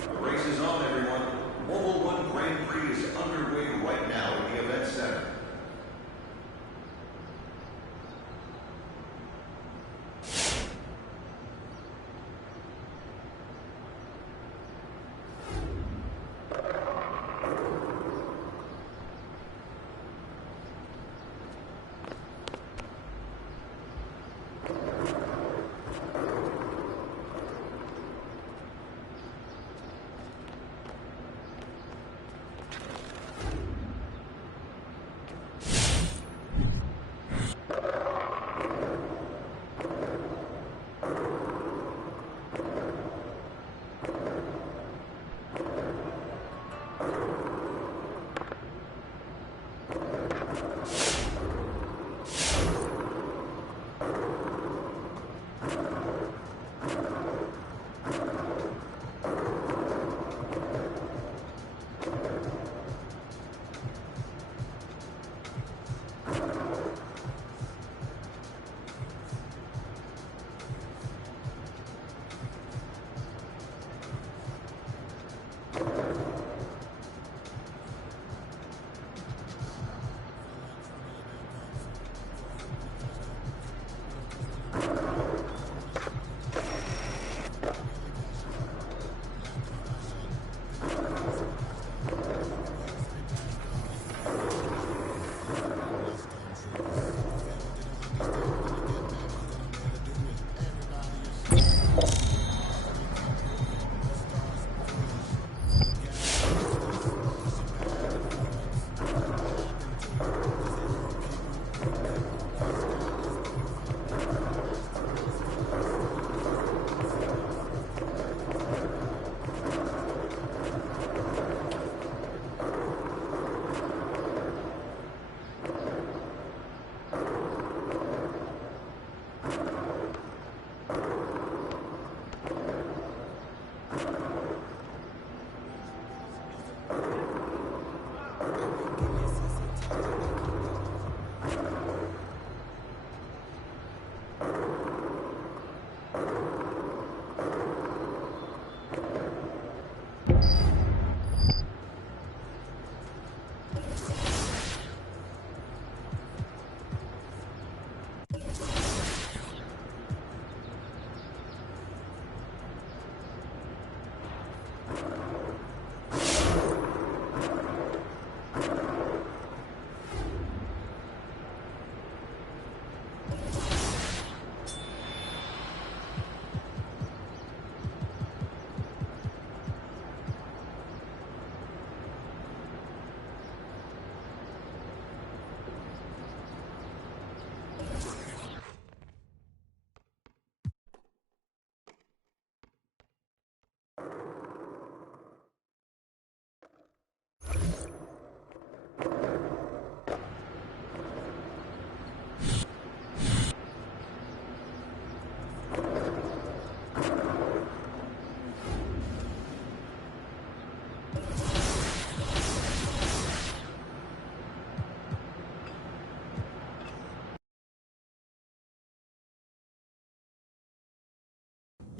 The race is on, everyone. Mobil 1 Grand Prix is underway right now at the event center.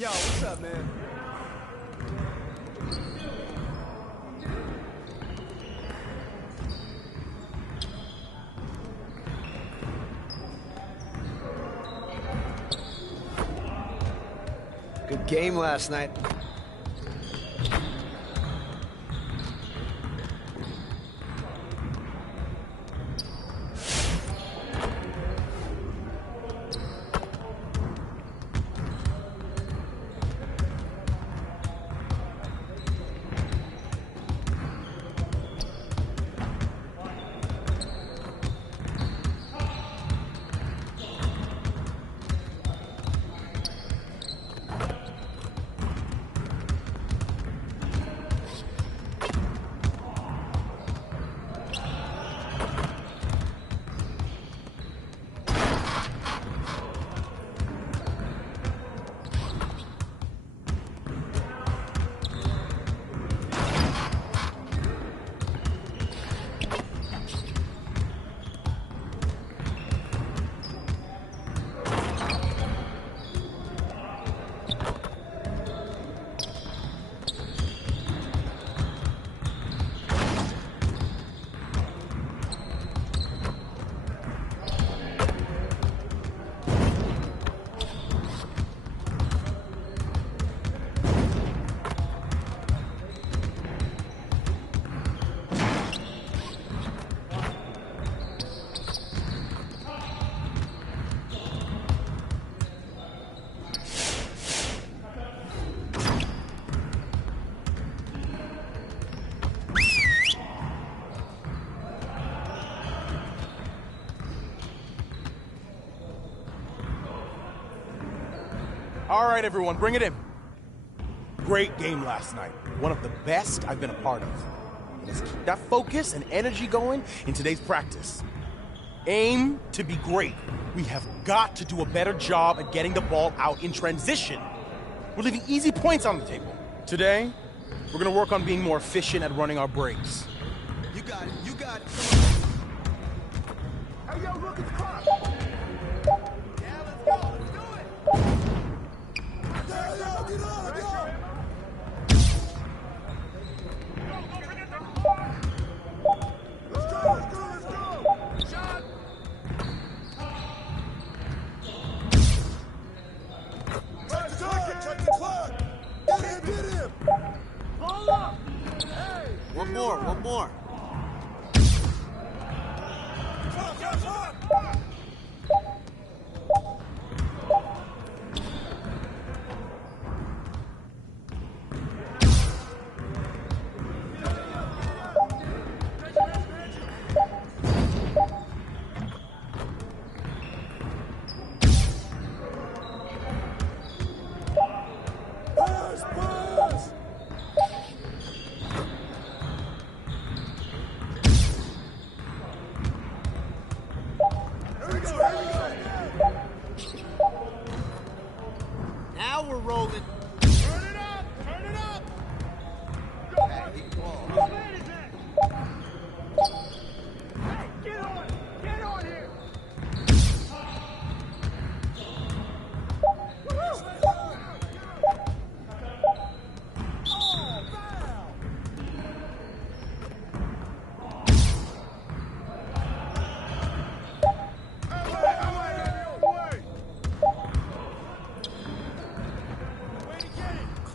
Yo, what's up, man? Good game last night. All right, everyone, bring it in. Great game last night. One of the best I've been a part of. Let's keep that focus and energy going in today's practice. Aim to be great. We have got to do a better job at getting the ball out in transition. We're leaving easy points on the table. Today, we're gonna work on being more efficient at running our breaks. You got it. You got it. Hey, yo, look, it's clock. Yeah, let's go. Let's do it. There, yo, get on, go. Let's go, let's go, let's go. Shot. Check the clock, check the clock. Get him. Roll up. Hey. One more. One more. Clock. Pass. Here we go. Now we're rolling. Turn it up. Hey, keep the ball. Hey, get on here.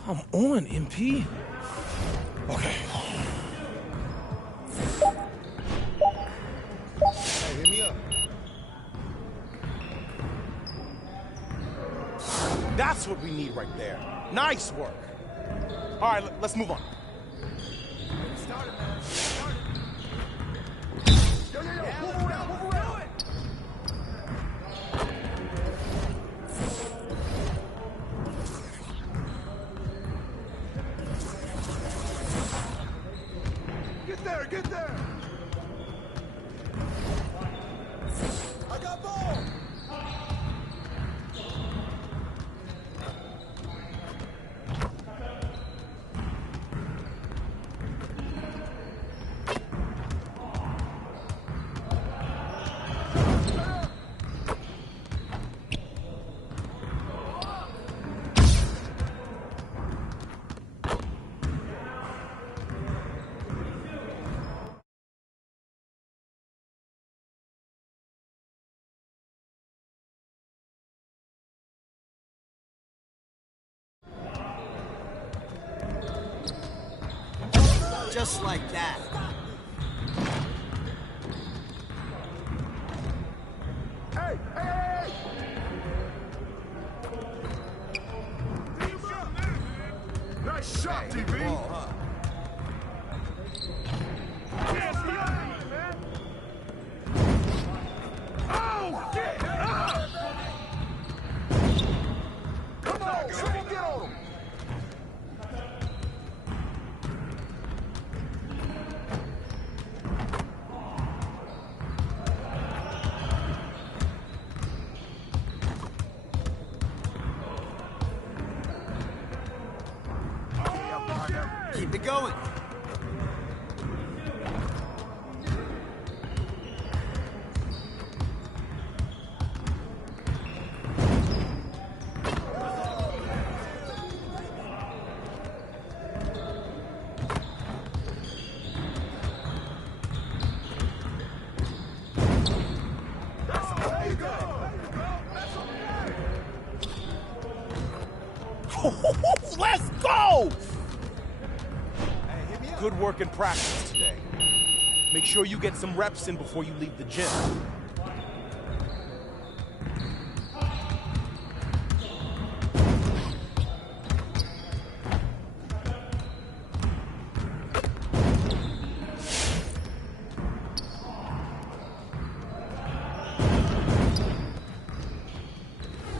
Come on, MP. Okay. Hey, hit me up. That's what we need right there. Nice work. All right, let's move on. Start it, man. Start it. Yo, Yeah, move let's go. around. Let's do it. Get there. I got ball. Just like that. Hey. Nice shot, Hey, hit the DB. ball, huh? Oh, get up! Come on, someone get on him. Keep it going. There you go. Let's go! Hey, hit me up. Good work in practice today. Make sure you get some reps in before you leave the gym.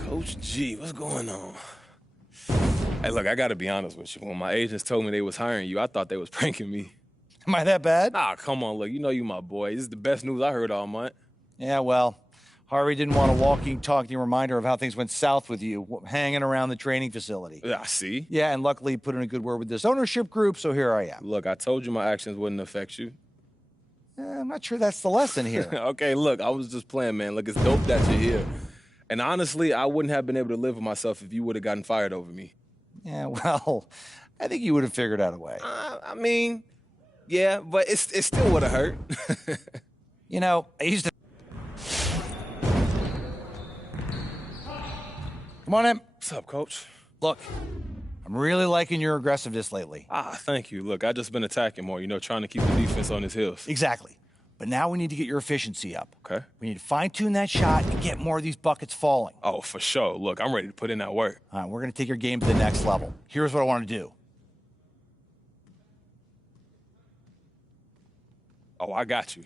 Coach G, what's going on? Hey, look, I got to be honest with you. When my agents told me they was hiring you, I thought they was pranking me. Am I that bad? Ah, come on, look, you my boy. This is the best news I heard all month. Yeah, well, Harvey didn't want a walking, talking reminder of how things went south with you, hanging around the training facility. Yeah, see? Yeah, and luckily he put in a good word with this ownership group, so here I am. Look, I told you my actions wouldn't affect you. I'm not sure that's the lesson here. Okay, look, I was just playing, man. Look, it's dope that you're here. And honestly, I wouldn't have been able to live with myself if you would have gotten fired over me. Yeah, well, I think you would have figured out a way. I mean, yeah, but it still would have hurt. You know, I used to... Come on in. What's up, Coach? Look, I'm really liking your aggressiveness lately. Ah, thank you. Look, I just been attacking more, trying to keep the defense on his heels. Exactly. But now we need to get your efficiency up. Okay. We need to fine-tune that shot and get more of these buckets falling. Oh, for sure. Look, I'm ready to put in that work. All right, we're going to take your game to the next level. Here's what I want to do. Oh, I got you.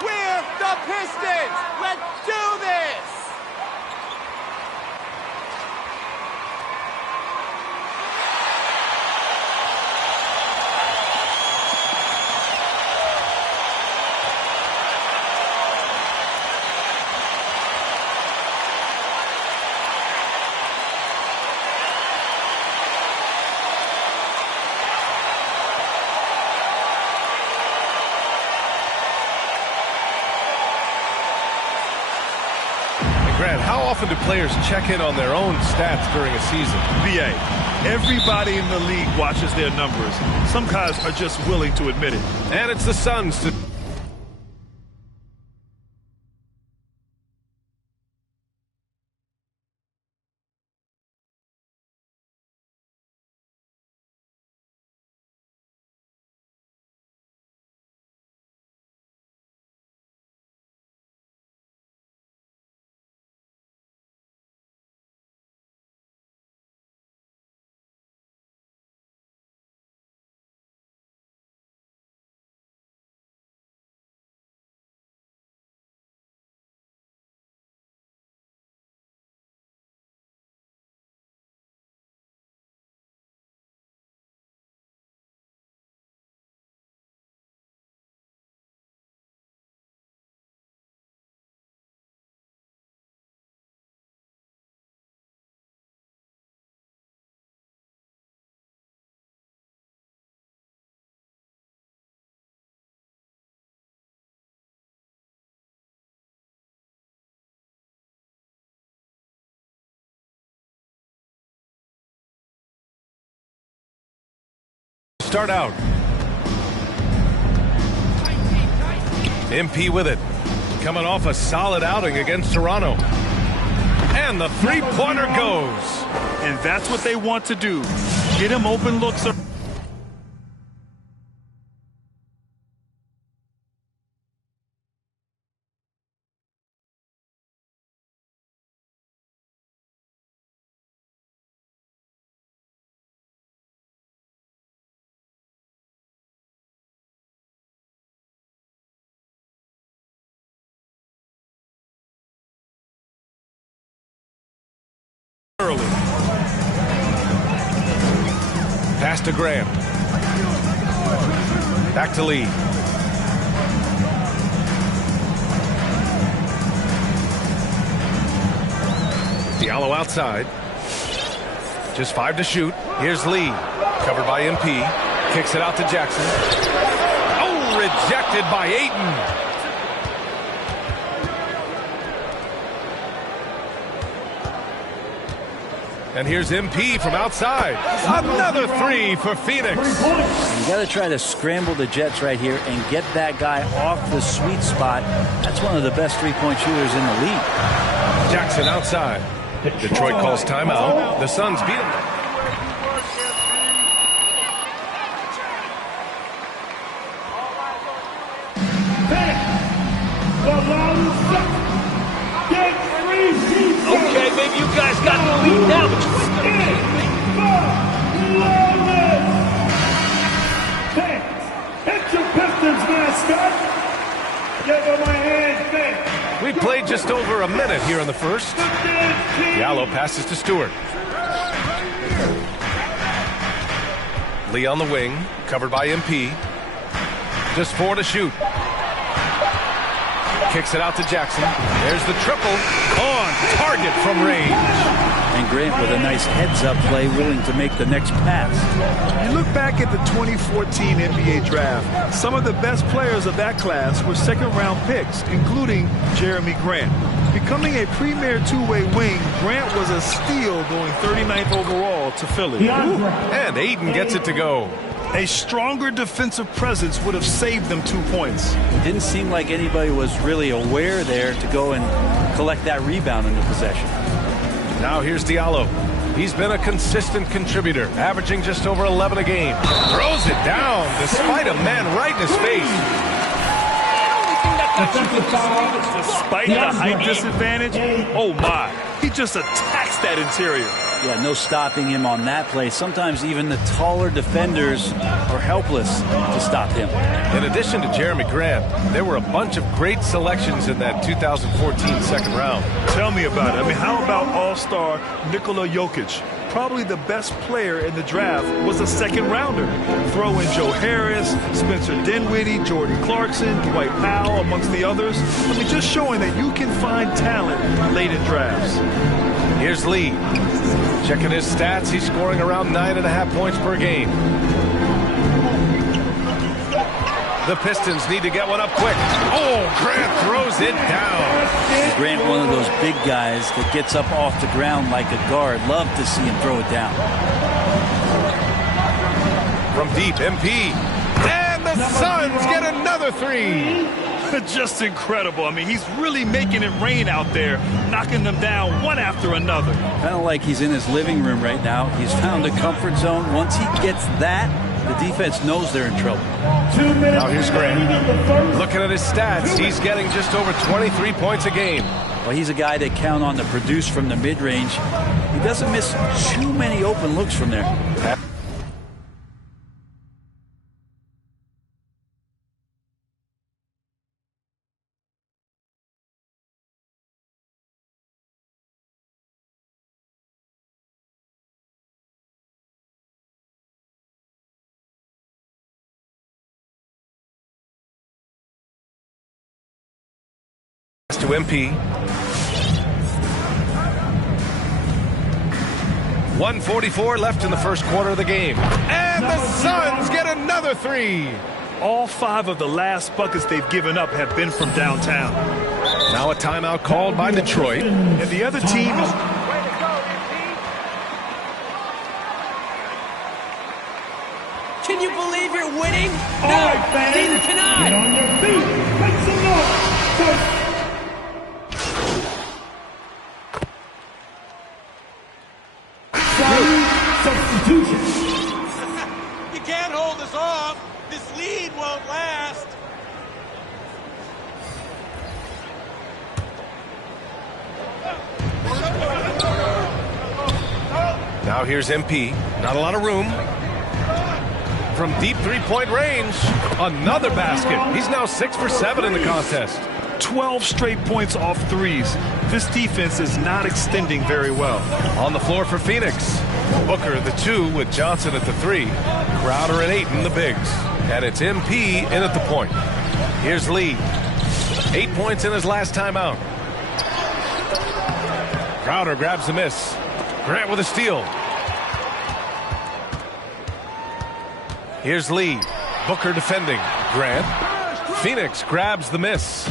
We're the Pistons! Let's do this! Grant, how often do players check in on their own stats during a season? BA, everybody in the league watches their numbers. Some guys are just willing to admit it. And it's the Suns to start out. MP with it. Coming off a solid outing against Toronto. And the three-pointer goes. And that's what they want to do. Get him open looks. to Grant. Back to Lee. Diallo outside. Just 5 to shoot. Here's Lee. Covered by MP. Kicks it out to Jackson. Oh, rejected by Ayton. And here's MP from outside. Another 3 for Phoenix. You got to try to scramble the Jets right here and get that guy off the sweet spot. That's one of the best three-point shooters in the league. Jackson outside. Detroit calls timeout. The Suns beat him. Okay, maybe you guys got the lead now, but It's your Pistons mascot. Give him a hand, Vince. We played just over a minute here in the first. Diallo passes to Stewart. Lee on the wing, covered by MP. Just 4 to shoot. Kicks it out to Jackson. There's the triple. On target from range. And Grant with a nice heads-up play, willing to make the next pass. You look back at the 2014 NBA draft, some of the best players of that class were second-round picks, including Jeremy Grant. Becoming a premier two-way wing, Grant was a steal going 39th overall to Philly. And Ayton gets it to go. A stronger defensive presence would have saved them 2 points. It didn't seem like anybody was really aware there to go and collect that rebound in the possession. Now here's Diallo. He's been a consistent contributor, averaging just over 11 a game. Throws it down despite a man right in his face. Despite the height disadvantage, oh my, he just attacks that interior. Yeah, no stopping him on that play. Sometimes even the taller defenders are helpless to stop him. In addition to Jeremy Grant, there were a bunch of great selections in that 2014 second round. Tell me about it. I mean, how about all-star Nikola Jokic? Probably the best player in the draft was a second-rounder. Throw in Joe Harris, Spencer Dinwiddie, Jordan Clarkson, Dwight Powell, amongst the others. I mean, just showing that you can find talent late in drafts. Here's Lee. Checking his stats, he's scoring around 9.5 points per game. The Pistons need to get one up quick. Oh, Grant throws it down. Grant, one of those big guys that gets up off the ground like a guard. Love to see him throw it down. From deep, MP. And the Suns get another 3. Just incredible. I mean, he's really making it rain out there, knocking them down one after another. Kind of like he's in his living room right now. He's found a comfort zone. Once he gets that, the defense knows they're in trouble. Now here's Grant. Looking at his stats, he's getting just over 23 points a game. Well, he's a guy that count on to produce from the mid-range. He doesn't miss too many open looks from there. To MP. 1:44 left in the first quarter of the game. And the Suns get another 3. All 5 of the last buckets they've given up have been from downtown. Now a timeout called by Detroit. And the other team is... Can you believe you're winning? All right, fans, neither can I. get on your feet. Make some noise. Substitution. You can't hold us off. This lead won't last. Now here's MP. Not a lot of room. From deep three-point range, another basket. He's now 6 for 7 in the contest. 12 straight points off threes. This defense is not extending very well. On the floor for Phoenix. Booker the 2 with Johnson at the 3. Crowder and Ayton the bigs. And it's MP in at the point. Here's Lee. 8 points in his last timeout. Crowder grabs the miss. Grant with a steal. Here's Lee. Booker defending. Grant. Phoenix grabs the miss.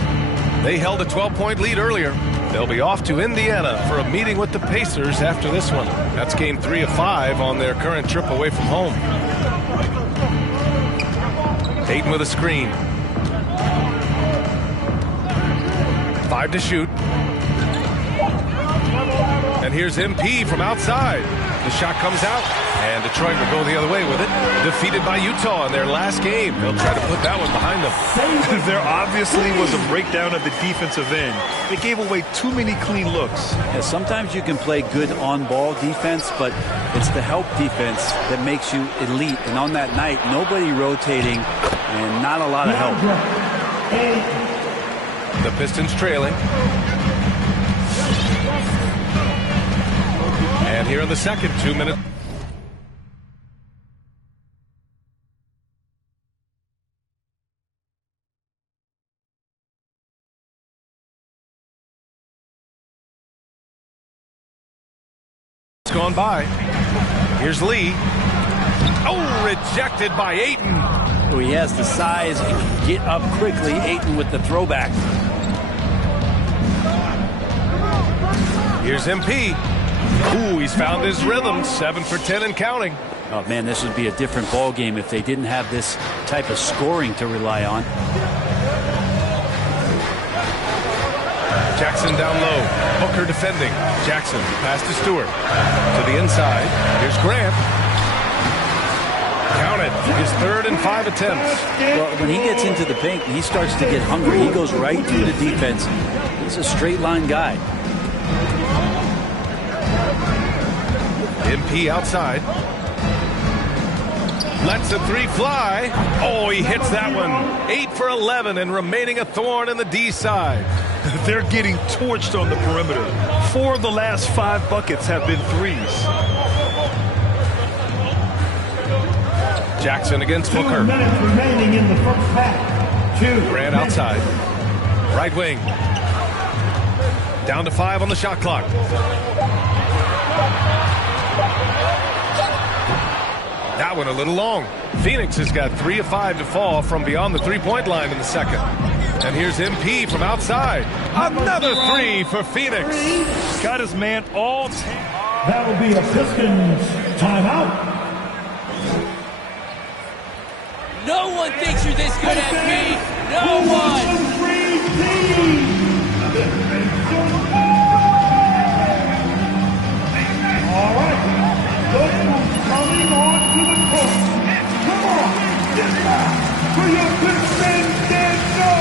They held a 12-point lead earlier. They'll be off to Indiana for a meeting with the Pacers after this one. That's game 3 of 5 on their current trip away from home. Ayton with a screen. 5 to shoot. And here's MP from outside. The shot comes out, and Detroit will go the other way with it. Defeated by Utah in their last game. They'll try to put that one behind them. There obviously was a breakdown of the defensive end. They gave away too many clean looks. Yeah, sometimes you can play good on-ball defense, but it's the help defense that makes you elite. And on that night, nobody rotating and not a lot of help. The Pistons trailing. And here in the second, 2 minutes. It's gone by. Here's Lee. Oh, rejected by Ayton. So he has the size and can get up quickly. Ayton with the throwback. Here's MP. Ooh, he's found his rhythm. 7 for 10 and counting. Oh, man, this would be a different ball game if they didn't have this type of scoring to rely on. Jackson down low. Booker defending. Jackson pass to Stewart. To the inside. Here's Grant. Count it. His 3rd and 5 attempts. Well, when he gets into the paint, he starts to get hungry. He goes right through the defense. He's a straight line guy. MP outside. Lets the 3 fly. Oh, he hits that one. 8 for 11 and remaining a thorn in the D side. They're getting torched on the perimeter. 4 of the last 5 buckets have been threes. Jackson against Booker. 2 minutes remaining in the first half. Grant outside. Right wing. Down to 5 on the shot clock. That one a little long. Phoenix has got 3 of 5 to fall from beyond the 3-point line in the second. And here's MP from outside. Another 3 for Phoenix. Got his man all 10. That'll be a Pistons timeout. No one thinks you're this good at me. No one. All right. Look who's coming on to the court. Come on. Get back to your Pistons dancer.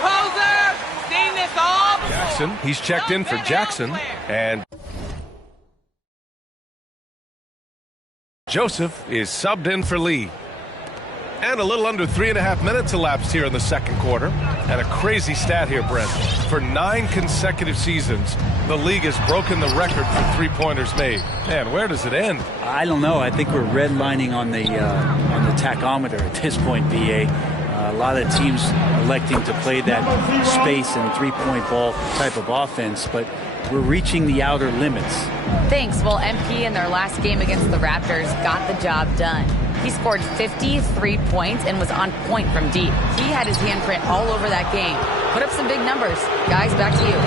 Poser, seen this all before. Jackson, he's checked in for Jackson. And Joseph is subbed in for Lee. And a little under 3.5 minutes elapsed here in the second quarter. And a crazy stat here, Brent. For 9 consecutive seasons, the league has broken the record for 3-pointers made. Man, where does it end? I don't know. I think we're redlining on the tachometer at this point, BA. A lot of teams electing to play that space and 3-point ball type of offense, but we're reaching the outer limits. Thanks. Well, MP in their last game against the Raptors got the job done. He scored 53 points and was on point from deep. He had his handprint all over that game. Put up some big numbers. Guys, back to you.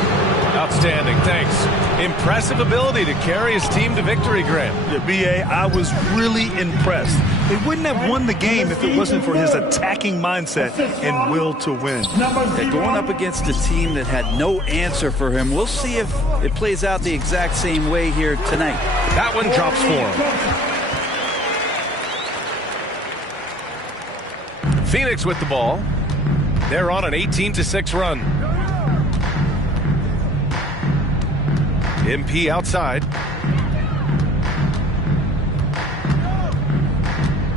Outstanding, thanks. Impressive ability to carry his team to victory, Grant. Yeah, B.A., I was really impressed. They wouldn't have won the game if it wasn't for his attacking mindset and will to win. They're going up against a team that had no answer for him. We'll see if it plays out the exact same way here tonight. That one drops for him. Phoenix with the ball. They're on an 18-6 run. MP outside.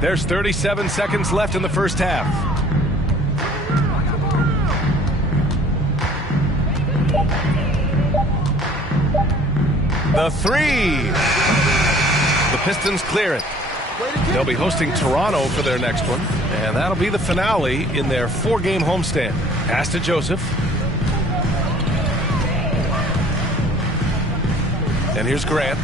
There's 37 seconds left in the first half. The three. The Pistons clear it. They'll be hosting Toronto for their next one, and that'll be the finale in their 4-game homestand. Pass to Joseph. And here's Grant.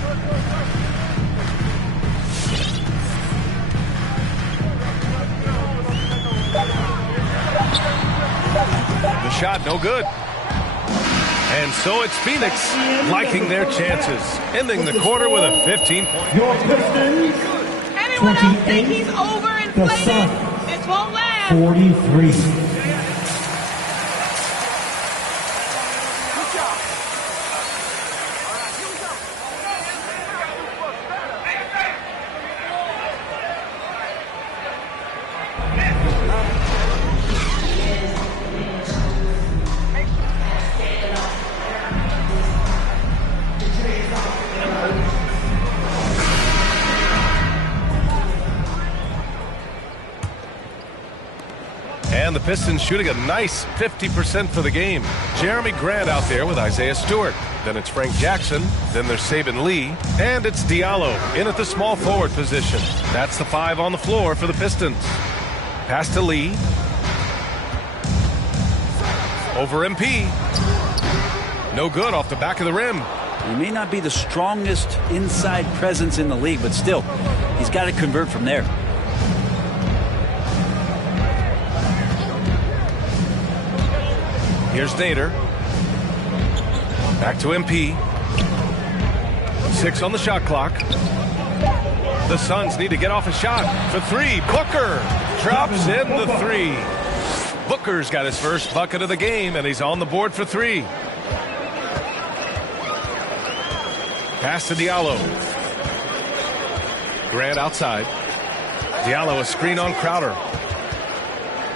The shot, no good. And so it's Phoenix liking their chances, ending the quarter with a 15-point. Your Pistons, Anyone else think he's the overinflated? Suns, This won't last. 43. And the Pistons shooting a nice 50% for the game. Jeremy Grant out there with Isaiah Stewart. Then it's Frank Jackson. Then there's Saben Lee. And it's Diallo in at the small forward position. That's the 5 on the floor for the Pistons. Pass to Lee. Over MP. No good off the back of the rim. He may not be the strongest inside presence in the league, but still, he's got to convert from there. Here's Nader. Back to MP. 6 on the shot clock. The Suns need to get off a shot for 3. Booker drops in the 3. Booker's got his first bucket of the game, and he's on the board for 3. Pass to Diallo. Grant outside. Diallo a screen on Crowder.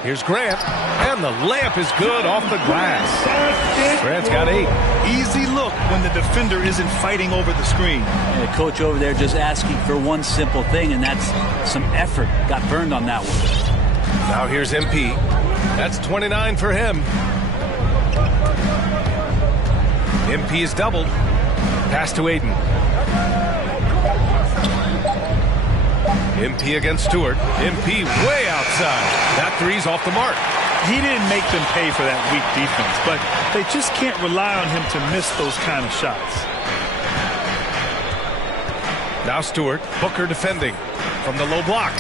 Here's Grant, and the layup is good off the glass. Grant's got 8. Easy look when the defender isn't fighting over the screen. And the coach over there just asking for one simple thing, and that's some effort. Got burned on that one. Now here's MP. That's 29 for him. MP is doubled. Pass to Aiden. MP against Stewart. MP way outside. That 3's off the mark. He didn't make them pay for that weak defense, but they just can't rely on him to miss those kind of shots. Now Stewart. Booker defending from the low block.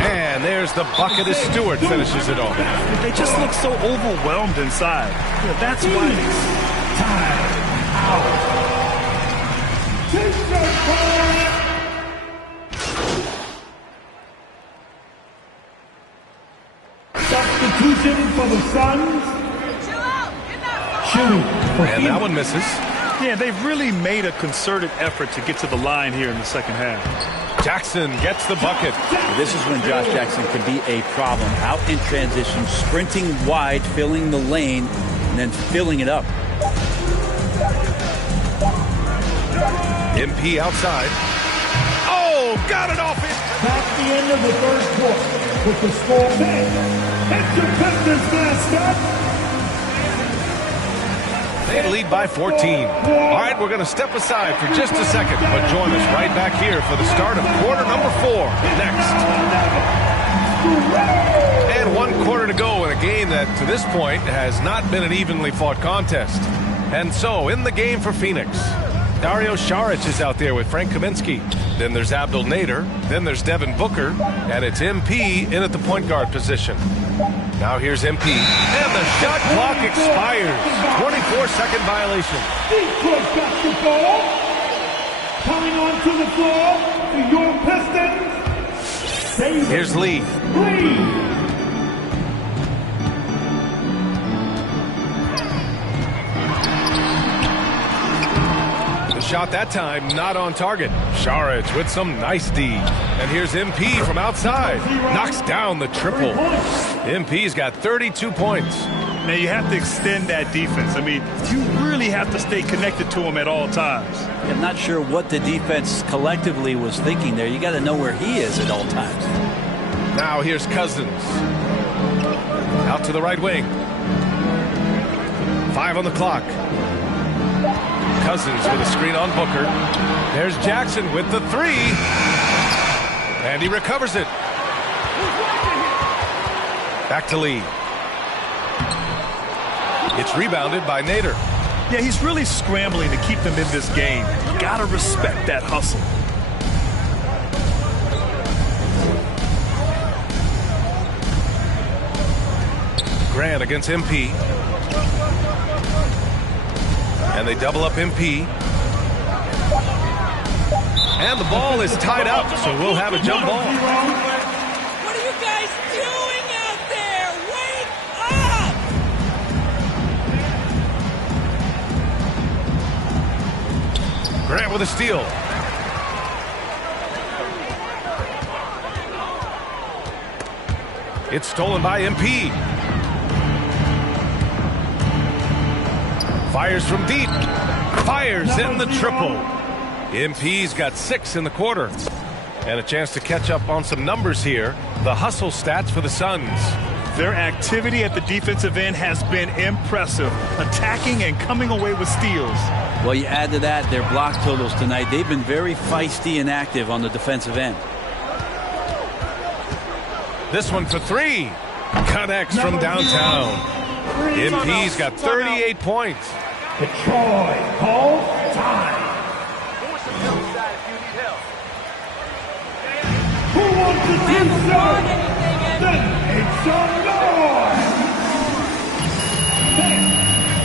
And there's the bucket as Stewart finishes it off. They just look so overwhelmed inside. Yeah, that's why. Time out. Take that ball. Substitution for the Suns. Shooting for And that one misses. Yeah, they've really made a concerted effort to get to the line here in the second half. Jackson gets the bucket. This is when Josh Jackson can be a problem. Out in transition, sprinting wide, filling the lane, and then filling it up. MP outside. Oh, got it off it. At the end of the third quarter with the score 10. It's your Pistons mascot. They lead by 14. All right, we're going to step aside for just a second, but join us right back here for the start of quarter number 4 next. And 1 quarter to go in a game that, to this point, has not been an evenly fought contest. And so, in the game for Phoenix, Dario Saric is out there with Frank Kaminsky. Then there's Abdel Nader. Then there's Devin Booker. And it's MP in at the point guard position. Now here's MP. And the shot clock expires. 24-second violation. Detroit got the ball. Coming onto the floor for your Pistons. Here's Lee. Lee. Shot that time, not on target. Saric with some nice D. And here's MP from outside. Knocks down the triple. MP's got 32 points. Now, you have to extend that defense. I mean, you really have to stay connected to him at all times. I'm not sure what the defense collectively was thinking there. You got to know where he is at all times. Now here's Cousins. Out to the right wing. 5 on the clock. Cousins with a screen on Booker. There's Jackson with the 3. And he recovers it. Back to Lee. It's rebounded by Nader. Yeah, he's really scrambling to keep them in this game. Gotta respect that hustle. Grant against MP. And they double up MP. And the ball is tied up, so we'll have a jump ball. What are you guys doing out there? Wake up! Grant with a steal. It's stolen by MP. Fires from deep. Fires in the triple. MP's got 6 in the quarter. And a chance to catch up on some numbers here. The hustle stats for the Suns. Their activity at the defensive end has been impressive, attacking and coming away with steals. Well, you add to that their block totals tonight. They've been very feisty and active on the defensive end. This one for 3. Connects from downtown. MP's got 38 points. Detroit calls time. Who wants to see some? Then make some noise.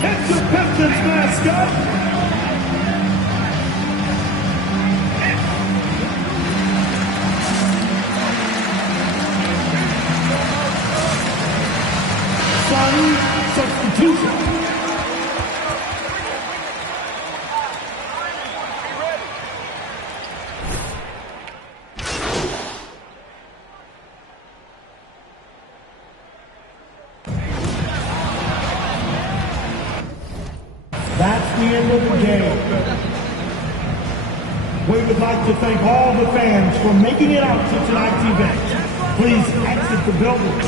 It's the Pistons mascot. Sun substitution. That's the end of the game. We would like to thank all the fans for making it out to tonight's event. Please exit the building.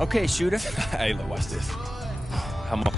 Okay, shooter. Hey, look, watch this. I'm up.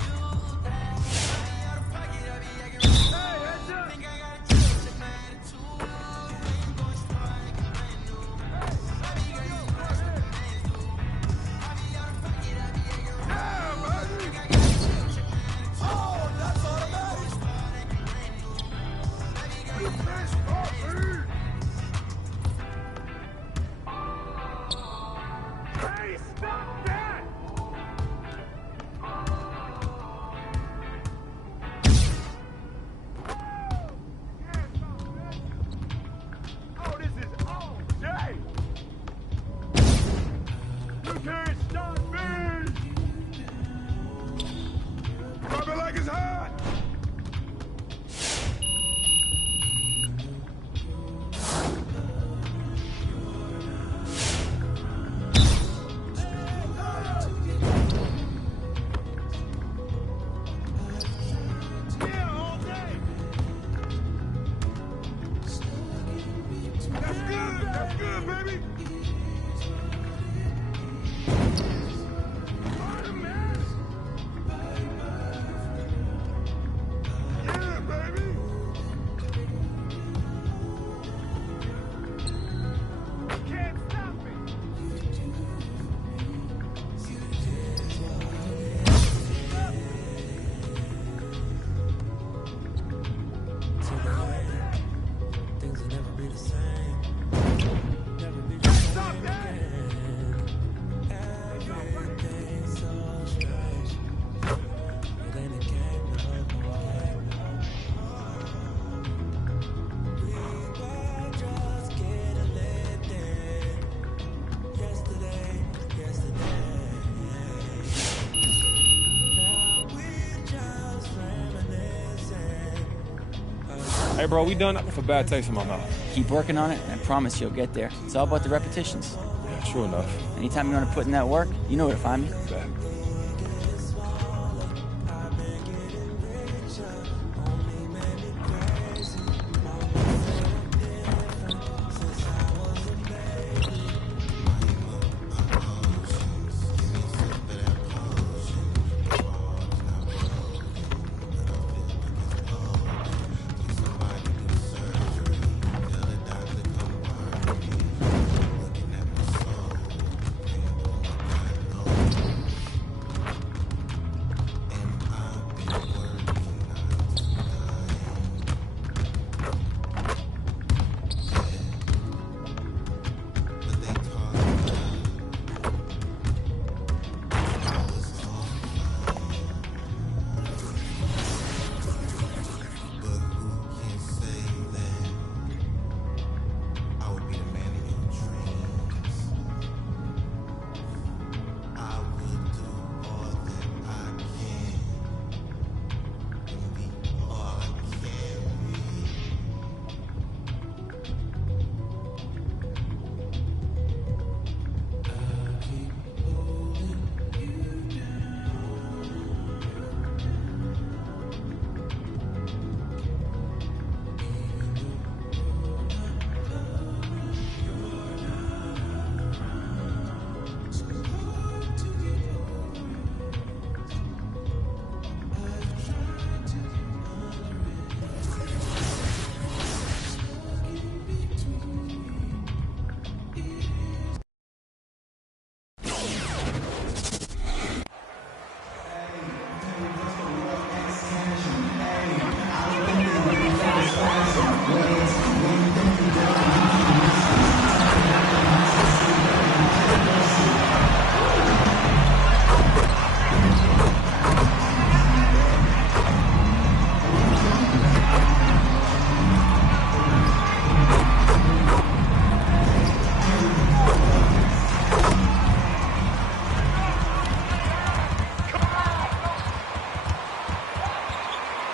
Hey, bro, we done nothing for bad taste in my mouth. Keep working on it, and I promise you'll get there. It's all about the repetitions. Yeah, sure enough. Anytime you want to put in that work, you know where to find me. Bet.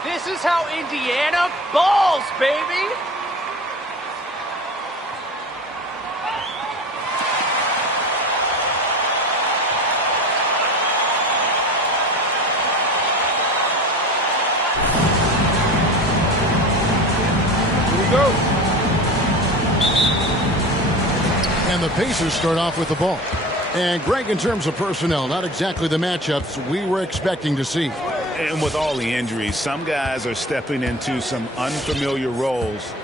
This is how Indiana balls, baby! Here we go. And the Pacers start off with the ball. And Greg, in terms of personnel, not exactly the matchups we were expecting to see. And with all the injuries, some guys are stepping into some unfamiliar roles.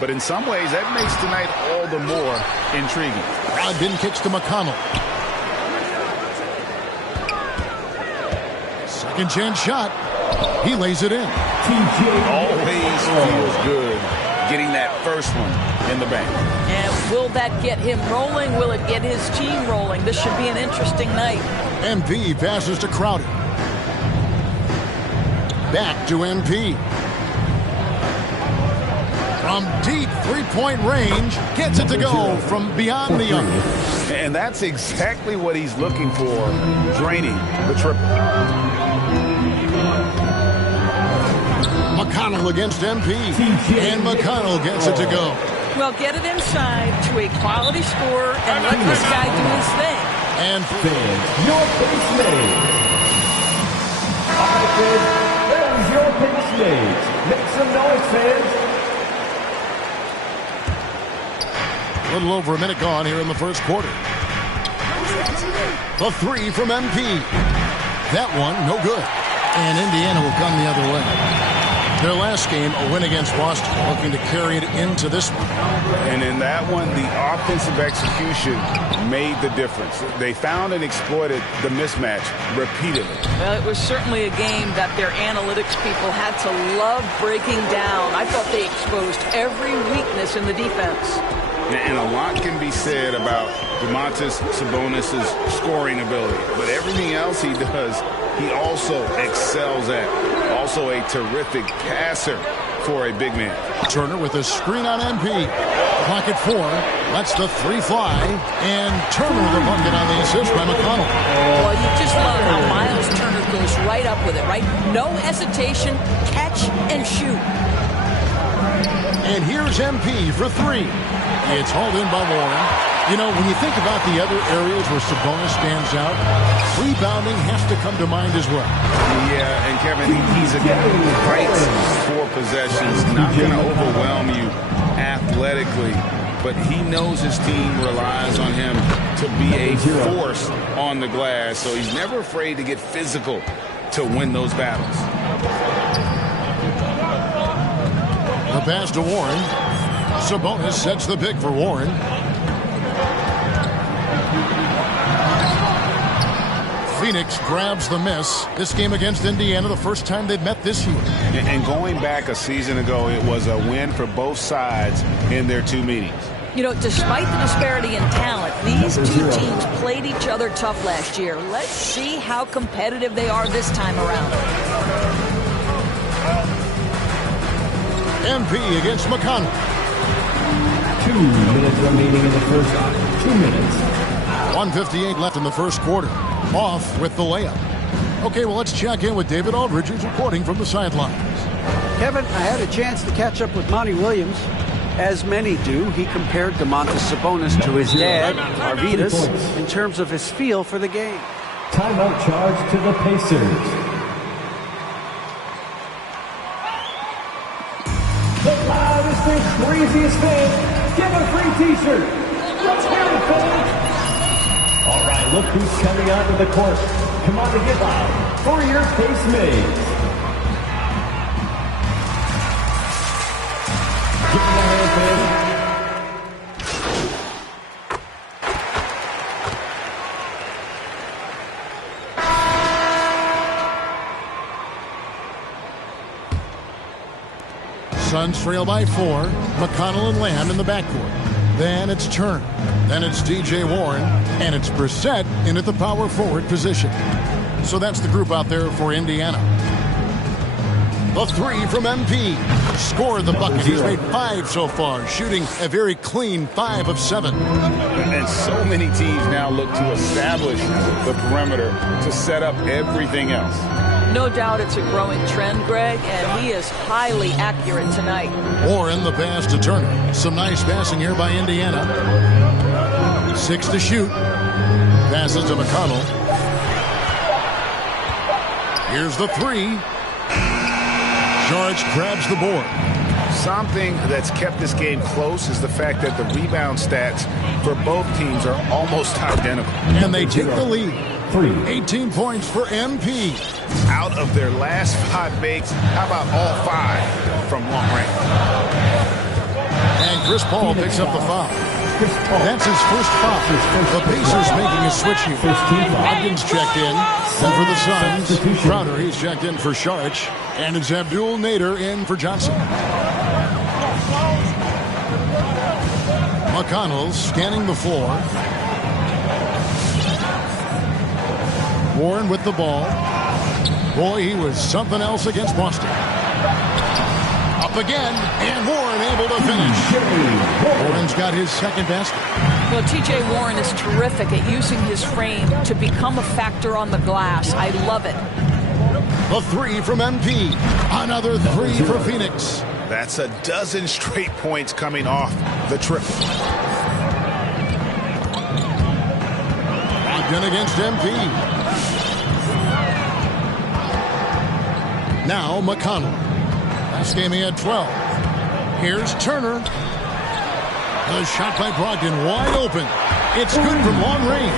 But in some ways, that makes tonight all the more intriguing. Brogdon kicks to McConnell. Second chance shot. He lays it in. Always feels good getting that first one in the bank. And will that get him rolling? Will it get his team rolling? This should be an interesting night. MP passes to Crowder. Back to MP. From deep three-point range, gets it to go from beyond the arc. And that's exactly what he's looking for, draining the triple. McConnell against MP, and McConnell gets it to go. Well, get it inside to a quality scorer and let this guy do his thing. And fans, your pace made. All right, kids, there's your pace made. Make some noise, fans. A little over a minute gone here in the first quarter. The three from MP. That one, no good. And Indiana will come the other way. Their last game, a win against Boston, looking to carry it into this one. And in that one, the offensive execution made the difference. They found and exploited the mismatch repeatedly. Well, it was certainly a game that their analytics people had to love breaking down. I thought they exposed every weakness in the defense. And a lot can be said about Domantas Sabonis' scoring ability. But everything else he does, he also excels at. Also a terrific passer for a big man. Turner with a screen on MP. Clock at 4. Lets the three fly. And Turner the bucket on the assist by McConnell. Well, you just love how Miles Turner goes right up with it, right? No hesitation, catch and shoot. And here's MP for three. It's hauled in by Warren. You know, when you think about the other areas where Sabonis stands out, rebounding has to come to mind as well. Yeah, and Kevin, he's a guy who fights for possessions, not going to overwhelm you athletically, but he knows his team relies on him to be a force on the glass, so he's never afraid to get physical to win those battles. The pass to Warren. Sabonis sets the pick for Warren. Phoenix grabs the miss. This game against Indiana, the first time they've met this year. And going back a season ago, it was a win for both sides in their two meetings. You know, despite the disparity in talent, these two teams played each other tough last year. Let's see how competitive they are this time around. MP against McConnell. 2 minutes remaining in the first. 2 minutes. 1:58 left in the first quarter. Off with the layup. Okay, well, let's check in with David Aldridge, who's reporting from the sidelines. Kevin, I had a chance to catch up with Monty Williams. As many do, he compared Domantas Sabonis to his dad, Arvydas, in terms of his feel for the game. Timeout charge to the Pacers. The loudest and craziest fans, get a free t-shirt. Let's hear it, fans. All right, look who's coming onto the court. Come on to get loud for your Pace Mates. Give them a hand, fans. Suns trail by 4. McConnell and Lamb in the backcourt. Then it's Turner. Then it's DJ Warren. And it's Brissett in at the power forward position. So that's the group out there for Indiana. The three from MP. Scored the bucket. He's made 5 so far, shooting a very clean 5 of 7. And so many teams now look to establish the perimeter to set up everything else. No doubt it's a growing trend, Greg, and he is highly accurate tonight. Warren the pass to Turner. Some nice passing here by Indiana. 6 to shoot. Passes to McConnell. Here's the 3. George grabs the board. Something that's kept this game close is the fact that the rebound stats for both teams are almost identical. And they take the lead. 18 points for MP. Out of their last 5 makes, how about all 5 from long range? And Chris Paul picks up the foul. That's his first foul. The Pacers making a switch here. Brogdon's checked in. And for the Suns, Crowder, he's checked in for Saric. And it's Abdul Nader in for Johnson. McConnell scanning the floor. Warren with the ball. Boy, he was something else against Boston. Up again, and Warren able to finish. Warren's got his second basket. Well, T.J. Warren is terrific at using his frame to become a factor on the glass. I love it. A 3 from MP. Another 3 for Phoenix. That's a dozen straight points coming off the triple. Brogdon against MP. Now McConnell. Last game he had 12. Here's Turner. The shot by Brogdon wide open. It's good from long range.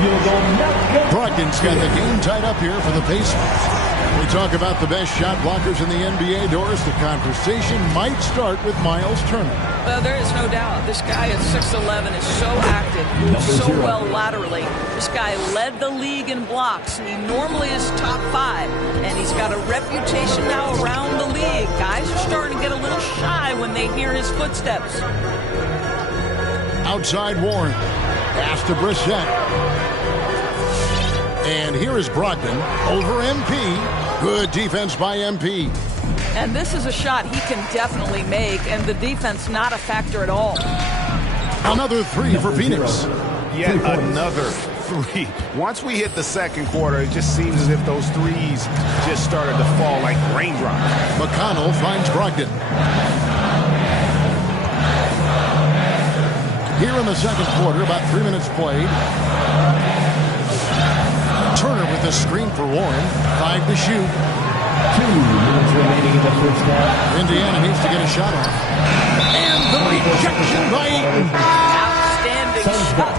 Brogdon's got the game tied up here for the Pacers. We talk about the best shot blockers in the NBA, Doris. The conversation might start with Miles Turner. Well, there is no doubt. This guy at 6'11" is so active, moves so well laterally. This guy led the league in blocks. He normally is top 5, and he's got a reputation now around the league. Guys are starting to get a little shy when they hear his footsteps. Outside Warren. Pass to Brissett. And here is Brogdon over MP. Good defense by MP. And this is a shot he can definitely make, and the defense not a factor at all. Another 3 for Phoenix. Yet another 3. Once we hit the second quarter, it just seems as if those threes just started to fall like raindrops. McConnell finds Brogdon. Here in the second quarter, about 3 minutes played. Turner with the screen for Warren. 5 to shoot. 2 minutes remaining in the first half. Indiana needs to get a shot off. And the rejection by Ayton. Outstanding shot.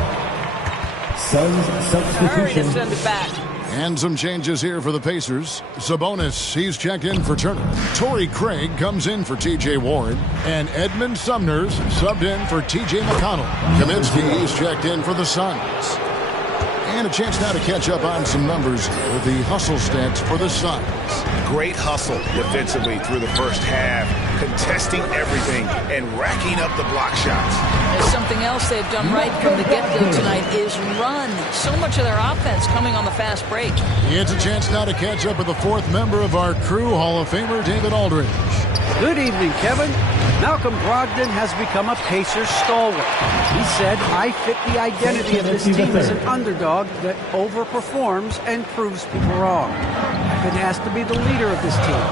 Suns substitution. Hurry to send it back. And some changes here for the Pacers. Sabonis, he's checked in for Turner. Torrey Craig comes in for T.J. Warren. And Edmund Sumner's subbed in for T.J. McConnell. Kaminsky, he's checked in for the Suns. And a chance now to catch up on some numbers with the hustle stats for the Suns. Great hustle defensively through the first half, contesting everything and racking up the block shots. There's something else they've done right from the get-go tonight is run. So much of their offense coming on the fast break. It's a chance now to catch up with the 4th member of our crew, Hall of Famer David Aldridge. Good evening, Kevin. Malcolm Brogdon has become a Pacers stalwart. He said, I fit the identity of this team as an underdog that overperforms and proves people wrong. I've been asked to be the leader of this team.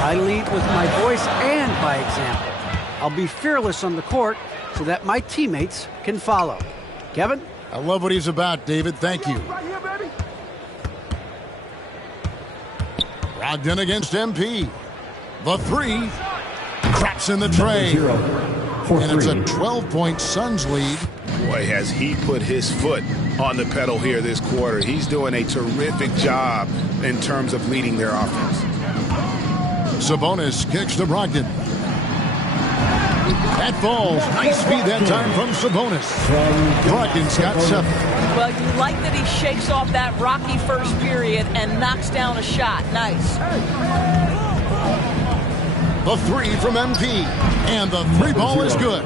I lead with my voice and by example. I'll be fearless on the court so that my teammates can follow. Kevin? I love what he's about, David. Thank you. Brogdon against MP. The 3. Traps in the tray. And it's a 12-point Suns lead. Boy, has he put his foot on the pedal here this quarter. He's doing a terrific job in terms of leading their offense. Sabonis kicks to Brogdon. That falls. Nice speed that time from Sabonis. Brogdon's got 7. Well, you like that he shakes off that rocky first period and knocks down a shot. Nice. The 3 from MP. And the 3 ball is good.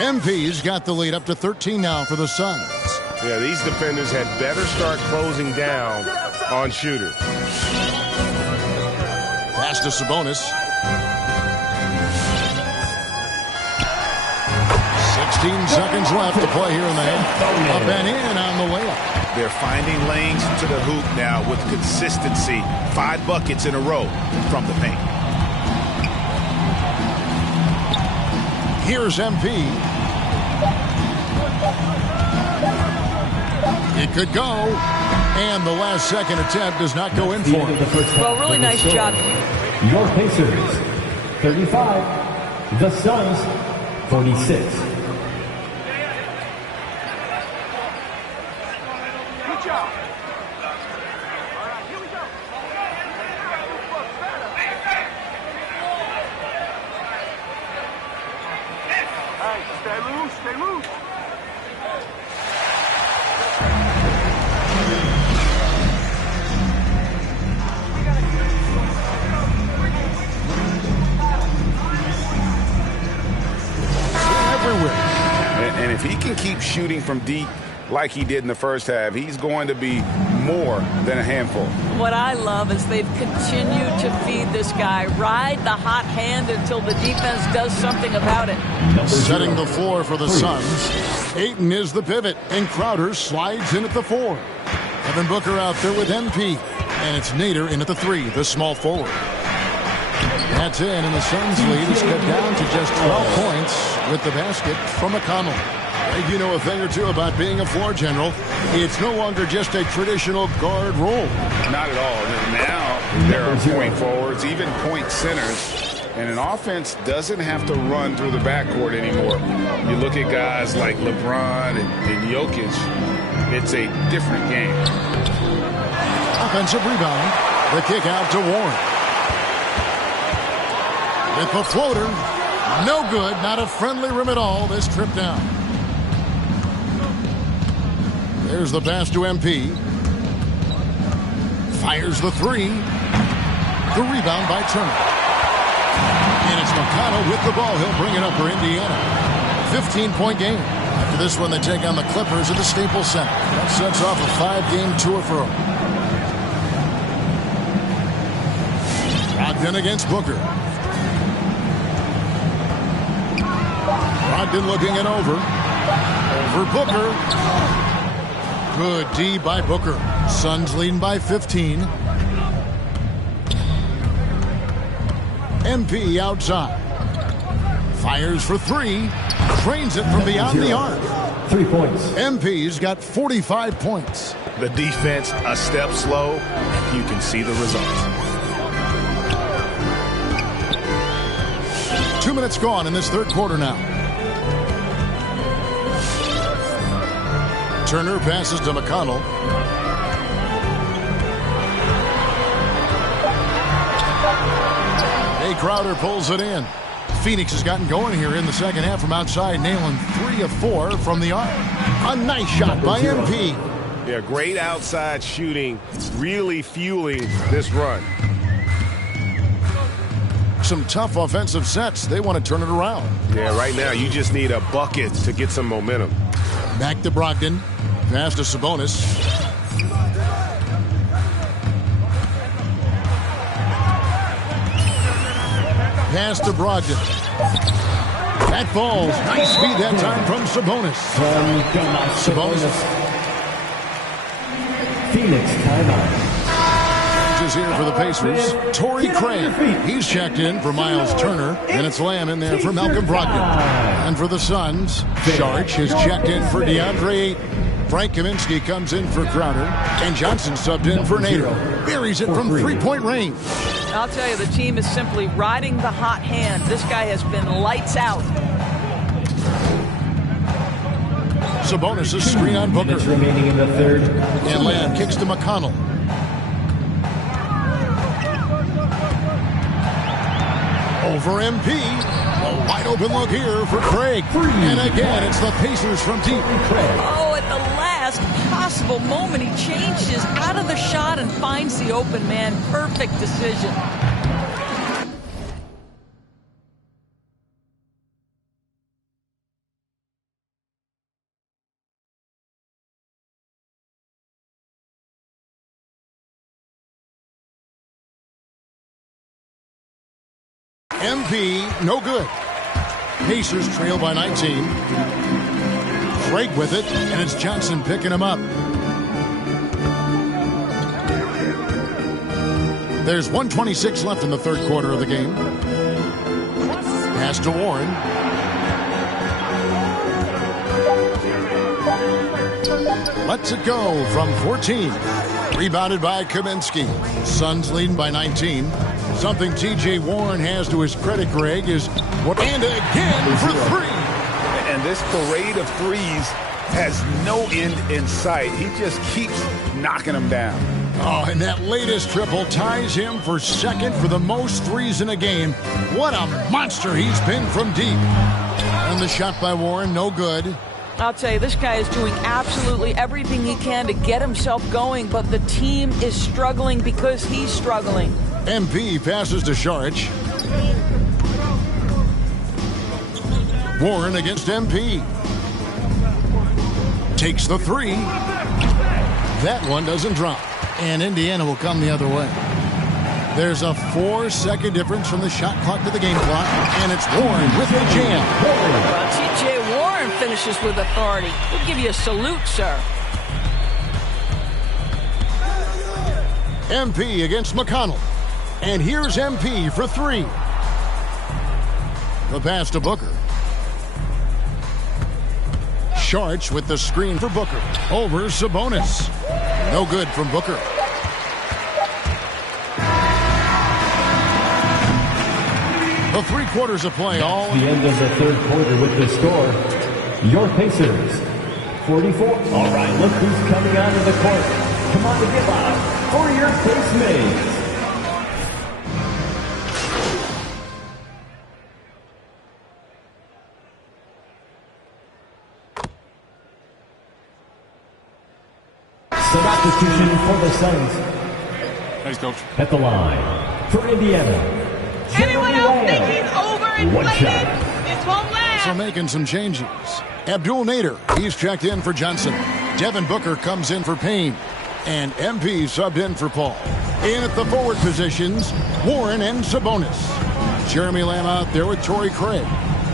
MP's got the lead up to 13 now for the Suns. Yeah, these defenders had better start closing down on shooters. Pass to Sabonis. 16 seconds left to play here in the half. Up and in on the layup. They're finding lanes to the hoop now with consistency. 5 buckets in a row from the paint. Here's MP. It could go. And the last second attempt does not go in for him. Well, really nice job. Your Pacers, 35. The Suns, 46. Good job. Hey, stay loose, stay loose. Everywhere. And if he can keep shooting from deep like he did in the first half, he's going to be more than a handful. What I love is they've continued to feed this guy, ride the hot hand until the defense does something about it. Setting the floor for the Suns. Ayton is the pivot, and Crowder slides in at the 4. Devin Booker out there with MP. And it's Nader in at the 3, the small forward. That's in, and the Suns lead is cut down to just 12 points with the basket from McConnell. You know a thing or two about being a floor general. It's no longer just a traditional guard role. Not at all. Now there are point forwards, even point centers, and an offense doesn't have to run through the backcourt anymore. You look at guys like LeBron and Jokic, it's a different game. Offensive rebound. The kick out to Warren. With the floater. No good. Not a friendly rim at all this trip down. There's the pass to MP. Fires the 3. The rebound by Turner. And it's McConnell with the ball. He'll bring it up for Indiana. 15-point game. After this one, they take on the Clippers at the Staples Center. That sets off a 5-game tour for them. Brogdon against Booker. Brogdon looking it over. Over Booker. Good D by Booker. Suns leading by 15. MP outside. Fires for 3. Trains it from beyond the arc. 3 points. MP's got 45 points. The defense a step slow. You can see the results. 2 minutes gone in this third quarter now. Turner passes to McConnell. Jay Crowder pulls it in. Phoenix has gotten going here in the second half from outside, nailing 3 of 4 from the arc. A nice shot by MP. Yeah, great outside shooting, really fueling this run. Some tough offensive sets. They want to turn it around. Yeah, right now you just need a bucket to get some momentum. Back to Brogdon. Pass to Sabonis. Pass to Brogdon. That falls. Nice speed that time from Sabonis. Sabonis. Phoenix timeout. Is here for the Pacers. Torrey Craig. He's checked in for Miles Turner. And it's Lamb in there for Malcolm Brogdon. And for the Suns, Sharch is checked in for DeAndre Ayton. Frank Kaminsky comes in for Crowder. And Johnson subbed in for Nader. Buries it from three-point range. I'll tell you, the team is simply riding the hot hand. This guy has been lights out. Sabonis is screen on Booker. Remaining in the third. And Lamb kicks to McConnell. Over MP. A wide open look here for Craig. And again, it's the Pacers from deep. Oh, at the last possible moment, he changes out of the shot and finds the open man. Perfect decision. MP, no good. Pacers trail by 19. Craig with it, and it's Johnson picking him up. There's 1:26 left in the third quarter of the game. Pass to Warren. Lets it go from 14. Rebounded by Kaminsky. Suns leading by 19. Something T.J. Warren has to his credit, Greg, is what and again for three. And this parade of threes has no end in sight. He just keeps knocking them down. Oh, and that latest triple ties him for second for the most threes in a game. What a monster he's been from deep. And the shot by Warren, no good. I'll tell you, this guy is doing absolutely everything he can to get himself going, but the team is struggling because he's struggling. MP passes to Saric. Warren against MP. Takes the three. That one doesn't drop. And Indiana will come the other way. There's a 4-second difference from the shot clock to the game clock, and it's Warren with the jam. T.J. Warren finishes with authority. We'll give you a salute, sir. MP against McConnell. And here's MP for three. The pass to Booker. Saric with the screen for Booker. Over Sabonis. No good from Booker. The 3 quarters of play. All the end of the third quarter with the score. Your Pacers, 44. All right, look who's coming onto the court. Come on to give up for your Pace Mates. Substitution for the Suns. Thanks, Coach. At the line for Indiana. Anyone else think he's overinflated? This won't last. So making some changes. Abdul Nader, he's checked in for Johnson. Devin Booker comes in for Payne. And MP subbed in for Paul. In at the forward positions, Warren and Sabonis. Jeremy Lamb out there with Torrey Craig.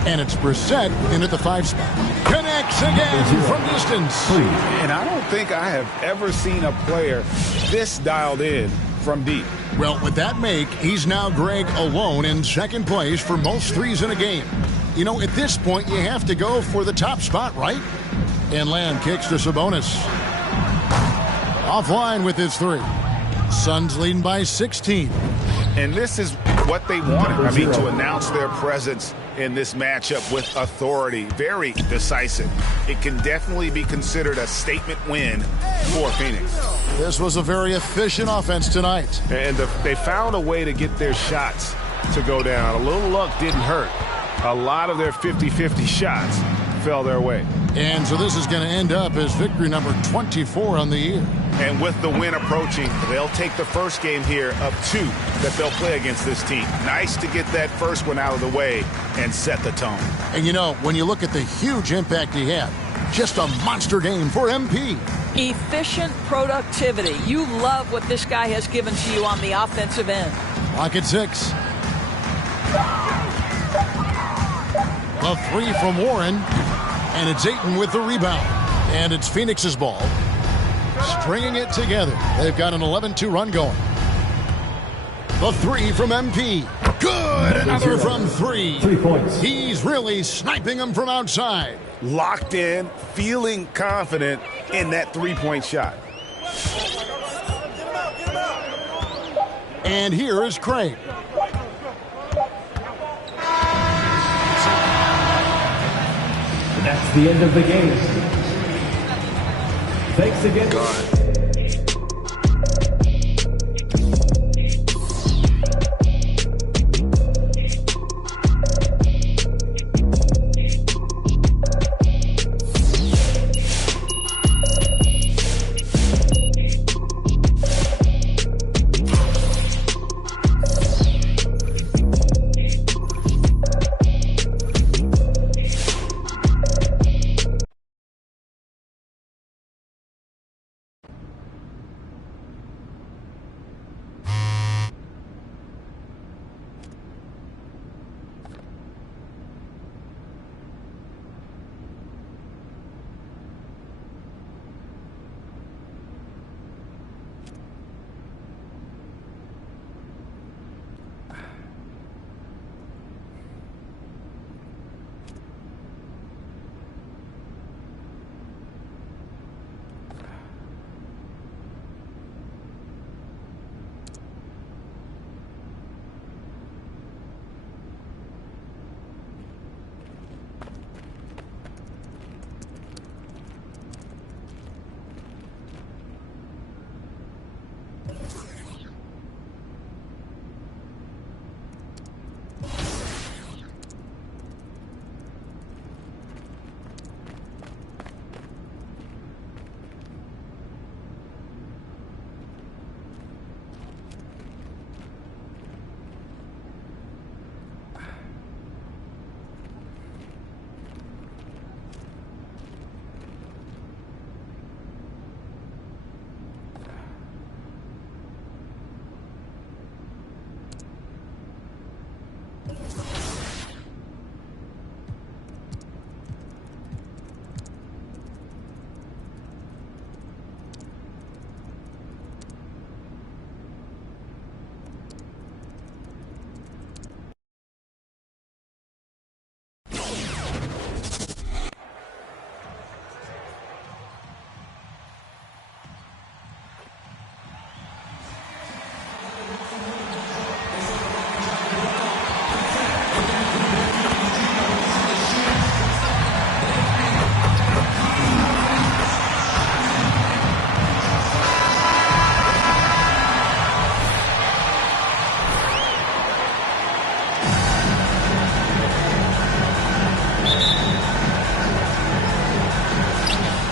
And it's Brissett in at the 5 spot. Connects again from distance. And I don't think I have ever seen a player this dialed in from deep. Well, with that make, he's now, Greg, alone in second place for most threes in a game. You know, at this point, you have to go for the top spot, right? And Lamb kicks to Sabonis. Offline with his three. Suns leading by 16. And this is what they wanted. I mean, to announce their presence in this matchup with authority. Very decisive. It can definitely be considered a statement win for Phoenix. This was a very efficient offense tonight. And they found a way to get their shots to go down. A little luck didn't hurt. A lot of their 50-50 shots fell their way. And so this is going to end up as victory number 24 on the year. And with the win approaching, they'll take the first game here of 2 that they'll play against this team. Nice to get that first one out of the way and set the tone. And you know, when you look at the huge impact he had, just a monster game for MP. Efficient productivity. You love what this guy has given to you on the offensive end. Lock at 6. A 3 from Warren. And it's Ayton with the rebound. And it's Phoenix's ball. Stringing it together. They've got an 11-2 run going. The 3 from MP. Good! Another from 3. 3 points. He's really sniping them from outside. Locked in, feeling confident in that 3-point shot. And here is Craig. That's the end of the game. Thanks again.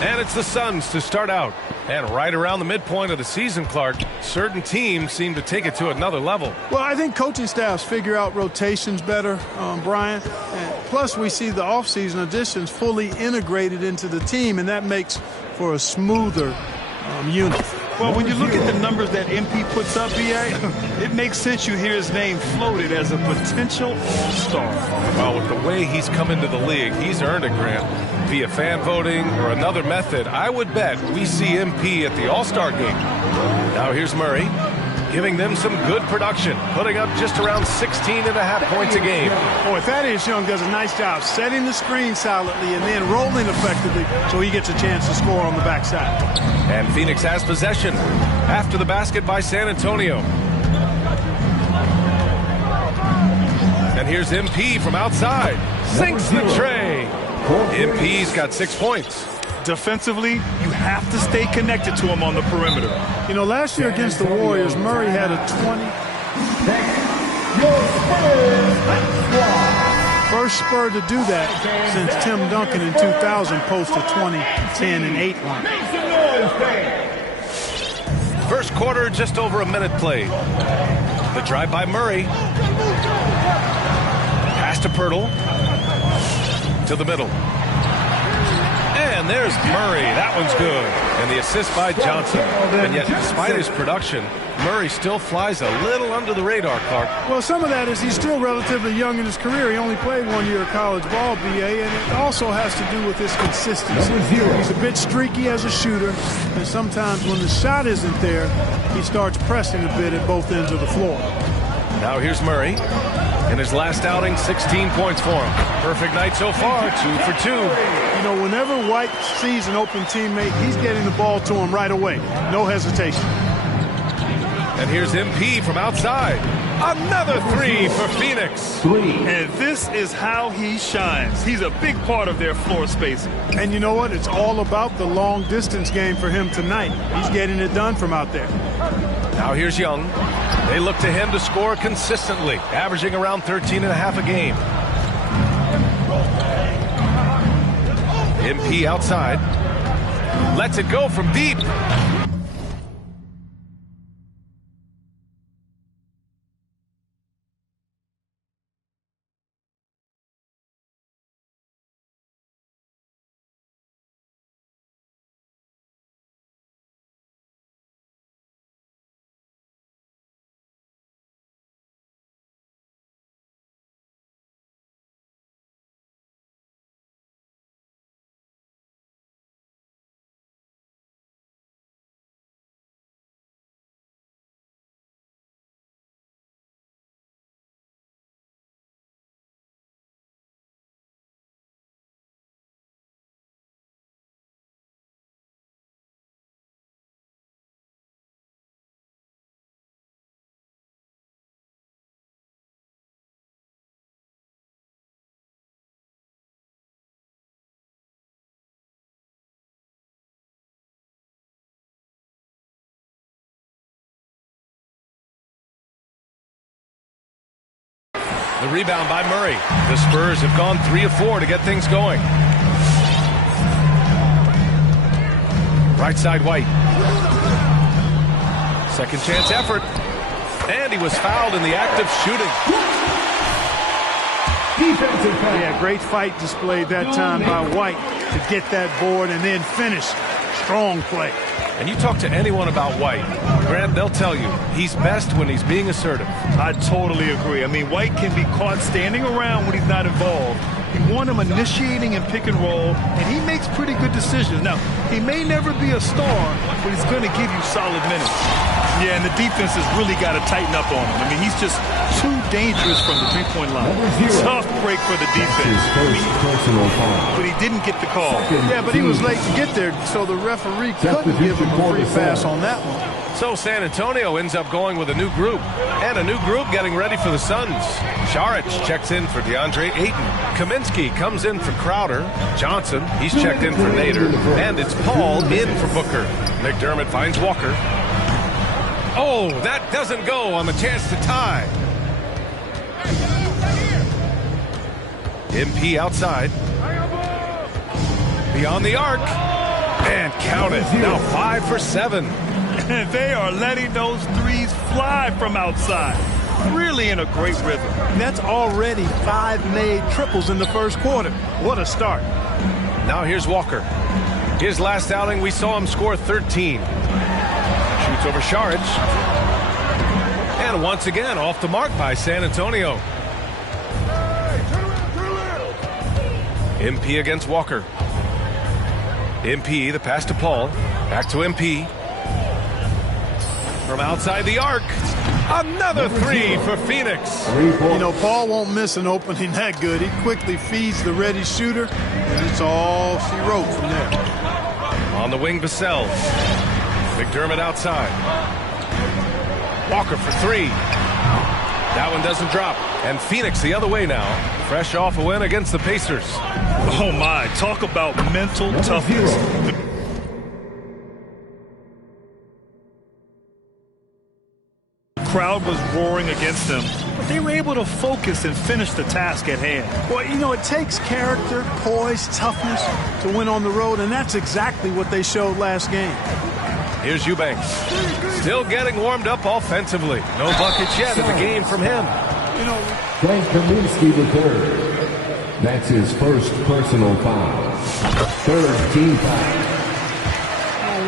And it's the Suns to start out. And right around the midpoint of the season, Clark, certain teams seem to take it to another level. Well, I think coaching staffs figure out rotations better, Brian. And plus, we see the offseason additions fully integrated into the team, and that makes for a smoother unit. Well, when you look at the numbers that MP puts up, B.A., it makes sense you hear his name floated as a potential all-star. Well, with the way he's come into the league, he's earned it, Grant. Via fan voting or another method, I would bet we see MP at the All-Star game. Now here's Murray, giving them some good production, putting up just around 16.5 points a game. Boy, Thaddeus Young does a nice job setting the screen solidly and then rolling effectively so he gets a chance to score on the backside. And Phoenix has possession after the basket by San Antonio. And here's MP from outside. Sinks the tray. MP's got 6 points. Defensively, you have to stay connected to him on the perimeter. You know, last year against the Warriors, Murray had a 20. First Spur to do that since Tim Duncan in 2000 posted 20, 10, and 8 line. First quarter, just over a minute played. The drive by Murray. Pass to Pirtle. To the middle. And there's Murray. That one's good. And the assist by Johnson. And yet, despite his production, Murray still flies a little under the radar, Clark. Well, some of that is he's still relatively young in his career. He only played 1 year of college ball, BA, and it also has to do with his consistency. He's a bit streaky as a shooter, and sometimes when the shot isn't there, he starts pressing a bit at both ends of the floor. Now here's Murray. In his last outing, 16 points for him. Perfect night so far, 2 for 2. You know, whenever White sees an open teammate, he's getting the ball to him right away. No hesitation. And here's MP from outside. Another 3 for Phoenix. And this is how he shines. He's a big part of their floor spacing. And you know what? It's all about the long distance game for him tonight. He's getting it done from out there. Now here's Young. They look to him to score consistently, averaging around 13.5 a game. MP outside. Lets it go from deep. The rebound by Murray. The Spurs have gone 3 of 4 to get things going. Right side, White. Second chance effort. And he was fouled in the act of shooting. Yeah, great fight displayed that time by White to get that board and then finish. Strong play. And you talk to anyone about White, Grant, they'll tell you he's best when he's being assertive. I totally agree. I mean, White can be caught standing around when he's not involved. You want him initiating in pick and roll, and he makes pretty good decisions. Now, he may never be a star, but he's going to give you solid minutes. Yeah, and the defense has really got to tighten up on him. I mean, he's just too dangerous from the three-point line. Tough break for the defense. But he didn't get the call. Yeah, but he was late to get there, so the referee couldn't give him a free pass on that one. So San Antonio ends up going with a new group, and a new group getting ready for the Suns. Šarić checks in for DeAndre Ayton. Kaminsky comes in for Crowder. Johnson, he's checked in for Nader. And it's Paul in for Booker. McDermott finds Walker. Oh, that doesn't go on the chance to tie. MP outside. Beyond the arc. And count it. Now 5 for 7. And they are letting those threes fly from outside. Really in a great rhythm. That's already 5 made triples in the first quarter. What a start. Now here's Walker. His last outing, we saw him score 13. Shoots over Šarić. And once again, off the mark by San Antonio. MP against Walker. MP, the pass to Paul. Back to MP. From outside the arc. Another 3 for Phoenix. You know, Paul won't miss an opening that good. He quickly feeds the ready shooter, and it's all she wrote from there. On the wing, Vassell. McDermott outside. Walker for 3. That one doesn't drop. And Phoenix the other way now. Fresh off a win against the Pacers. Oh, my. Talk about mental toughness. Crowd was roaring against them, but they were able to focus and finish the task at hand. Well, you know, it takes character, poise, toughness to win on the road, and that's exactly what they showed last game. Here's Eubanks. Still getting warmed up offensively. No buckets yet in the game from him. You know, Frank Kaminsky III. That's his first personal foul. Third team foul.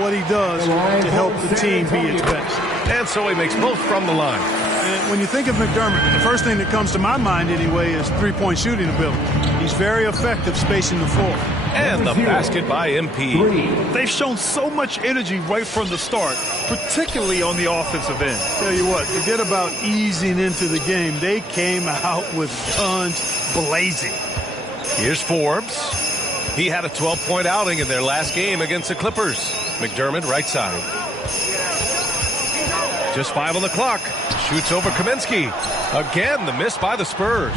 What he does to help the team be its best. And so he makes both from the line. And when you think of McDermott, the first thing that comes to my mind anyway is three-point shooting ability. He's very effective spacing the floor. And the basket by MP. They've shown so much energy right from the start, particularly on the offensive end. Tell you what, forget about easing into the game. They came out with guns blazing. Here's Forbes. He had a 12-point outing in their last game against the Clippers. McDermott right side. Just 5 on the clock. Shoots over Kaminsky. Again, the miss by the Spurs.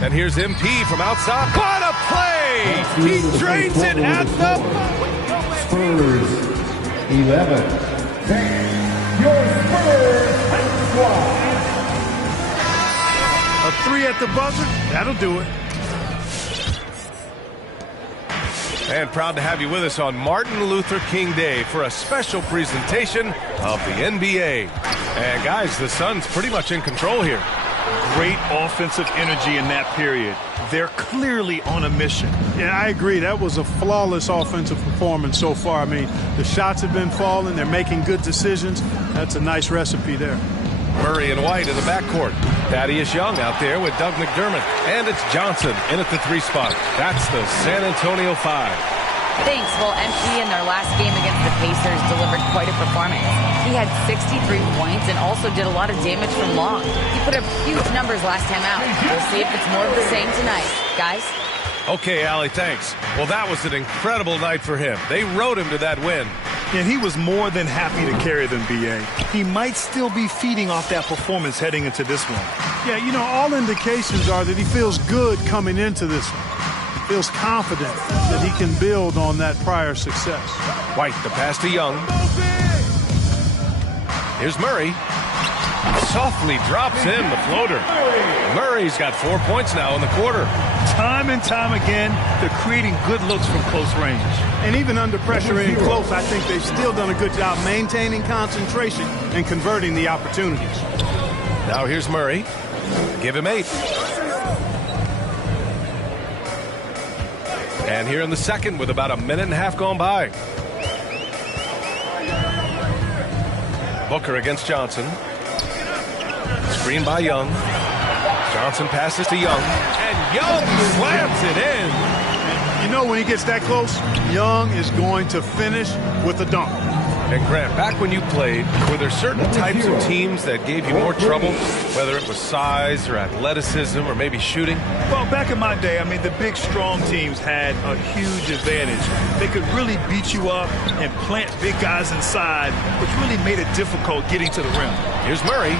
And here's MP from outside. What a play! He drains it at the... Spurs 11. Your Spurs squad. A 3 at the buzzer, that'll do it. And proud to have you with us on Martin Luther King Day for a special presentation of the NBA. And guys, the Suns pretty much in control here. Great offensive energy in that period. They're clearly on a mission. Yeah, I agree. That was a flawless offensive performance so far. I mean, the shots have been falling. They're making good decisions. That's a nice recipe there. Murray and White in the backcourt. Thaddeus Young out there with Doug McDermott. And it's Johnson in at the 3 spot. That's the San Antonio 5. Thanks. Well, MP in their last game against the Pacers delivered quite a performance. He had 63 points and also did a lot of damage from long. He put up huge numbers last time out. We'll see if it's more of the same tonight. Guys? Okay, Allie, thanks. Well, that was an incredible night for him. They rode him to that win. And he was more than happy to carry them, B.A. He might still be feeding off that performance heading into this one. Yeah, you know, all indications are that he feels good coming into this one. He feels confident that he can build on that prior success. White, the pass to Young. Here's Murray. Softly drops in the floater. Murray's got 4 points now in the quarter. Time and time again, they're creating good looks from close range. And even under pressure in close, I think they've still done a good job maintaining concentration and converting the opportunities. Now here's Murray. Give him 8. And here in the second with about a minute and a half gone by. Booker against Johnson. Screen by Young. Johnson passes to Young. And Young slams it in. And you know when he gets that close, Young is going to finish with a dunk. And Grant, back when you played, were there certain types of teams that gave you more trouble, whether it was size or athleticism or maybe shooting? Well, back in my day, I mean, the big, strong teams had a huge advantage. They could really beat you up and plant big guys inside, which really made it difficult getting to the rim. Here's Murray.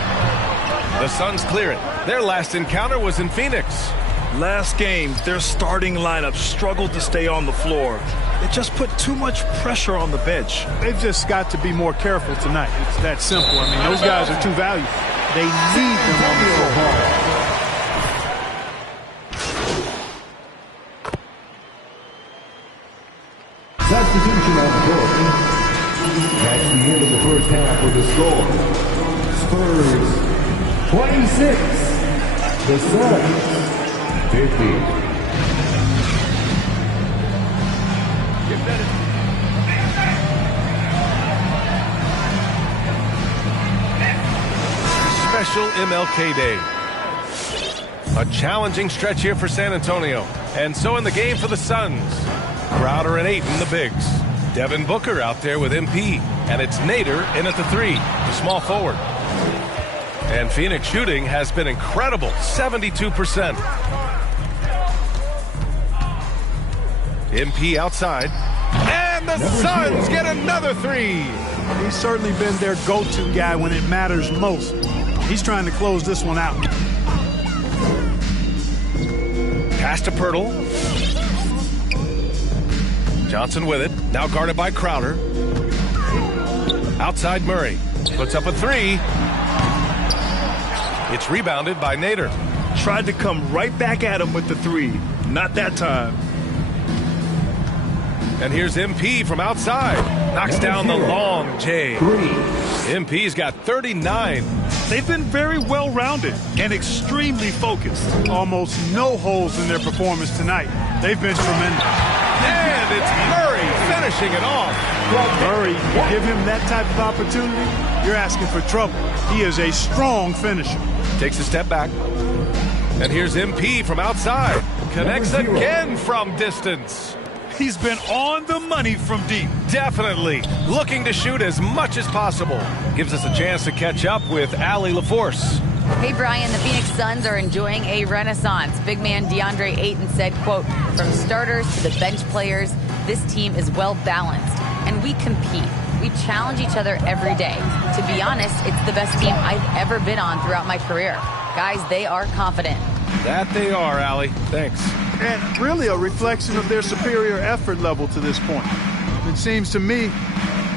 The Suns clear it. Their last encounter was in Phoenix. Last game, their starting lineup struggled to stay on the floor. They just put too much pressure on the bench. They've just got to be more careful tonight. It's that simple. I mean, those guys are too valuable. They need them on the floor. Substitution on the court. That's the end of the first half with the score. Spurs 26. The Suns 50. Special MLK Day. A challenging stretch here for San Antonio. And so in the game for the Suns. Crowder and Ayton, the bigs. Devin Booker out there with MP. And it's Nader in at the 3, the small forward. And Phoenix shooting has been incredible, 72%. MP outside. And the Suns get another 3. He's certainly been their go-to guy when it matters most. He's trying to close this one out. Pass to Pirtle. Johnson with it. Now guarded by Crowder. Outside Murray. Puts up a 3. It's rebounded by Nader. Tried to come right back at him with the 3. Not that time. And here's MP from outside. Knocks down the long J. MP's got 39. They've been very well-rounded and extremely focused. Almost no holes in their performance tonight. They've been tremendous. And it's Murray finishing it off. Murray, you give him that type of opportunity, you're asking for trouble. He is a strong finisher. Takes a step back. And here's MP from outside. Connects again from distance. He's been on the money from deep. Definitely. Looking to shoot as much as possible. Gives us a chance to catch up with Allie LaForce. Hey, Brian, the Phoenix Suns are enjoying a renaissance. Big man DeAndre Ayton said, quote, from starters to the bench players, this team is well-balanced, and we compete. We challenge each other every day. To be honest, it's the best team I've ever been on throughout my career. Guys, they are confident. That they are, Allie. Thanks. And really a reflection of their superior effort level to this point. It seems to me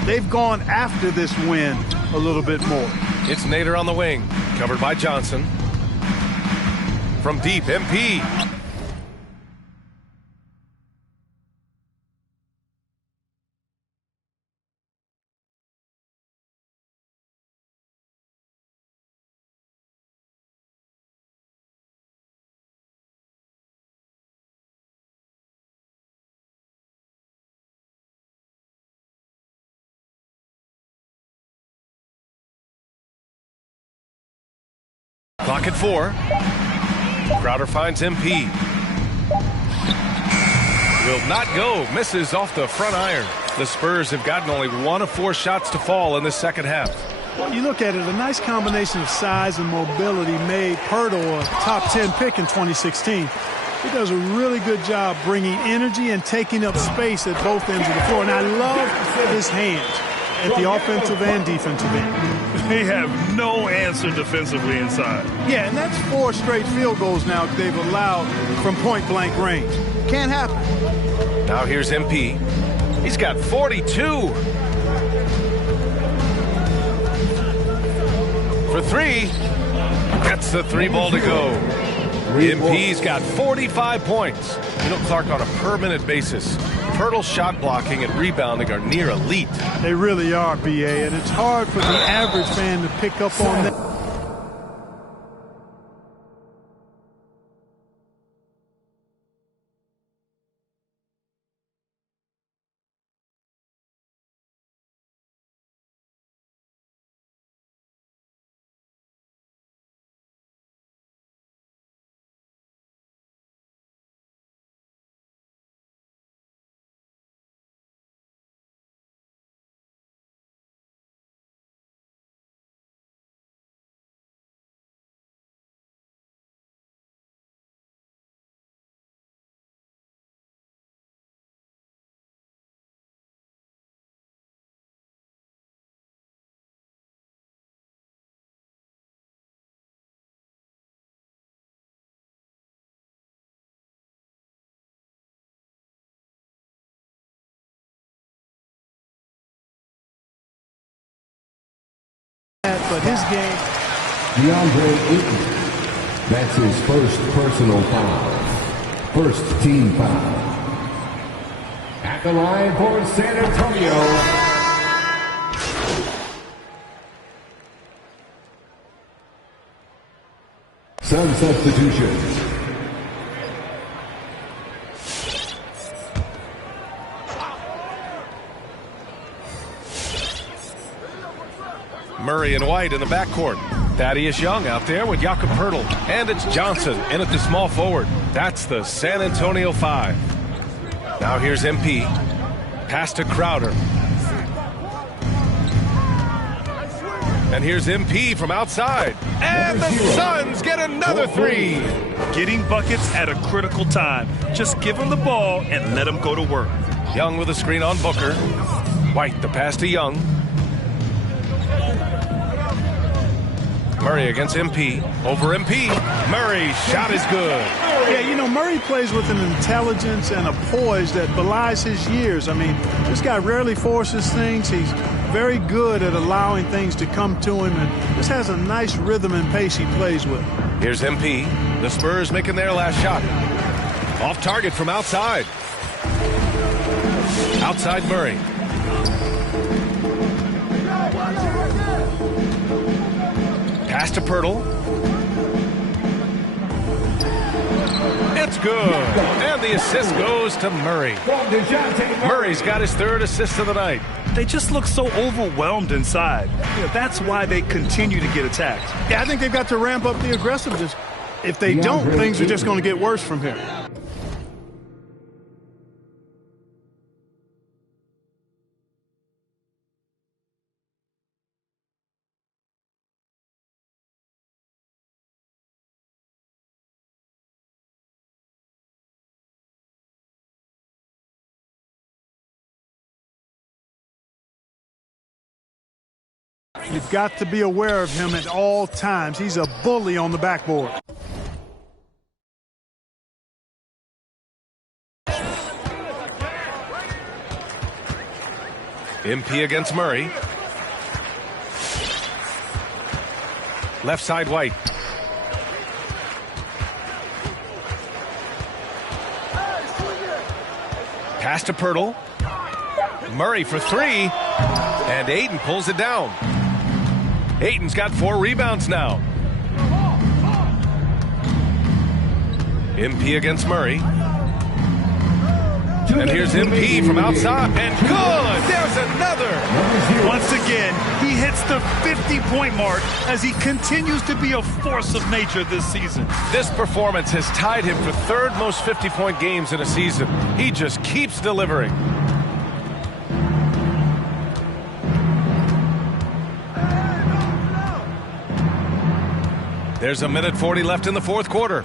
they've gone after this win a little bit more. It's Nader on the wing, covered by Johnson. From deep, MP. Clock at 4. Crowder finds MP. Will not go. Misses off the front iron. The Spurs have gotten only 1 of 4 shots to fall in the second half. Well, you look at it, a nice combination of size and mobility made Pirtle a top 10 pick in 2016. He does a really good job bringing energy and taking up space at both ends of the floor. And I love his hands at the offensive and defensive end. They have no answer defensively inside. Yeah, and that's 4 straight field goals now they've allowed from point-blank range. Can't happen. Now here's MP. He's got 42. for three. Gets the three ball to go. MP's got 45 points. You know, Clark, on a per-minute basis, Pirtle's shot blocking and rebounding are near elite. They really are, BA, and it's hard for the average fan to pick up on that. But his game. DeAndre Ayton. That's his first personal foul. First team foul. At the line for San Antonio. Some substitutions. Murray and White in the backcourt. Thaddeus Young out there with Jakob Poeltl. And it's Johnson in at the small forward. That's the San Antonio 5. Now here's MP. Pass to Crowder. And here's MP from outside. And the Suns get another three. Getting buckets at a critical time. Just give them the ball and let them go to work. Young with a screen on Booker. White the pass to Young. Murray against MP. Over MP. Murray's shot is good. Yeah, you know, Murray plays with an intelligence and a poise that belies his years. I mean, this guy rarely forces things. He's very good at allowing things to come to him, and just has a nice rhythm and pace he plays with. Here's MP. The Spurs making their last shot. Off target from outside. Outside Murray. Pass to Poeltl. It's good. And the assist goes to Murray. Murray's got his third assist of the night. They just look so overwhelmed inside. You know, that's why they continue to get attacked. Yeah, I think they've got to ramp up the aggressiveness. If they don't, things are just going to get worse from here. You've got to be aware of him at all times. He's a bully on the backboard. MP against Murray. Left side White. Pass to Poeltl. Murray for three. And Ayton pulls it down. Ayton's got 4 rebounds now. MP against Murray. And here's MP from outside. And good! There's another! Once again, he hits the 50-point mark as he continues to be a force of nature this season. This performance has tied him for third most 50-point games in a season. He just keeps delivering. There's a minute 40 left in the fourth quarter.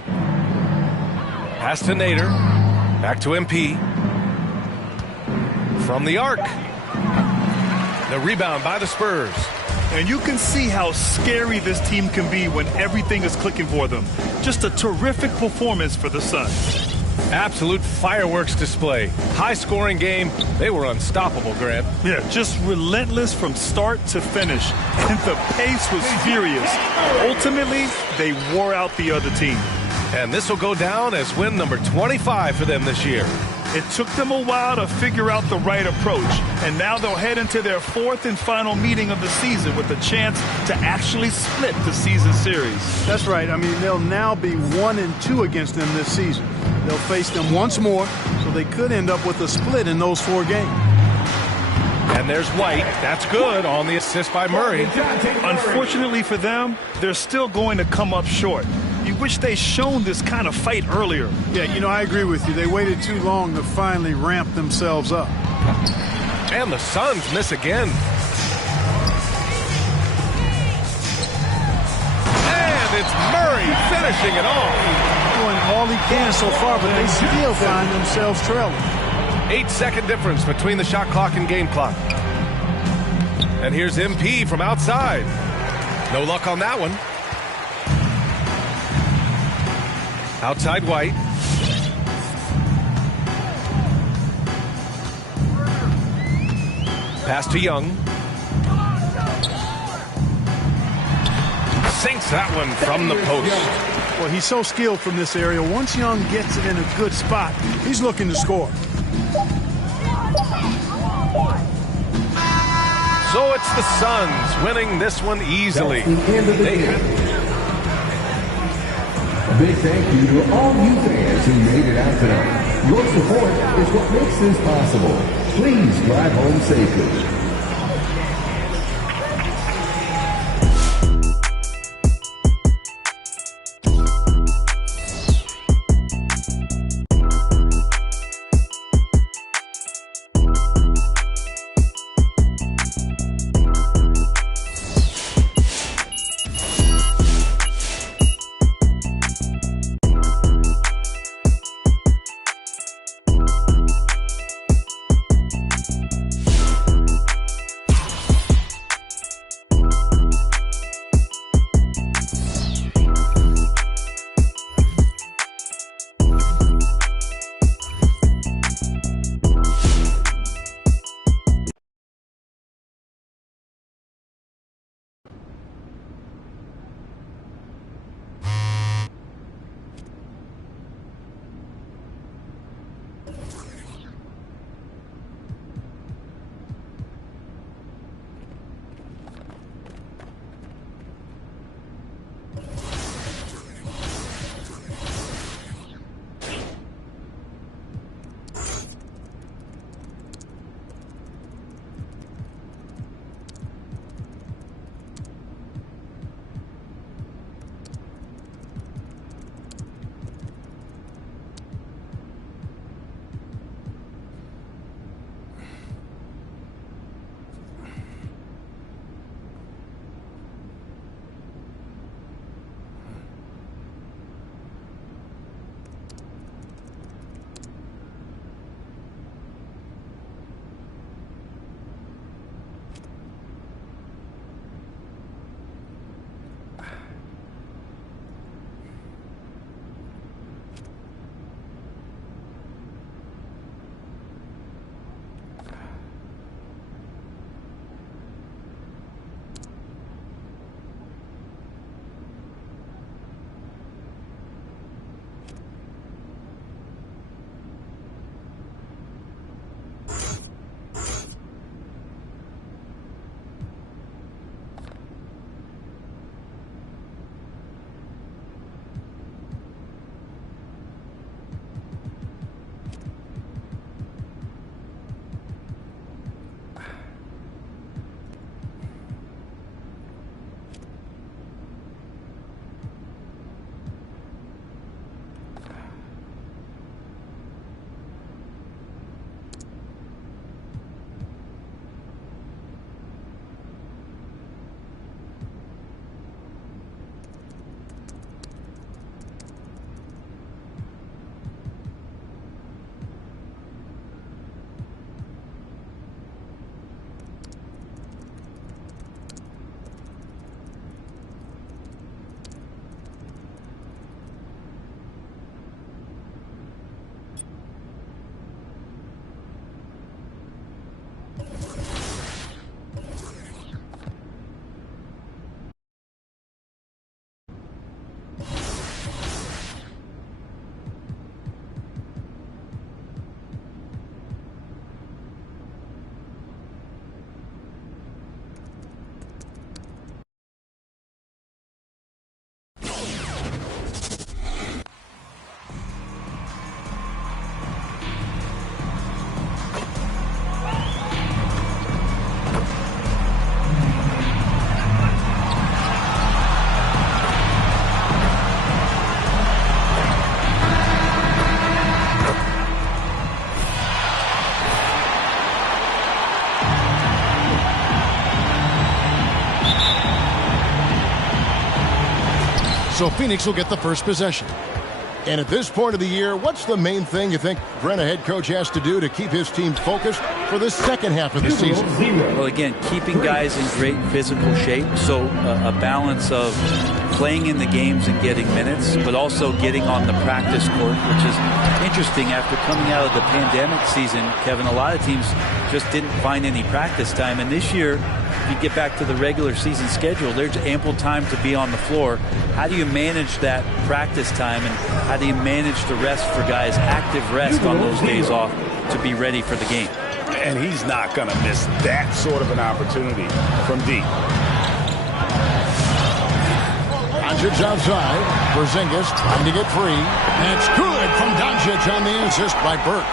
Pass to Nader. Back to MP. From the arc. The rebound by the Spurs. And you can see how scary this team can be when everything is clicking for them. Just a terrific performance for the Suns. Absolute fireworks display. High-scoring game. They were unstoppable, Grant. Yeah, just relentless from start to finish. And the pace was furious. Ultimately, they wore out the other team. And this will go down as win number 25 for them this year. It took them a while to figure out the right approach, and now they'll head into their fourth and final meeting of the season with a chance to actually split the season series. That's right. I mean, they'll now be 1-2 against them this season. They'll face them once more, so they could end up with a split in those 4 games. And there's White. That's good on the assist by Murray. Unfortunately for them, they're still going to come up short. You wish they'd shown this kind of fight earlier. Yeah, I agree with you. They waited too long to finally ramp themselves up. And the Suns miss again. And it's Murray finishing it off. Doing all he can so far, but they still find themselves trailing. 8-second difference between the shot clock and game clock. And here's MP from outside. No luck on that one. Outside White. Pass to Young. Sinks that one from the post. Well, he's so skilled from this area. Once Young gets it in a good spot, he's looking to score. So it's the Suns winning this one easily. A big thank you to all you fans who made it out tonight. Your support is what makes this possible. Please drive home safely. So Phoenix will get the first possession. And at this point of the year, what's the main thing you think Brenna head coach has to do to keep his team focused for the second half of the season? Well, again, keeping guys in great physical shape. So a balance of playing in the games and getting minutes, but also getting on the practice court, which is interesting after coming out of the pandemic season. Kevin, a lot of teams just didn't find any practice time. And this year, if you get back to the regular season schedule, there's ample time to be on the floor. How do you manage that practice time, and how do you manage the rest for guys, active rest on those days off to be ready for the game? And he's not going to miss that sort of an opportunity from deep. Doncic outside. Porzingis trying to get free. That's good from Doncic on the assist by Burke.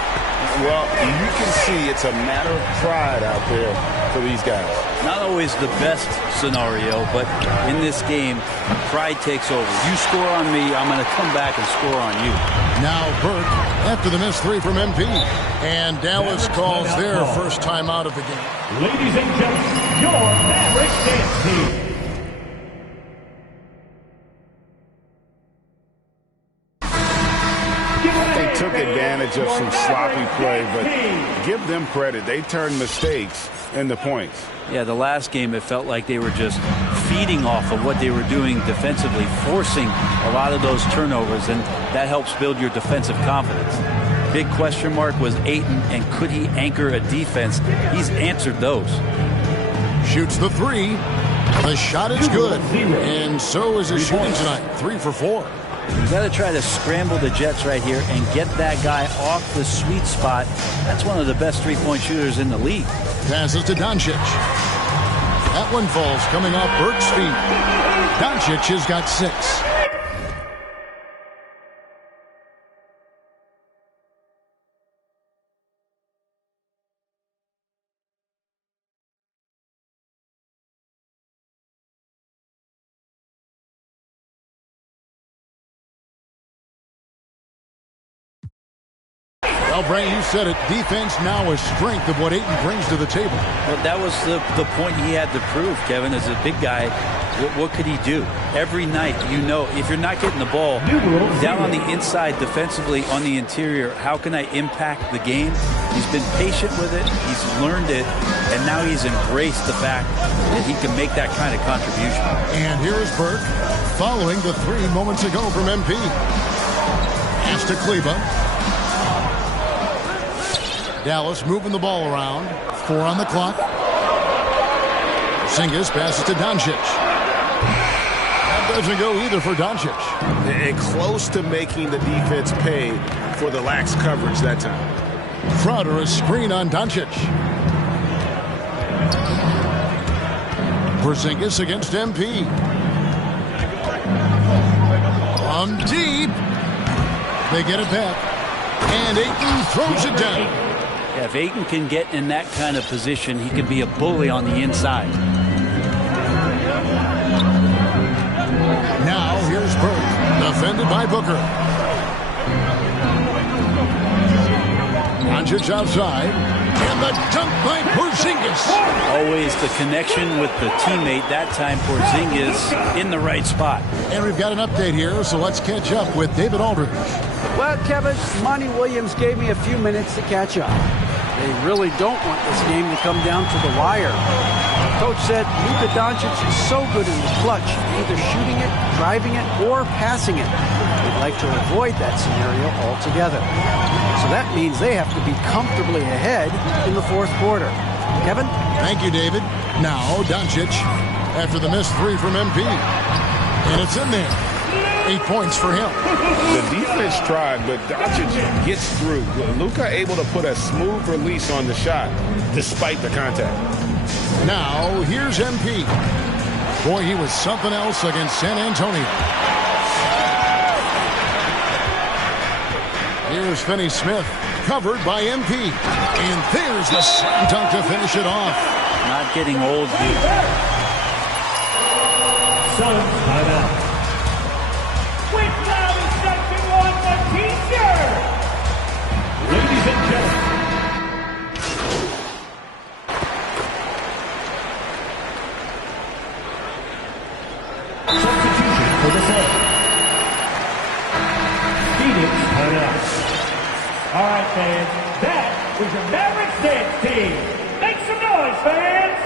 Well, you can see it's a matter of pride out there for these guys. Not always the best scenario, but in this game, pride takes over. You score on me, I'm going to come back and score on you. Now Burke after the missed three from MP. And Dallas calls their first time out of the game. Ladies and gentlemen, your Mavericks dance team. They took advantage of some sloppy play, but give them credit. They turned mistakes into points. Yeah, the last game it felt like they were just feeding off of what they were doing defensively, forcing a lot of those turnovers, and that helps build your defensive confidence. Big question mark was Ayton, and could he anchor a defense? He's answered those. Shoots the three. The shot is good. And so is his shooting tonight. 3 for 4. You got to try to scramble the Jets right here and get that guy off the sweet spot. That's one of the best three-point shooters in the league. Passes to Doncic. That one falls coming off Burke's feet. Doncic has got 6. Well, Bray, you said it. Defense now a strength of what Ayton brings to the table. Well, that was the point he had to prove, Kevin. As a big guy, what could he do? Every night, you know, if you're not getting the ball down on the inside defensively on the interior, how can I impact the game? He's been patient with it. He's learned it. And now he's embraced the fact that he can make that kind of contribution. And here is Burke following the 3 moments ago from MP. Pass to Kleba. Dallas moving the ball around. 4 on the clock. Porzingis passes to Doncic. That doesn't go either for Doncic. And close to making the defense pay for the lax coverage that time. Crowder, a screen on Doncic. Porzingis against MP. From deep. They get it back. And Ayton throws it down. Yeah, if Ayton can get in that kind of position, he can be a bully on the inside. Now here's Burke, defended by Booker. Doncic outside, and the dunk by Porzingis. Always the connection with the teammate. That time Porzingis in the right spot. And we've got an update here, so let's catch up with David Aldridge. Well, Kevin, Monty Williams gave me a few minutes to catch up. They really don't want this game to come down to the wire. Coach said Luka Doncic is so good in the clutch, either shooting it, driving it, or passing it. They'd like to avoid that scenario altogether. So that means they have to be comfortably ahead in the fourth quarter. Kevin? Thank you, David. Now, Doncic, after the missed 3 from MP. And it's in there. 8 points for him. The defense tried, but Doncic gets through. Luka able to put a smooth release on the shot despite the contact. Now, here's MP. Boy, he was something else against San Antonio. Here's Finney-Smith, covered by MP. And there's the slam dunk to finish it off. Not getting old here. Suns timeout. Quick now is section 1 for T-shirt. Ladies and gentlemen. Substitution for the set. All right, fans, that was your Mavericks dance team. Make some noise, fans!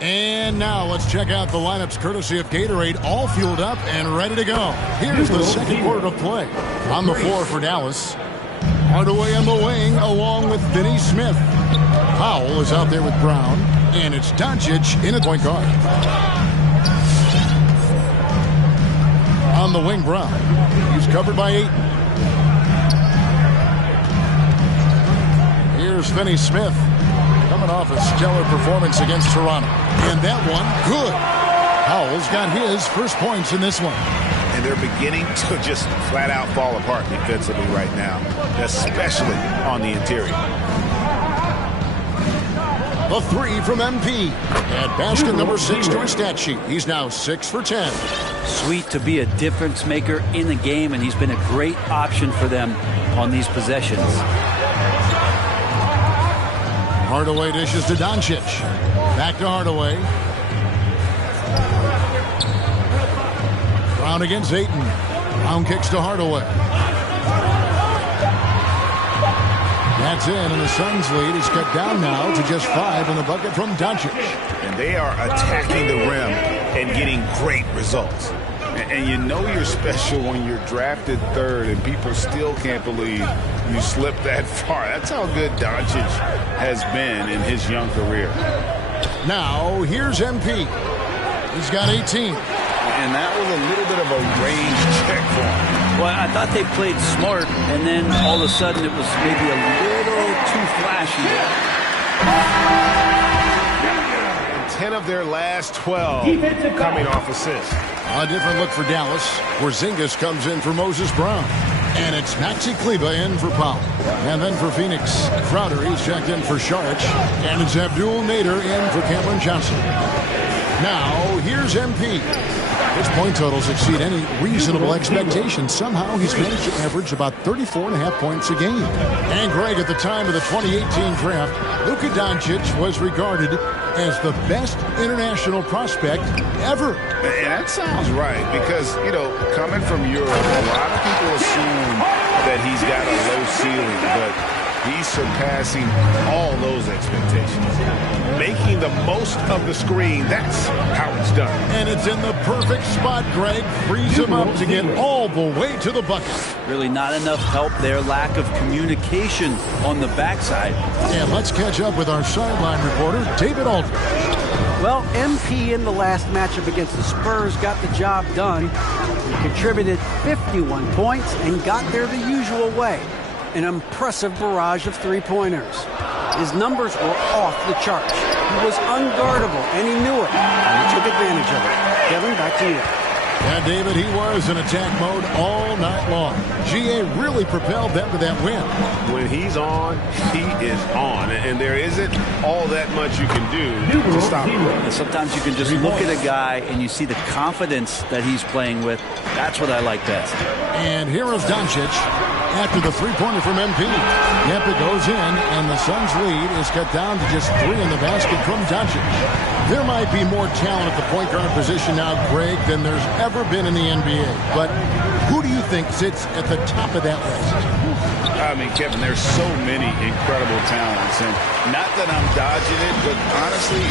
And now let's check out the lineups courtesy of Gatorade, all fueled up and ready to go. Here's the second quarter of play. On the floor for Dallas, Hardaway on the wing along with Finney Smith. Powell is out there with Brown, and it's Doncic in at point guard. On the wing, Brown. He's covered by Ayton. Here's Finney Smith, coming off a stellar performance against Toronto. And that one, good. Powell's got his first points in this one. And they're beginning to just flat out fall apart defensively right now, especially on the interior. A three from MP. At basket number 6 to his stat sheet. He's now 6 for 10. Sweet to be a difference maker in the game, and he's been a great option for them on these possessions. Hardaway dishes to Doncic. Back to Hardaway. Brown against Ayton. Brown kicks to Hardaway. That's in, and the Suns' lead is cut down now to just 5 in the bucket from Doncic. And they are attacking the rim and getting great results. And you know you're special when you're drafted 3rd and people still can't believe you slipped that far. That's how good Doncic has been in his young career. Now, here's MP. He's got 18. And that was a little bit of a range check for him. Well, I thought they played smart, and then all of a sudden it was maybe a little too flashy. And 10 of their last 12 coming off assists. A different look for Dallas, where Porzingis comes in for Moses Brown. And it's Maxi Kleber in for Powell. And then for Phoenix, Crowder, he's checked in for Saric. And it's Abdul Nader in for Cameron Johnson. Now, here's MP. His point totals exceed any reasonable expectation. Somehow he's managed to average about 34.5 points a game. And Greg, at the time of the 2018 draft, Luka Doncic was regarded as the best international prospect ever. And that sounds right, because, you know, coming from Europe, a lot of people assume that he's got a low ceiling, but he's surpassing all those expectations. Making the most of the screen, that's how it's done. And it's in the perfect spot, Greg. Frees him up to get all the way to the bucket. Really not enough help there. Lack of communication on the backside. And let's catch up with our sideline reporter, David Aldridge. Well, MP in the last matchup against the Spurs got the job done. He contributed 51 points and got there the usual way. An impressive barrage of three-pointers. His numbers were off the charts. He was unguardable, and he knew it, and he took advantage of it. Kevin, back to you. Yeah, David, he was in attack mode all night long. GA really propelled them to that win. When he's on, he is on. And there isn't all that much you can do to stop him. And sometimes you can just look at a guy and you see the confidence that he's playing with. That's what I like best. And here is Doncic after the three-pointer from MP. Yep, it goes in, and the Suns' lead is cut down to just 3 in the basket from Doncic. There might be more talent at the point guard position now, Greg, than there's ever been in the NBA. But who do you think sits at the top of that list? I mean, Kevin, there's so many incredible talents. And not that I'm dodging it, but honestly,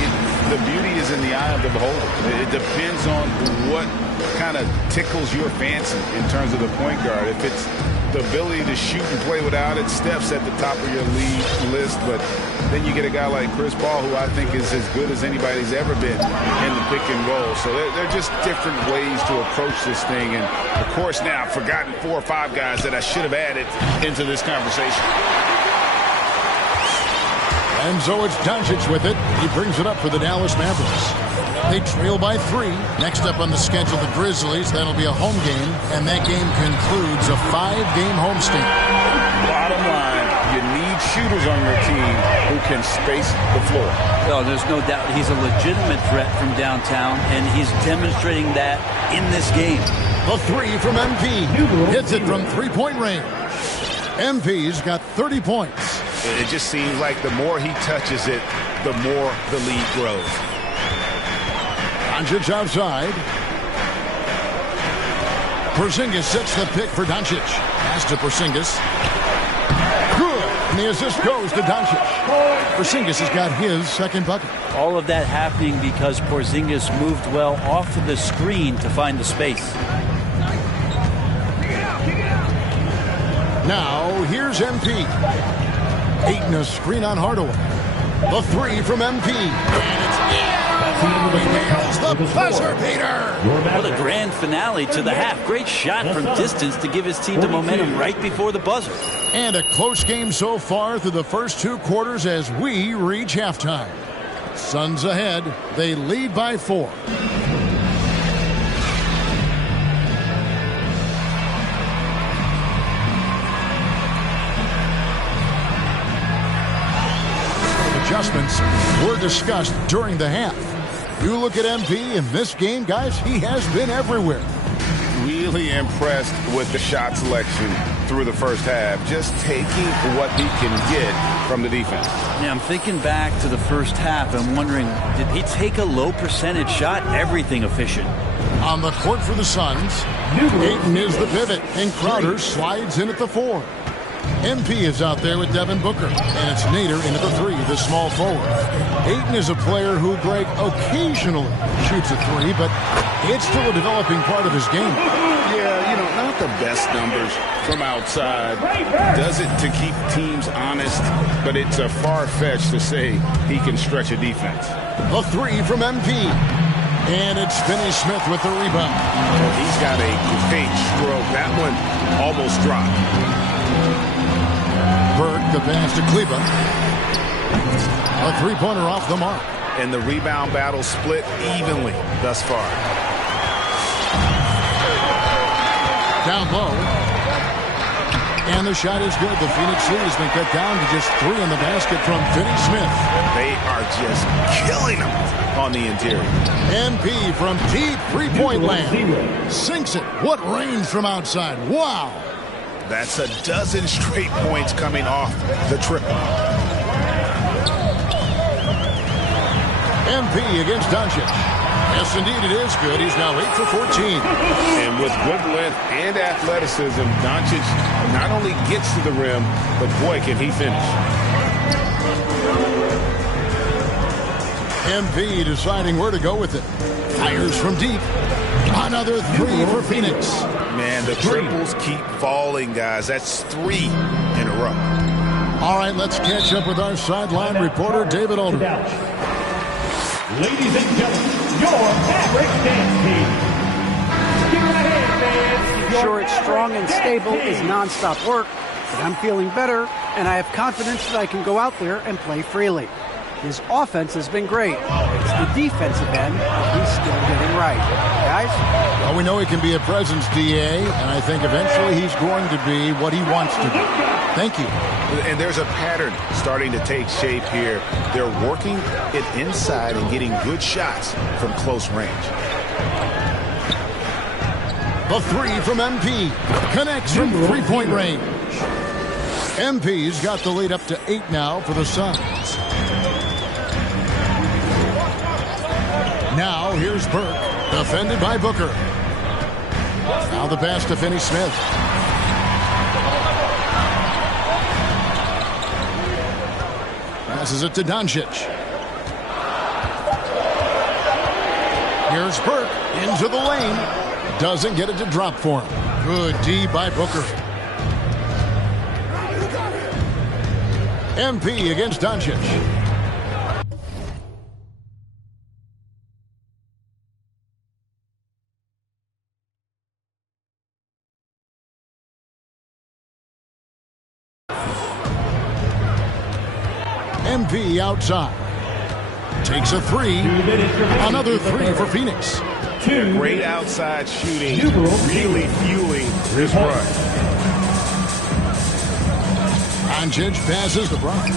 the beauty is in the eye of the beholder. It depends on what kind of tickles your fancy in terms of the point guard. If it's the ability to shoot and play without it, Steph's at the top of your league list. But then you get a guy like Chris Paul, who I think is as good as anybody's ever been in the pick and roll. So they're just different ways to approach this thing. And, of course, now I've forgotten 4 or 5 guys that I should have added into this conversation. And so it's Doncic with it. He brings it up for the Dallas Mavericks. They trail by 3. Next up on the schedule, the Grizzlies. That'll be a home game, and that game concludes a 5-game homestand. Bottom line, you need shooters on your team who can space the floor. Oh, there's no doubt he's a legitimate threat from downtown, and he's demonstrating that in this game. A 3 from MP. Hits it from three-point range. MP's got 30 points. It just seems like the more he touches it, the more the lead grows. Doncic outside. Porzingis sets the pick for Doncic. Pass to Porzingis. Good. And the assist goes to Doncic. Porzingis has got his second bucket. All of that happening because Porzingis moved well off of the screen to find the space. Now, here's MP. Ayton a screen on Hardaway. The three from MP. And it's in. He nails the buzzer beater. What a grand finale to the half. Great shot from distance to give his team the momentum right before the buzzer. And a close game so far through the first 2 quarters as we reach halftime. Suns ahead. They lead by 4. Adjustments were discussed during the half. You look at MP in this game, guys, he has been everywhere. Really impressed with the shot selection through the first half, just taking what he can get from the defense. Yeah, I'm thinking back to the first half and wondering, did he take a low percentage shot? Everything efficient. On the court for the Suns, Ayton is the pivot, and Crowder slides in at the 4. MP is out there with Devin Booker, and it's Nader in at the 3, the small forward. Ayton is a player who, Greg, occasionally shoots a 3, but it's still a developing part of his game. Yeah, not the best numbers from outside. Does it to keep teams honest, but it's a far-fetched to say he can stretch a defense. The 3 from MP. And it's Finney Smith with the rebound. Well, he's got a great stroke. That one almost dropped. Burke, the pass to Kleba. A three-pointer off the mark. And the rebound battle split evenly thus far. Down low. And the shot is good. The Phoenix lead has been cut down to just 3 in the basket from Finney Smith. They are just killing them on the interior. MP from deep three-point land. Sinks it. What range from outside. Wow. That's a dozen straight points coming off the triple. MP against Doncic. Yes, indeed, it is good. He's now 8 for 14. And with good length and athleticism, Doncic not only gets to the rim, but boy, can he finish. MP deciding where to go with it. Fires from deep. Another 3 for Phoenix. Man, the triples keep falling, guys. That's 3 in a row. All right, let's catch up with our sideline reporter, David Aldridge. Ladies and gentlemen, your Maverick dance team. Get right ahead, man. Sure, it's strong and stable is nonstop work, but I'm feeling better, and I have confidence that I can go out there and play freely. His offense has been great. It's the defensive end that he's still getting right. Guys? Well, we know he can be a presence, DA, and I think eventually he's going to be what he wants to be. Thank you. And there's a pattern starting to take shape here. They're working it inside and getting good shots from close range. The 3 from MP. Connects from three-point range. MP's got the lead up to 8 now for the Suns. Now here's Burke, defended by Booker. Now the pass to Finney Smith. Passes it to Doncic. Here's Burke into the lane. Doesn't get it to drop for him. Good D by Booker. MP against Doncic. MP outside. Takes a 3. Another 3 for Phoenix. Yeah, great outside shooting, really fueling this run. Doncic passes to Bryant.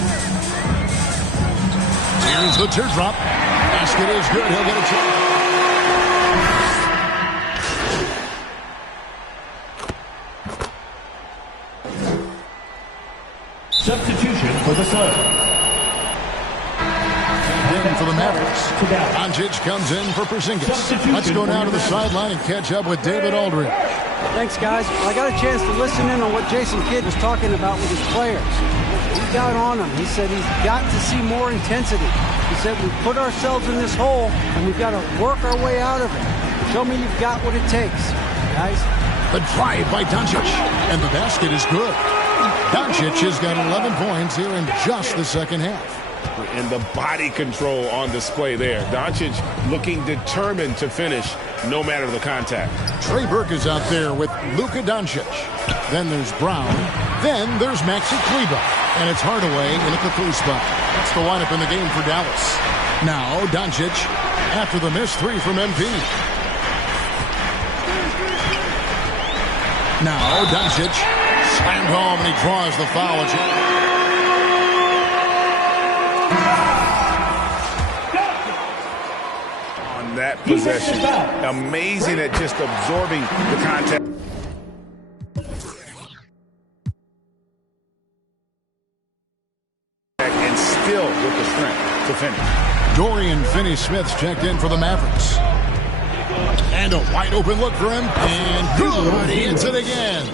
Here's the teardrop. Basket is good. He'll get a chance. Substitution for the Suns. For the Mavericks. Doncic comes in for Porzingis. Let's go now to the sideline and catch up with David Aldridge. Thanks, guys. Well, I got a chance to listen in on what Jason Kidd was talking about with his players. He got on them. He said he's got to see more intensity. He said we put ourselves in this hole, and we've got to work our way out of it. Show me you've got what it takes, guys. The drive by Doncic, and the basket is good. Doncic has got 11 points here in just the second half. And the body control on display there. Doncic looking determined to finish no matter the contact. Trey Burke is out there with Luka Doncic. Then there's Brown. Then there's Maxi Kleber. And it's Hardaway in at the 3 spot. That's the lineup in the game for Dallas. Now Doncic after the missed 3 from MP. Now Doncic slammed home and he draws the foul. On that possession, amazing at just absorbing the contact. And still with the strength to finish. Dorian Finney-Smith's checked in for the Mavericks. And a wide open look for him. And good. He hits it again.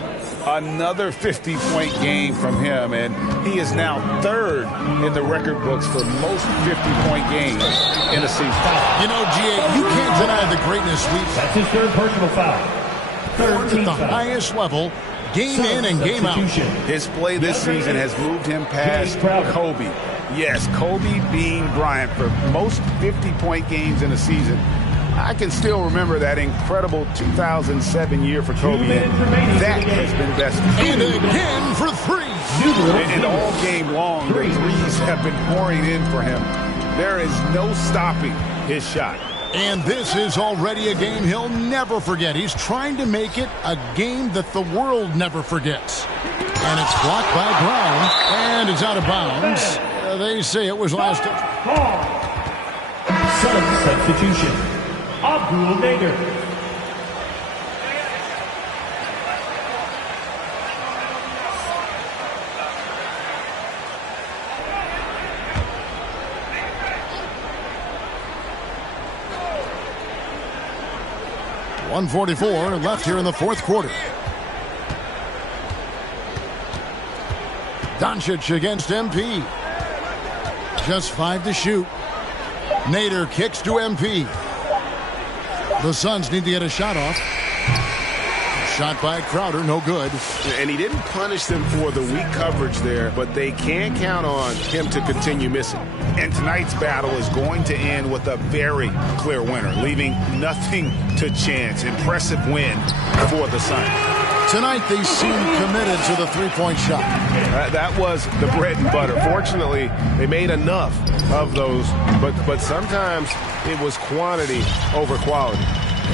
Another 50-point game from him, and he is now third in the record books for most 50-point games in a season. You know, G.A., you can't deny the greatness we've... That's his third personal foul. Third at the highest level, game in and game out. His play this season has moved him past Kobe. Yes, Kobe being Bryant for most 50-point games in a season. I can still remember that incredible 2007 year for Kobe. That has been best. And again for 3. And all game long, the threes have been pouring in for him. There is no stopping his shot. And this is already a game he'll never forget. He's trying to make it a game that the world never forgets. And it's blocked by Brown, and it's out of bounds. They say it was last touch. Substitution. Abdul Nader. .144 left here in the fourth quarter. Doncic against MP. Just 5 to shoot. Nader kicks to MP. The Suns need to get a shot off. Shot by Crowder, no good. And he didn't punish them for the weak coverage there, but they can count on him to continue missing. And tonight's battle is going to end with a very clear winner, leaving nothing to chance. Impressive win for the Suns. Tonight they seem committed to the three-point shot. That was the bread and butter. Fortunately, they made enough of those, but sometimes it was quantity over quality.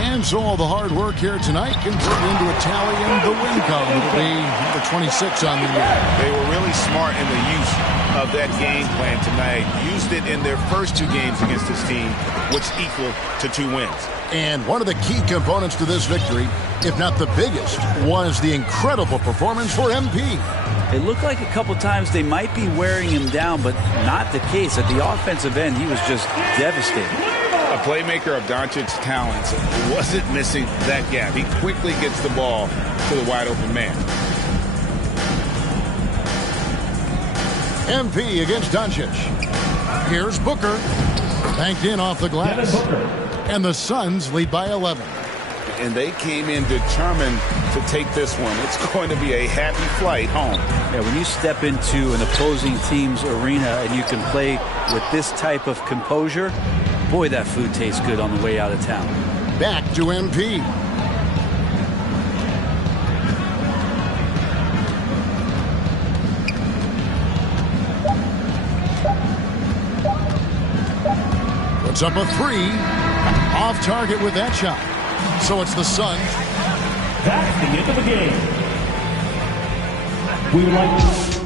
And so all the hard work here tonight converted into a tally in the win column. It'll be number 26 on the year. They were really smart in the use of that game plan tonight. Used it in their first 2 games against this team, which equal to 2 wins. And one of the key components to this victory, if not the biggest, was the incredible performance for MP. It looked like a couple times they might be wearing him down, but not the case. At the offensive end, he was just devastating. A playmaker of Doncic's talents wasn't missing that gap. He quickly gets the ball to the wide open man. MP against Doncic. Here's Booker. Banked in off the glass. And the Suns lead by 11. And they came in determined to take this one. It's going to be a happy flight home. Yeah, when you step into an opposing team's arena and you can play with this type of composure, boy, that food tastes good on the way out of town. Back to MP. Puts up a 3. Off target with that shot. So it's the Suns. That's the end of the game. We would like to...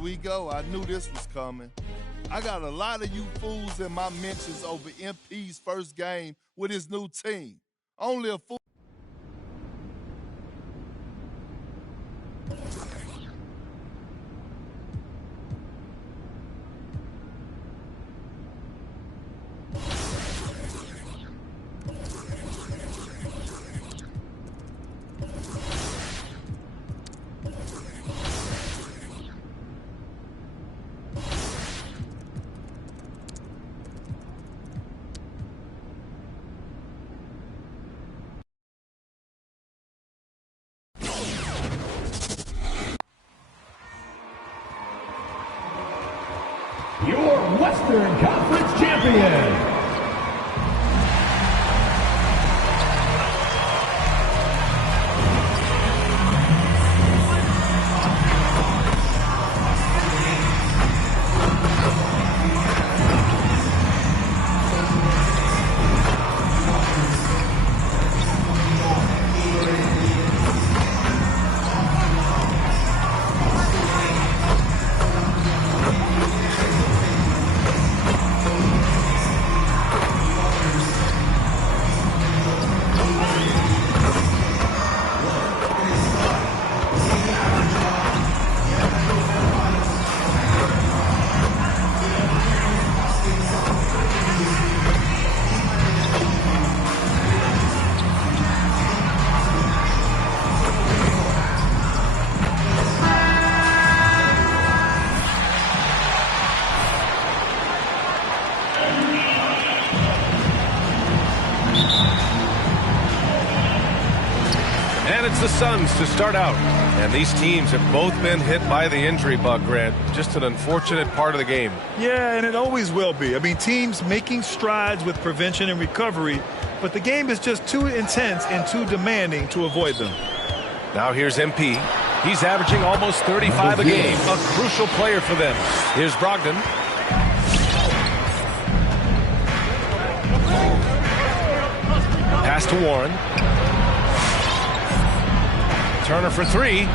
we go. I knew this was coming. I got a lot of you fools in my mentions over MP's first game with his new team. Only a fool. Your Western Conference champion. And it's the Suns to start out. And these teams have both been hit by the injury bug, Grant. Just an unfortunate part of the game. Yeah, and it always will be. I mean, teams making strides with prevention and recovery, but the game is just too intense and too demanding to avoid them. Now here's MP. He's averaging almost 35 a game. A crucial player for them. Here's Brogdon. Pass to Warren. Turner for three.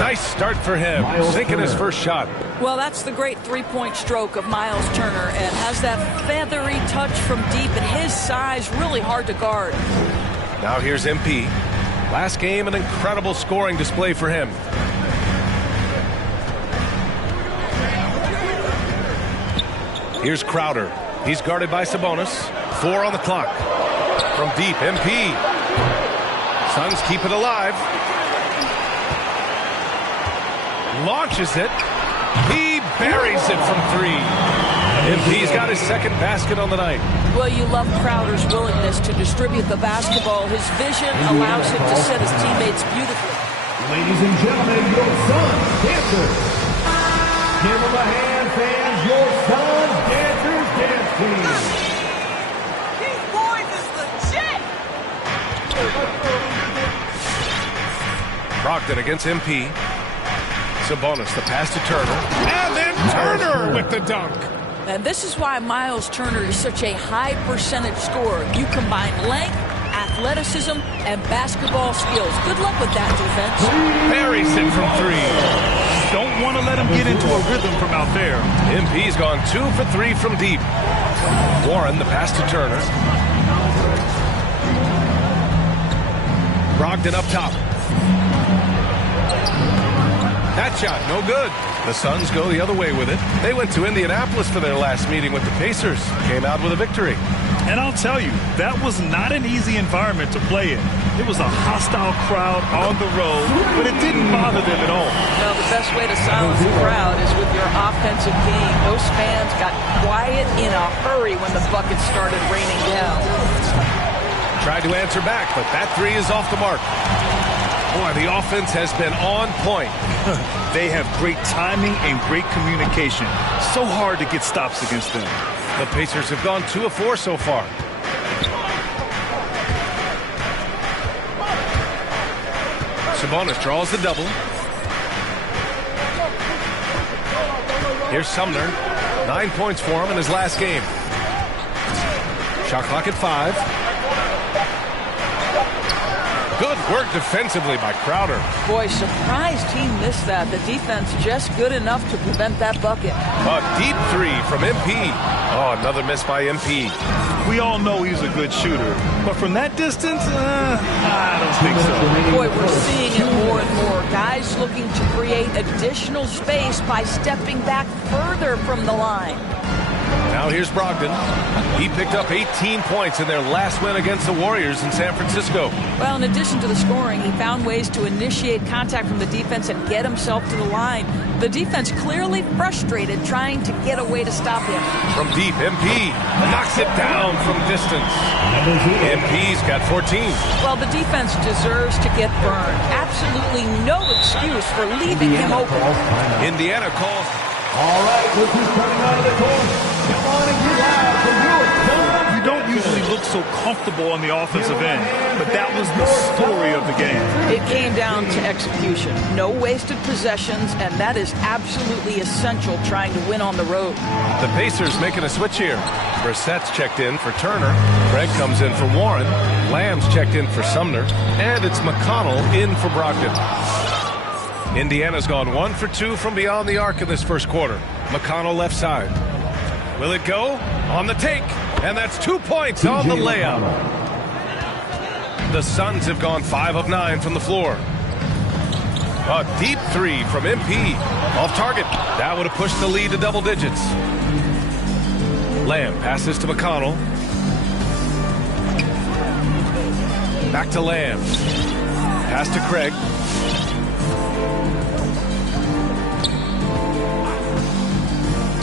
Nice start for him. Sinking his first shot. Well, that's the great three-point stroke of Miles Turner, and has that feathery touch from deep, and his size really hard to guard. Now here's MP. Last game, an incredible scoring display for him. Here's Crowder. He's guarded by Sabonis. 4 on the clock. From deep, MP. Suns keep it alive. Launches it. He buries it from three. MP's got his second basket on the night. Well, you love Crowder's willingness to distribute the basketball. His vision allows him to set his teammates beautifully. Ladies and gentlemen, your Suns dancers. Give them a hand, fans. Your Suns dancers dance team. These boys is legit. Brogdon against MP. Sabonis, the pass to Turner. And then Turner with the dunk. And this is why Miles Turner is such a high percentage scorer. You combine length, athleticism, and basketball skills. Good luck with that defense. Buries it from three. Don't want to let him get into a rhythm from out there. MP's gone 2 for 3 from deep. Warren, the pass to Turner. Brogdon up top. That shot, no good. The Suns go the other way with it. They went to Indianapolis for their last meeting with the Pacers. Came out with a victory. And I'll tell you, that was not an easy environment to play in. It was a hostile crowd on the road, but it didn't bother them at all. Well, the best way to silence the crowd is with your offensive game. Those fans got quiet in a hurry when the buckets started raining down. Tried to answer back, but that three is off the mark. Boy, the offense has been on point. They have great timing and great communication. So hard to get stops against them. The Pacers have gone 2 of 4 so far. Sabonis draws the double. Here's Sumner. 9 points for him in his last game. Shot clock at 5. Good work defensively by Crowder. Boy, surprised he missed that. The defense just good enough to prevent that bucket. A deep three from MP. Oh, another miss by MP. We all know he's a good shooter, but from that distance, I don't think so. Boy, we're seeing it more and more. Guys looking to create additional space by stepping back further from the line. Now here's Brogdon. He picked up 18 points in their last win against the Warriors in San Francisco. Well, in addition to the scoring, he found ways to initiate contact from the defense and get himself to the line. The defense clearly frustrated, trying to get a way to stop him. From deep, MP knocks it down from distance. MP's got 14. Well, the defense deserves to get burned. Absolutely no excuse for leaving him open. Indiana calls. All right, look who's coming out of the court. Come on and get out for your son. You don't usually look so comfortable on the offensive end, but that was the story of the game. It came down to execution. No wasted possessions, and that is absolutely essential trying to win on the road. The Pacers making a switch here. Brissett's checked in for Turner. Craig comes in for Warren. Lamb's checked in for Sumner. And it's McConnell in for Brogdon. Indiana's gone 1 for 2 from beyond the arc in this first quarter. McConnell left side. Will it go? On the take. And that's 2 points on the layup. The Suns have gone 5 of 9 from the floor. A deep three from MP. Off target. That would have pushed the lead to double digits. Lamb passes to McConnell. Back to Lamb. Pass to Craig.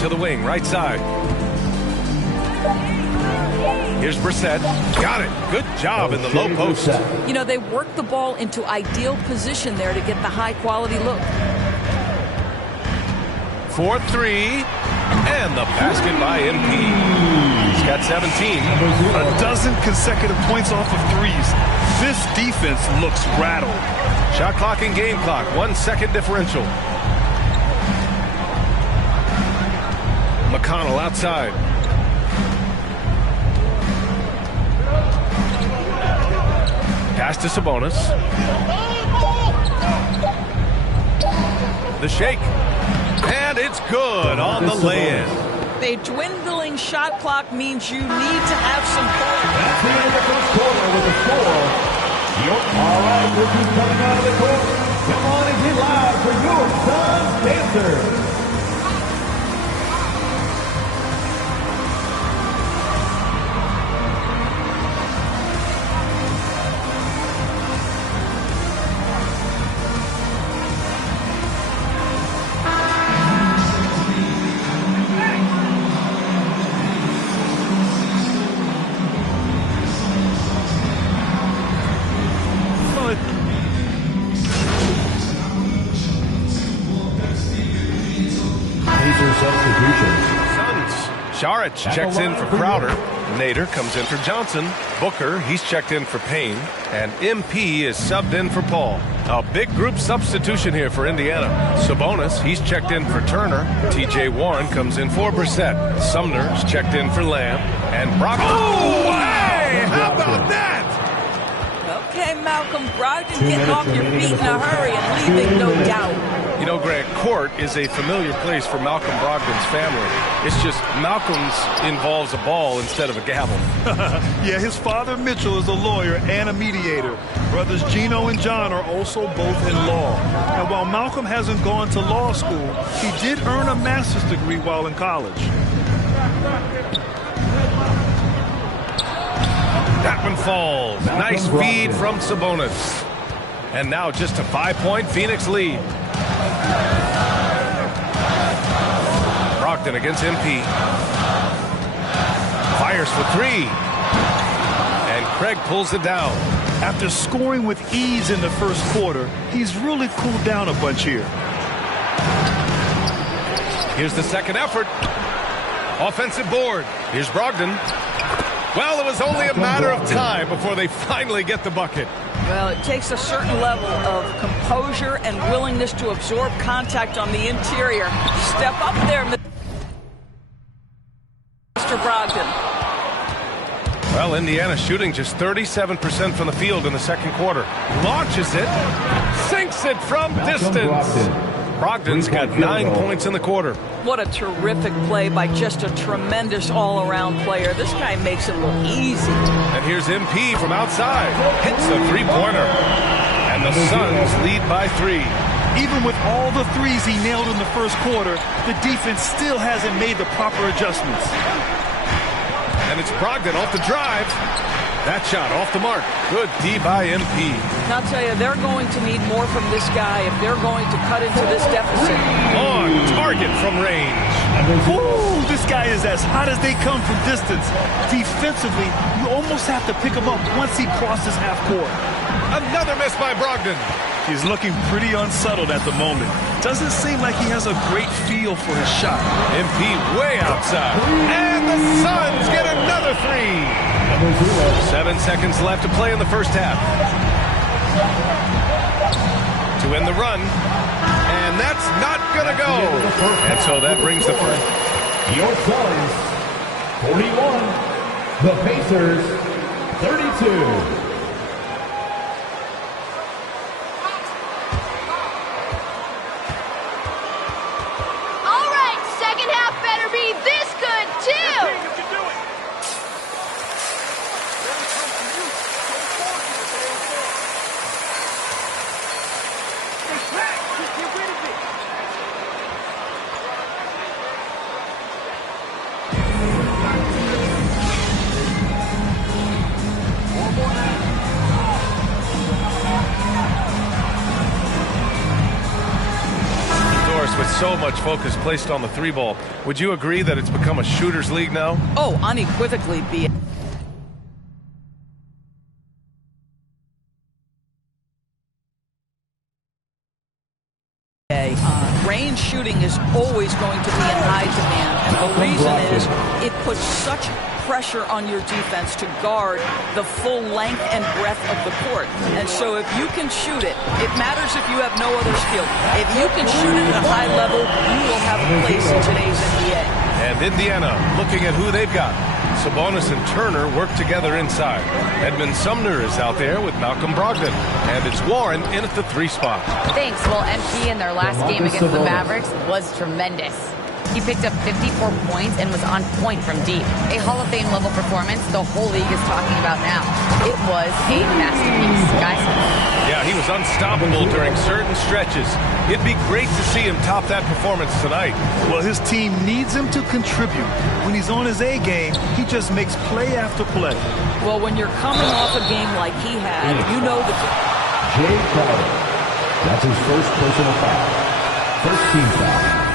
To the wing, right side. Here's Brissett. Got it. Good job in the low post. You know, they worked the ball into ideal position there to get the high-quality look. 4-3. And the basket by MP. He's got 17. A dozen consecutive points off of threes. This defense looks rattled. Shot clock and game clock. 1 second differential. McConnell outside. Pass to Sabonis. The shake. And it's good on the lay-in. A dwindling shot clock means you need to have some points. That's the end of the first quarter with the score. All right, look who's coming out of the court. Come on and get loud for your Suns Pacers. Saric checks in for Crowder. Nader comes in for Johnson. Booker, he's checked in for Payne. And MP is subbed in for Paul. A big group substitution here for Indiana. Sabonis, he's checked in for Turner. TJ Warren comes in for Brissett. Sumner's checked in for Lamb. And Brogdon. Oh, hey! How about that? Okay, Malcolm Brogdon getting off your feet in a hurry and leaving no doubt. You know, Grant, court is a familiar place for Malcolm Brogdon's family. It's just Malcolm's involves a ball instead of a gavel. Yeah, his father Mitchell is a lawyer and a mediator. Brothers Gino and John are also both in law. And while Malcolm hasn't gone to law school, he did earn a master's degree while in college. That one falls. Nice feed from Sabonis. And now just a 5-point Phoenix lead. Brogdon against MP. Fires for 3. And Craig pulls it down. After scoring with ease in the first quarter, he's really cooled down a bunch here. Here's the second effort. Offensive board. Here's Brogdon. Well, it was only a matter of time before they finally get the bucket. Well, it takes a certain level of composure and willingness to absorb contact on the interior. Step up there, Mr. Brogdon. Well, Well, Indiana shooting just 37% from the field in the second quarter. Launches it, sinks it from distance. Brogdon's got 9 points in the quarter. What a terrific play by just a tremendous all-around player. This guy makes it look easy. And here's MP from outside. Hits a three-pointer. And the Suns lead by 3. Even with all the threes he nailed in the first quarter, the defense still hasn't made the proper adjustments. And it's Brogdon off the drive. That shot off the mark. Good D by MP. I'll tell you, they're going to need more from this guy if they're going to cut into this deficit. On target from range. Ooh, this guy is as hot as they come from distance. Defensively, you almost have to pick him up once he crosses half court. Another miss by Brogdon. He's looking pretty unsettled at the moment. Doesn't seem like he has a great feel for his shot. MP way outside. And the Suns get another 3. 7 seconds left to play in the first half. To end the run. And that's not going to go. And so that brings the first. Your Suns, 41. The Pacers, 32. With so much focus placed on the 3-ball, would you agree that it's become a shooter's league now? Oh, unequivocally, B. Range shooting is always going to be in high demand, and the reason is it puts such pressure on your defense to guard the full length and breadth of the court. And so if you can shoot it, it matters if you have no other skill. If you can shoot it at a high level, you will have a place in today's NBA. And Indiana looking at who they've got. Sabonis and Turner work together inside. Edmund Sumner is out there with Malcolm Brogdon. And it's Warren in at the 3 spot. Thanks. Well, MP in their last game against the Mavericks was tremendous. He picked up 54 points and was on point from deep. A Hall of Fame level performance the whole league is talking about now. It was a masterpiece, guys. Yeah, he was unstoppable during certain stretches. It'd be great to see him top that performance tonight. Well, his team needs him to contribute. When he's on his A game, he just makes play after play. Well, when you're coming off a game like he had, you know that... Jay Crowder. That's his first personal foul. First team foul.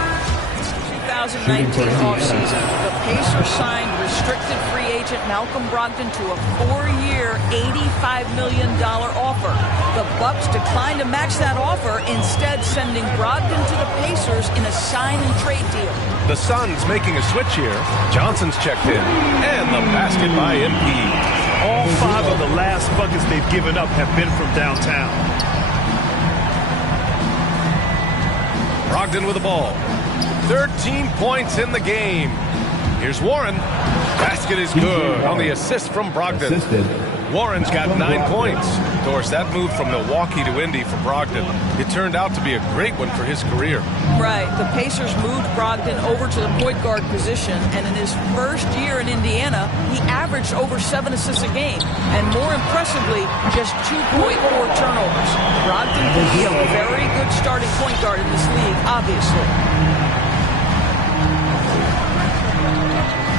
2019 offseason, the Pacers signed restricted free agent Malcolm Brogdon to a 4-year, $85 million offer. The Bucks declined to match that offer, instead sending Brogdon to the Pacers in a sign-and-trade deal. The Suns making a switch here. Johnson's checked in. And the basket by MP. All 5 of the last buckets they've given up have been from downtown. Brogdon with the ball. 13 points in the game. Here's Warren. Basket is good on the assist from Brogdon. Warren's got 9 points. Of course, that move from Milwaukee to Indy for Brogdon, it turned out to be a great one for his career. Right. The Pacers moved Brogdon over to the point guard position, and in his first year in Indiana, he averaged over 7 assists a game. And more impressively, just 2.4 turnovers. Brogdon can be a very good starting point guard in this league, obviously.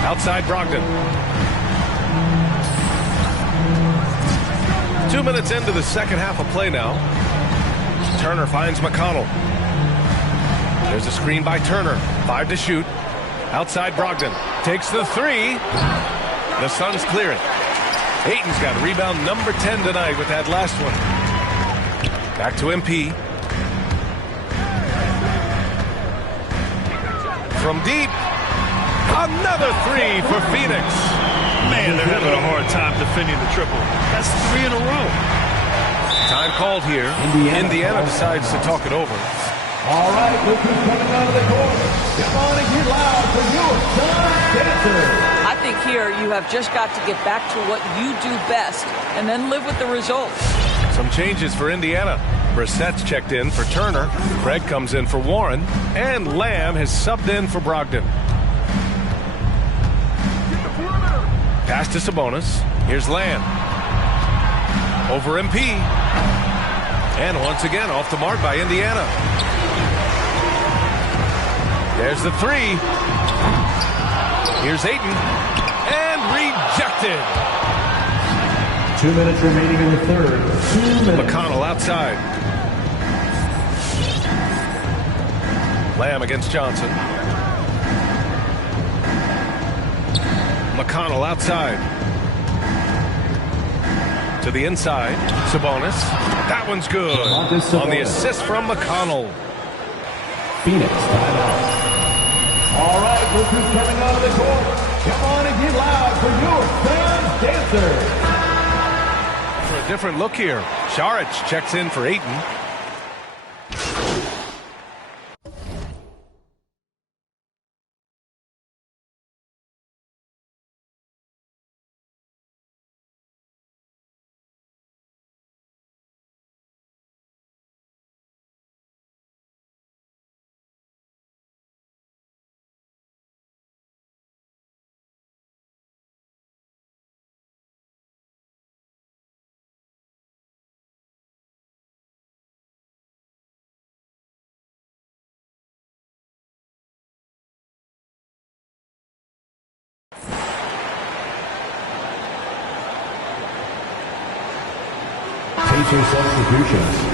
Outside Brogdon. 2 minutes into the second half of play now. Turner finds McConnell. There's a screen by Turner. 5 to shoot. Outside Brogdon. Takes the 3. The Suns clear it. Ayton's got rebound number 10 tonight with that last one. Back to MP. From deep. Another 3 for Phoenix. Man, they're having a hard time defending the triple. That's 3 in a row. Time called here. Indiana decides to talk it over. All right, look who's coming out of the court. Come on and get loud for your Suns Pacers. I think he here, you have just got to get back to what you do best and then live with the results. Some changes for Indiana. Brissett's checked in for Turner. Craig comes in for Warren. And Lamb has subbed in for Brogdon. Pass to Sabonis. Here's Lamb. Over MP. And once again, off the mark by Indiana. There's the three. Here's Ayton. And rejected. 2 minutes remaining in the third. 2 minutes. McConnell outside. Lamb against Johnson. McConnell outside. To the inside. Sabonis. That one's good. On the assist from McConnell. Phoenix timeout. All right, look who's coming onto the court. Come on and get loud for your fans dancer. For a different look here. Šarić checks in for Ayton.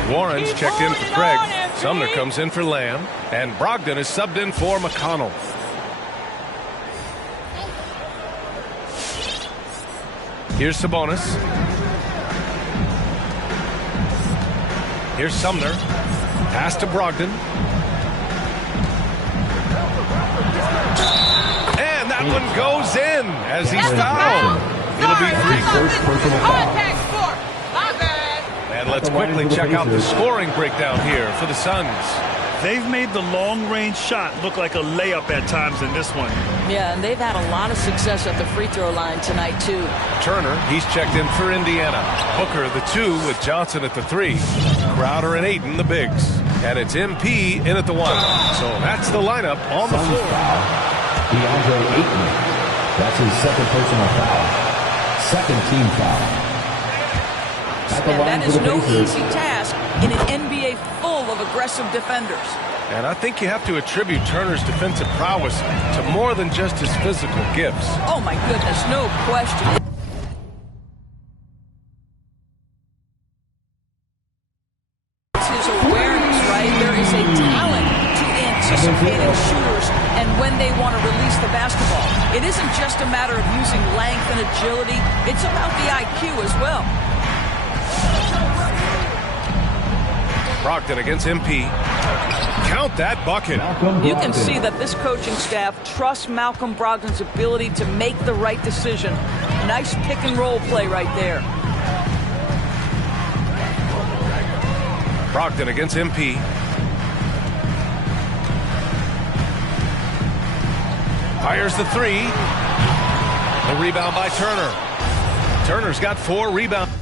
Warren's checked in for Craig. Sumner comes in for Lamb. And Brogdon is subbed in for McConnell. Here's Sabonis. Here's Sumner. Pass to Brogdon. And that one goes in as he's fouled. It'll be three. First personal foul. And let's quickly check out the scoring breakdown here for the Suns. They've made the long-range shot look like a layup at times in this one. Yeah, and they've had a lot of success at the free throw line tonight, too. Turner, he's checked in for Indiana. Booker, the 2, with Johnson at the 3. Crowder and Ayton, the bigs. And it's MP in at the 1. So that's the lineup on the floor. DeAndre Ayton. That's his second personal foul. Second team foul. And that is no easy task in an NBA full of aggressive defenders. And I think you have to attribute Turner's defensive prowess to more than just his physical gifts. Oh, my goodness, no question. It's his awareness, right? There is a talent to anticipating shooters and when they want to release the basketball. It isn't just a matter of using length and agility. It's about the IQ as well. Brogdon against MP. Count that bucket. You can see that this coaching staff trusts Malcolm Brogdon's ability to make the right decision. Nice pick and roll play right there. Brogdon against MP. Fires the 3. The rebound by Turner. Turner's got 4 rebounds.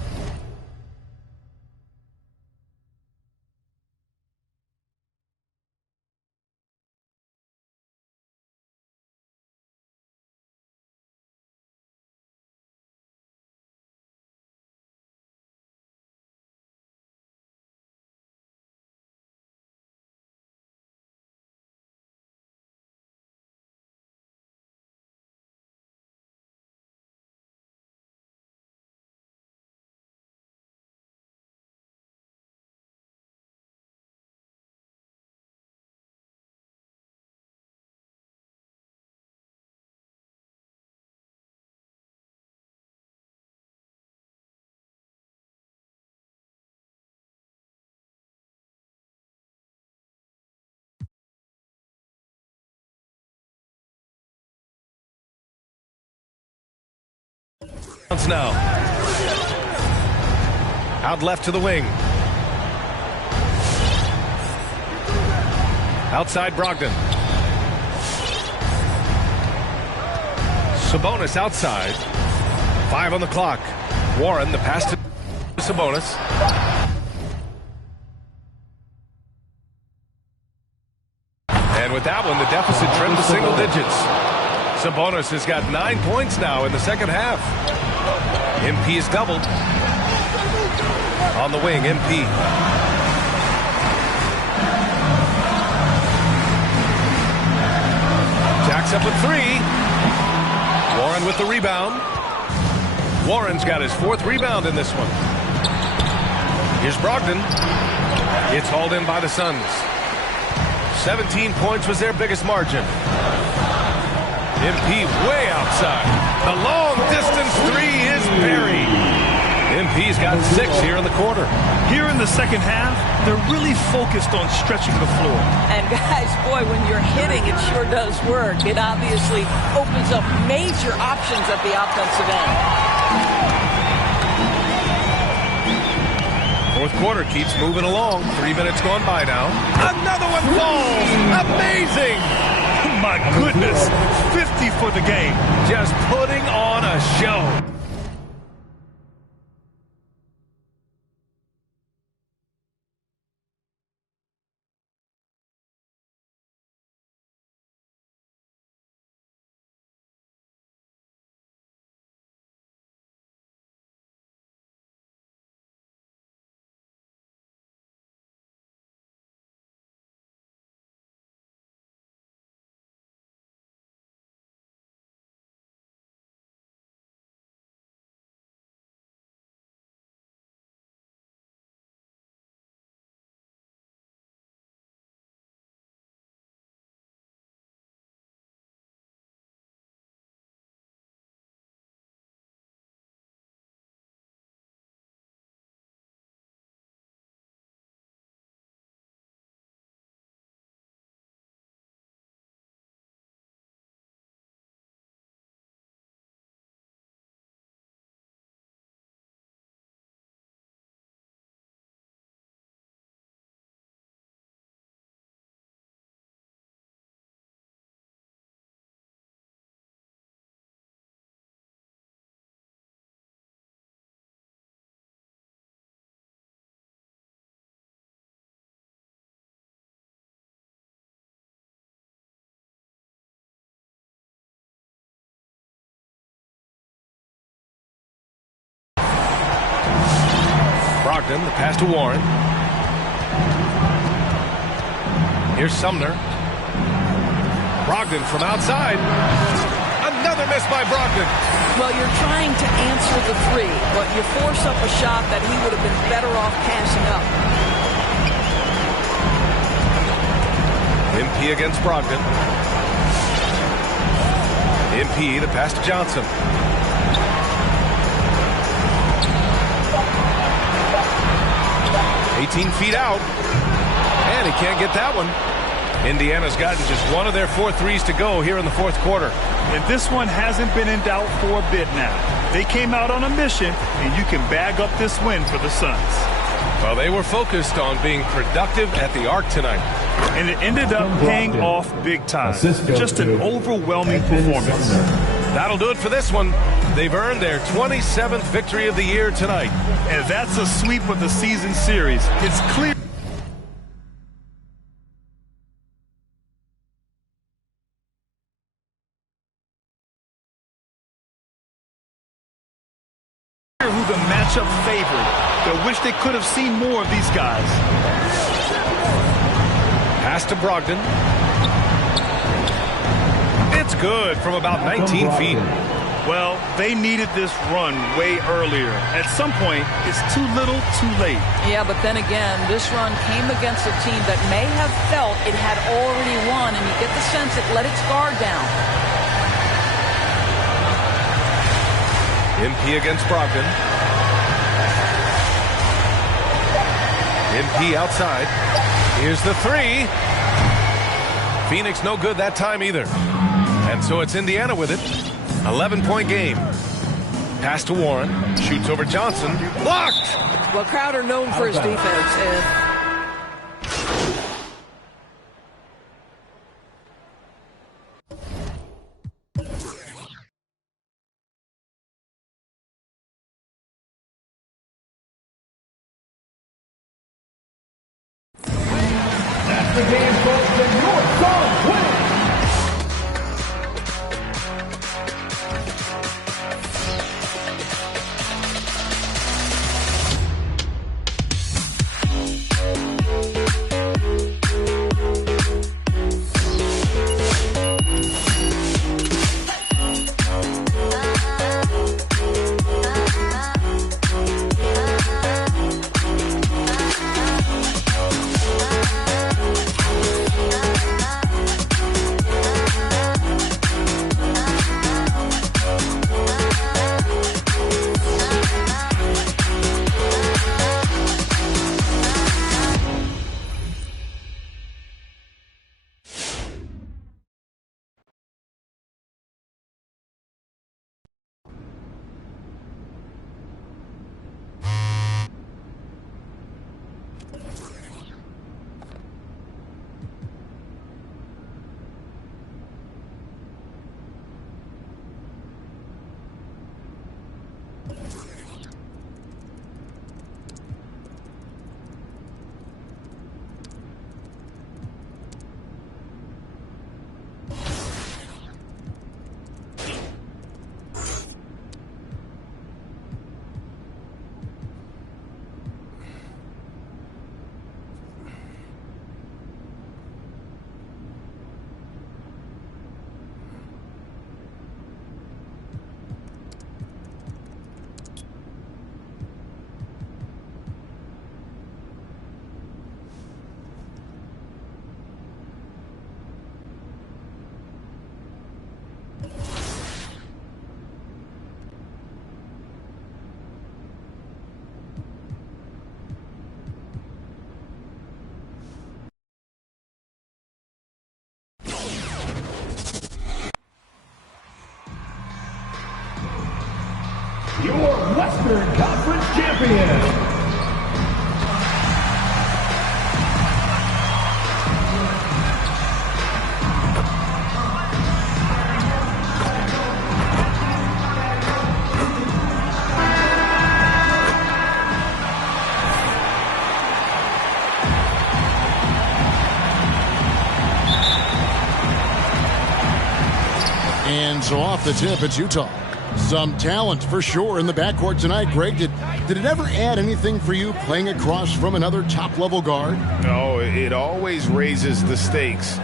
Now out left to the wing. Outside Brogdon. Sabonis outside. 5 on the clock. Warren, the pass to Sabonis. And with that one, the deficit trimmed to single digits. Sabonis has got 9 points now in the second half. MP is doubled. On the wing, MP. Jacks up with 3. Warren with the rebound. Warren's got his 4th rebound in this one. Here's Brogdon. It's hauled in by the Suns. 17 points was their biggest margin. MP way outside. The long distance 3 is buried. MP's got 6 here in the quarter. Here in the second half, they're really focused on stretching the floor. And guys, boy, when you're hitting, it sure does work. It obviously opens up major options at the offensive end. Fourth quarter keeps moving along. 3 minutes gone by now. Another one falls. Amazing. My goodness. 50 for the game. Just putting on a show. Brogdon, the pass to Warren. Here's Sumner. Brogdon from outside. Another miss by Brogdon. Well, you're trying to answer the 3, but you force up a shot that he would have been better off passing up. MP against Brogdon. MP, the pass to Johnson. 18 feet out. And he can't get that one. Indiana's gotten just one of their 4 threes to go here in the fourth quarter. And this one hasn't been in doubt for a bit now. They came out on a mission, and you can bag up this win for the Suns. Well, they were focused on being productive at the arc tonight. And it ended up paying off big time. Just an overwhelming performance. That'll do it for this one. They've earned their 27th victory of the year tonight. And that's a sweep of the season series. It's clear who the matchup favored. They wish they could have seen more of these guys. Pass to Brogdon. It's good from about 19 feet. Well, they needed this run way earlier. At some point, it's too little, too late. Yeah, but then again, this run came against a team that may have felt it had already won, and you get the sense it let its guard down. MP against Brogdon. MP outside. Here's the 3. Phoenix no good that time either. And so it's Indiana with it. 11-point game. Pass to Warren. Shoots over Johnson. Blocked! Well, Crowder known for his defense, and the game folks, and your Suns win. Your Western Conference champion. And so off the tip, it's Utah. Some talent for sure in the backcourt tonight. Greg, did it ever add anything for you playing across from another top-level guard? No, it always raises the stakes.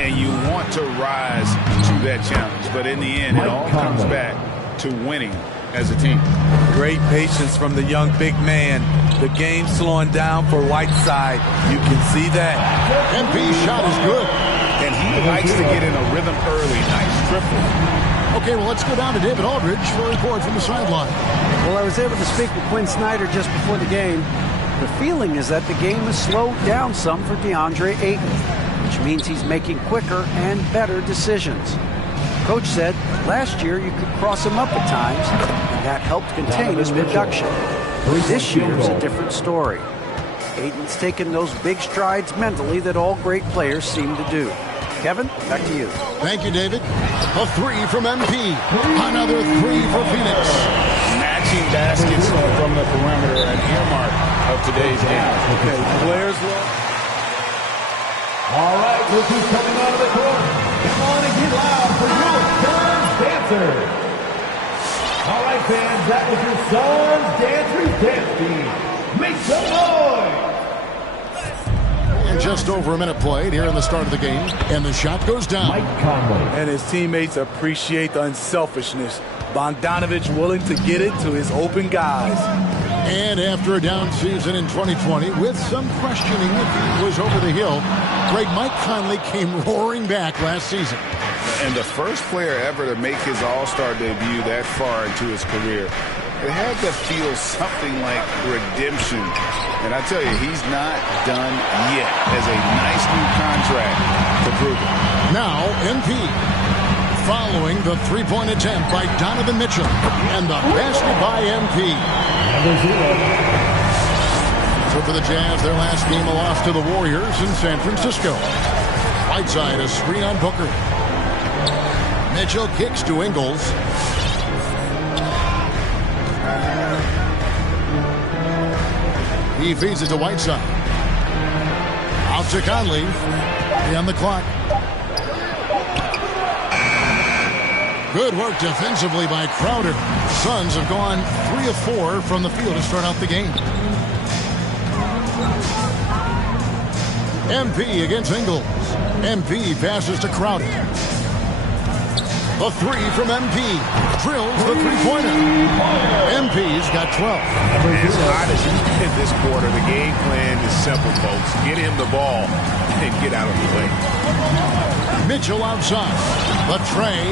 And you want to rise to that challenge. But in the end, it all comes back to winning as a team. Great patience from the young big man. The game's slowing down for Whiteside. You can see that. MP's shot is good. And he likes to get in a rhythm early. Nice triple. Okay, well, let's go down to David Aldridge for a report from the sideline. Well, I was able to speak with Quinn Snyder just before the game. The feeling is that the game has slowed down some for DeAndre Ayton, which means he's making quicker and better decisions. Coach said last year you could cross him up at times, and that helped contain his production. This year is a different story. Ayton's taken those big strides mentally that all great players seem to do. Kevin, back to you. Thank you, David. A three from MP. Another three for Phoenix. Matching baskets from the perimeter, an earmark of today's game. Okay, players look. All right, look who's coming out of the court. Come on and get loud for your Suns Dancers. All right, fans, that was your Suns Dancers dance team. Make some noise. And just over a minute played here in the start of the game, and the shot goes down. Mike Conley. And his teammates appreciate the unselfishness. Bogdanovich willing to get it to his open guys. And after a down season in 2020, with some questioning if he was over the hill, Mike Conley came roaring back last season. And the first player ever to make his All-Star debut that far into his career. it had to feel something like redemption. And I tell you, he's not done yet. Has a nice new contract to prove it. Now, MP. Following the three-point attempt by Donovan Mitchell. And the basket by MP. So for the Jazz, their last game, a loss to the Warriors in San Francisco. Whiteside, a screen on Booker. Mitchell kicks to Ingles. He feeds it to Whiteside. Out to Conley. On the clock. Good work defensively by Crowder. Suns have gone 3 of 4 from the field to start out the game. MP against Ingles. MP passes to Crowder. The three from MP. Drills the three-pointer. MP's got 12. As hot as he's been this quarter, the game plan is simple, folks. Get him the ball and get out of the way. Mitchell outside. The tray.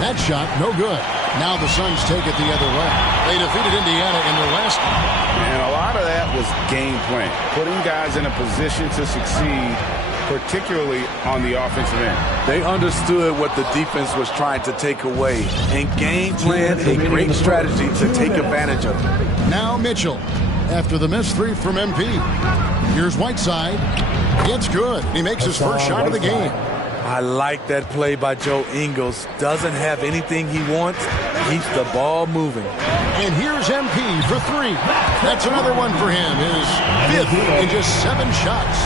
That shot, no good. Now the Suns take it the other way. They defeated Indiana in their last game. And a lot of that was game plan. Putting guys in a position to succeed, particularly on the offensive end. They understood what the defense was trying to take away and game plan a great strategy to take advantage of it. Now Mitchell, after the missed three from MP. Here's Whiteside. It's good. He makes his first shot of the game. I like that play by Joe Ingles. Doesn't have anything he wants. Keeps the ball moving. And here's MP for three. That's another one for him. His fifth in just 7 shots.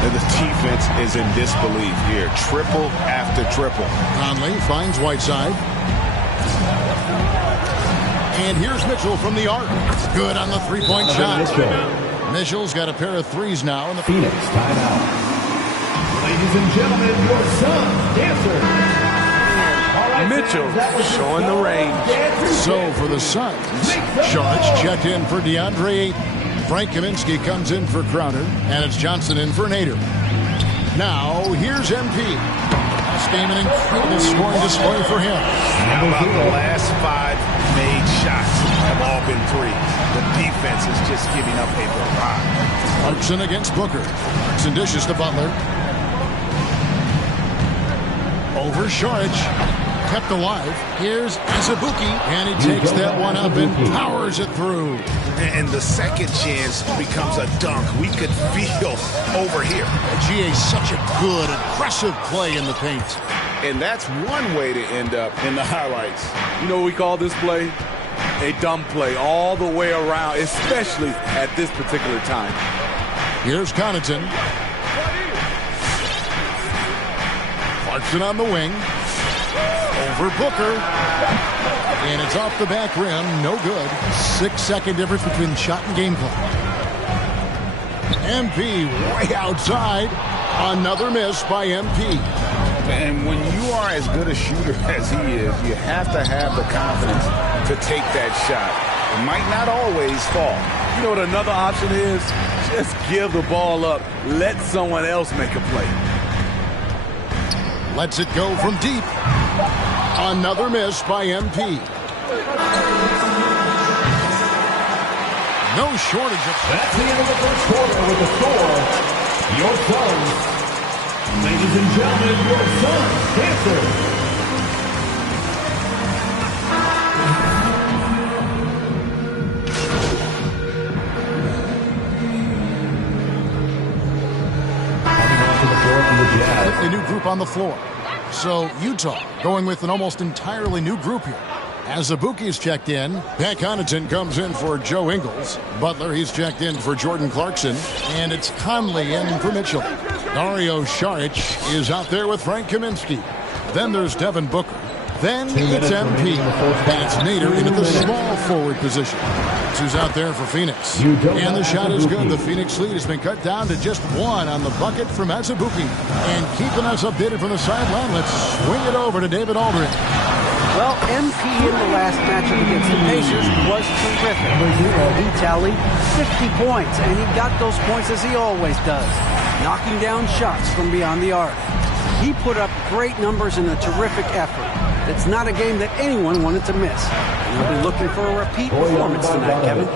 And the defense is in disbelief here. Triple after triple. Conley finds Whiteside. And here's Mitchell from the arc. Good on the three-point shot. Mitchell's got a pair of threes now in the Phoenix timeout. Ladies and gentlemen, your Suns dancer. Mitchell showing the range. So for the Suns, Sharks checked in for DeAndre Ayton. Frank Kaminsky comes in for Crowder, and it's Johnson in for Nader. Now here's MP. This game an incredible scoring display for him. How about the last 5 made shots have all been threes? The defense is just giving up a barrage. Clarkson against Booker. Clarkson dishes to Butler. Over Saric. Kept alive. Here's Azubuike, and he takes that one up and powers it through. And the second chance becomes a dunk. We could feel over here. GA, such a good, aggressive play in the paint. And that's one way to end up in the highlights. You know what we call this play? A dumb play all the way around, especially at this particular time. Here's Connaughton. Clarkson on the wing. Over Booker. And it's off the back rim. No good. 6-second difference between shot and game clock. MP way outside. Another miss by MP. And when you are as good a shooter as he is, you have to have the confidence to take that shot. It might not always fall. You know what another option is? Just give the ball up. Let someone else make a play. Lets it go from deep. Another miss by MP. No shortage of... That's the end of the first quarter with the score. Your Suns. Ladies and gentlemen, your Suns dancer. A new group on the floor. So Utah going with an almost entirely new group here. Azubuike's checked in. Pat Connaughton comes in for Joe Ingles. Butler, he's checked in for Jordan Clarkson. And it's Conley in for Mitchell. Dario Saric is out there with Frank Kaminsky. Then there's Devin Booker. Then it's MP. And it's Nader into the small forward position. Who's out there for Phoenix. And the shot is good. The Phoenix lead has been cut down to just 1 on the bucket from Azubuike. And keeping us updated from the sideline, let's swing it over to David Aldridge. Well, MP in the last matchup against the Pacers was terrific. He tallied 50 points, and he got those points as he always does, knocking down shots from beyond the arc. He put up great numbers in a terrific effort. It's not a game that anyone wanted to miss. And they'll be looking for a repeat performance tonight, Kevin.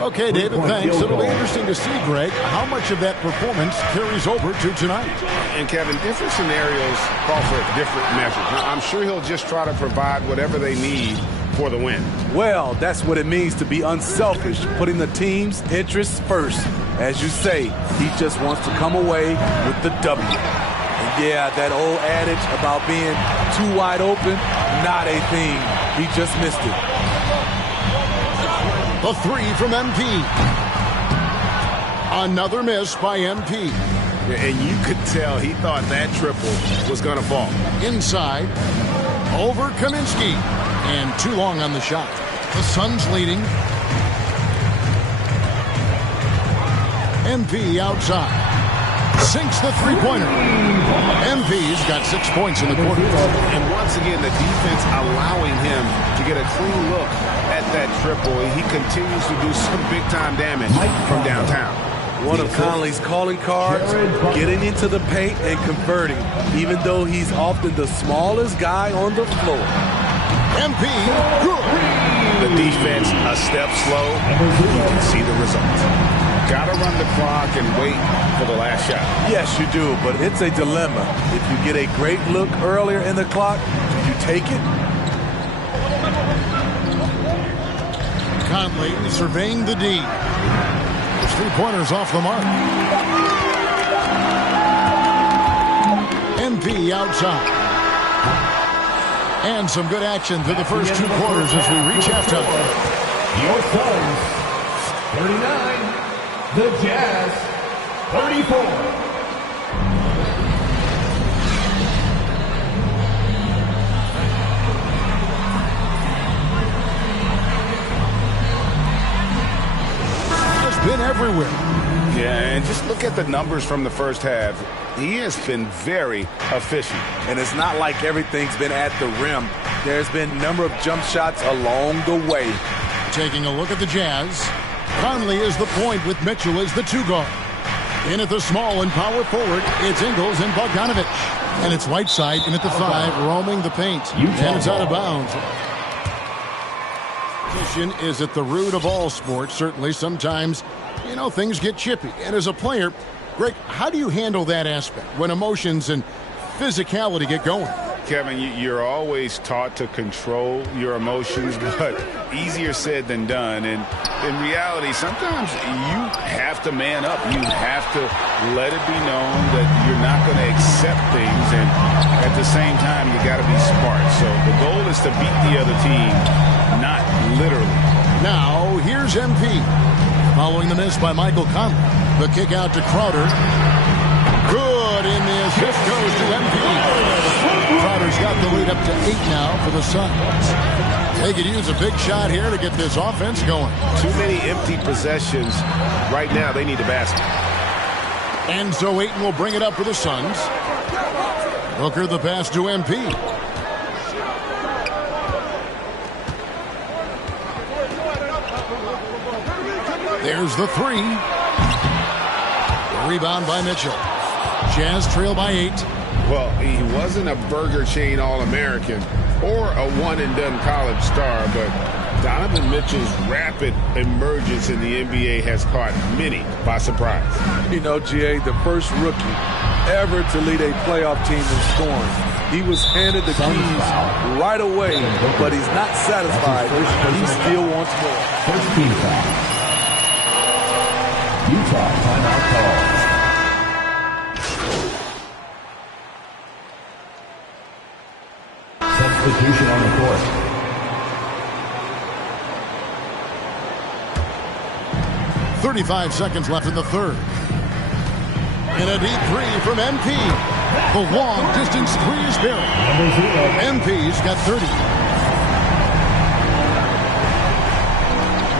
Okay, David, thanks. It'll be interesting to see, Greg, how much of that performance carries over to tonight. And, Kevin, different scenarios call for different measures. Now, I'm sure he'll just try to provide whatever they need for the win. Well, that's what it means to be unselfish, putting the team's interests first. As you say, he just wants to come away with the W. And yeah, that old adage about being too wide open, not a thing. He just missed it. The three from MP. Another miss by MP. And you could tell he thought that triple was going to fall. Inside, over Kaminsky. And too long on the shot. The Suns leading. MP outside. Sinks the three-pointer. MP's got 6 points in the quarter. And once again, the defense allowing him to get a clean look at that triple. He continues to do some big-time damage from downtown. One of Conley's calling cards, getting into the paint and converting, even though he's often the smallest guy on the floor. MP, good. The defense a step slow. You can see the results. Got to run the clock and wait for the last shot. Yes, you do, but it's a dilemma. If you get a great look earlier in the clock, do you take it? Conley surveying the D. His three-pointers off the mark. MP outside. And some good action through the first 2 quarters as we reach halftime. Your Suns, 39. The Jazz, 34. Has been everywhere. Yeah, and just look at the numbers from the first half. He has been very efficient. And it's not like everything's been at the rim. There's been a number of jump shots along the way. Taking a look at the Jazz. Conley is the point with Mitchell as the 2-guard. In at the small and power forward, it's Ingles and Bogdanovic. And it's Whiteside in at the 5, roaming the paint. And it's out of bounds. Position is at the root of all sports. Certainly sometimes, things get chippy. And as a player, Greg, how do you handle that aspect when emotions and physicality get going? Kevin, you're always taught to control your emotions, but easier said than done. And in reality, sometimes you have to man up. You have to let it be known that you're not going to accept things. And at the same time, you got to be smart. So the goal is to beat the other team, not literally. Now, here's MP. Following the miss by Michael Conley. The kick out to Crowder. Good, and the assist goes to MP. Crowder's got the lead up to 8 now for the Suns. They could use a big shot here to get this offense going. Too many empty possessions. Right now, they need a basket. And so Ayton will bring it up for the Suns. Booker the pass to MP. There's the 3. The rebound by Mitchell. Jazz trail by 8. Well, he wasn't a Burger Chain All-American or a one-and-done college star, but Donovan Mitchell's rapid emergence in the NBA has caught many by surprise. GA, the first rookie ever to lead a playoff team in scoring. He was handed the keys right away, but he's not satisfied. He still wants more. First team foul. Utah timeout call. Substitution on the court. .35 seconds left in the third. And a deep 3 from MP. The long distance 3 is buried. MP's got 30.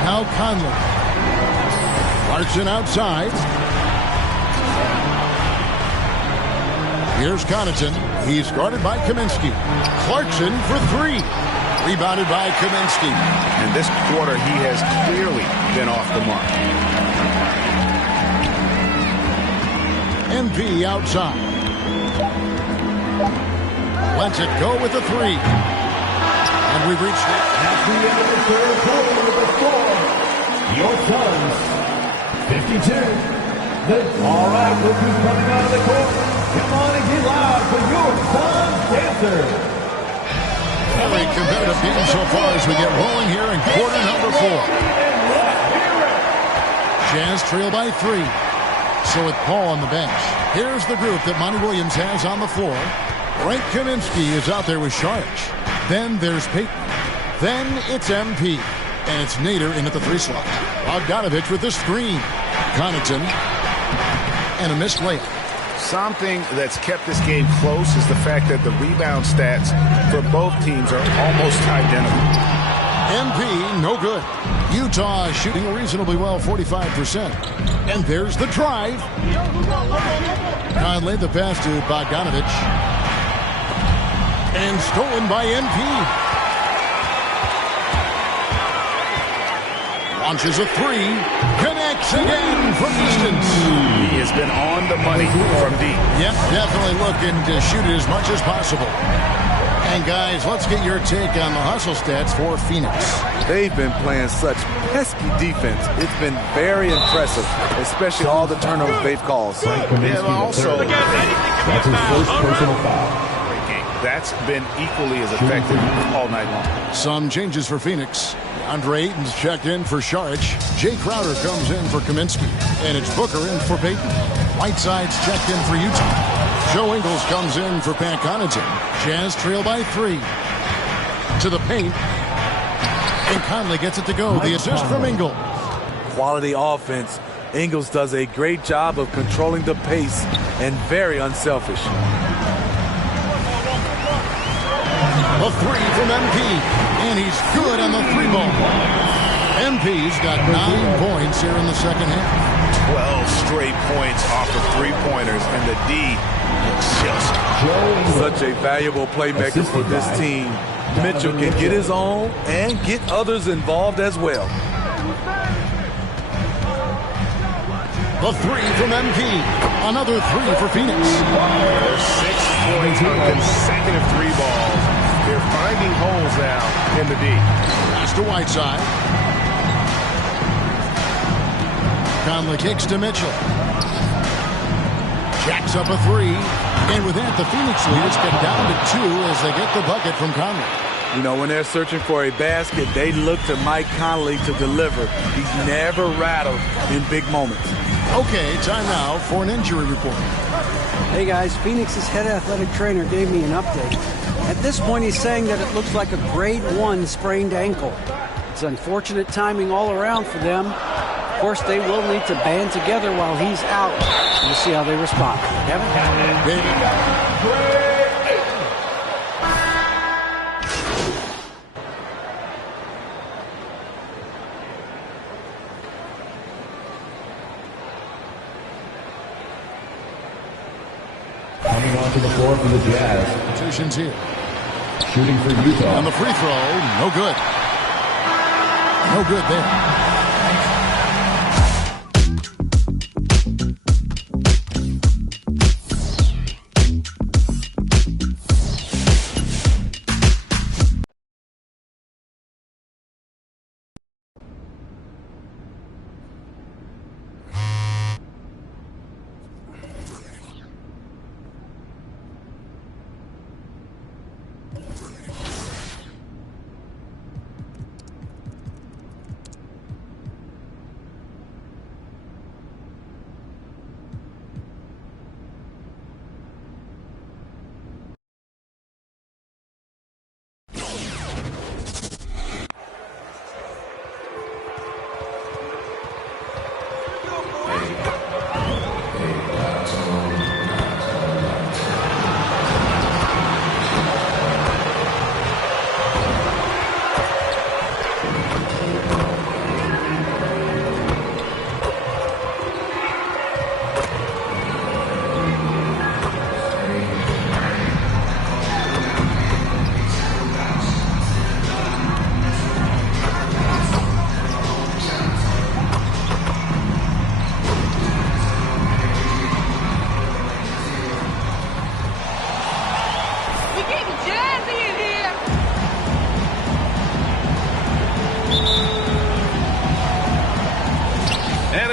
Now Conley. Clarkson outside. Here's Connaughton. He's guarded by Kaminsky. Clarkson for 3. Rebounded by Kaminsky. And this quarter, he has clearly been off the mark. MP outside. Lets it go with the 3. we've reached at the end of the third quarter with the score. Your Suns 52. All right, look who's coming out of the court. Come on and get loud for your Suns Dancers. Very competitive game so far as we get rolling here in quarter number 4. Jazz trail by 3. So with Paul on the bench, here's the group that Monty Williams has on the floor. Frank Kaminsky is out there with Saric. Then there's Payton. Then it's MP. And it's Nader in at the 3 slot. Bogdanovich with the screen. Connaughton. And a missed layup. Something that's kept this game close is the fact that the rebound stats for both teams are almost identical. MP, no good. Utah shooting reasonably well, 45%. And there's the drive. Conley the pass to Bogdanovich. And stolen by MP. Launches a 3. Connects again from distance. He has been on the money from deep. Yep, definitely looking to shoot it as much as possible. And guys, let's get your take on the hustle stats for Phoenix. They've been playing such pesky defense. It's been very impressive, especially all the turnovers they've caused. Yeah, also, that's his first personal foul. That's been equally as effective all night long. Some changes for Phoenix. Andre Ayton's checked in for Saric. Jay Crowder comes in for Kaminsky. And it's Booker in for Payton. Whiteside's checked in for Utah. Joe Ingles comes in for Pat Connaughton. Jazz trail by 3. To the paint. And Conley gets it to go. The assist from Ingles. Quality offense. Ingles does a great job of controlling the pace and very unselfish. A 3 from MP, and he's good on the 3 ball. MP's got 9 points here in the second half. 12 straight points off of 3-pointers, and the D just such a valuable playmaker for this team. Mitchell can get his own and get others involved as well. A 3 from MP. Another 3 for Phoenix. 6 points on consecutive 3 balls. They're finding holes now in the D. Pass to Whiteside. Conley kicks to Mitchell. Jacks up a 3. And with that, the Phoenix leaders get down to 2 as they get the bucket from Conley. You know, when they're searching for a basket, they look to Mike Conley to deliver. He's never rattled in big moments. Okay, time now for an injury report. Hey guys, Phoenix's head athletic trainer gave me an update. At this point, he's saying that it looks like a grade 1 sprained ankle. It's unfortunate timing all around for them. Of course, they will need to band together while he's out. We'll see how they respond. Kevin? Coming onto the floor for the Jazz. Positions here. Shooting for Utah. On the free throw, no good. No good there.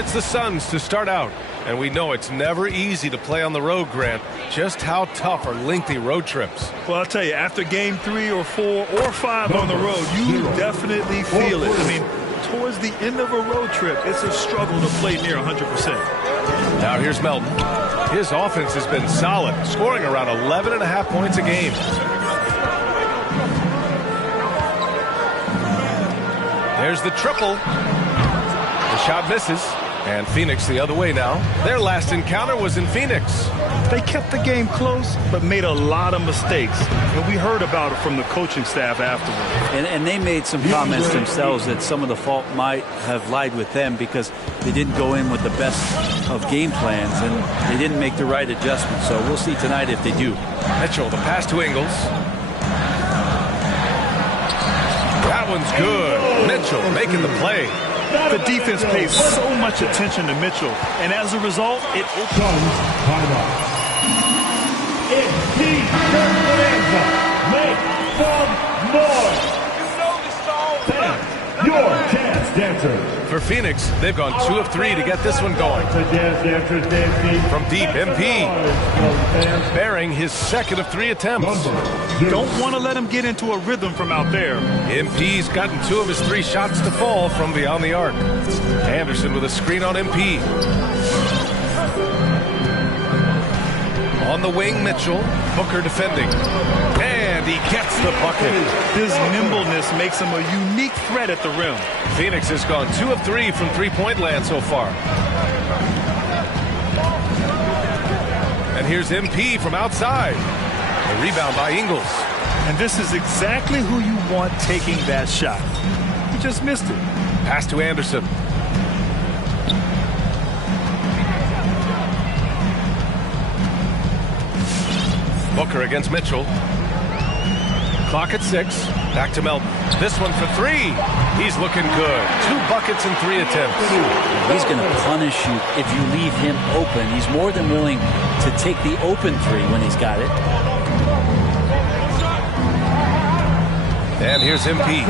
it's the Suns to start out. And we know it's never easy to play on the road, Grant. Just how tough are lengthy road trips? Well, I'll tell you, after game 3 or 4 or 5 on the road, you definitely feel it. I mean, towards the end of a road trip, it's a struggle to play near 100%. Now here's Melton. His offense has been solid, scoring around 11.5 points a game. There's the triple. The shot misses. And Phoenix the other way now. Their last encounter was in Phoenix. They kept the game close, but made a lot of mistakes. And we heard about it from the coaching staff afterwards. And they made some comments themselves that some of the fault might have lied with them because they didn't go in with the best of game plans and they didn't make the right adjustments. So we'll see tonight if they do. Mitchell, the pass to Ingles. That one's good. Mitchell making the play. The defense pays so much attention to Mitchell, and as a result, it opens. Make some noise. Your Dance Dancer. For Phoenix, they've gone 2 of 3 to get this one going. From deep, MP bearing his 2nd of 3 attempts. Don't want to let him get into a rhythm from out there. MP's gotten 2 of his 3 shots to fall from beyond the arc. Anderson with a screen on MP. On the wing, Mitchell. Booker defending. And he gets the bucket. His nimbleness makes him a unique threat at the rim. Phoenix has gone 2 of 3 from three-point land so far. And here's MP from outside. A rebound by Ingles. And this is exactly who you want taking that shot. He just missed it. Pass to Anderson. Booker against Mitchell. Clock at 6. Back to Melton. This one for 3. He's looking good. 2 buckets and 3 attempts. He's going to punish you if you leave him open. He's more than willing to take the open 3 when he's got it. And here's MP.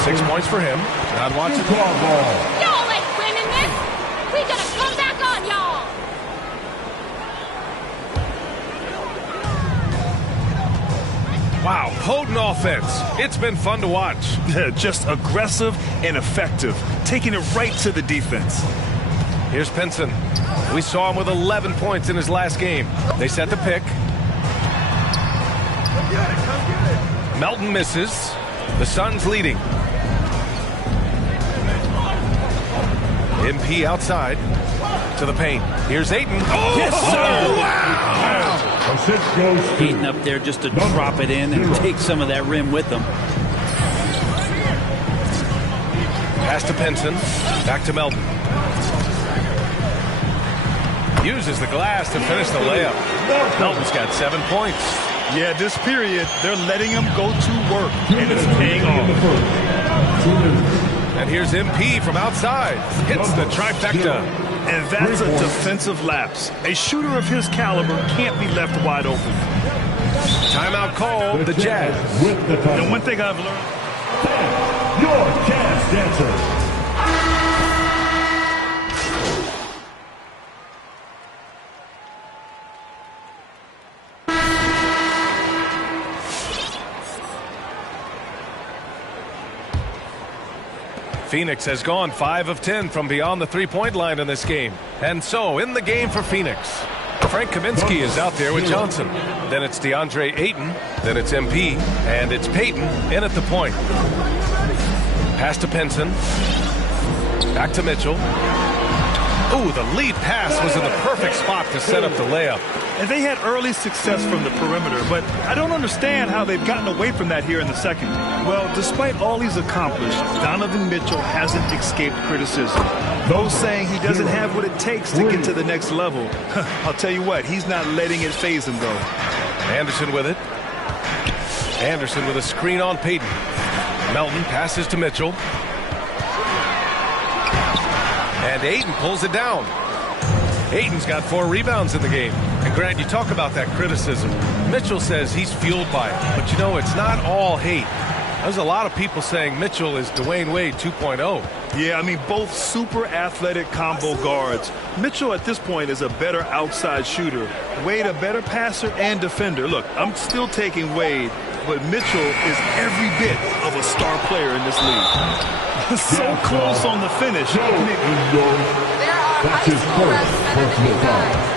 6 points for him. Not watching. Y'all ain't winning this. We gonna come back on y'all. Wow, potent offense. It's been fun to watch. Just aggressive and effective, taking it right to the defense. Here's Pinson. We saw him with 11 points in his last game. They set the pick. Melton misses. The Suns leading. MP outside to the paint. Here's Ayton. Oh, yes, sir. Wow. Ayton up there just to drop it in and take some of that rim with them. Pass to Pinson. Back to Melton. Uses the glass to finish the layup. Melton's got 7 points. Yeah, this period, they're letting him go to work, and it's paying off. And here's MP from outside. Hits the trifecta. And that's a defensive lapse. A shooter of his caliber can't be left wide open. Timeout called, the Jazz. And one thing I've learned. Your Dance Dancer. Phoenix has gone 5 of 10 from beyond the three-point line in this game. And so, in the game for Phoenix, Frank Kaminsky is out there with Johnson. Then it's DeAndre Ayton. Then it's MP. And it's Payton in at the point. Pass to Pinson. Back to Mitchell. Ooh, the lead pass was in the perfect spot to set up the layup. And they had early success from the perimeter, but I don't understand how they've gotten away from that here in the second. Well, despite all he's accomplished, Donovan Mitchell hasn't escaped criticism. Those saying he doesn't have what it takes to get to the next level. I'll tell you what, he's not letting it faze him, though. Anderson with it. Anderson with a screen on Payton. Melton passes to Mitchell. And Ayton pulls it down. Ayton's got 4 rebounds in the game. And Grant, you talk about that criticism. Mitchell says he's fueled by it. But you know, it's not all hate. There's a lot of people saying Mitchell is Dwayne Wade 2.0. Yeah, I mean, both super athletic combo guards. Mitchell at this point is a better outside shooter. Wade a better passer and defender. Look, I'm still taking Wade, but Mitchell is every bit of a star player in this league. So close on the finish. There are high school refs better than you guys.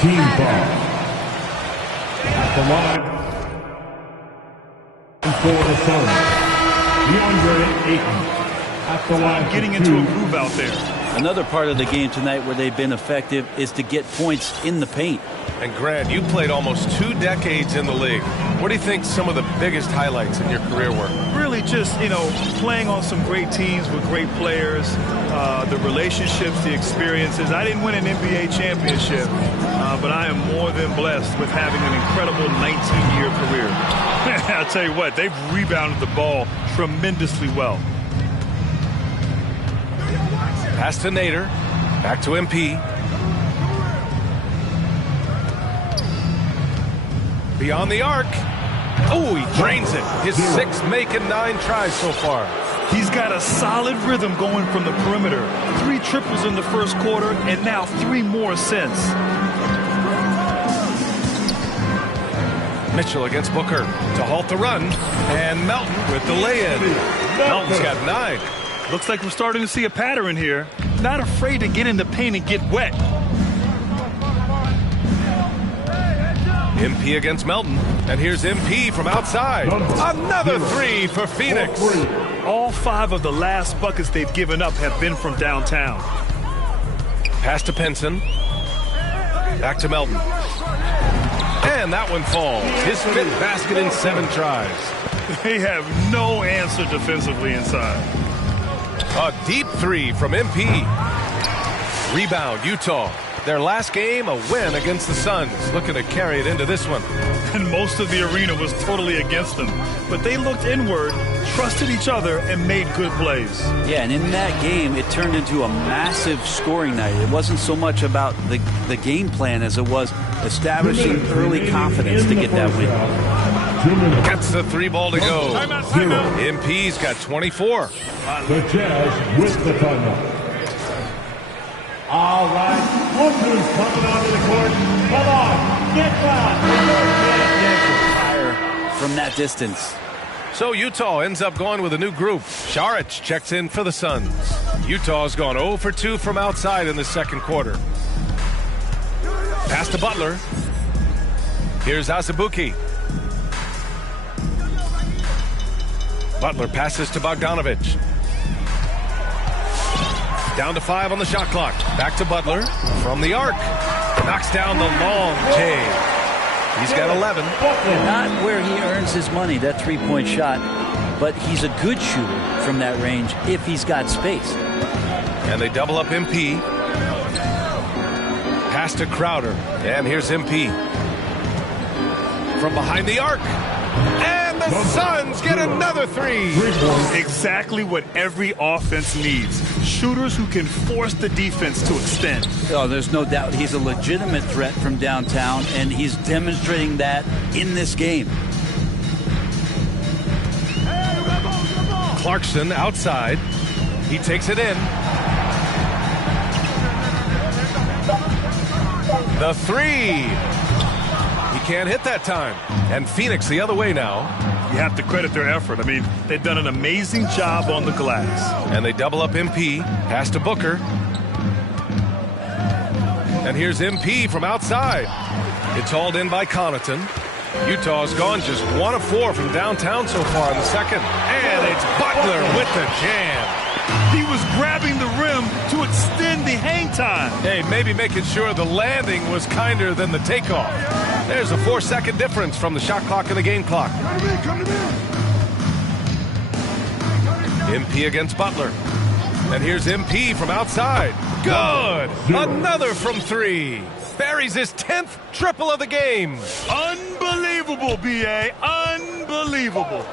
Team foul. At the line for the Suns, DeAndre Ayton. At the line getting into a groove out there. Another part of the game tonight where they've been effective is to get points in the paint. And Grant, you played almost 2 decades in the league. What do you think some of the biggest highlights in your career were? Really just, playing on some great teams with great players, the relationships, the experiences. I didn't win an NBA championship, but I am more than blessed with having an incredible 19-year career. I'll tell you what, they've rebounded the ball tremendously well. Pass to Nader. Back to MP. Beyond the arc. Oh, he drains it. His 6th make and 9 tries so far. He's got a solid rhythm going from the perimeter. 3 triples in the first quarter, and now 3 more since. Mitchell against Booker to halt the run. And Melton with the lay-in. Melton's got 9. Looks like we're starting to see a pattern here. Not afraid to get in the paint and get wet. MP against Melton. And here's MP from outside. Another 3 for Phoenix. All 5 of the last buckets they've given up have been from downtown. Pass to Pinson. Back to Melton. And that one falls. His 5th basket in 7 tries. They have no answer defensively inside. A deep 3 from MP. Rebound, Utah. Their last game, a win against the Suns. Looking to carry it into this one. And most of the arena was totally against them. But they looked inward, trusted each other, and made good plays. Yeah, and in that game, it turned into a massive scoring night. It wasn't so much about the game plan as it was establishing early confidence to get that win. Gets the 3 ball to go. MP's got 24. The Jazz with the thunder. All right, Wonders coming onto the court. Come on, get Fire from that distance. So Utah ends up going with a new group. Šarić checks in for the Suns. Utah's gone 0 for 2 from outside in the second quarter. Pass to Butler. Here's Azubuike. Butler passes to Bogdanović. Down to 5 on the shot clock. Back to Butler from the arc. Knocks down the long J. He's got 11. Not where he earns his money, that 3-point shot, but he's a good shooter from that range if he's got space. And they double up MP. Pass to Crowder. And here's MP. From behind the arc. And the Suns get another 3. Exactly what every offense needs. Shooters who can force the defense to extend. Oh, there's no doubt he's a legitimate threat from downtown, and he's demonstrating that in this game. Clarkson outside. He takes it in. The 3. He can't hit that time. And Phoenix the other way now. You have to credit their effort. I mean, they've done an amazing job on the glass. And they double up MP. Pass to Booker. And here's MP from outside. It's hauled in by Connaughton. Utah's gone just 1 of 4 from downtown so far in the second. And it's Butler with the jam. He was grabbing the rim to extend the hang time. Hey, maybe making sure the landing was kinder than the takeoff. There's a 4-second difference from the shot clock and the game clock. MP against Butler. And here's MP from outside. Good! Another from 3. Buries his 10th triple of the game. Unbelievable, B.A. Unbelievable.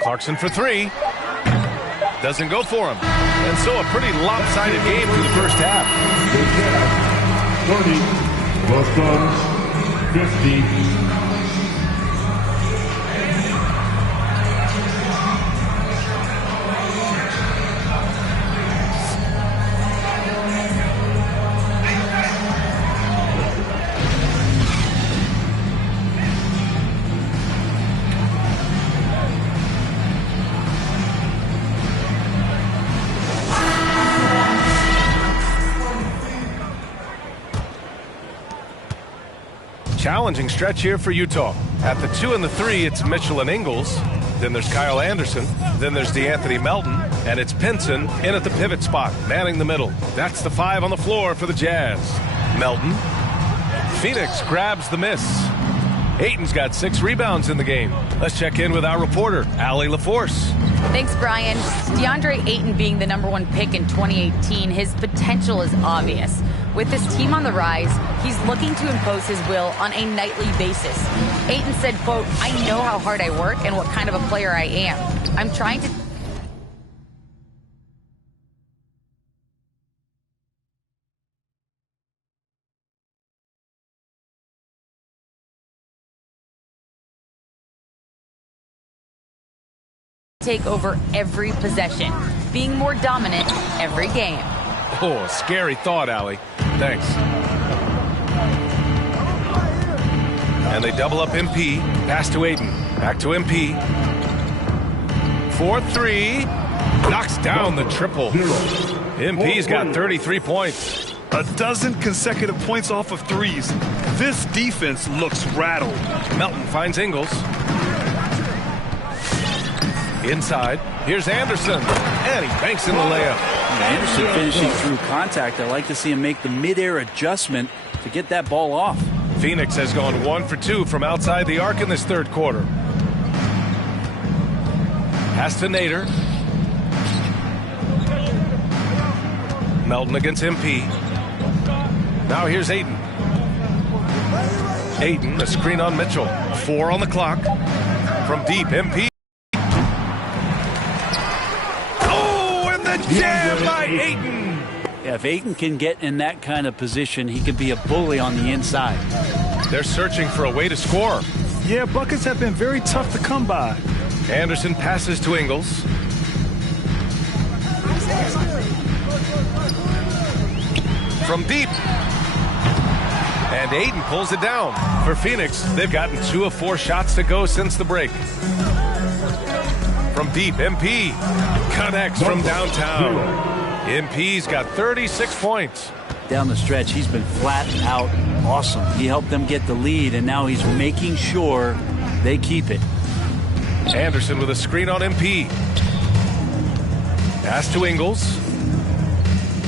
Clarkson for 3. Doesn't go for him. And so a pretty lopsided game through the first half. The Suns 50. Challenging stretch here for Utah. At the 2 and the 3, it's Mitchell and Ingles. Then there's Kyle Anderson. Then there's DeAnthony Melton. And it's Pinson in at the pivot spot, manning the middle. That's the 5 on the floor for the Jazz. Melton. Phoenix grabs the miss. Ayton's got 6 rebounds in the game. Let's check in with our reporter, Allie LaForce. Thanks, Brian. DeAndre Ayton being the #1 pick in 2018, his potential is obvious. With his team on the rise, he's looking to impose his will on a nightly basis. Ayton said, quote, "I know how hard I work and what kind of a player I am. I'm trying to take over every possession, being more dominant every game." Oh, scary thought, Allie. Thanks. And they double up MP. Pass to Ayton. Back to MP. 4-3. Knocks down the triple. MP's got 33 points. A dozen consecutive points off of threes. This defense looks rattled. Melton finds Ingles. Inside. Here's Anderson. And he banks in the layup. Anderson finishing through contact. I like to see him make the mid-air adjustment to get that ball off. Phoenix has gone 1 for 2 from outside the arc in this third quarter. Pass to Nader. Melton against MP. Now here's Ayton. Ayton, a screen on Mitchell. 4 on the clock. From deep, MP. Jam by Ayton. Yeah, if Ayton can get in that kind of position, he can be a bully on the inside. They're searching for a way to score. Yeah, buckets have been very tough to come by. Anderson passes to Ingles. From deep. And Ayton pulls it down. For Phoenix, they've gotten 2 of 4 shots to go since the break. From deep, MP connects from downtown. MP's got 36 points. Down the stretch, he's been flat out awesome. He helped them get the lead, and now he's making sure they keep it. Anderson with a screen on MP. Pass to Ingles.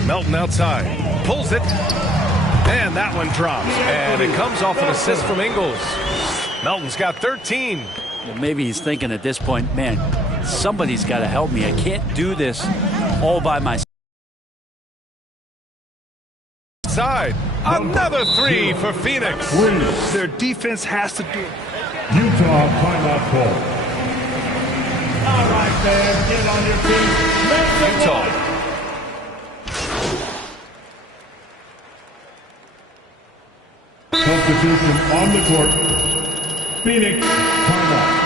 Melton outside. Pulls it. And that one drops. And it comes off an assist from Ingles. Melton's got 13. Well, maybe he's thinking at this point, man, somebody's got to help me. I can't do this all by myself. Side. Another 3 for Phoenix. Their defense has to do it. Utah timeout call. All right, fans, get on your feet. Utah. Substitution on the court. Phoenix timeout.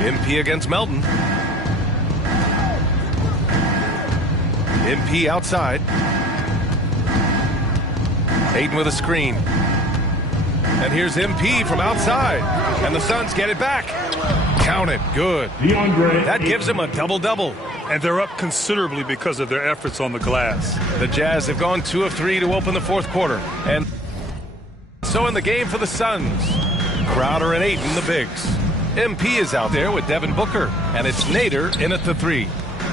MP against Melton. MP outside. Ayton with a screen. And here's MP from outside. And the Suns get it back. Count it. Good. That gives them a double-double. And they're up considerably because of their efforts on the glass. The Jazz have gone 2 of 3 to open the fourth quarter. And so in the game for the Suns, Crowder and Ayton, the bigs. MP is out there with Devin Booker. And it's Nader in at the 3.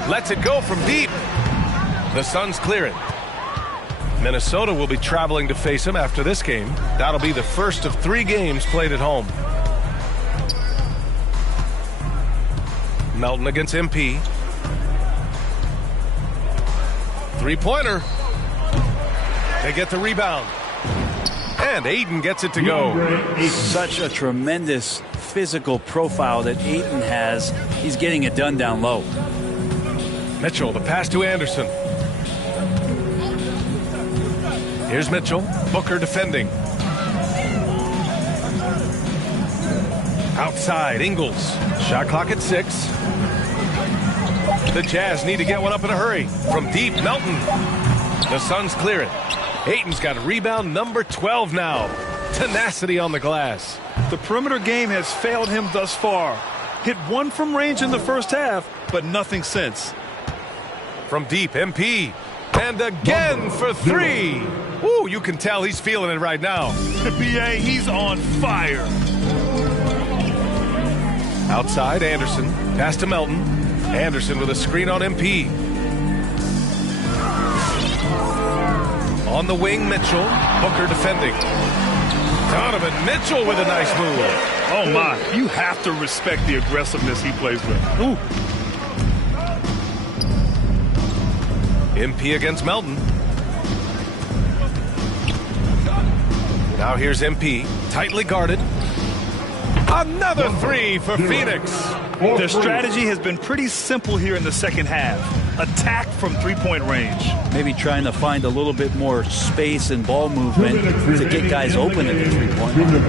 Lets it go from deep. The Suns clear it. Minnesota will be traveling to face him after this game. That'll be the first of 3 games played at home. Melton against MP. 3-pointer. They get the rebound. And Ayton gets it to go. Such a tremendous physical profile that Ayton has. He's getting it done down low. Mitchell, the pass to Anderson. Here's Mitchell. Booker defending. Outside, Ingles. Shot clock at 6. The Jazz need to get one up in a hurry. From deep, Melton. The Suns clear it. Ayton's got rebound number 12 now. tenacity on the glass. The perimeter game has failed him thus far. Hit one from range in the first half, but nothing since. From deep, MP. And again for three. Ooh, you can tell he's feeling it right now. B.A., he's on fire. Outside, Anderson. Pass to Melton. Anderson with a screen on MP. On the wing, Mitchell. Booker defending. Donovan Mitchell with a nice move. Oh, my. You have to respect the aggressiveness he plays with. Ooh. MP against Melton. Now here's MP. Tightly guarded. Another three for Phoenix. Their strategy has been pretty simple here in the second half. Attack from three-point range. Maybe trying to find a little bit more space and ball movement to get guys open at the three-point line.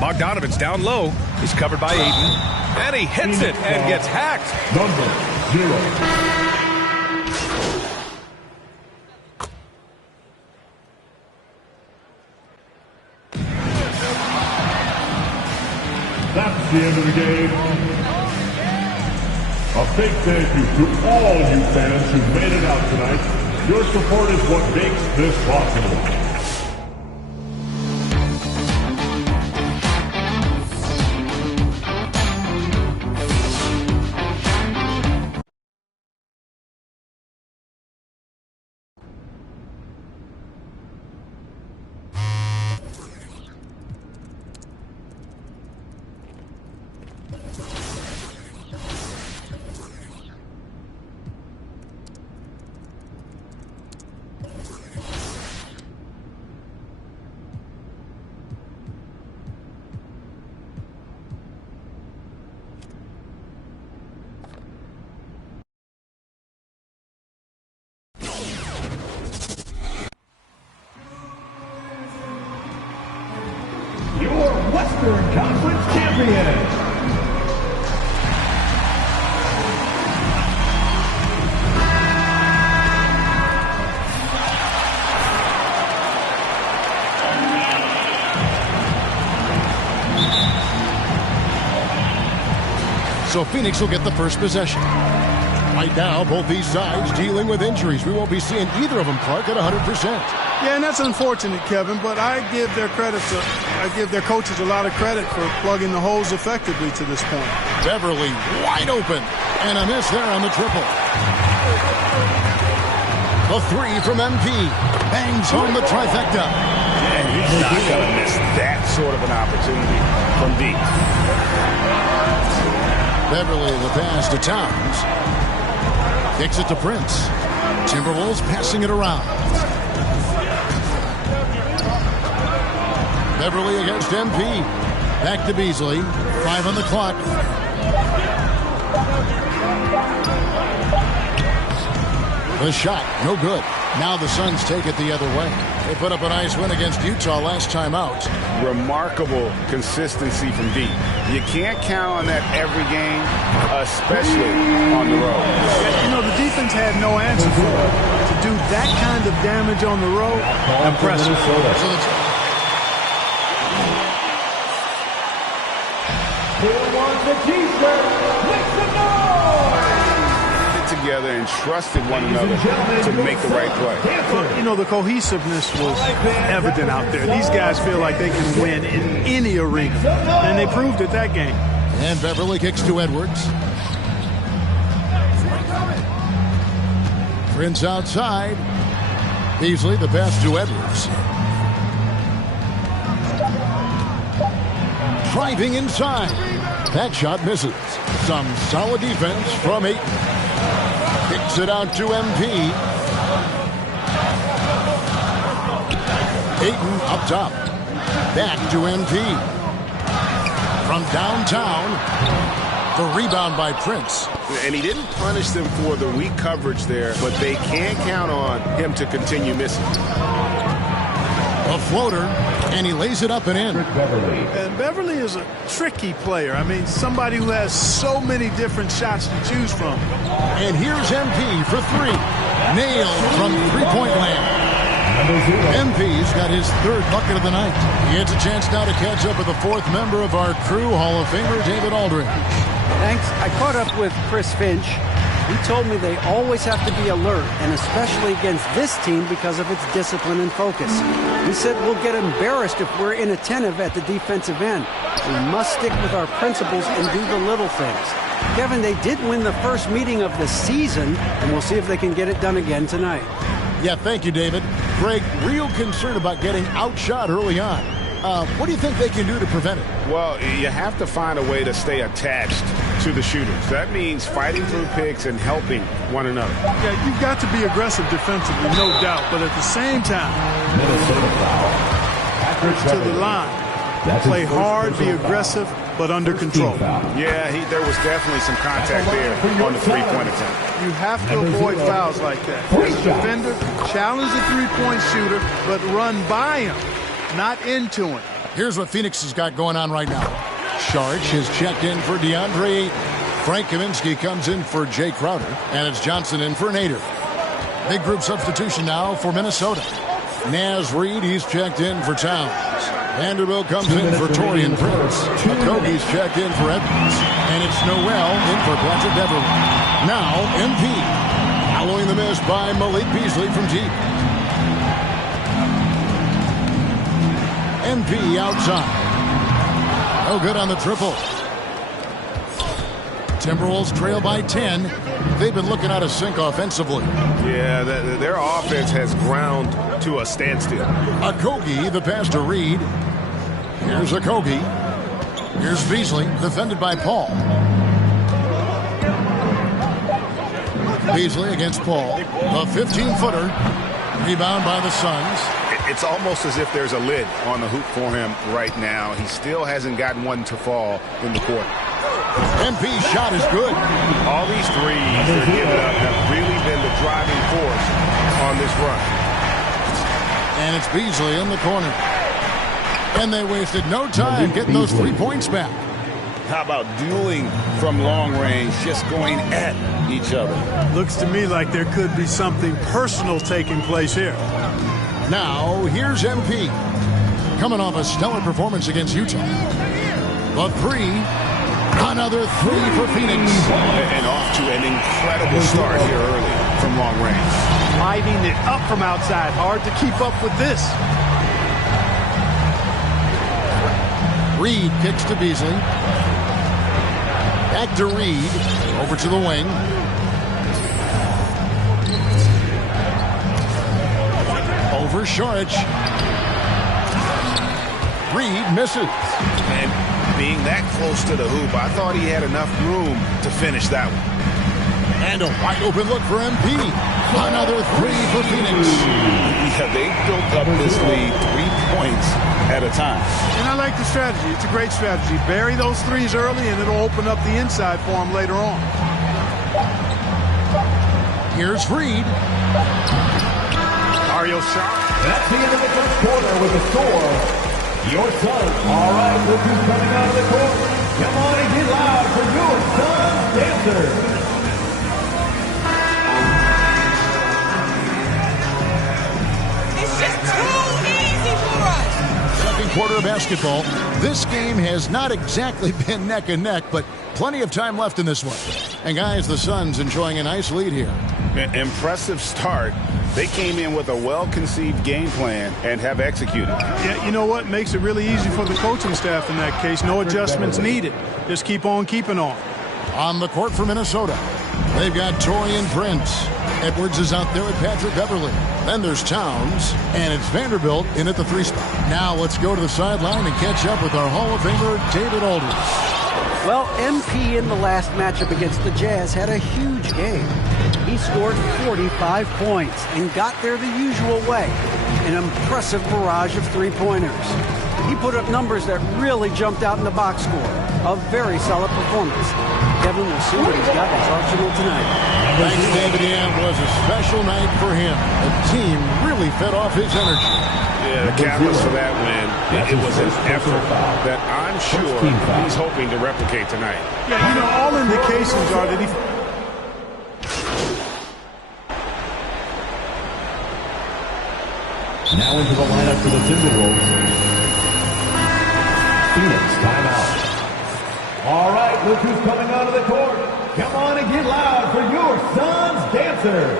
Bogdanovic down low. He's covered by Ayton. And he hits it and gets hacked. Number 0. That's the end of the game. A big thank you to all you fans who made it out tonight. Your support is what makes this possible. Western Conference champion. So Phoenix will get the first possession. Right now, both these sides dealing with injuries. We won't be seeing either of them, Clark, at 100%. Yeah, and that's unfortunate, Kevin, but I give their coaches a lot of credit for plugging the holes effectively to this point. Beverly wide open, and a miss there on the triple. A three from MP. Bangs home the trifecta. And he's not going to miss that sort of an opportunity from deep. Beverly the pass to Towns. Kicks it to Prince. Timberwolves passing it around. Beverly against MP. Back to Beasley. 5 on the clock. The shot, no good. Now the Suns take it the other way. They put up a nice win against Utah last time out. Remarkable consistency from deep. You can't count on that every game, especially on the road. You know, the defense had no answer for it. To do that kind of damage on the road, impressive. Who wants a t-shirt? Make some noise! Together and trusted one another to make the right play. Well, you know, the cohesiveness was evident out there. These guys feel like they can win in any arena, and they proved it that game. And Beverly kicks to Edwards. Prince outside. Beasley the pass to Edwards. Driving inside. That shot misses. Some solid defense from Ayton. Kicks it out to MP. Ayton up top. Back to MP. From downtown. The rebound by Prince. And he didn't punish them for the weak coverage there, but they can't count on him to continue missing. A floater, and he lays it up and in. And Beverly is a tricky player. I mean, somebody who has so many different shots to choose from. And here's MP for three. Nailed from three-point land. MP's got his third bucket of the night. He gets a chance now to catch up with the fourth member of our crew, Hall of Famer David Aldridge. Thanks. I caught up with Chris Finch. He told me they always have to be alert, and especially against this team because of its discipline and focus. He said we'll get embarrassed if we're inattentive at the defensive end. We must stick with our principles and do the little things. Kevin, they did win the first meeting of the season, and we'll see if they can get it done again tonight. Yeah, thank you, David. Greg, real concerned about getting outshot early on. What do you think they can do to prevent it? Well, you have to find a way to stay attached to the shooters. That means fighting through picks and helping one another. Yeah, you've got to be aggressive defensively, no doubt. But at the same time, to the line. Play hard, be aggressive, but under control. Yeah, there was definitely some contact there on the three-point attempt. You have to avoid fouls like that. As a defender, challenge the three-point shooter, but run by him, not into him. Here's what Phoenix has got going on right now. Saric has checked in for DeAndre. Frank Kaminsky comes in for Jay Crowder, and it's Johnson in for Nader. Big group substitution now for Minnesota. Naz Reid, he's checked in for Towns. Vanderbilt comes in for Taurean Prince. Okogie's checked in for Edwards. And it's Noel in for Patrick Beverly. Now, MP. Following the miss by Malik Beasley from deep. MP outside. No good on the triple. Timberwolves trail by 10. They've been looking out of sync offensively. Yeah, their offense has ground to a standstill. Okogie, the pass to Reed. Here's Okogie. Here's Beasley, defended by Paul. Beasley against Paul. A 15-footer. Rebound by the Suns. It's almost as if there's a lid on the hoop for him right now. He still hasn't gotten one to fall in the quarter. MP's shot is good. All these threes they're giving up have really been the driving force on this run. And it's Beasley in the corner. And they wasted no time getting those 3 points back. How about dueling from long range, just going at each other? Looks to me like there could be something personal taking place here. Now, here's MP. Coming off a stellar performance against Utah. The three. Another three for Phoenix. And off to an incredible start here early from long range. Lighting it up from outside. Hard to keep up with this. Reed kicks to Beasley. Back to Reed. Over to the wing. Over Saric. Reed misses. And being that close to the hoop, I thought he had enough room to finish that one. And a wide open look for MP. Another three for Phoenix. Yeah, they built up this lead 3 points at a time. And I like the strategy. It's a great strategy. Bury those threes early, and it'll open up the inside for them later on. Here's Reed. Mario shot. That's the end of the first quarter with the score. Your Suns. All right, look who's coming out of the court. Come on and get loud for your Suns dancers. Second quarter of basketball. This game has not exactly been neck and neck, but plenty of time left in this one. And guys, the Suns enjoying a nice lead here. Impressive start. They came in with a well-conceived game plan and have executed. Yeah, you know what? Makes it really easy for the coaching staff in that case. No adjustments needed. Just keep on keeping on. On the court for Minnesota, they've got Taurean Prince. Edwards is out there with Patrick Beverly. Then there's Towns, and it's Vanderbilt in at the 3 spot. Now let's go to the sideline and catch up with our Hall of Famer, David Aldridge. Well, MP in the last matchup against the Jazz had a huge game. He scored 45 points and got there the usual way, an impressive barrage of three-pointers. He put up numbers that really jumped out in the box score. A very solid performance. Kevin will see what he's got in his arsenal tonight. Thanks, David. It was a special night for him. The team really fed off his energy. Yeah, the catalyst for that win, it was an effort that I'm sure he's hoping to replicate tonight. Yeah, you know, all indications are that he... Now into the lineup for the Timberwolves. Phoenix timeout. All right, look who's coming onto the court. Come on and get loud for your Suns dancers.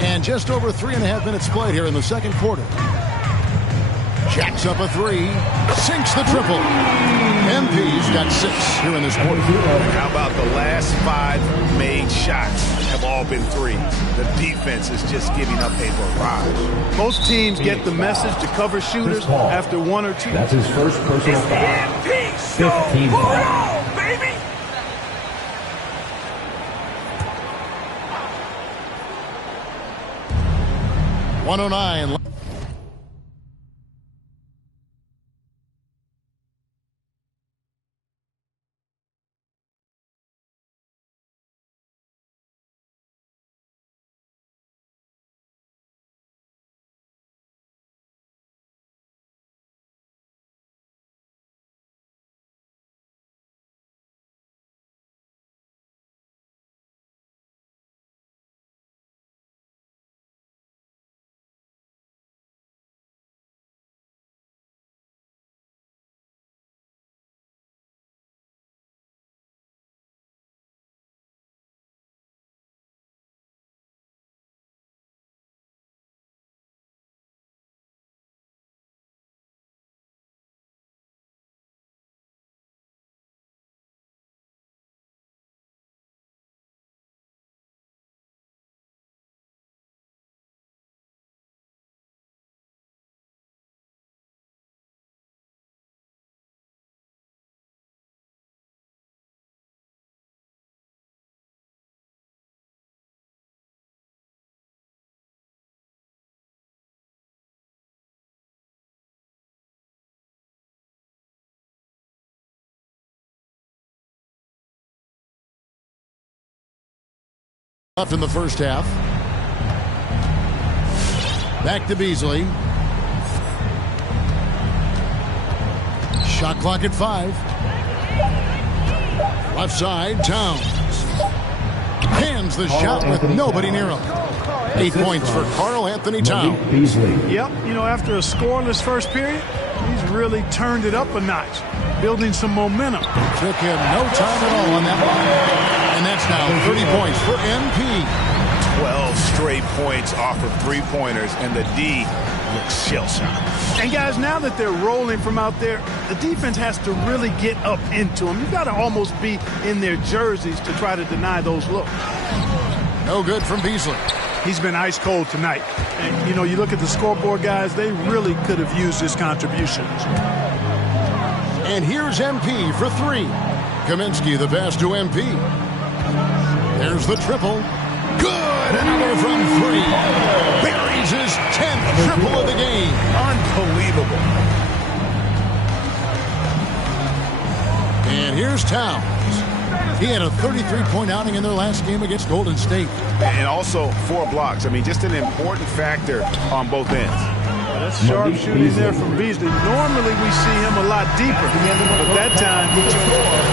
And just over 3.5 minutes played here in the second quarter. Jacks up a three, sinks the triple. MP's got 6 here in this quarter. How about the last 5 made shots have all been threes? The defense is just giving up a barrage. Most teams get the message to cover shooters after 1 or 2. That's his first personal foul. 15 fouls. Baby! .109. Left in the first half. Back to Beasley. Shot clock at 5. Left side, Towns. Hands the shot with nobody near him. 8 points for Karl Anthony Towns. Yep, you know, after a scoreless first period, he's really turned it up a notch, building some momentum. Took him no time at all on that one. And that's now 30 points for MP. 12 straight points off of 3-pointers, and the D looks shell-shocked. And guys, now that they're rolling from out there, the defense has to really get up into them. You've got to almost be in their jerseys to try to deny those looks. No good from Beasley. He's been ice cold tonight. And, you know, you look at the scoreboard, guys, they really could have used his contributions. And here's MP for 3. Kaminsky, the pass to MP. There's the triple. Good! Another from 3. Buries his 10th triple of the game. Unbelievable. And here's Towns. He had a 33-point outing in their last game against Golden State. And also 4 blocks. I mean, just an important factor on both ends. That's sharp shooting there from Beasley. Normally we see him a lot deeper, but that time he chose.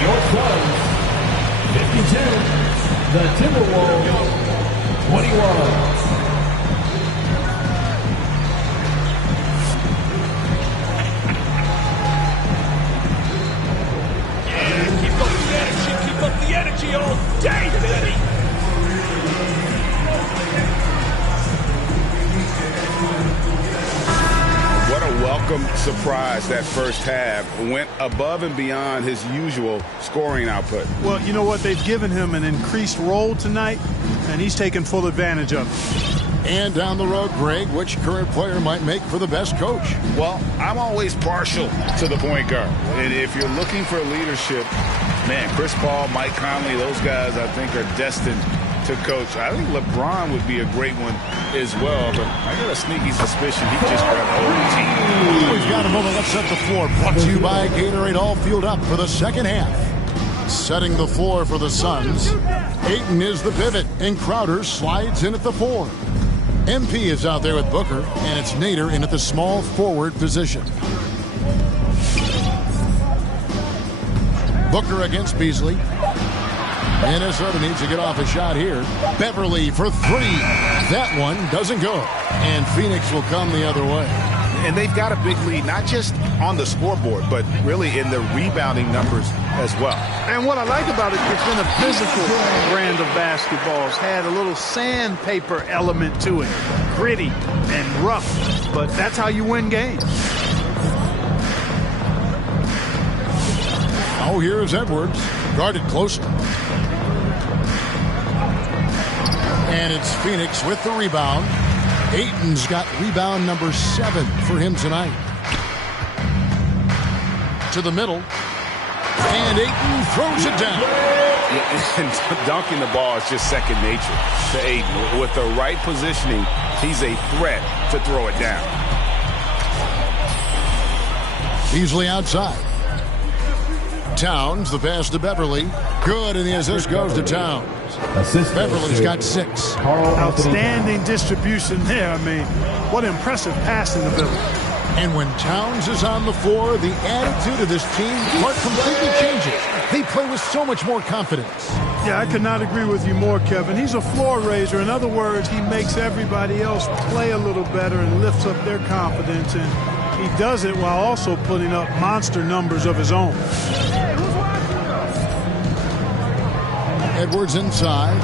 Your Suns, 52. The Timberwolves, 21. Keep up the energy all day, baby! What a welcome surprise that first half. Went above and beyond his usual scoring output. Well, you know what? They've given him an increased role tonight, and he's taken full advantage of it. And down the road, Greg, which current player might make for the best coach? Well, I'm always partial to the point guard. And if you're looking for leadership, man, Chris Paul, Mike Conley, those guys I think are destined to coach. I think LeBron would be a great one as well, but I got a sneaky suspicion he just grabbed the whole team. We've got a moment left set the floor. Brought to you by Gatorade, all fueled up for the second half. Setting the floor for the Suns. Ayton is the pivot, and Crowder slides in at the 4. MP is out there with Booker, and it's Nader in at the small forward position. Booker against Beasley. Minnesota needs to get off a shot here. Beverly for three. That one doesn't go. And Phoenix will come the other way. And they've got a big lead, not just on the scoreboard, but really in the rebounding numbers as well. And what I like about it, it's been a physical brand of basketball. It's had a little sandpaper element to it. Gritty and rough, but that's how you win games. Oh, here's Edwards, guarded closely. And it's Phoenix with the rebound. Ayton's got rebound number 7 for him tonight. To the middle. And Ayton throws it down. And dunking the ball is just second nature to Ayton. With the right positioning, he's a threat to throw it down. Beasley outside. Towns, the pass to Beverly. Good, and the assist goes to Towns. Beverly's got 6. Outstanding distribution there. I mean, what impressive passing ability. And when Towns is on the floor, the attitude of this team completely changes. They play with so much more confidence. Yeah, I could not agree with you more, Kevin. He's a floor raiser. In other words, he makes everybody else play a little better and lifts up their confidence. And he does it while also putting up monster numbers of his own. Edwards inside.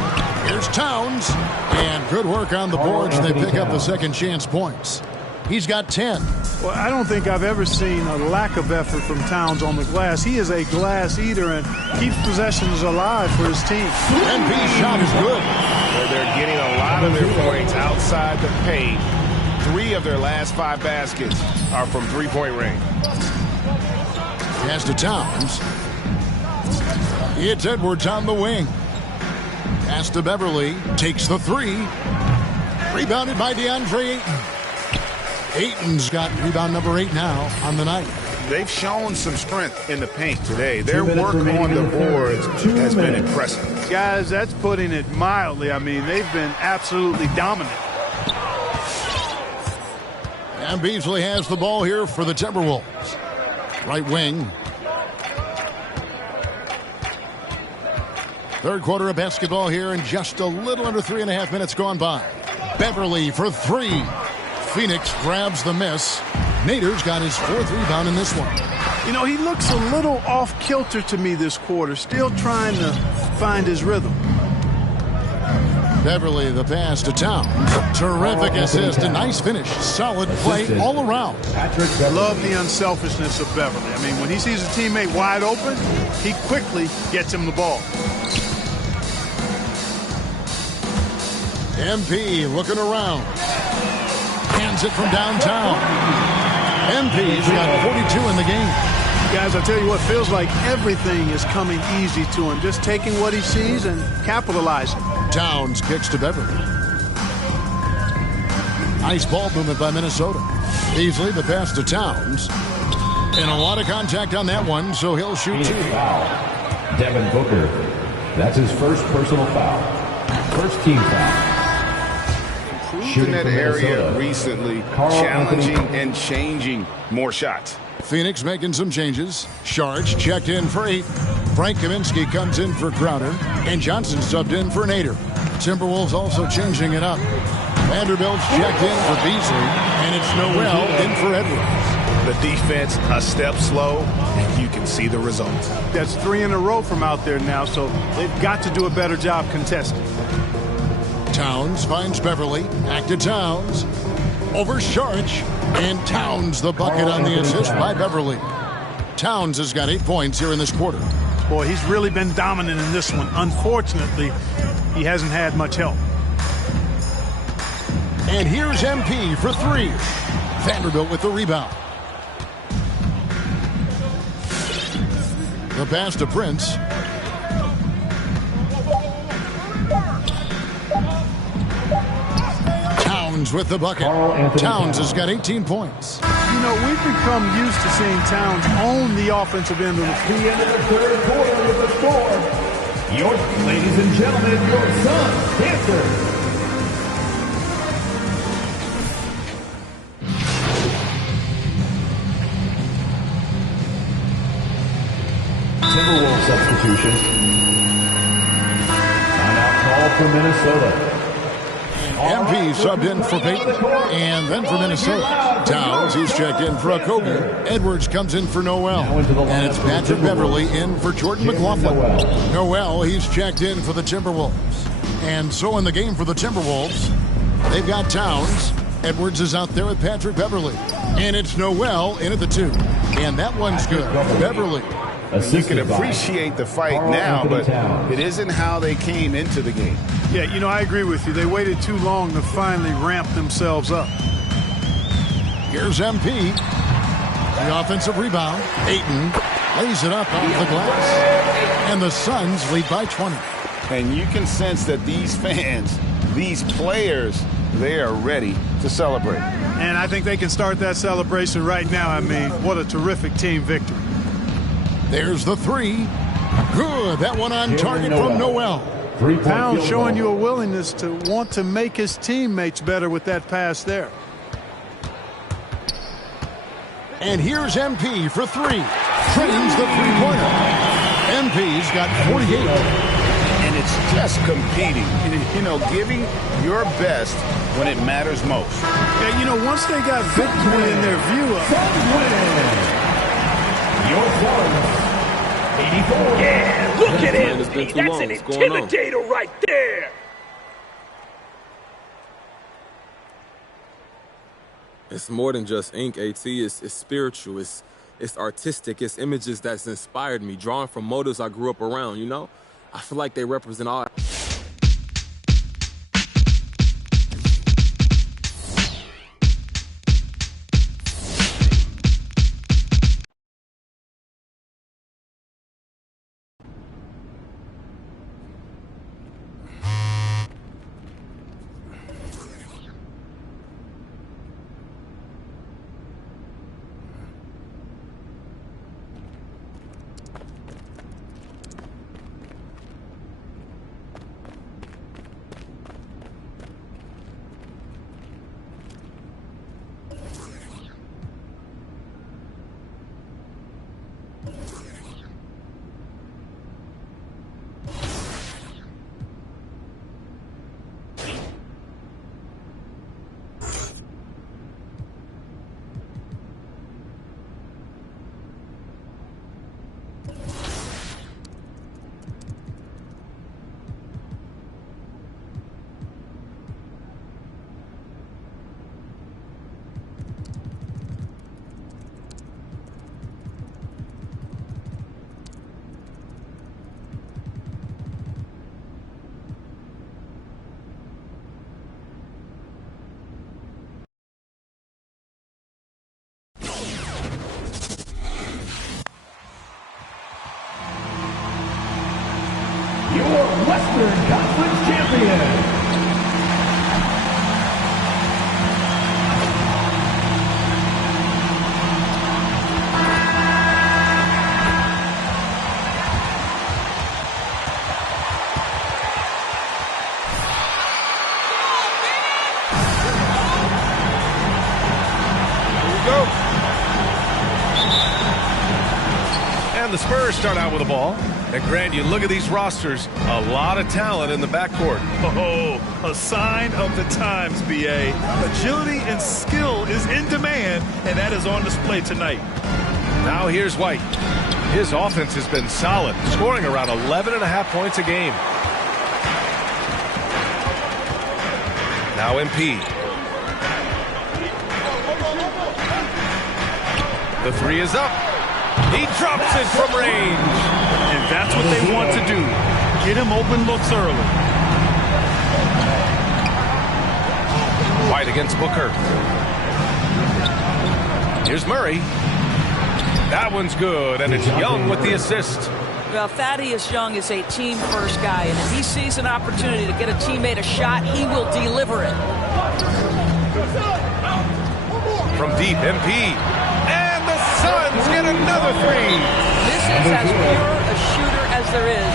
Here's Towns. And good work on the boards. They pick up the second chance points. He's got 10. Well, I don't think I've ever seen a lack of effort from Towns on the glass. He is a glass eater and keeps possessions alive for his team. MP's shot is good. They're getting a lot of their points outside the paint. 3 of their last 5 baskets are from three-point range. Pass to Towns. It's Edwards on the wing. Pass to Beverly. Takes the 3. Rebounded by DeAndre Ayton. Ayton's got rebound number 8 now on the night. They've shown some strength in the paint today. Their work on the boards has been impressive. Guys, that's putting it mildly. I mean, they've been absolutely dominant. And Beasley has the ball here for the Timberwolves. Right wing. Third quarter of basketball here, and just a little under 3.5 minutes gone by. Beverly for 3. Phoenix grabs the miss. Nader's got his 4th rebound in this one. You know, he looks a little off kilter to me this quarter, still trying to find his rhythm. Beverly, the pass to Towns. Terrific assist, a nice finish. Solid play all around. Love the unselfishness of Beverly. I mean, when he sees a teammate wide open, he quickly gets him the ball. MP looking around. Hands it from downtown. MP's got 42 in the game. Guys, I tell you what, feels like everything is coming easy to him. Just taking what he sees and capitalizing. Towns kicks to Beverly. Nice ball movement by Minnesota. Beasley, the pass to Towns. And a lot of contact on that one, so he'll shoot 2. Devin Booker. That's his first personal foul. First team foul. In that area recently, challenging and changing more shots. Phoenix making some changes. Sharge checked in for 8. Frank Kaminsky comes in for Crowder. And Johnson subbed in for Nader. Timberwolves also changing it up. Vanderbilt's checked in for Beasley. And it's Noel in for Edwards. The defense a step slow, and you can see the results. That's 3 in a row from out there now, so they've got to do a better job contesting. Towns finds Beverly. Back to Towns. Over Sharge. And Towns the bucket on the assist by Beverly. Towns has got 8 points here in this quarter. Boy, he's really been dominant in this one. Unfortunately, he hasn't had much help. And here's MP for 3. Vanderbilt with the rebound. The pass to Prince. Towns with the bucket. Towns has got 18 points. You know, we've become used to seeing Towns own the offensive end of the field. The end of the third quarter with the score. Ladies and gentlemen, your Suns Panther. Timberwolves substitution. for Minnesota. MP subbed in for Peyton. And then for Minnesota, Towns, he's checked in for Okogie. Edwards comes in for Noel. And it's Patrick Beverly in for Jordan McLaughlin. Noel, he's checked in for the Timberwolves. And so in the game for the Timberwolves, they've got Towns. Edwards is out there with Patrick Beverly. And it's Noel in at the 2. And that one's good. Beverly. You can appreciate the fight now, but it isn't how they came into the game. Yeah, you know, I agree with you. They waited too long to finally ramp themselves up. Here's MP. The offensive rebound. Ayton lays it up off the glass. And the Suns lead by 20. And you can sense that these fans, these players, they are ready to celebrate. And I think they can start that celebration right now. I mean, what a terrific team victory. There's the 3. Good. That one on target from Noel. Towns showing you a willingness to want to make his teammates better with that pass there. And here's MP for 3. Trims the three-pointer. MP's got 48. And it's just competing, you know, giving your best when it matters most. Yeah, you know, once they got victory in their view of your Suns, 84. Yeah, look at him. It's been too That's long. an What's going on? intimidator right there. It's more than just ink, AT. It's spiritual. It's artistic. It's images that's inspired me, drawn from motives I grew up around, you know? I feel like they represent all... Western Conference champion. And the Spurs start out with the ball. And Grant, you look at these rosters, a lot of talent in the backcourt. Oh, a sign of the times, BA. Agility and skill is in demand, and that is on display tonight. Now here's White. His offense has been solid, scoring around 11.5 points a game. Now MP. The 3 is up. He drops it from range. And that's what they want to do. Get him open looks early. White against Booker. Here's Murray. That one's good, and it's Young with the assist. Well, Thaddeus Young is a team-first guy, and if he sees an opportunity to get a teammate a shot, he will deliver it. From deep, MP. And the Suns get another 3. This is as pure a shooter as there is.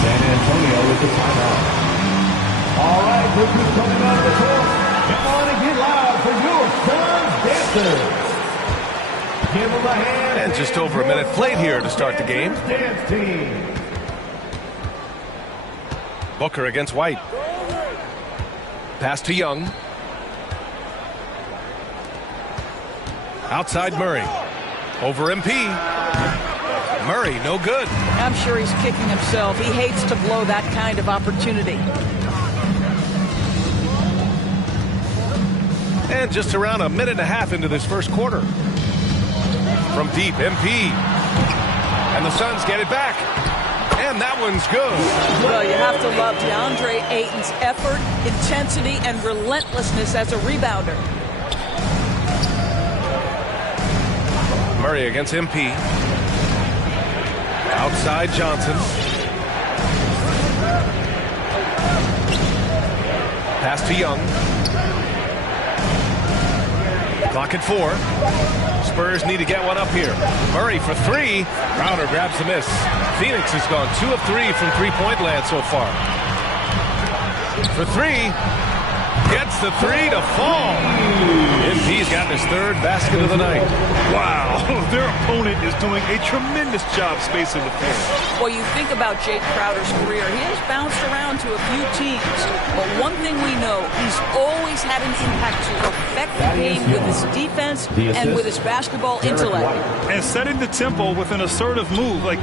San Antonio with the timeout. All right, look who's coming out of the court. Come on and get loud for your Suns dancers. Give them a hand. And just over a minute played here to start the game. Dance team. Booker against White. Pass to Young. Outside Murray. Over MP. Murray, no good. I'm sure he's kicking himself. He hates to blow that kind of opportunity. And just around a minute and a half into this first quarter. From deep, MP. And the Suns get it back. And that one's good. Well, you have to love DeAndre Ayton's effort, intensity, and relentlessness as a rebounder. Murray against MP. Outside Johnson. Pass to Young. Clock at 4. Spurs need to get one up here. Murray for 3. Crowder grabs the miss. Phoenix has gone 2 of 3 from three-point land so far. For 3. Gets the 3 to fall. MP's gotten his 3rd basket of the night. Wow, their opponent is doing a tremendous job spacing the floor. Well, you think about Jake Crowder's career. He has bounced around to a few teams. But one thing we know, he's always had an impact to affect the game with his defense and with his basketball intellect. And setting the tempo with an assertive move. Like,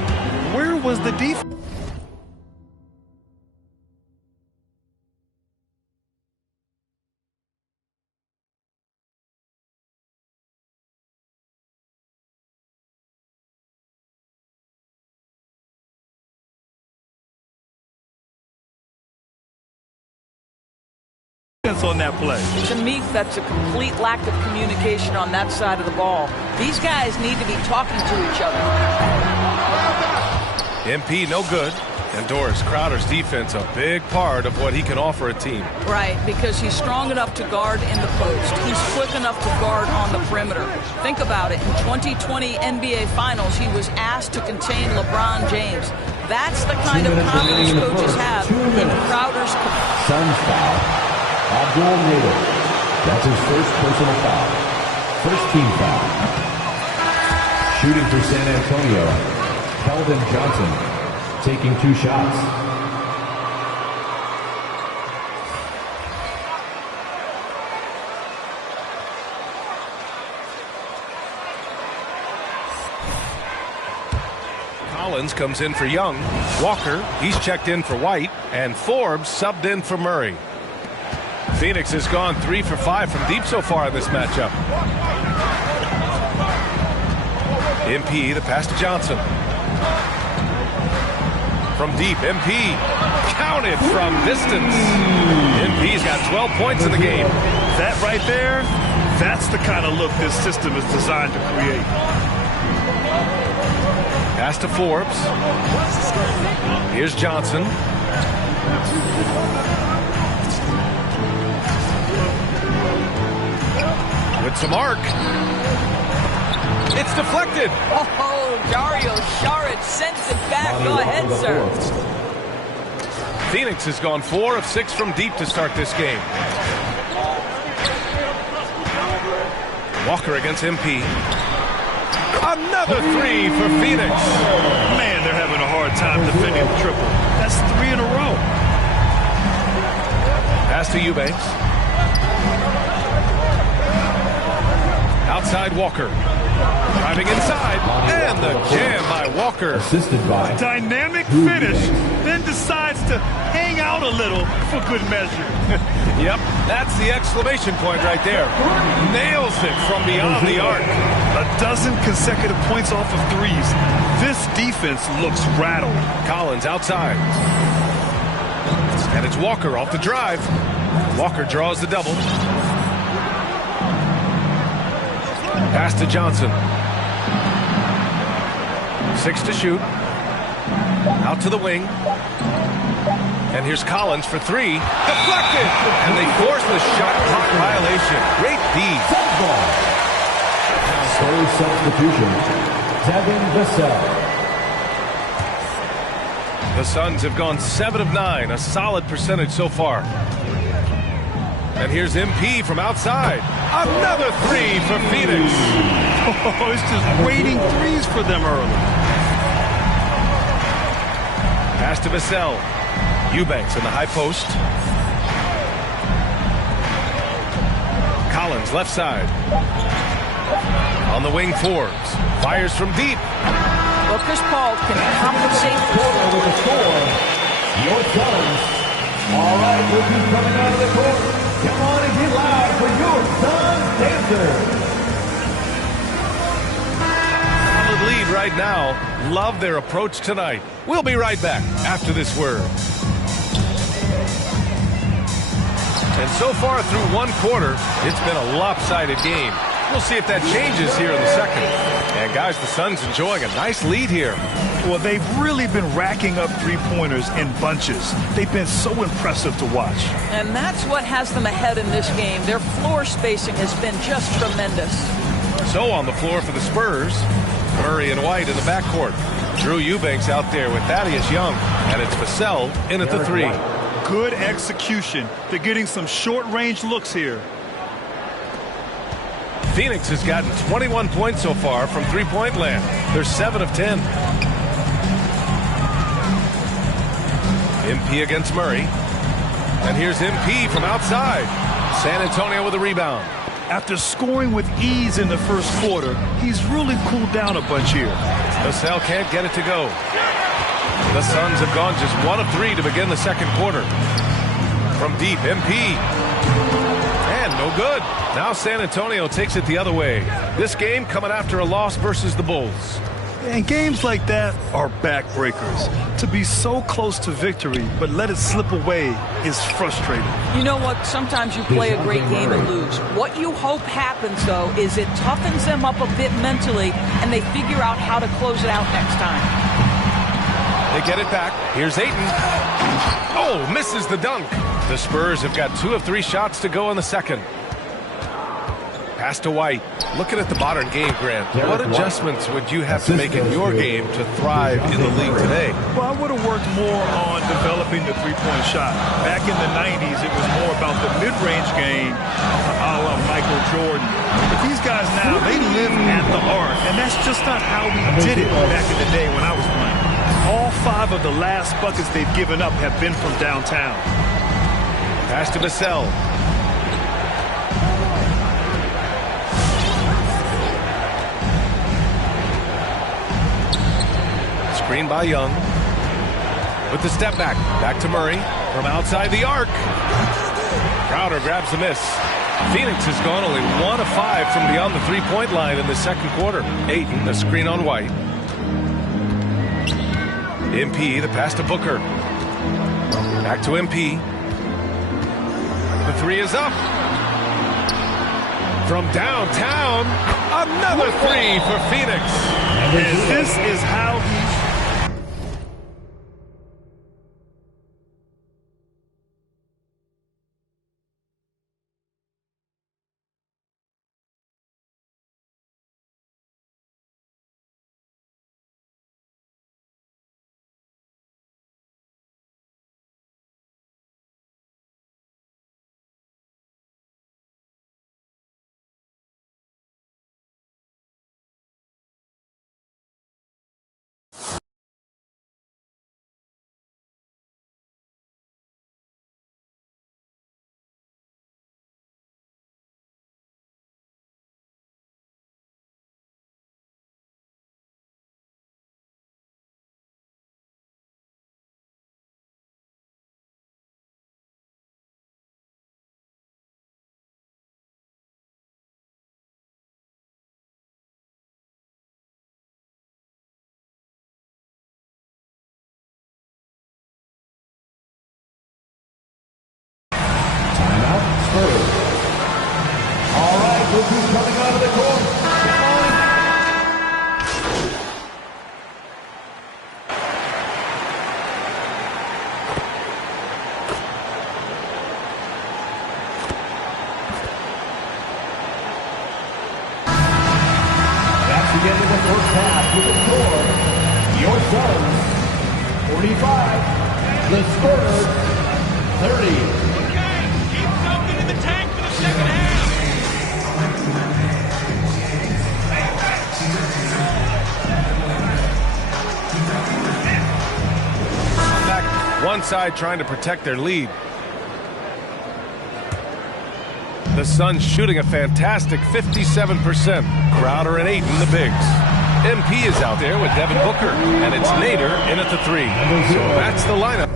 where was the defense? On that play. To me, that's a complete lack of communication on that side of the ball. These guys need to be talking to each other. MP no good. And Doris, Crowder's defense a big part of what he can offer a team. Right, because he's strong enough to guard in the post. He's quick enough to guard on the perimeter. Think about it. In 2020 NBA Finals, he was asked to contain LeBron James. That's the kind of confidence coaches have in Crowder's. Suns foul. Abdul Nader. That's his first personal foul. First team foul. Shooting for San Antonio, Keldon Johnson. Taking 2 shots. Collins comes in for Young. Walker, he's checked in for White. And Forbes subbed in for Murray. Phoenix has gone 3 for 5 from deep so far in this matchup. MP, the pass to Johnson. From deep, MP. Counted from distance. MP's got 12 points in the game. That right there, that's the kind of look this system is designed to create. Pass to Forbes. Here's Johnson. With some arc. It's deflected. Oh, Dario Saric sends it back. Go ahead, sir. Phoenix has gone 4 of 6 from deep to start this game. Walker against MP. Another 3 for Phoenix. Man, they're having a hard time defending the triple. That's 3 in a row. Pass to Eubanks. Outside Walker. Driving inside. And the jam by Walker. Assisted by. Dynamic finish. Then decides to hang out a little for good measure. Yep, that's the exclamation point right there. Nails it from beyond the arc. A dozen consecutive points off of threes. This defense looks rattled. Collins outside. And it's Walker off the drive. Walker draws the double. Pass to Johnson. 6 to shoot. Out to the wing. And here's Collins for 3. Deflected! And they force the shot clock violation. Great D. Score substitution. Devin Vassell. The Suns have gone 7 of 9. A solid percentage so far. And here's MP from outside. Another 3 for Phoenix. Oh, it's just waiting threes for them early. Pass to Vassell. Eubanks in the high post. Collins left side. On the wing, Forbes fires from deep. Well, Chris Paul can compensate for with the score. Your Suns. All right, rookies coming out of the court. Come on and get loud for your Suns dancers. Solid lead right now. Love their approach tonight. We'll be right back after this word. And so far through one quarter, it's been a lopsided game. We'll see if that changes here in the second. And guys, the Suns enjoying a nice lead here. Well, they've really been racking up three-pointers in bunches. They've been so impressive to watch. And that's what has them ahead in this game. Their floor spacing has been just tremendous. So on the floor for the Spurs, Murray and White in the backcourt. Drew Eubanks out there with Thaddeus Young. And it's Vassell in at the three. Good execution. They're getting some short-range looks here. Phoenix has gotten 21 points so far from three-point land. They're 7 of 10. MP against Murray. And here's MP from outside. San Antonio with a rebound. After scoring with ease in the first quarter, he's really cooled down a bunch here. Vassell can't get it to go. The Suns have gone just 1 of 3 to begin the second quarter. From deep, MP. And no good. Now San Antonio takes it the other way. This game coming after a loss versus the Bulls. And games like that are backbreakers. To be so close to victory, but let it slip away is frustrating. You know what? Sometimes you play a great game and lose. What you hope happens, though, is it toughens them up a bit mentally, and they figure out how to close it out next time. They get it back. Here's Ayton. Oh, misses the dunk. The Spurs have got 2 of 3 shots to go in the second. Pass to White. Looking at the modern game, Grant, what adjustments would you have to make in your game to thrive in the league today? Well, I would have worked more on developing the three-point shot. Back in the 90s, it was more about the mid-range game, a la Michael Jordan. But these guys now, they live at the arc, and that's just not how we did it back in the day when I was playing. All 5 of the last buckets they've given up have been from downtown. Pass to Vassell. Screen by Young. With the step back. Back to Murray. From outside the arc. Crowder grabs the miss. Phoenix has gone only 1 of 5 from beyond the three-point line in the second quarter. Ayton, the screen on White. MP, the pass to Booker. Back to MP. The 3 is up. From downtown, another 3 for Phoenix. And this is how he... All right, look who's coming out of the court. That's the end of the first half with the score. Your Suns, 45. The Spurs, 30. One side trying to protect their lead. The Suns shooting a fantastic 57%. Crowder and Ayton, the bigs. MP is out there with Devin Booker, and it's Nader in at the 3. So that's the lineup.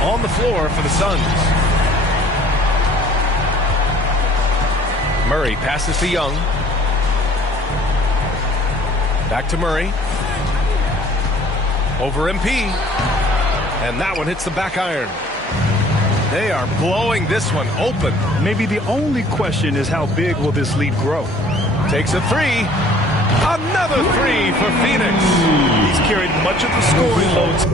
On the floor for the Suns. Murray passes to Young. Back to Murray. Over MP. And that one hits the back iron. They are blowing this one open. Maybe the only question is how big will this lead grow? Takes a 3. Another 3 for Phoenix. He's carried much of the scoring loads.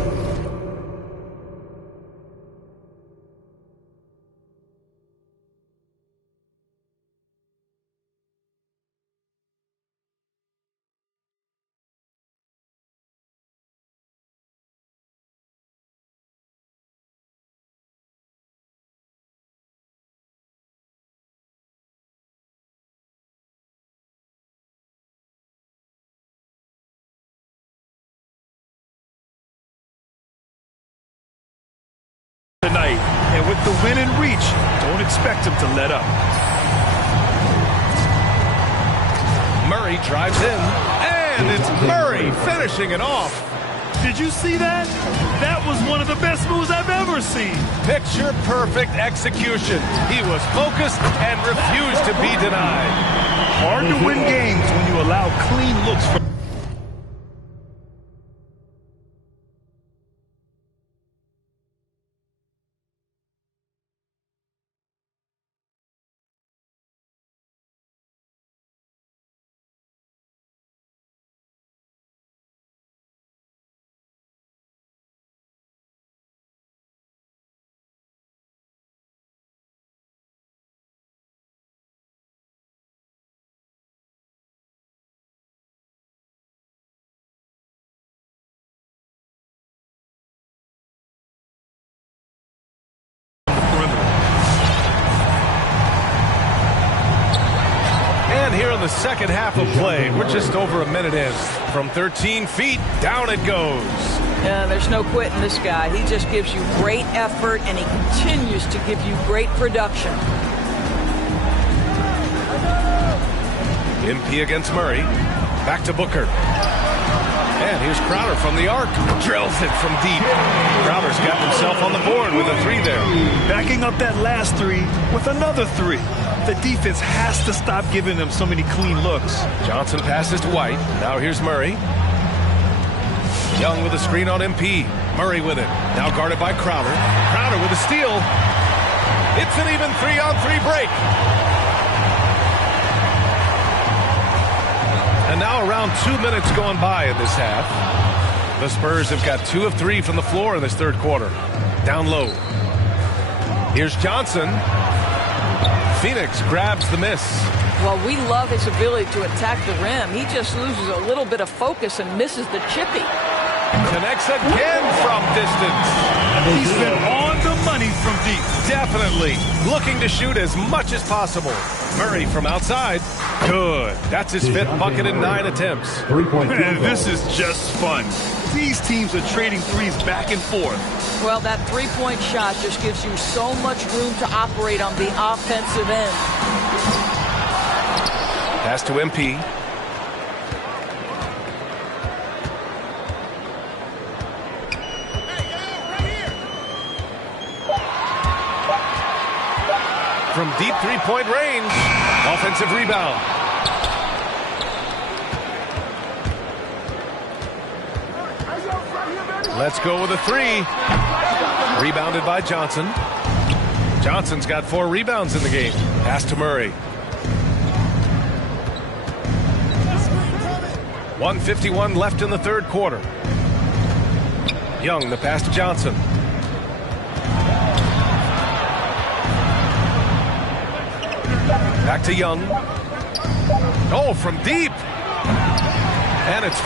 Tonight, and with the win in reach, don't expect him to let up. Murray drives in, and it's Murray finishing it off. Did you see that? That was one of the best moves I've ever seen. Picture perfect execution. He was focused and refused to be denied. Hard to win games when you allow clean looks from here in the second half of play. We're just over a minute in. From 13 feet, down it goes. Yeah, there's no quitting this guy. He just gives you great effort, and he continues to give you great production. MP against Murray. Back to Booker. And here's Crowder from the arc. Drills it from deep. Crowder's got himself on the board with a 3 there. Backing up that last 3 with another 3. The defense has to stop giving them so many clean looks. Johnson passes to White. Now here's Murray. Young with a screen on MP. Murray with it. Now guarded by Crowder. Crowder with a steal. It's an even 3-on-3 break. And now around 2 minutes going by in this half. The Spurs have got 2 of 3 from the floor in this third quarter. Down low. Here's Johnson. Phoenix grabs the miss. Well, we love his ability to attack the rim. He just loses a little bit of focus and misses the chippy. Connects again from distance. He's been on the money from deep. Definitely looking to shoot as much as possible. Murray from outside. Good. That's his 5th bucket in 9 attempts. Man, this is just fun. These teams are trading threes back and forth. Well, that three-point shot just gives you so much room to operate on the offensive end. Pass to MP. From deep three-point range. Offensive rebound. Let's go with a 3. Rebounded by Johnson. Johnson's got 4 rebounds in the game. Pass to Murray. 1:51 left in the third quarter. Young, the pass to Johnson. Back to Young. Oh, from deep. And it's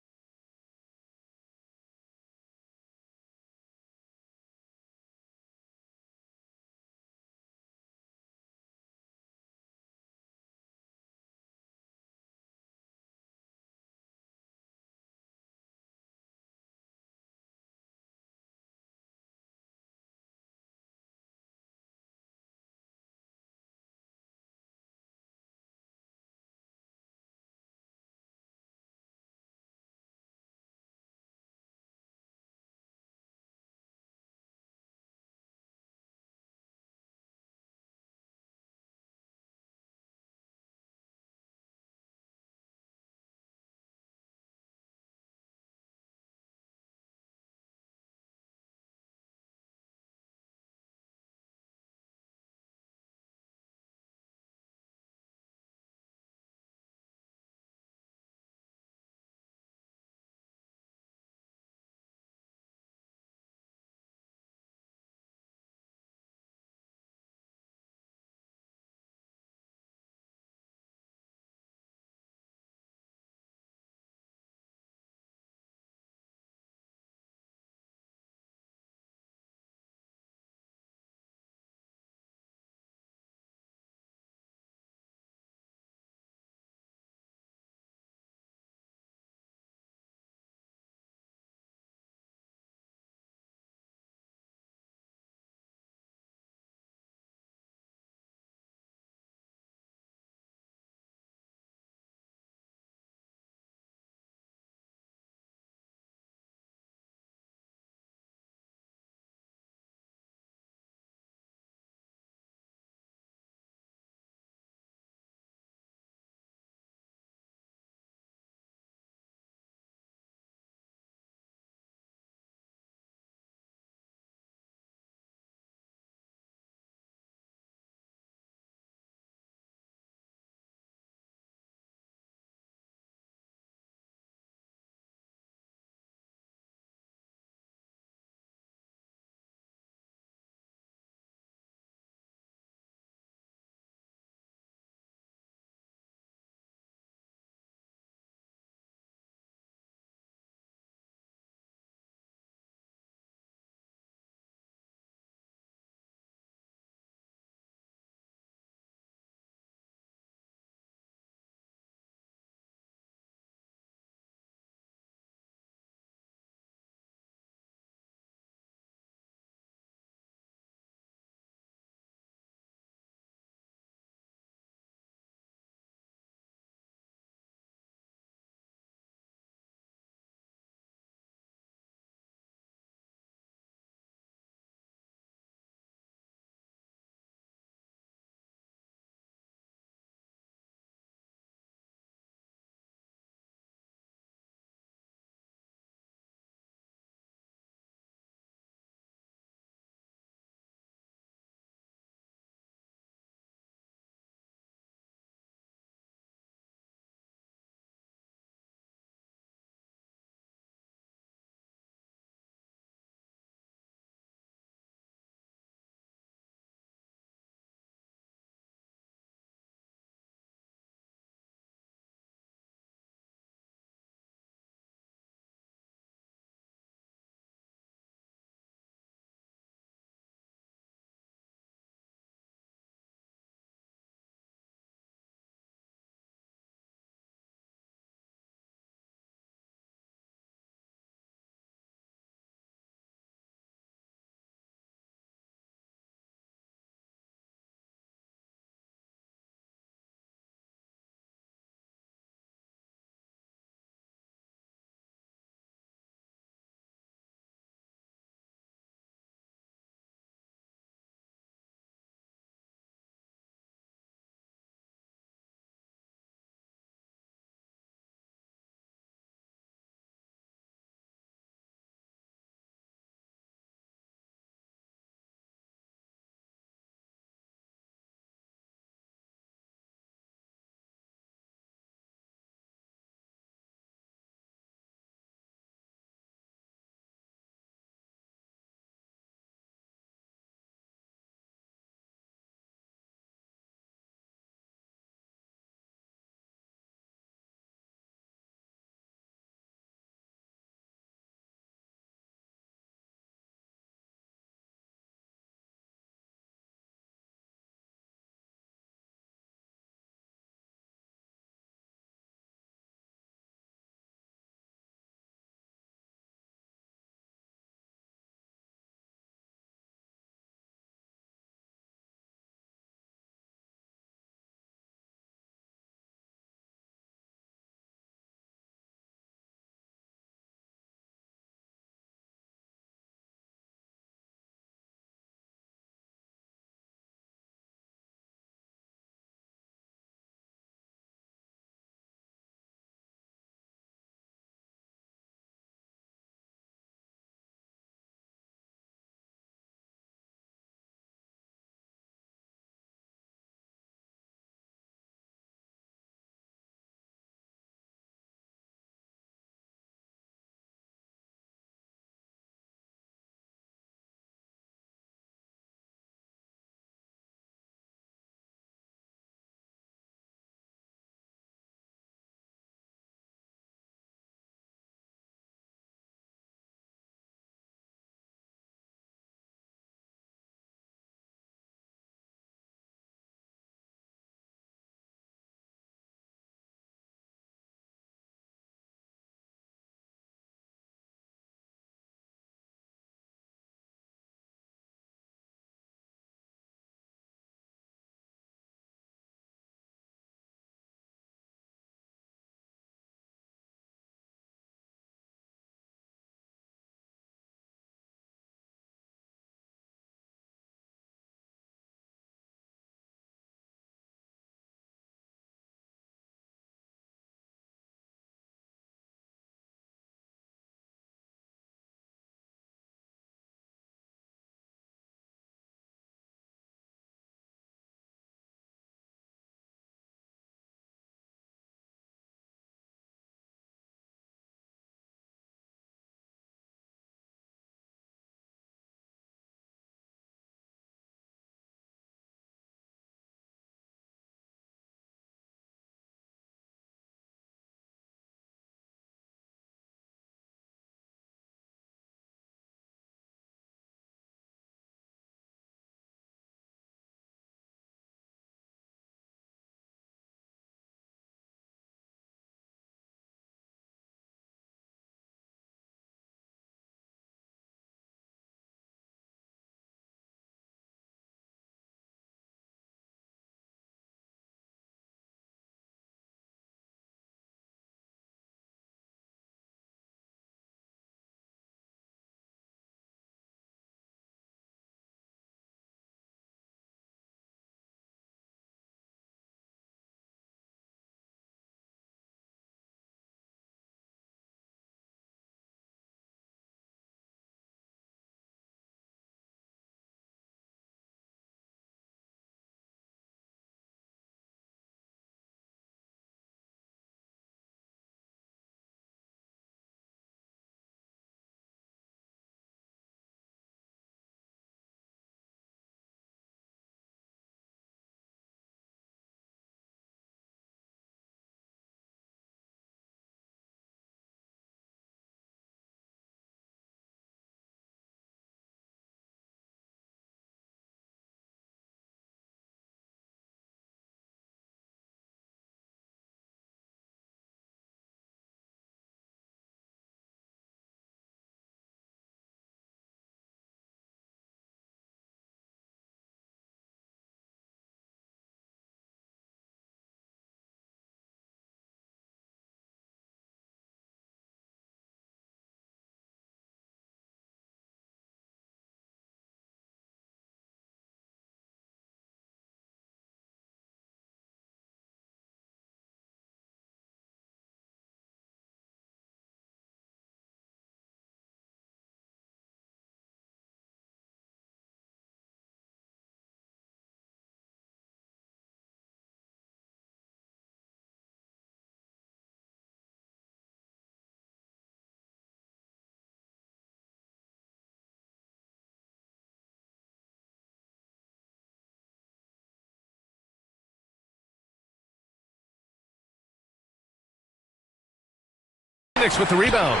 Phoenix with the rebound.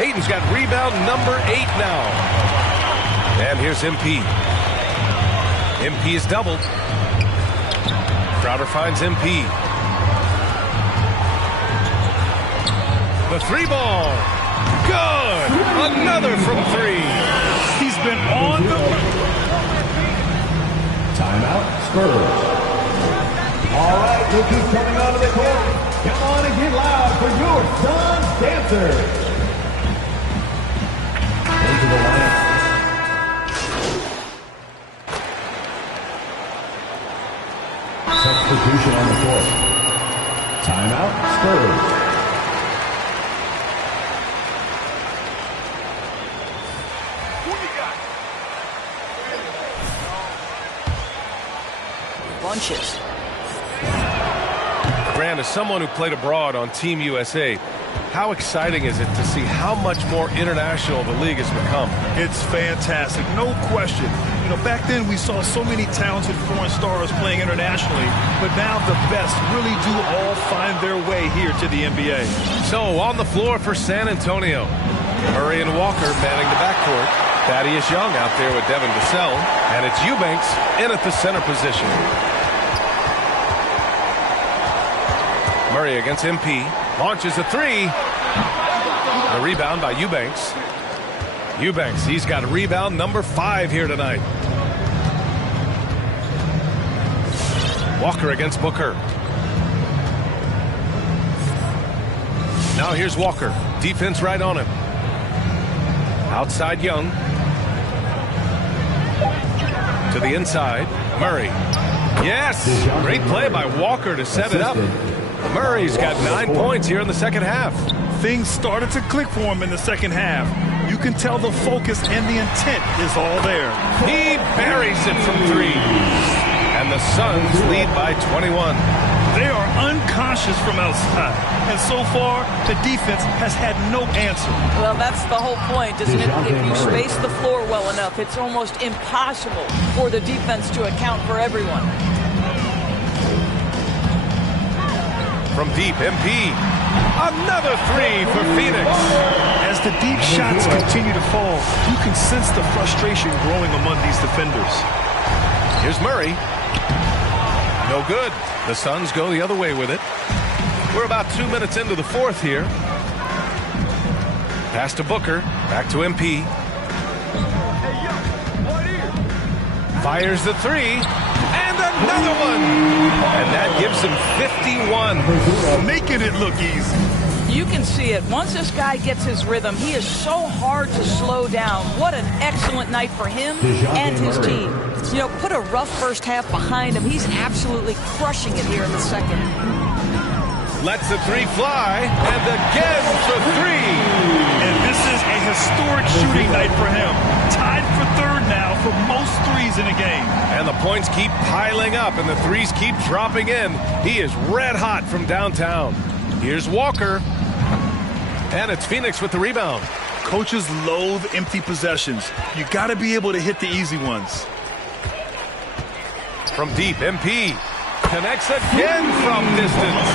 Ayton's got rebound number 8 now. And here's MP. MP is doubled. Crowder finds MP. The 3-ball. Good. Another from 3. He's been on the... Timeout, Spurs. All right, rookies coming onto the court. Come on and get loud for your Suns dancers. Into the lineup. Substitution on the court. Timeout, Spurs. Bunches. Grant, as someone who played abroad on Team USA, how exciting is it to see how much more international the league has become? It's fantastic, no question. You know, back then we saw so many talented foreign stars playing internationally, but now the best really do all find their way here to the NBA. So on the floor for San Antonio, Murray and Walker manning the backcourt. Thaddeus Young out there with Devin Vassell, and it's Eubanks in at the center position. Murray against MP, launches a 3. The rebound by Eubanks. Eubanks, he's got rebound number 5 here tonight. Walker against Booker. Now here's Walker. Defense right on him. Outside Young. To the inside. Murray. Yes! Great play by Walker to set it up. Murray's got 9 points here in the second half. Things started to click for him in the second half. You can tell the focus and the intent is all there. He buries it from 3. And the Suns lead by 21. They are unconscious from outside. And so far, the defense has had no answer. Well, that's the whole point, isn't it? If you space the floor well enough, it's almost impossible for the defense to account for everyone. From deep, MP. Another 3 for Phoenix. As the deep shots continue to fall, you can sense the frustration growing among these defenders. Here's Murray. No good. The Suns go the other way with it. We're about 2 minutes into the fourth here. Pass to Booker. Back to MP. Fires the 3. And another one. And that gives him 51. Making it look easy. You can see it. Once this guy gets his rhythm, he is so hard to slow down. What an excellent night for him and his team. You know, put a rough first half behind him. He's absolutely crushing it here in the second. Lets the 3 fly. And again for 3. And this is a historic shooting night for him. Tied for 3rd now for most 3s in a game. And the points keep piling up and the 3s keep dropping in. He is red hot from downtown. Here's Walker. And it's Phoenix with the rebound. Coaches loathe empty possessions. You got to be able to hit the easy ones. From deep, MP connects again from distance.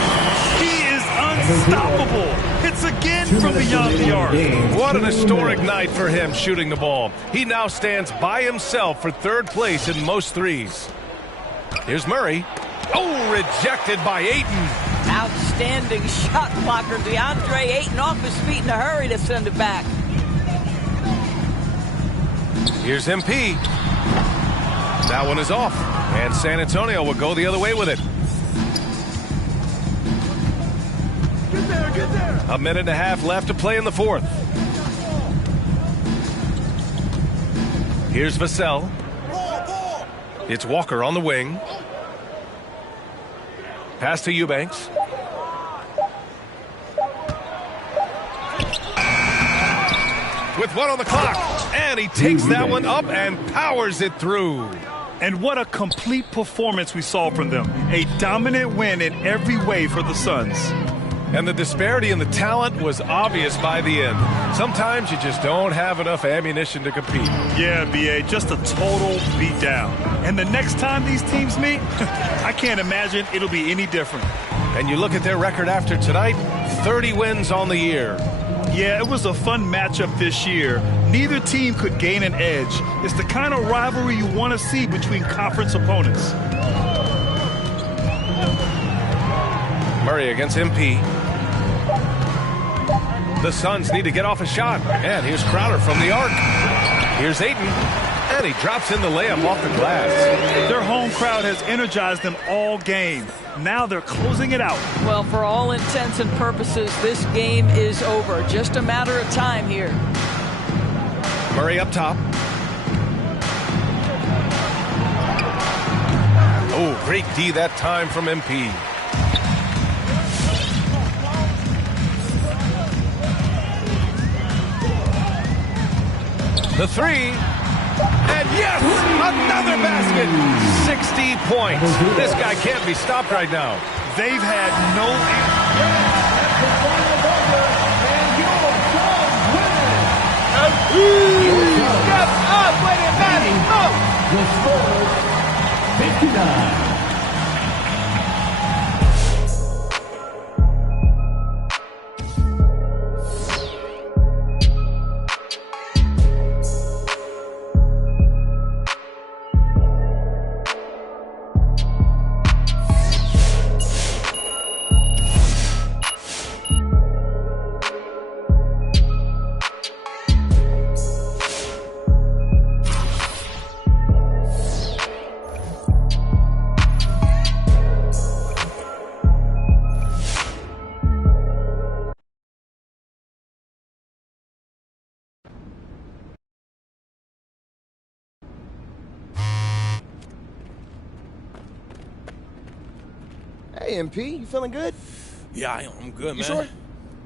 He is unstoppable. Hits again from beyond the arc. What an historic night for him shooting the ball. He now stands by himself for 3rd place in most 3s. Here's Murray. Oh, rejected by Ayton. Outstanding shot blocker. DeAndre Ayton off his feet in a hurry to send it back. Here's MP. That one is off. And San Antonio will go the other way with it. Get there, get there. 1.5 minutes left to play in the 4th. Here's Vassell. It's Walker on the wing. Pass to Eubanks. With 1 on the clock. And he takes that one up and powers it through. And what a complete performance we saw from them. A dominant win in every way for the Suns. And the disparity in the talent was obvious by the end. Sometimes you just don't have enough ammunition to compete. Yeah, B.A., just a total beatdown. And the next time these teams meet, I can't imagine it'll be any different. And you look at their record after tonight, 30 wins on the year. Yeah, it was a fun matchup this year. Neither team could gain an edge. It's the kind of rivalry you want to see between conference opponents. Murray against MP. The Suns need to get off a shot. And here's Crowder from the arc. Here's Ayton. And he drops in the layup off the glass. Their home crowd has energized them all game. Now they're closing it out. Well, for all intents and purposes, this game is over. Just a matter of time here. Murray up top. Oh, great D that time from MP. The three. And yes, another basket. 60 points. This guy can't be stopped right now. They've had no Step up when it matters most. The score, 59. Hey, MP, you feeling good? Yeah, I'm good, man. You sure?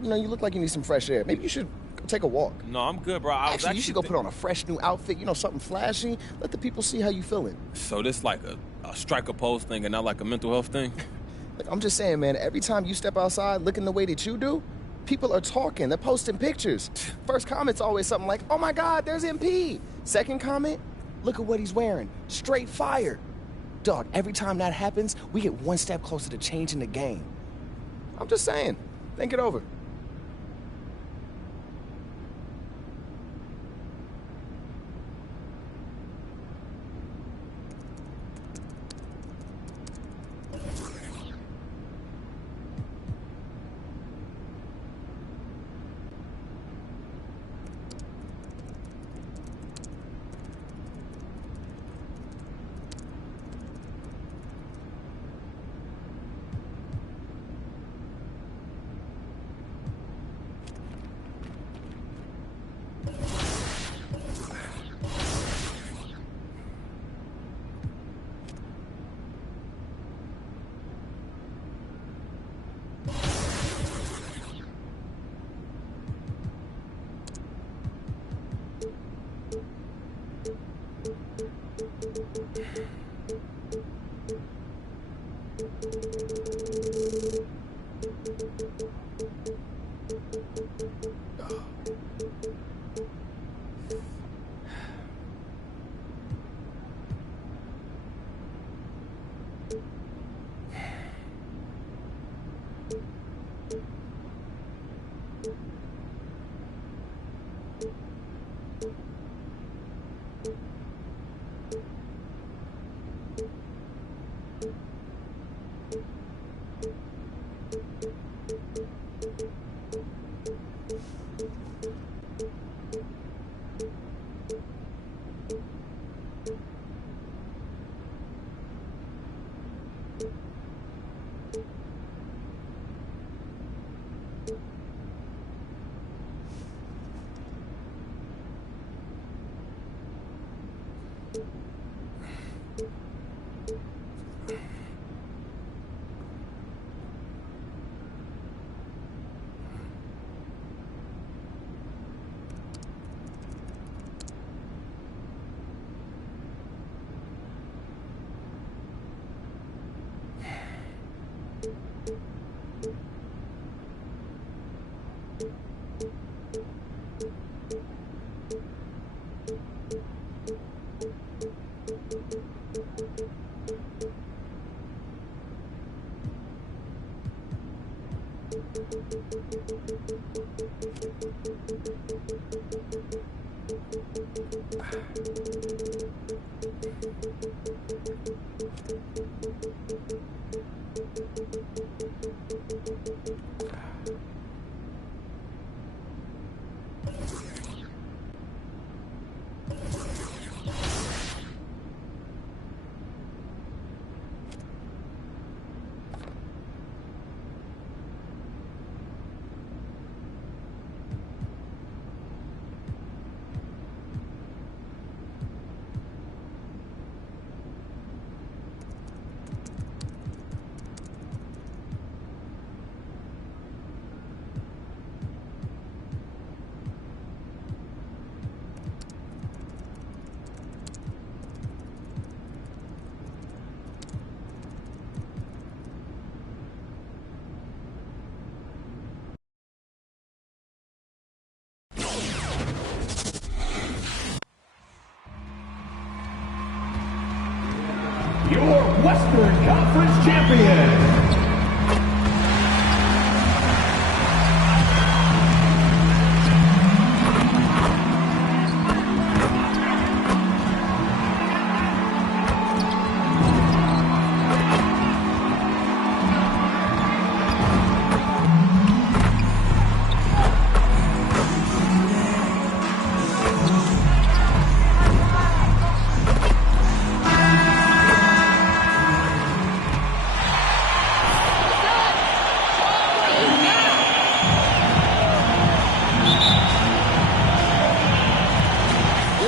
You know, you look like you need some fresh air. Maybe you should go take a walk. No, I'm good, bro. Actually, you should go put on a fresh new outfit, you know, something flashy. Let the people see how you feeling. So this like a striker pose thing and not like a mental health thing? Look, I'm just saying, man, every time you step outside looking the way that you do, people are talking. They're posting pictures. First comment's always something like, oh, my God, there's MP. Second comment, look at what he's wearing. Straight fire. Dog, every time that happens, we get one step closer to changing the game. I'm just saying. Think it over.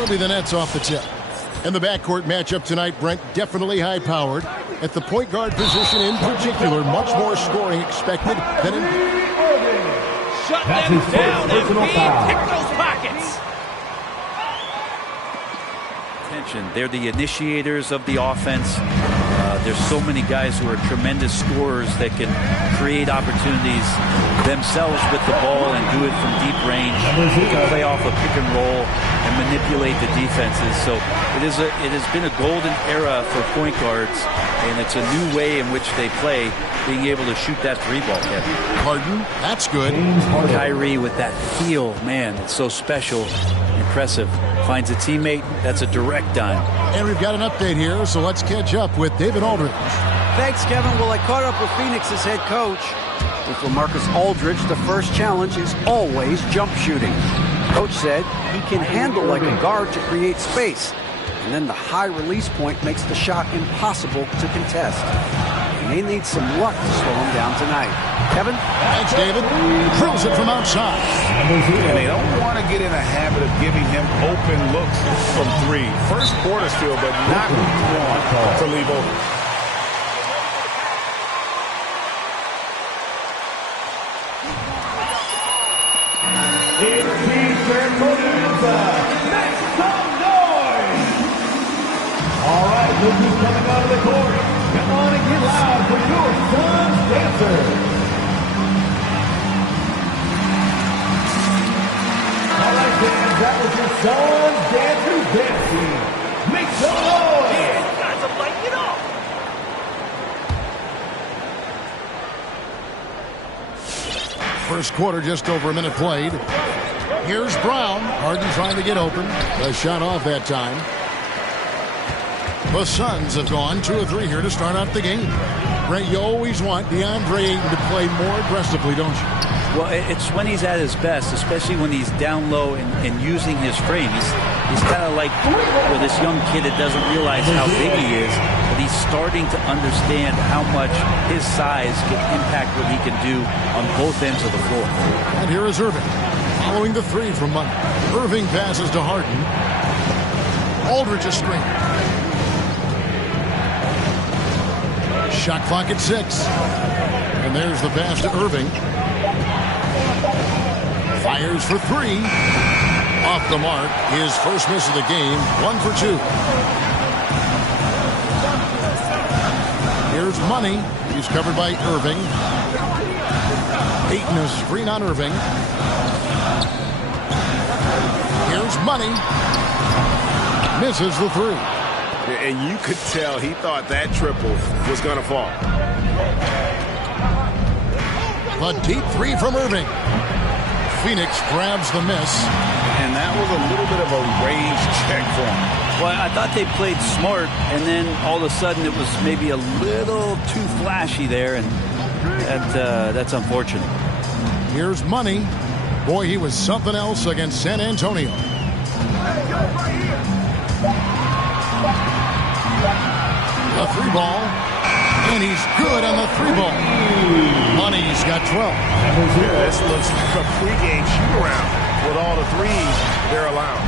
It'll be the Nets off the tip. And the backcourt matchup tonight, Brent, definitely high-powered. At the point guard position in particular, much more scoring expected than in... Shut them down, MP. Pick those pockets. They're the initiators of the offense. There's so many guys who are tremendous scorers that can create opportunities themselves with the ball and do it from deep range. They can play off a pick and roll and manipulate the defenses. So it has been a golden era for point guards, and it's a new way in which they play, being able to shoot that three ball, Kevin. Harden, that's good. Kyrie with that feel, man, it's so special. Impressive. Finds a teammate. That's a direct dime. And we've got an update here, so let's catch up with David Aldridge. Thanks, Kevin. Well, I caught up with Phoenix's head coach. With LaMarcus Aldridge, the first challenge is always jump shooting. Coach said he can handle like a guard to create space, and then the high release point makes the shot impossible to contest. And they need some luck to slow him down tonight. Kevin? Thanks, David. Drills it from outside. And they don't want to get in a habit of giving him open looks from three. First quarter still, but not want to leave open. It's T-shirt Bonanza. Make some noise. All right, look who's coming out of the court. Come on and get loud for your Suns dancers. All right, fans, that was your Suns dancers dancing. Make some noise. Yeah, you guys are lighting it up. First quarter, just over a minute played. Here's Brown. Harden trying to get open. A shot off that time. The Suns have gone 2 of 3 here to start out the game. Brent, you always want DeAndre Ayton to play more aggressively, don't you? Well, it's when he's at his best, especially when he's down low and using his frame. He's kind of like this young kid that doesn't realize how big he is, but he's starting to understand how much his size can impact what he can do on both ends of the floor. And here is Irving, following the 3 from Money. Irving passes to Harden. Aldridge a screen. Shot clock at 6. And there's the pass to Irving. Fires for 3. Off the mark. His first miss of the game. 1 for 2. Here's Money. He's covered by Irving. Ayton a screen on Irving. Here's Money. Misses the 3. And you could tell he thought that triple was going to fall. A deep 3 from Irving. Phoenix grabs the miss. And that was a little bit of a range check for him. Well, I thought they played smart, and then all of a sudden it was maybe a little too flashy there, and that's unfortunate. Here's Money. Boy, he was something else against San Antonio. A 3 ball, and he's good on the 3 ball. Money's got 12. This looks like a pregame shoot-around with all the threes they're allowing.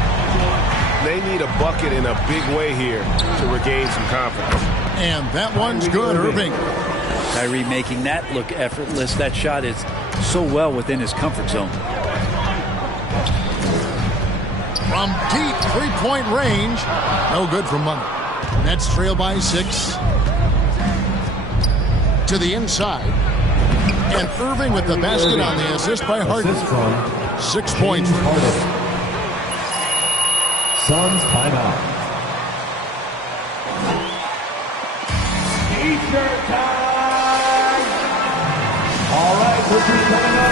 They need a bucket in a big way here to regain some confidence. And that one's good, Irving. Kyrie making that look effortless. That shot is so well within his comfort zone. From deep 3-point range, no good from Money. Nets trail by 6. To the inside. And Irving with the basket on the assist by Harden. 6 points. Suns timeout. T-shirt time. All right,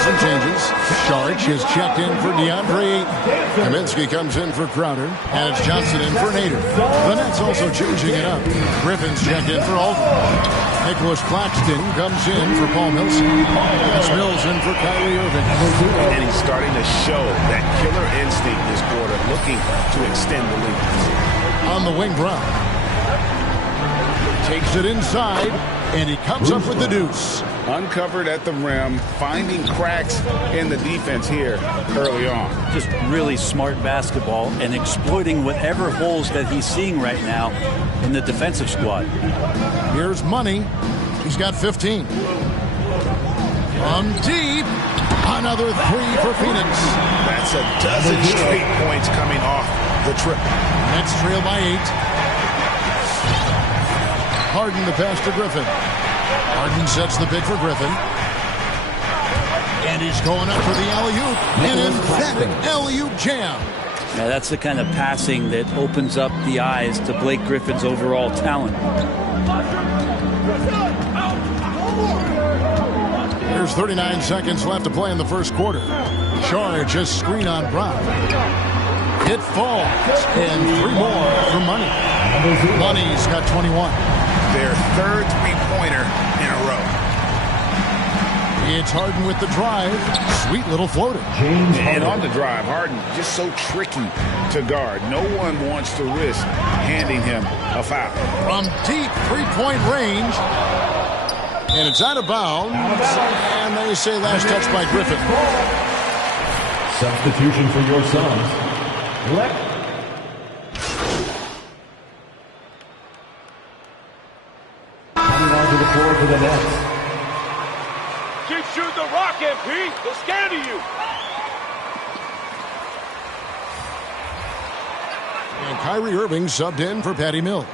some changes. Saric is checked in for DeAndre Ayton. Kaminsky comes in for Crowder. And it's Johnson in for Nader. The Nets also changing it up. Griffin's checked in for Aldridge. Nicholas Claxton comes in for Paul Millsap. That's Mills in for Kyrie Irving. And he's starting to show that killer instinct this quarter, looking to extend the lead. On the wing, Brown takes it inside, and he comes up with the deuce. Uncovered at the rim, finding cracks in the defense here early on. Just really smart basketball and exploiting whatever holes that he's seeing right now in the defensive squad. Here's Money. He's got 15. From deep, another three for Phoenix. That's a dozen straight points coming off the trip. Nets trail by 8. Harden the pass to Griffin. Harden sets the pick for Griffin. And he's going up for the alley-oop. An emphatic alley-oop jam. Now that's the kind of passing that opens up the eyes to Blake Griffin's overall talent. There's 39 seconds left to play in the first quarter. Charge a screen on Brown. It falls. And 3 more for Money. Money's got 21. Their third three-pointer in a row. It's Harden with the drive. Sweet little floater. And on the drive, Harden just so tricky to guard. No one wants to risk handing him a foul. From deep three-point range. And it's out of bounds. And they say last touch by Griffin. Substitution for your Suns. Coming onto the floor for the Nets. Keep shooting the rock, MP. They're scared of you. And Kyrie Irving subbed in for Patty Mills.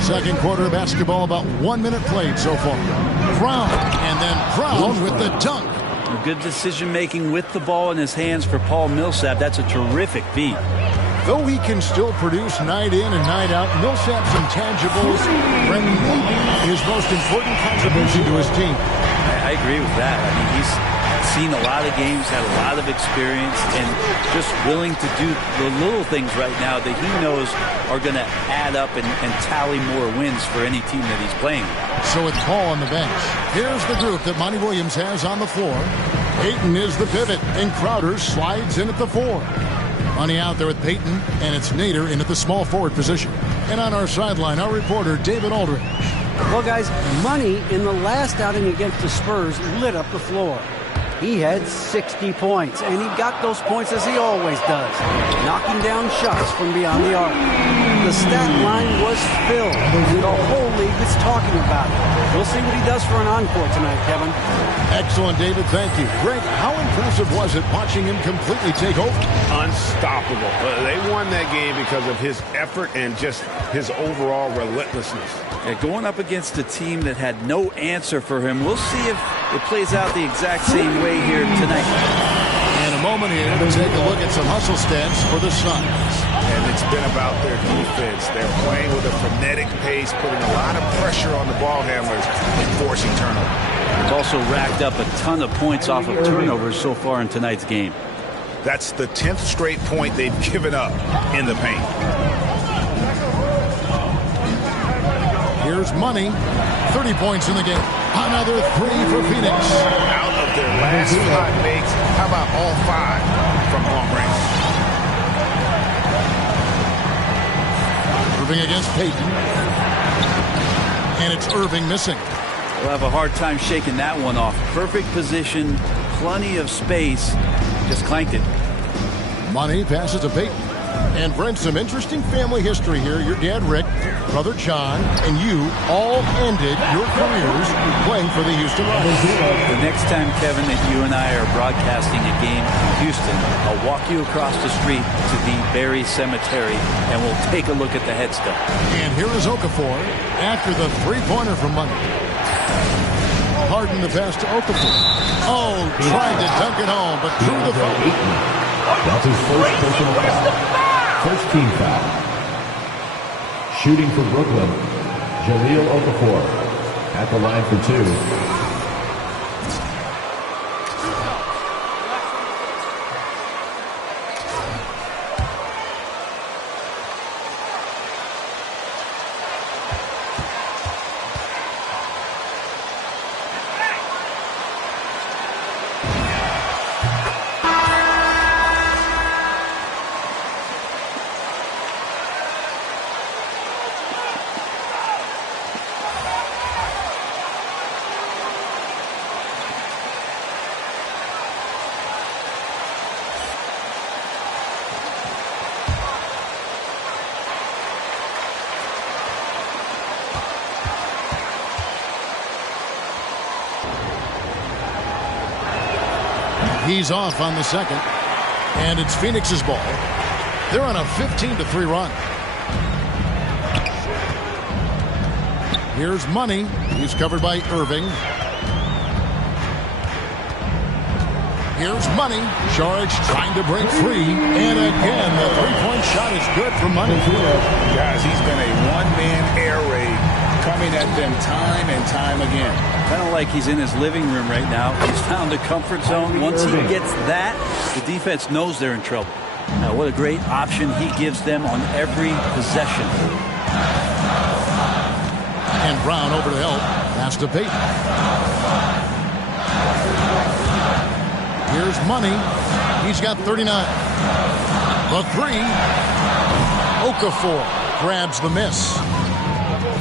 Second quarter of basketball, about 1 minute played so far. Brown, and then Brown with the dunk. Good decision-making with the ball in his hands for Paul Millsap. That's a terrific feat. Though he can still produce night in and night out, Millsap's intangibles bring maybe his most important contribution to his team. I agree with that. I mean, he's seen a lot of games, had a lot of experience, and just willing to do the little things right now that he knows are going to add up and tally more wins for any team that he's playing. So with Paul on the bench, here's the group that Monty Williams has on the floor. Payton is the pivot, and Crowder slides in at the 4. Money out there with Payton, and it's Nader in at the small forward position. And on our sideline, our reporter, David Aldridge. Well, guys, Money in the last outing against the Spurs lit up the floor. He had 60 points, and he got those points as he always does, knocking down shots from beyond the arc. The stat line was filled, and the whole league is talking about it. We'll see what he does for an encore tonight, Kevin. Excellent, David. Thank you. Greg, how impressive was it watching him completely take over? Unstoppable. They won that game because of his effort and just his overall relentlessness. Yeah, going up against a team that had no answer for him. We'll see if it plays out the exact same way here tonight. In a moment here, to take a look at some hustle stats for the Suns. And it's been about their defense. They're playing with a frenetic pace, putting a lot of pressure on the ball handlers and forcing turnovers. They've also racked up a ton of points off of turnovers so far in tonight's game. That's the 10th straight point they've given up in the paint. Here's Money. 30 points in the game. Another 3 for Phoenix. Out of their last 5 makes, how about all 5 from long range? Irving against Payton. And it's Irving missing. We'll have a hard time shaking that one off. Perfect position, plenty of space. Just clanked it. Money passes to Payton. And Brent, some interesting family history here. Your dad, Rick, brother John, and you all ended your careers playing for the Houston Rockets. The next time, Kevin, that you and I are broadcasting a game in Houston, I'll walk you across the street to the Berry Cemetery, and we'll take a look at the headstone. And here is Okafor after the three-pointer from Money. Harden the pass to Okafor. Oh, tried to dunk it home, but threw the foul. That's his first personal foul. First team foul. Shooting for Brooklyn, Jahlil Okafor at the line for 2. He's off on the second. And it's Phoenix's ball. They're on a 15-3 run. Here's Money. He's covered by Irving. Here's Money. Saric trying to break free. And again, the three-point shot is good for Money. Guys, he's been a one-man air raid coming at them time and time again. Kind of like he's in his living room right now. He's found a comfort zone. Once he gets that, the defense knows they're in trouble. Now, what a great option he gives them on every possession. And Brown over to help. Pass to Payton. Here's Money. He's got 39. The three. Okafor grabs the miss.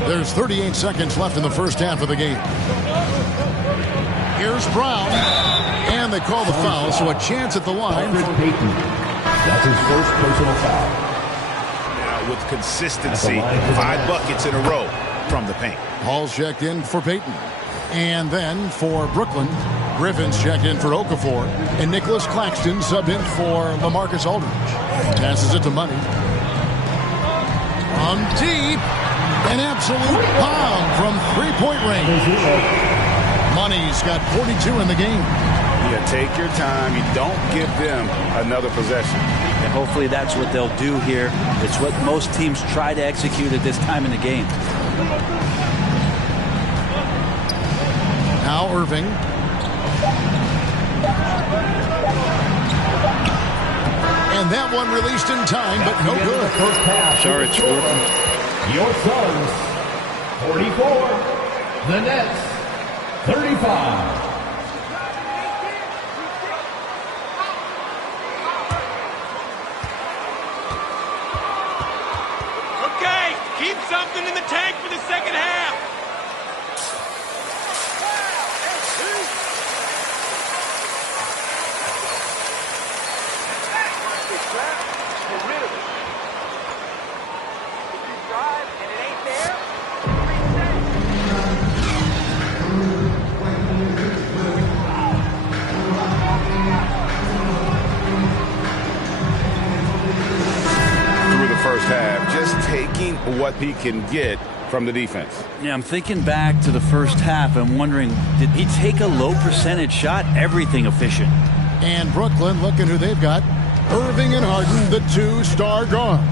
There's 38 seconds left in the first half of the game. Here's Brown. And they call the foul, so a chance at the line. That's his first personal foul. Now with consistency, 5 buckets in a row from the paint. Hall's checked in for Payton. And then for Brooklyn, Griffin's checked in for Okafor. And Nicholas Claxton subbed in for LaMarcus Aldridge. Passes it to Money. From deep. An absolute bomb from three-point range. Money's got 42 in the game. Yeah, take your time. You don't give them another possession. And hopefully that's what they'll do here. It's what most teams try to execute at this time in the game. Now Irving. And that one released in time, but no good. First pass. Saric working. Your Suns, 44. The Nets, 35. Okay, keep something in the tank for the second half. First half, just taking what he can get from the defense. Yeah, I'm thinking back to the first half. I'm wondering, did he take a low percentage shot? Everything efficient. And Brooklyn, looking who they've got. Irving and Harden, the two-star guards.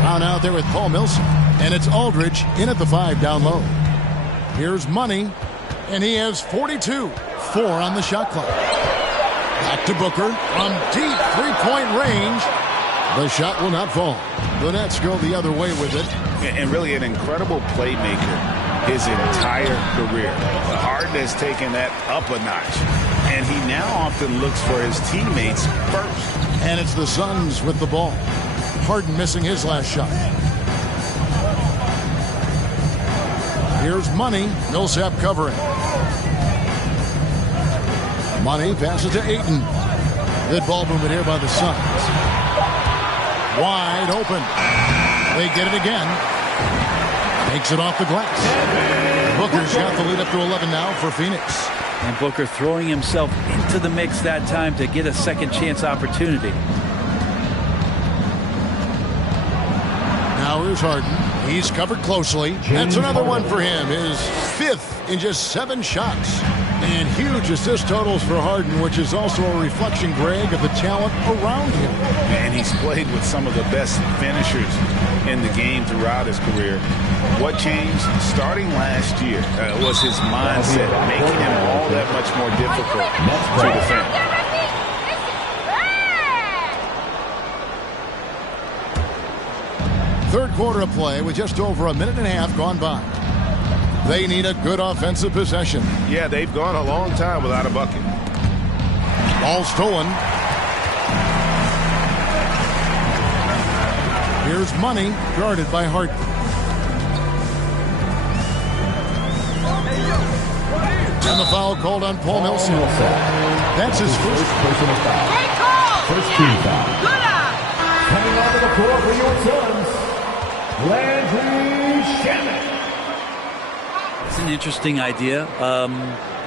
Brown out there with Paul Millsap. And it's Aldridge in at the 5 down low. Here's Money. And he has 42. 4 on the shot clock. Back to Booker from deep three-point range. The shot will not fall. The Nets go the other way with it. And really an incredible playmaker his entire career. Harden has taken that up a notch. And he now often looks for his teammates first. And it's the Suns with the ball. Harden missing his last shot. Here's Money. Millsap covering. Money passes to Ayton. Good ball movement here by the Suns. Wide open. They get it again. Takes it off the glass. Booker's got the lead up to 11 now for Phoenix. And Booker throwing himself into the mix that time to get a second chance opportunity. Now here's Harden. He's covered closely. That's another one for him. His 5th in just 7 shots. And huge assist totals for Harden, which is also a reflection, Greg, of the talent around him. And he's played with some of the best finishers in the game throughout his career. What changed starting last year was his mindset, making him all that much more difficult to defend. Third quarter of play with just over a minute and a half gone by. They need a good offensive possession. Yeah, they've gone a long time without a bucket. Ball stolen. Here's Money, guarded by Harden. And the foul called on Paul Millsap. That's his first personal foul. Great call! First team foul. Good eye! Coming onto the court for your Suns, Landry Shamet. It's an interesting idea.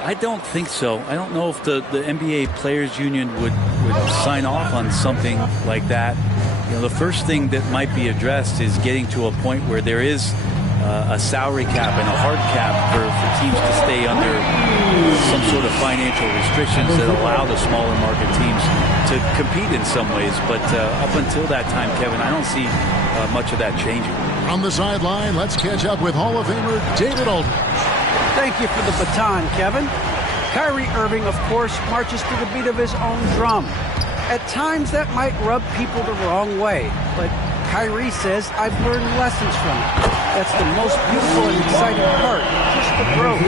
I don't think so. I don't know if the NBA Players Union would sign off on something like that. You know, the first thing that might be addressed is getting to a point where there is a salary cap and a hard cap for teams to stay under some sort of financial restrictions that allow the smaller market teams to compete in some ways. But up until that time, Kevin, I don't see much of that changing. On the sideline, let's catch up with Hall of Famer David Aldridge. Thank you for the baton, Kevin. Kyrie Irving, of course, marches to the beat of his own drum. At times, that might rub people the wrong way, but Kyrie says, I've learned lessons from it. That's the most beautiful and exciting part, just the growth.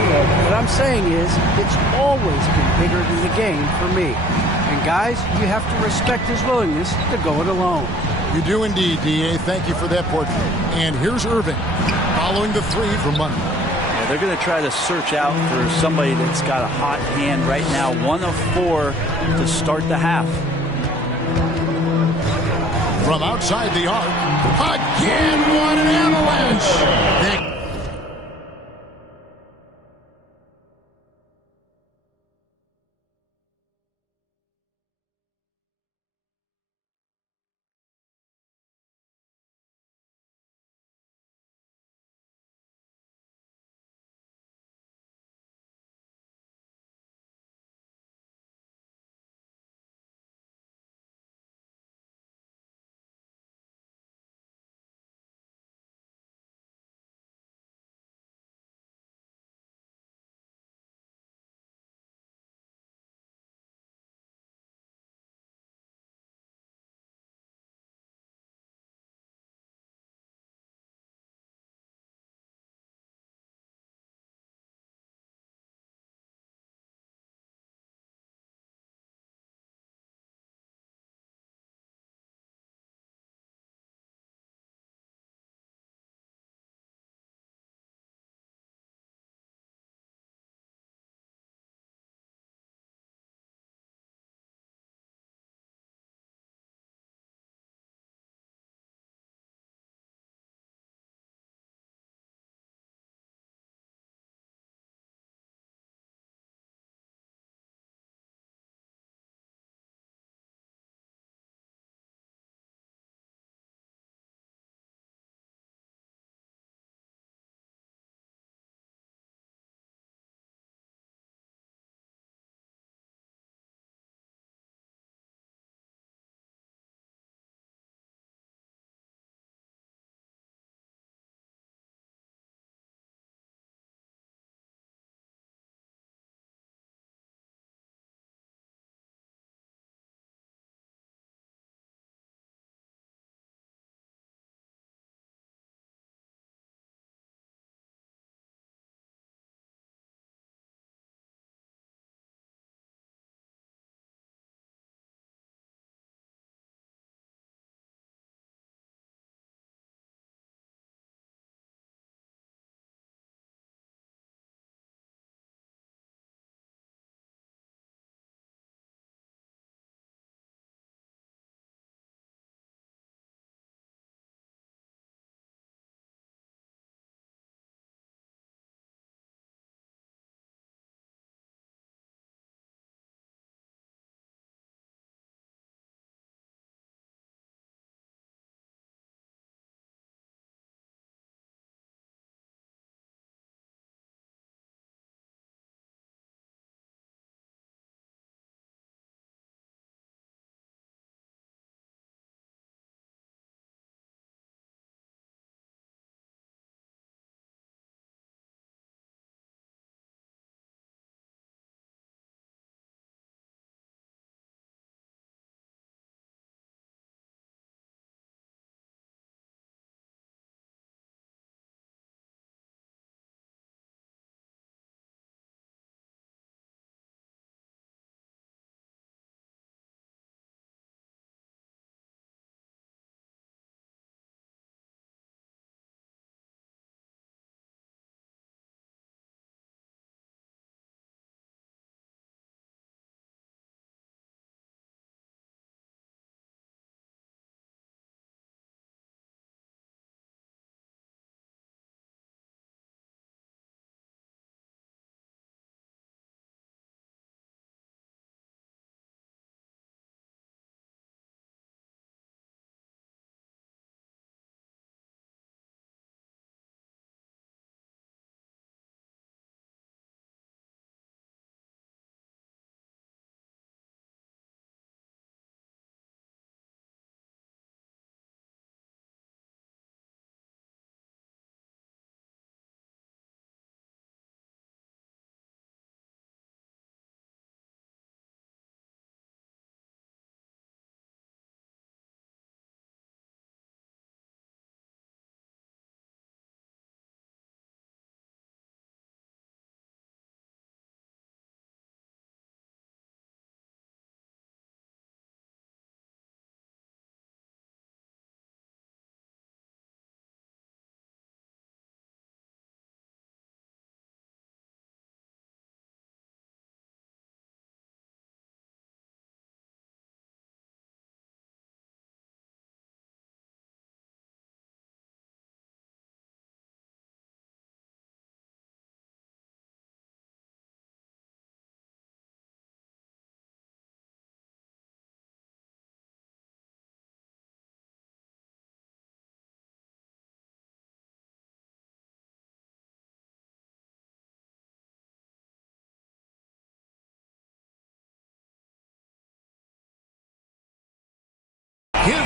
What I'm saying is, it's always been bigger than the game for me. And guys, you have to respect his willingness to go it alone. You do indeed, D.A. Thank you for that portrait. And here's Irving, following the three from Monday. Yeah, they're going to try to search out for somebody that's got a hot hand right now. 1 of 4 to start the half. From outside the arc, again, what an avalanche!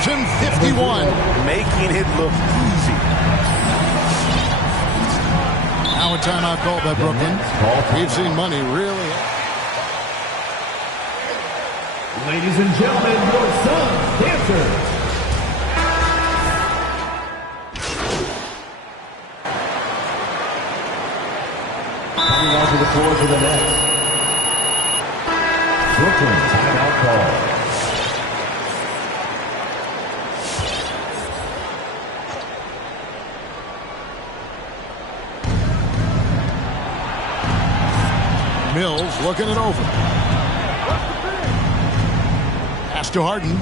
151. Making it look easy. Now a timeout called by Brooklyn. We've seen money really. Ladies and gentlemen, your Suns dancers. Coming onto the floor for the Nets. Brooklyn timeout call. Mills looking it over. Pass to Harden.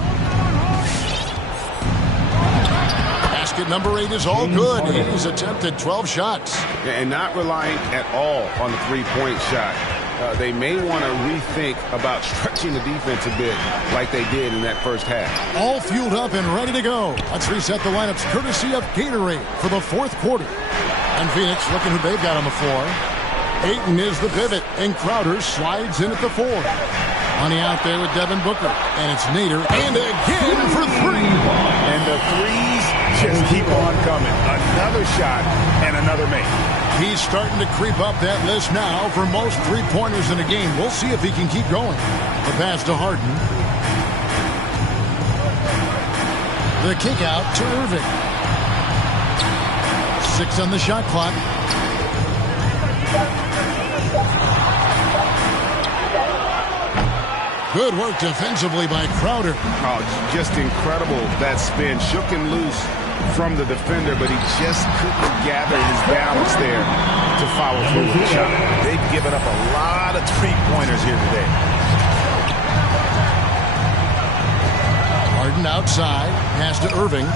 Basket number 8 is all good. He's attempted 12 shots. And not relying at all on the three-point shot. They may want to rethink about stretching the defense a bit like they did in that first half. All fueled up and ready to go. Let's reset the lineups courtesy of Gatorade for the fourth quarter. And Phoenix looking who they've got on the floor. Ayton is the pivot, and Crowder slides in at the 4. Money out there with Devin Booker, and it's Nader, and again for 3. And the threes just keep on coming. Another shot and another make. He's starting to creep up that list now for most three-pointers in a game. We'll see if he can keep going. The pass to Harden. The kick out to Irving. 6 on the shot clock. Good work defensively by Crowder. Oh, just incredible. That spin shook him loose from the defender, but he just couldn't gather his balance there to follow through with the shot. They've given up a lot of three-pointers here today. Harden outside. Pass to Irving.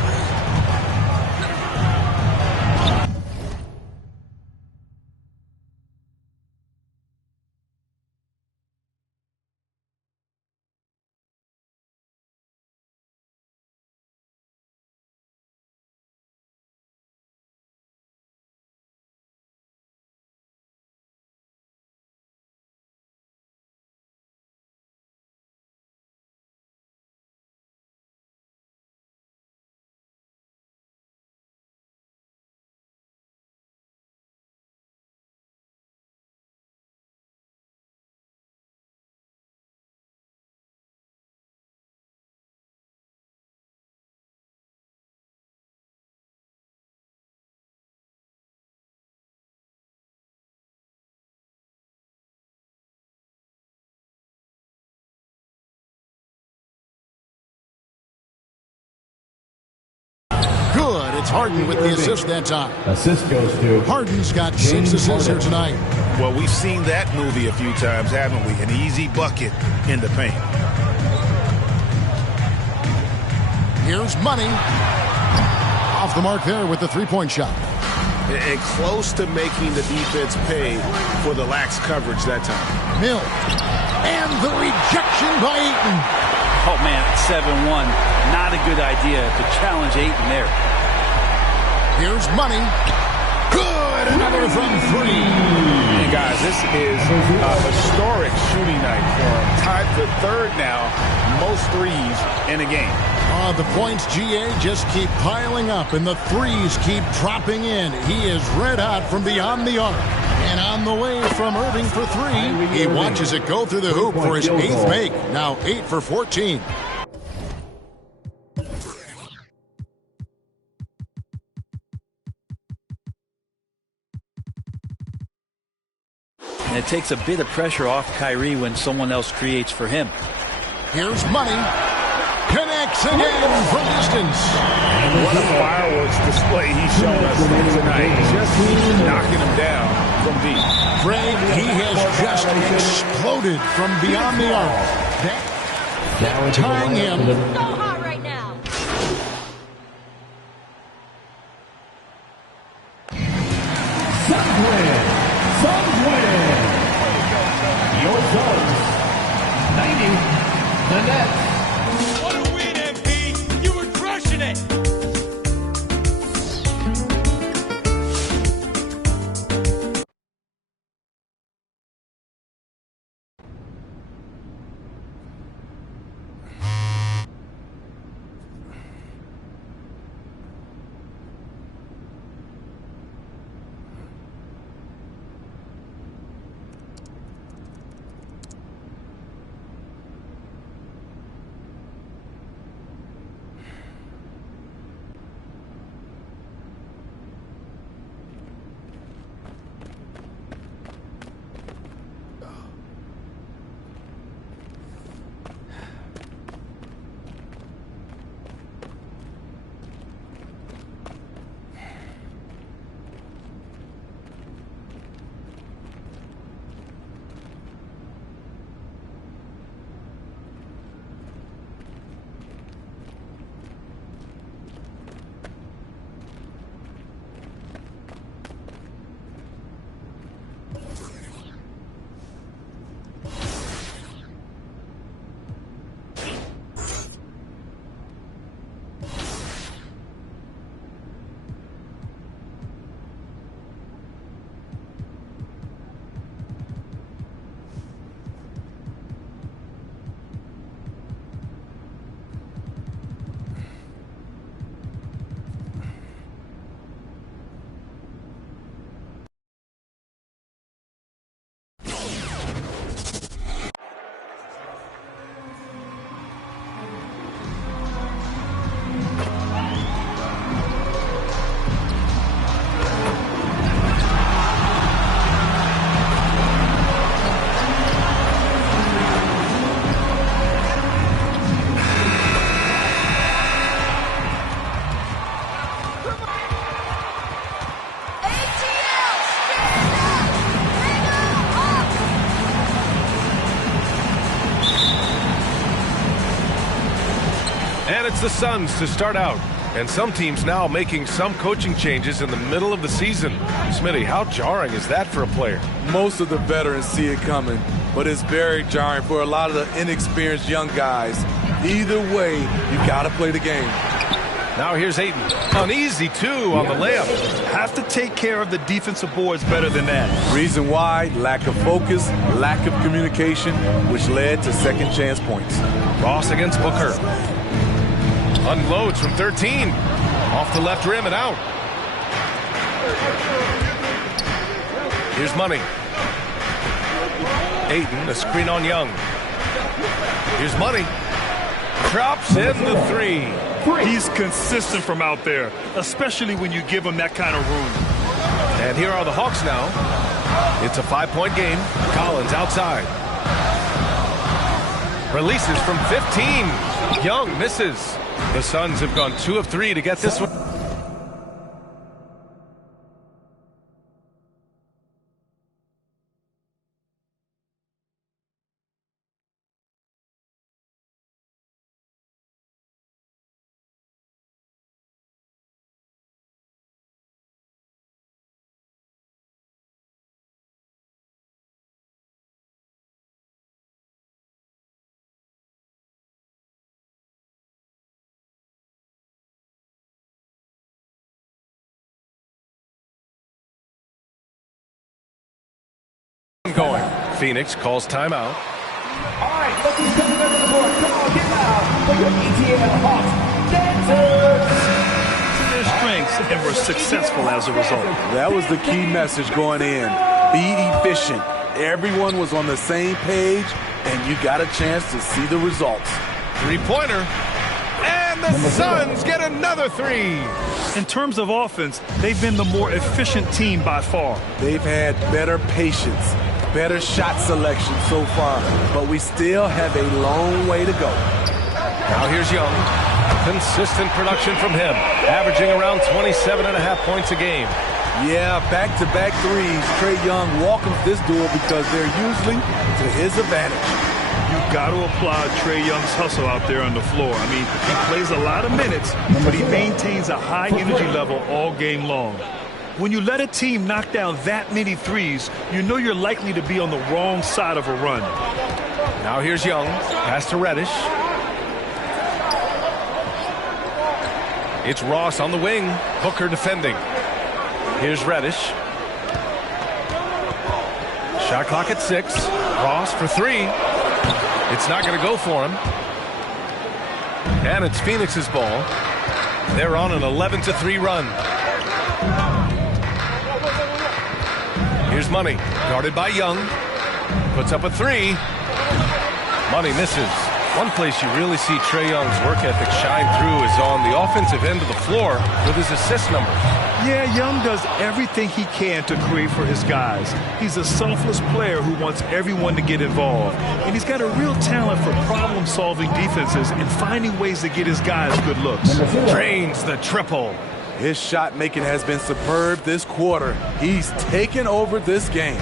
Good. It's Harden with the assist that time. Assist goes to Harden's got 6 assists here tonight. Well, we've seen that movie a few times, haven't we? An easy bucket in the paint. Here's Money. Off the mark there with the three-point shot. And close to making the defense pay for the lax coverage that time. Mill. And the rejection by Ayton. Oh, man, 7-1. Not a good idea to challenge Ayton there. Here's Money. Good. Another from 3. Hey, guys, this is a historic shooting night for him. Tied for 3rd now, most threes in a game. The points, GA, just keep piling up, and the threes keep dropping in. He is red hot from beyond the arc. And on the way from Irving for 3, he watches it go through the hoop for his 8th make. Now 8 for 14. And it takes a bit of pressure off Kyrie when someone else creates for him. Here's Money. Connects again from distance. And what a fireworks display he's shown us tonight. Just keeps knocking him down from deep. Greg, he has just exploded from beyond the arc. That tying him. So hot right now. Suns win. Your Suns 90. The Nets. What a win, MP! You were crushing it! And it's the Suns to start out. And some teams now making some coaching changes in the middle of the season. Smitty, how jarring is that for a player? Most of the veterans see it coming, but it's very jarring for a lot of the inexperienced young guys. Either way, you got to play the game. Now here's Ayton. An easy 2 on the layup. Have to take care of the defensive boards better than that. Reason why, lack of focus, lack of communication, which led to second chance points. Ross against Booker. Unloads from 13. Off the left rim and out. Here's Money. Ayton, a screen on Young. Here's Money. Drops in the 3. He's consistent from out there, especially when you give him that kind of room. And here are the Hawks now. It's a 5-point game. Collins outside. Releases from 15. Young misses. The Suns have gone 2 of 3 to get this one. Going. Phoenix calls timeout. All right, look who's coming over the board. Come on, get out for your ETL Hawks. Dancers! To their strengths and were successful as a result. That was the key message going in. Be efficient. Everyone was on the same page, and you got a chance to see the results. 3-pointer. And the Suns get another 3. In terms of offense, they've been the more efficient team by far. They've had better patience, better shot selection so far, but we still have a long way to go. Now here's Young. Consistent production from him, averaging around 27.5 points a game. Yeah, back-to-back threes. Trae Young welcomes this duel because they're usually to his advantage. You've got to applaud Trae Young's hustle out there on the floor. I mean, he plays a lot of minutes, but he maintains a high energy level all game long. When you let a team knock down that many threes, you know you're likely to be on the wrong side of a run. Now here's Young. Pass to Reddish. It's Ross on the wing. Booker defending. Here's Reddish. Shot clock at 6. Ross for 3. It's not going to go for him. And it's Phoenix's ball. They're on an 11-3 run. Here's Money, guarded by Young. Puts up a 3. Money misses. One place you really see Trae Young's work ethic shine through is on the offensive end of the floor with his assist numbers. Yeah, Young does everything he can to create for his guys. He's a selfless player who wants everyone to get involved. And he's got a real talent for problem-solving defenses and finding ways to get his guys good looks. Drains the triple. His shot making has been superb this quarter. He's taken over this game.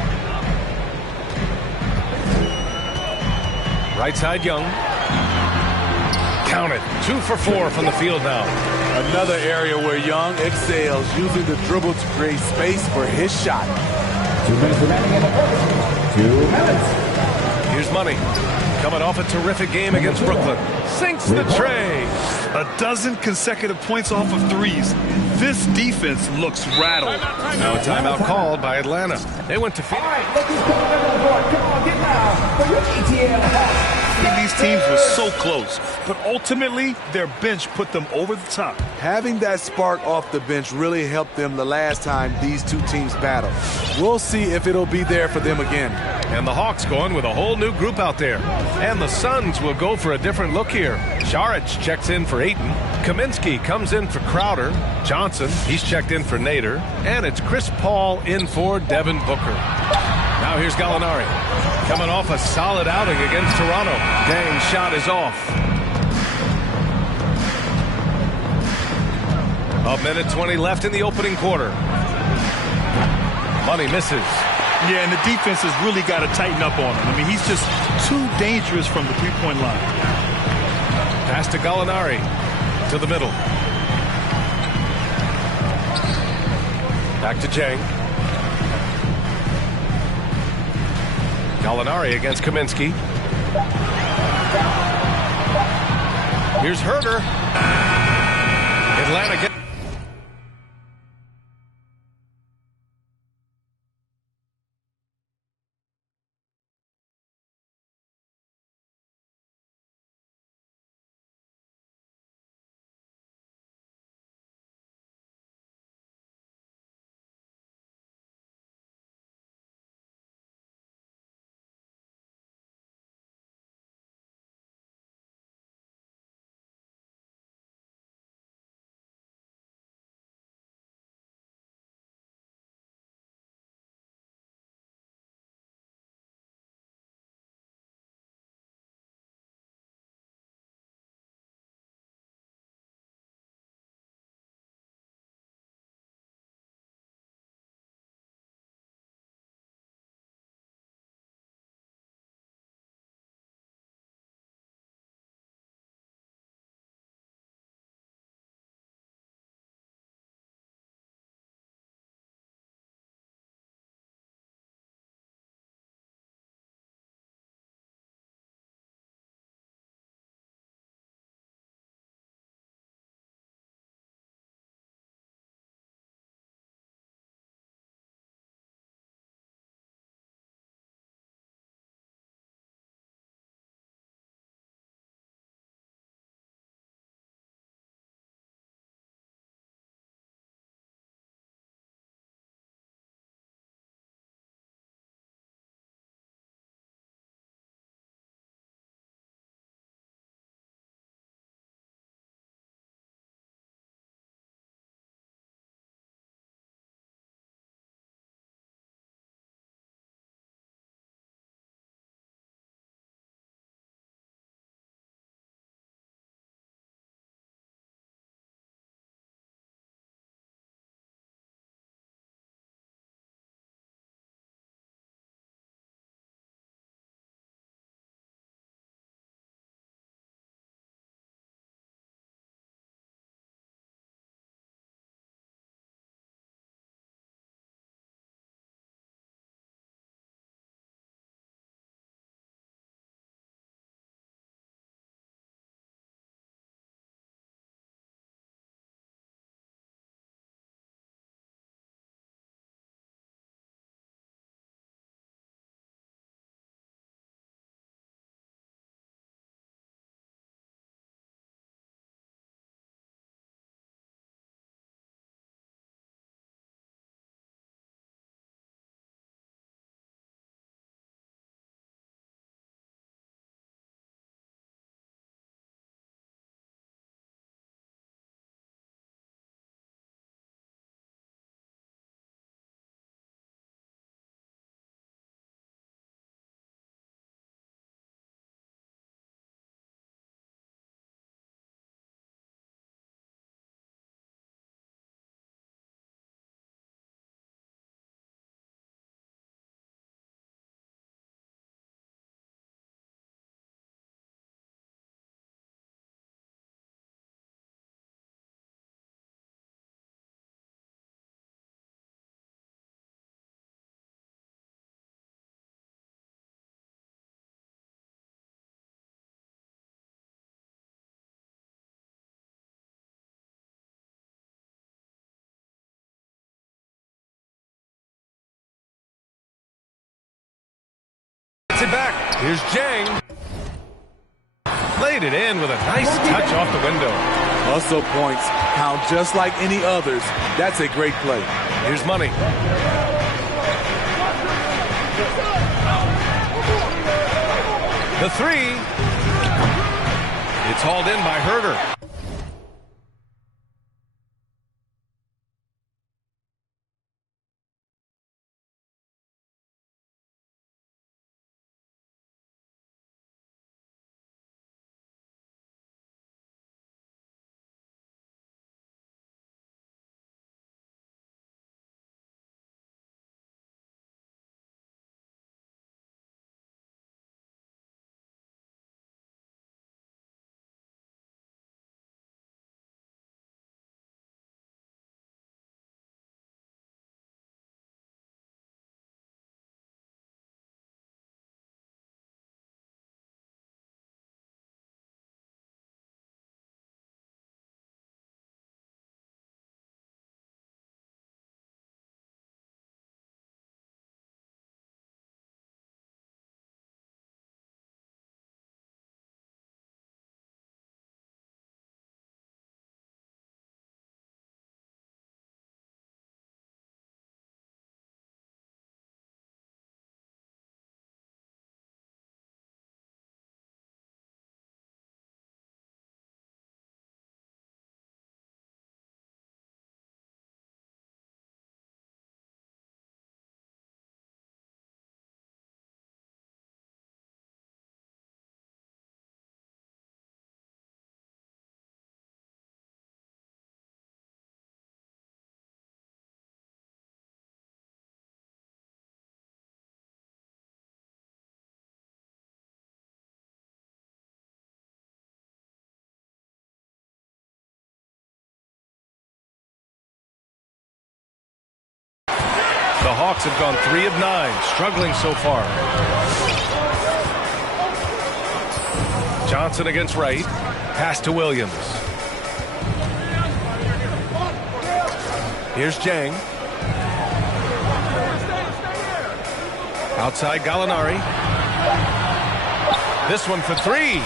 Right side Young. Count it. 2 for 4 from the field now. Another area where Young excels, using the dribble to create space for his shot. 2 minutes remaining in the first. 2 minutes. Here's Money. Coming off a terrific game against Brooklyn. Sinks the tray. A dozen consecutive points off of threes. This defense looks rattled. Now a timeout called by Atlanta. They went to Phoenix. All right, look who's coming over the board. Come on, get down for your ETL Hawks. These teams were so close, but ultimately their bench put them over the top. Having that spark off the bench really helped them the last time these two teams battled. We'll see if it'll be there for them again. And the Hawks going with a whole new group out there. And the Suns will go for a different look here. Saric checks in for Ayton. Kaminsky comes in for Crowder. Johnson, he's checked in for Nader. And it's Chris Paul in for Devin Booker. Now here's Gallinari. Coming off a solid outing against Toronto. Dang shot is off. A minute 20 left in the opening quarter. Money misses. Yeah, and the defense has really got to tighten up on him. I mean, he's just too dangerous from the three-point line. Pass to Gallinari. To the middle. Back to Jang. Gallinari against Kaminsky. Here's Herder. Atlanta gets... it back. Here's Jang. Laid it in with a nice touch off the window. Hustle points count just like any others. That's a great play. Here's Money. The three. It's hauled in by Herder. Hawks have gone 3 of 9, struggling so far. Johnson against Wright. Pass to Williams. Here's Jang. Outside Gallinari. This one for 3.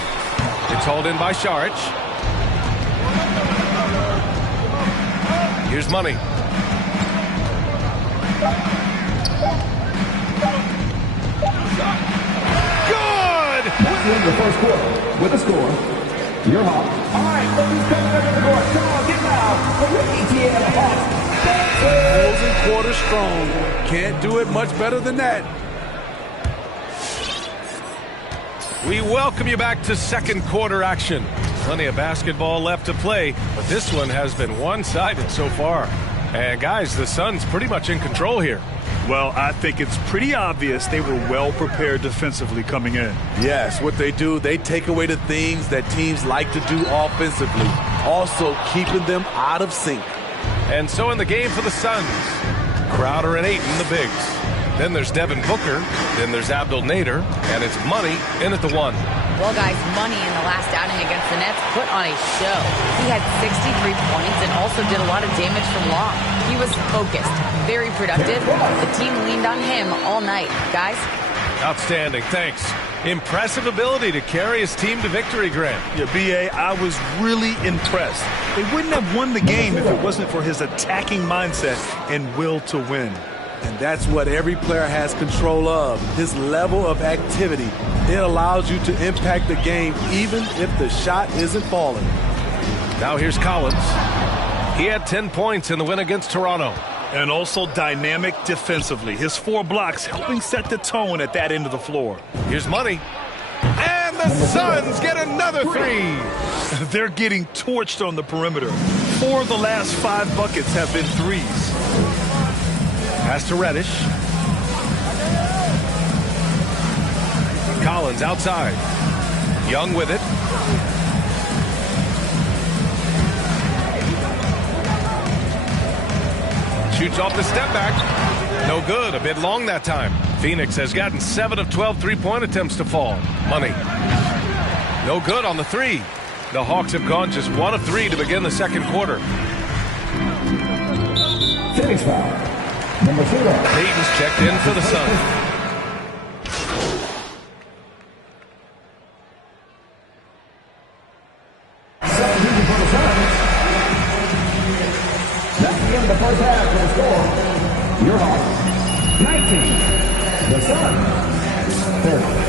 It's hauled in by Saric. Here's Money. Good! In the first quarter with a score, your Hawks. All right, look who's coming under the court. Come on, get loud for the Indiana Hawks. Closing quarter strong. Can't do it much better than that. We welcome you back to second quarter action. Plenty of basketball left to play, but this one has been one-sided so far. And guys, the Suns pretty much in control here. Well, I think it's pretty obvious they were well prepared defensively coming in. Yes, what they do, they take away the things that teams like to do offensively, also keeping them out of sync. And so in the game for the Suns, Crowder and Ayton, the bigs. Then there's Devin Booker, then there's Abdel Nader, and it's Money in at the 1. Well, guys, Money in the last outing against the Nets put on a show. He had 63 points and also did a lot of damage from long. He was focused, very productive. The team leaned on him all night. Guys? Outstanding, thanks. Impressive ability to carry his team to victory, Grant. Yeah, B.A., I was really impressed. They wouldn't have won the game if it wasn't for his attacking mindset and will to win. And that's what every player has control of, his level of activity. It allows you to impact the game even if the shot isn't falling. Now here's Collins. He had 10 points in the win against Toronto. And also dynamic defensively. His 4 blocks helping set the tone at that end of the floor. Here's Money. And the Suns get another 3. They're getting torched on the perimeter. 4 of the last 5 buckets have been threes. Pass to Reddish. Collins outside. Young with it. Shoots off the step back. No good. A bit long that time. Phoenix has gotten 7 of 12 three-point attempts to fall. Money. No good on the 3. The Hawks have gone just 1 of 3 to begin the second quarter. Phoenix foul. Number 0. Payton's checked in for the Suns. Substitution for the Suns. That's the end of the first half for the score. Your Hawks, 19. The Suns, 30.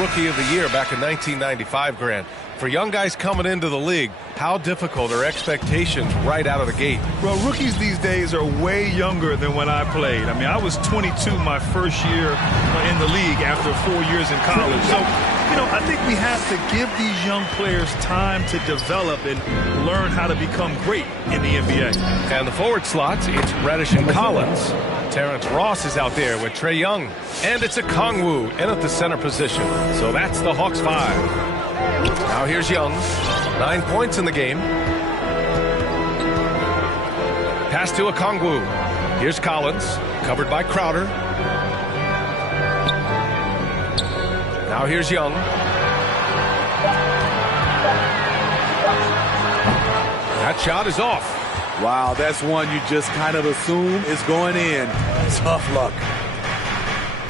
Rookie of the Year back in 1995, Grant. For young guys coming into the league, how difficult are expectations right out of the gate? Well, rookies these days are way younger than when I played. I mean, I was 22 my first year in the league after 4 years in college. So, you know, I think we have to give these young players time to develop and learn how to become great in the NBA. And the forward slots, it's Reddish and Collins. Terrence Ross is out there with Trae Young. And it's a Kongwu in at the center position. So that's the Hawks 5. Now here's Young. 9 points in the game. Pass to a Kongwu. Here's Collins. Covered by Crowder. Now here's Young. That shot is off. Wow, that's one you just kind of assume is going in. Tough luck.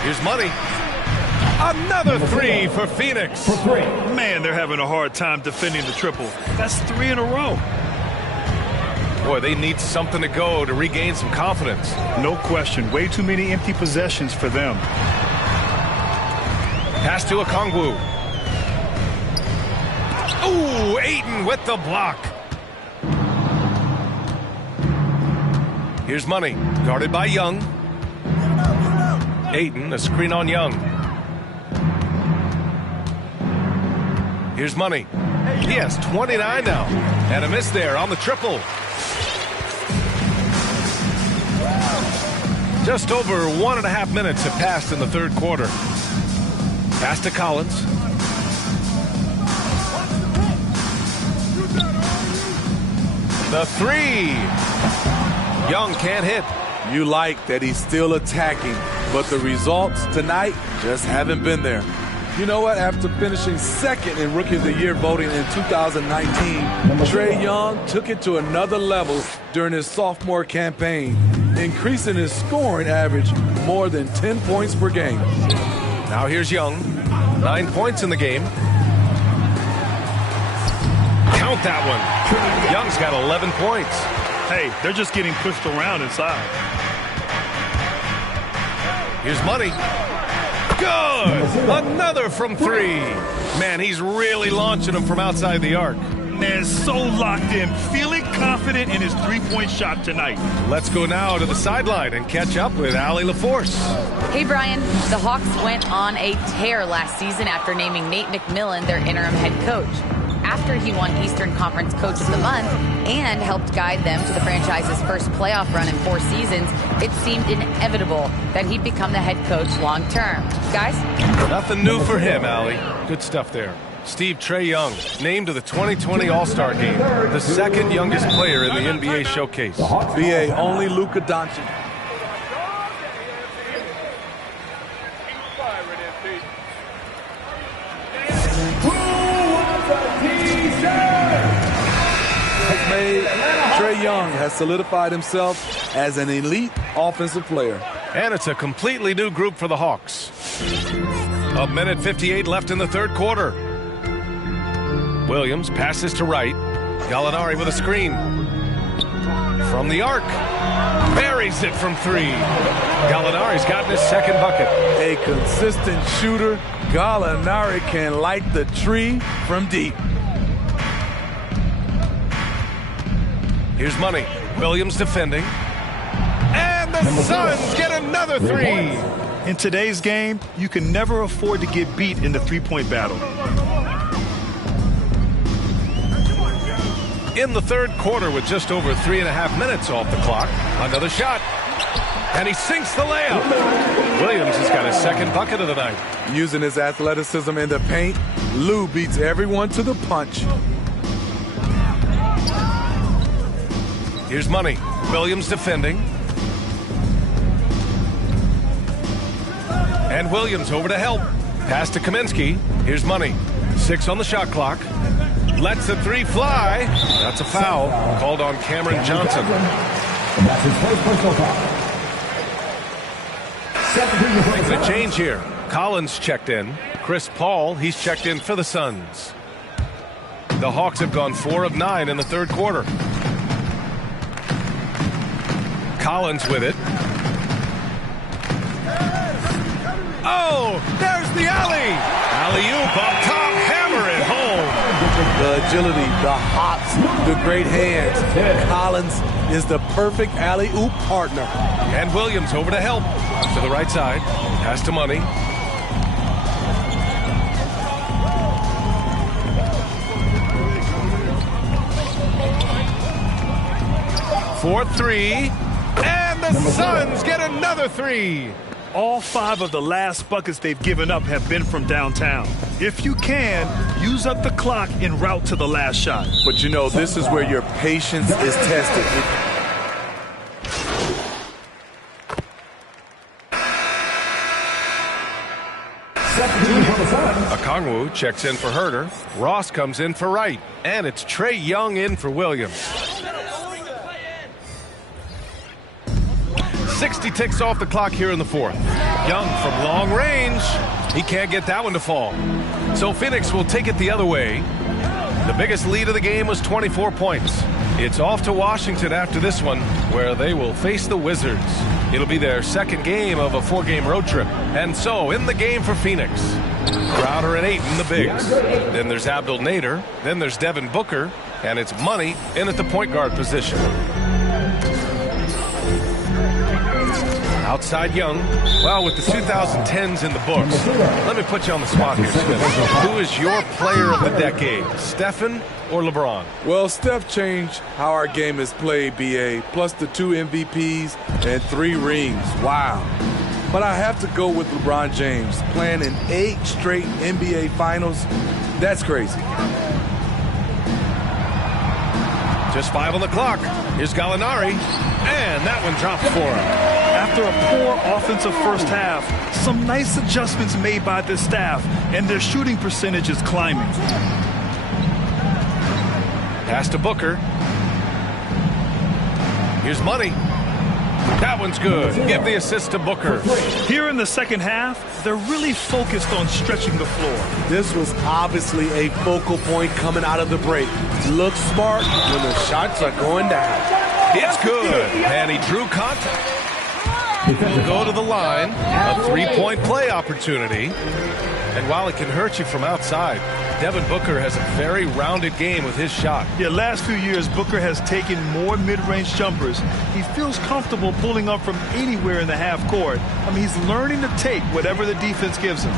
Here's Money. Another 3 for Phoenix. Man, they're having a hard time defending the triple. That's 3 in a row. Boy, they need something to go to regain some confidence. No question. Way too many empty possessions for them. Pass to a Kongwu. Ooh, Ayton with the block. Here's Money, guarded by Young. Ayton, a screen on Young. Here's Money. He has 29 now. And a miss there on the triple. Just over 1.5 minutes have passed in the third quarter. Pass to Collins. The three. Young can't hit. You like that he's still attacking, but the results tonight just haven't been there. You know what? After finishing second in Rookie of the Year voting in 2019, Trae Young took it to another level during his sophomore campaign, increasing his scoring average more than 10 points per game. Now here's Young. 9 points in the game. Count that one. Young's got 11 points. Hey, they're just getting pushed around inside. Here's Money. Good! Another from three. Man, he's really launching them from outside the arc. Man, so locked in, feeling confident in his three-point shot tonight. Let's go now to the sideline and catch up with Allie LaForce. Hey, Brian. The Hawks went on a tear last season after naming Nate McMillan their interim head coach. After he won Eastern Conference Coach of the Month and helped guide them to the franchise's first playoff run in 4 seasons, it seemed inevitable that he'd become the head coach long term. Guys? Nothing new for him, Allie. Good stuff there. Steve, Trae Young, named to the 2020 All-Star Game, the second youngest player in the NBA showcase. BA, only Luka Doncic. Trae Young has solidified himself as an elite offensive player. And it's a completely new group for the Hawks. 1:58 left in the third quarter. Williams passes to Wright. Gallinari with a screen. From the arc. Buries it from three. Gallinari's gotten his second bucket. A consistent shooter, Gallinari can light the tree from deep. Here's Money. Williams defending. And the Suns get another three. In today's game, you can never afford to get beat in the three-point battle. In the third quarter with just over 3.5 minutes off the clock. Another shot. And he sinks the layup. Williams has got his second bucket of the night. Using his athleticism in the paint, Lou beats everyone to the punch. Here's Money. Williams defending. And Williams over to help. Pass to Kaminsky. Here's Money. 6 on the shot clock. Lets the three fly. That's a foul called on Cameron Johnson. That's his first personal foul. Things a change here. Collins checked in. Chris Paul, he's checked in for the Suns. The Hawks have gone 4 of 9 in the third quarter. Collins with it. Oh, there's the alley. Alley-oop up top, hammer it home. The agility, the hops, the great hands. Collins is the perfect alley-oop partner. And Williams over to help. To the right side. Pass to Money. For three. And the Suns get another three. All 5 of the last buckets they've given up have been from downtown. If you can, use up the clock en route to the last shot. But you know, this is where your patience is tested. Okongwu checks in for Herter. Ross comes in for Wright. And it's Trae Young in for Williams. 60 ticks off the clock here in the fourth. Young from long range. He can't get that one to fall. So Phoenix will take it the other way. The biggest lead of the game was 24 points. It's off to Washington after this one, where they will face the Wizards. It'll be their second game of a 4-game road trip. And so, in the game for Phoenix, Crowder and Ayton, the bigs. Then there's Abdel Nader. Then there's Devin Booker. And it's Money in at the point guard position. Outside Young. Well, with the 2010s in the books, let me put you on the spot here, Steph. Who is your player of the decade, Stephen or LeBron? Well, Steph changed how our game is played, BA, plus the 2 MVPs and 3 rings. Wow. But I have to go with LeBron James, playing in 8 straight NBA Finals. That's crazy. Just 5 on the clock. Here's Gallinari, and that one dropped for him. After a poor offensive first half, some nice adjustments made by this staff, and their shooting percentage is climbing. Pass to Booker. Here's Money. That one's good. Give the assist to Booker. Here in the second half, they're really focused on stretching the floor. This was obviously a focal point coming out of the break. Look smart when the shots are going down. It's good, and he drew contact. We'll go to the line, a 3-point play opportunity. And while it can hurt you from outside, Devin Booker has a very rounded game with his shot. Yeah, last few years, Booker has taken more mid-range jumpers. He feels comfortable pulling up from anywhere in the half court. I mean, he's learning to take whatever the defense gives him.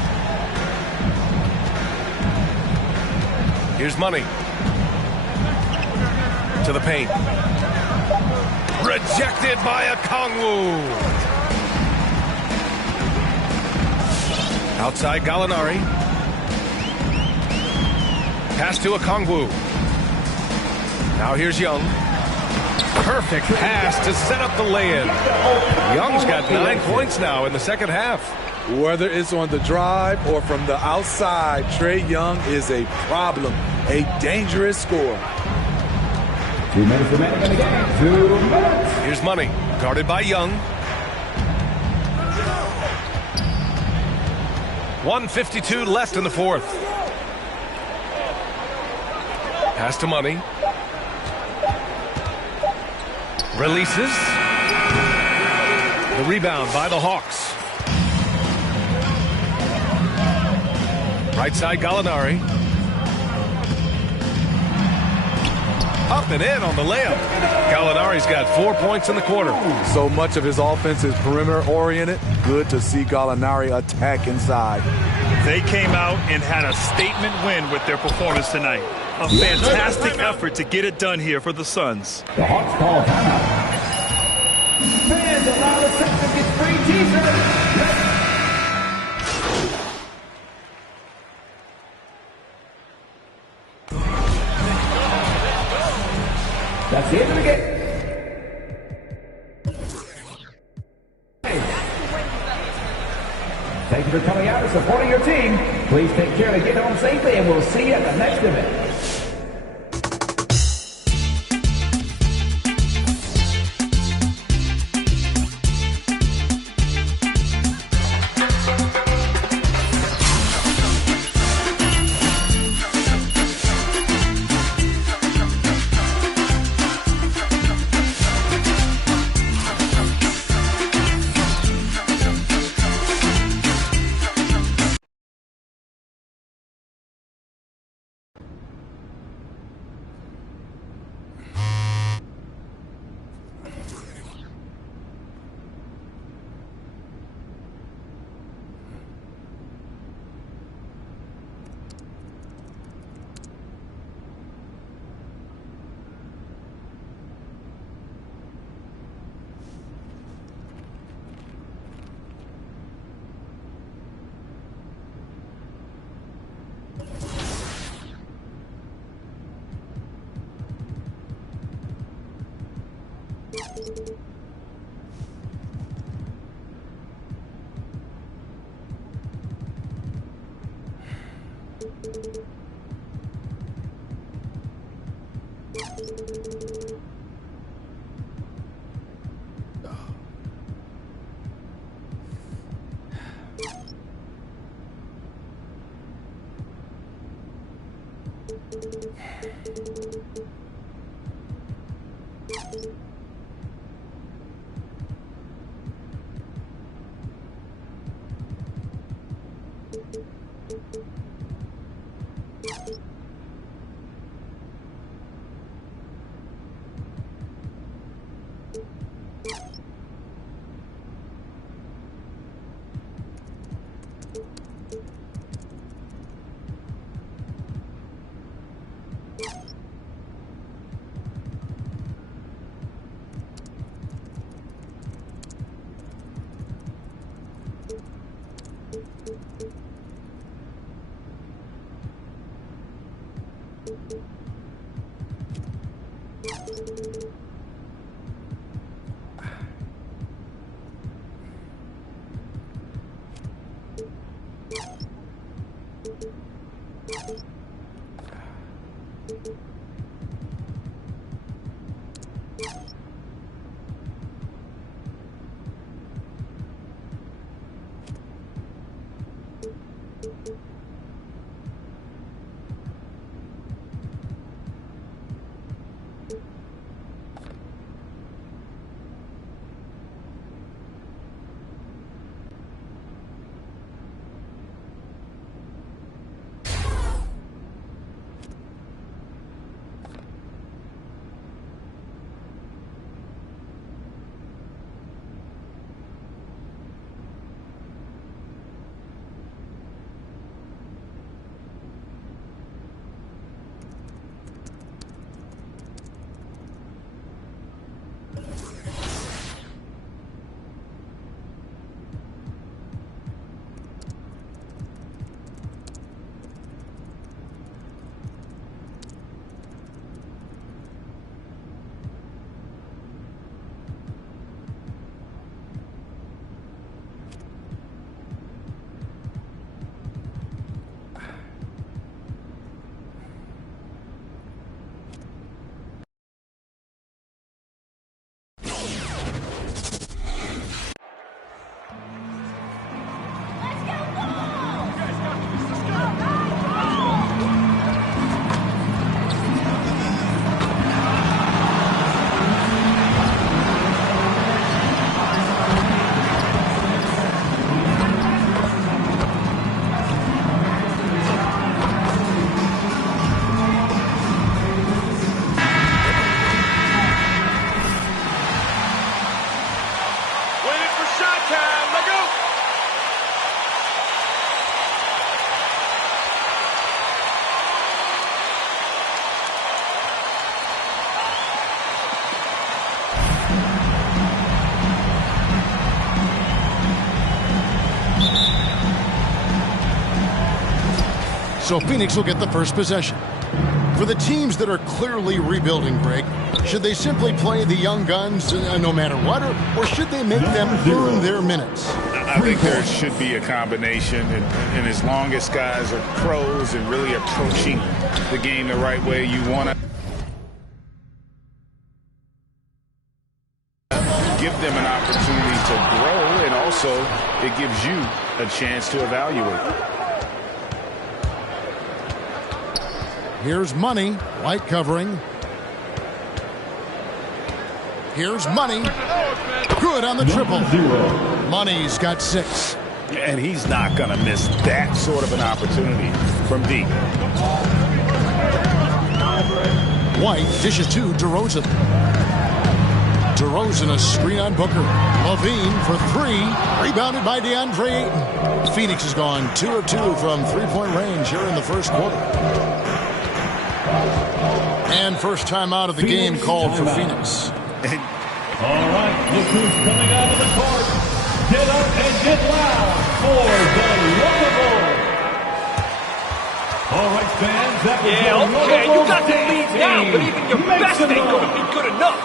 Here's Money. To the paint. Rejected by Okongwu. Outside Gallinari. Pass to Okongwu. Now here's Young. Perfect pass to set up the lay-in. Young's got 9 points now in the second half. Whether it's on the drive or from the outside, Trae Young is a problem, a dangerous scorer. 2 minutes remaining in the game. 2 minutes. Here's Money, guarded by Young. 1:52 left in the fourth. Pass to Money. Releases. The rebound by the Hawks. Right side Gallinari. Up and in on the layup. Gallinari's got 4 points in the quarter. So much of his offense is perimeter-oriented. Good to see Gallinari attack inside. They came out and had a statement win with their performance tonight. A fantastic effort to get it done here for the Suns. The Hawks call timeout. Fans allow the Suns to get free t-shirts. That's the end of the game. Thank you for coming out and supporting your team. Please take care to get home safely, and we'll see you at the next event. So Phoenix will get the first possession. For the teams that are clearly rebuilding, Greg, should they simply play the young guns no matter what, or should they make them earn their minutes? I think there should be a combination, and as long as guys are pros and really approaching the game the right way, you want to give them an opportunity to grow, and also it gives you a chance to evaluate. Here's Money, White covering. Here's Money. Good on the triple. Money's got 6. And he's not going to miss that sort of an opportunity from deep. White dishes to DeRozan. DeRozan a screen on Booker. Levine for 3. Rebounded by DeAndre Ayton. Phoenix has gone 2 of 2 from 3-point range here in the first quarter. And first time out of the game called for Phoenix. All right, look who's coming out of the court. Get up and get loud for the Logo Bowl. All right, fans, that was yeah, okay, you got the lead now, but even your best ain't going to be good enough.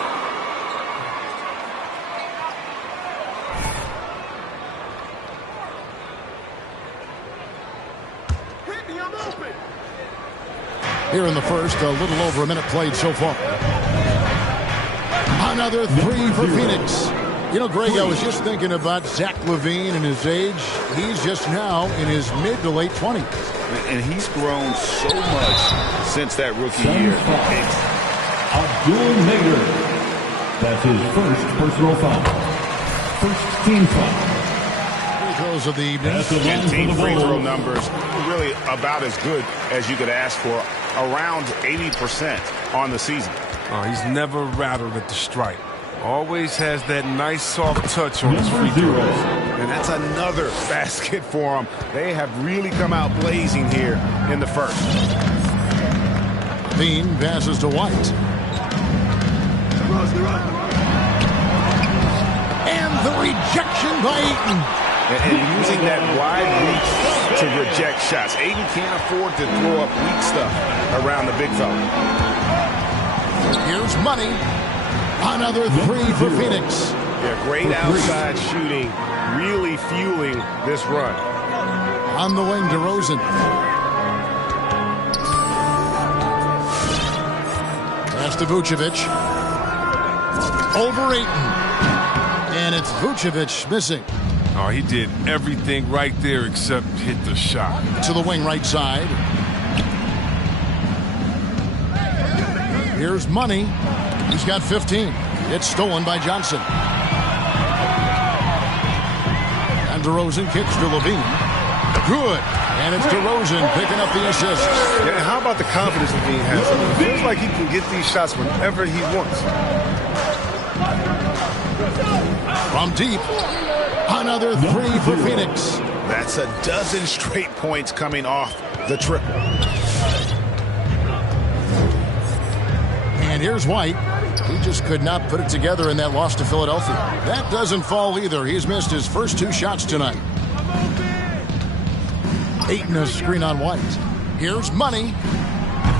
Here in the first, a little over a minute played so far. Another 3 for Phoenix. You know, Greg, I was just thinking about Zach LaVine and his age. He's just now in his mid to late 20s. And he's grown so much since that rookie year. Abdul Nader. That's his first personal foul. First team foul. Throws of the evening. And team free throw numbers really about as good as you could ask for. Around 80% on the season. Oh, he's never rattled at the stripe. Always has that nice soft touch on his free throws. And that's another basket for him. They have really come out blazing here in the first. Bean passes to White. And the rejection by Ayton. And using that wide reach to reject shots. Ayton can't afford to throw up weak stuff around the big fella. Here's Money. Another 3 for Phoenix. Yeah, great outside shooting, really fueling this run. On the wing, DeRozan. Pass to Vucevic. Over Ayton. And it's Vucevic missing. Oh, he did everything right there except hit the shot. To the wing right side. Here's Money. He's got 15. It's stolen by Johnson. And DeRozan kicks to Levine. Good. And it's DeRozan picking up the assist. Yeah, and how about the confidence Levine has? I mean, it feels like he can get these shots whenever he wants. From deep. Another 3 for Phoenix. That's a dozen straight points coming off the triple. And here's White. He just could not put it together in that loss to Philadelphia. That doesn't fall either. He's missed his first 2 shots tonight. Ayton a screen on White. Here's Money.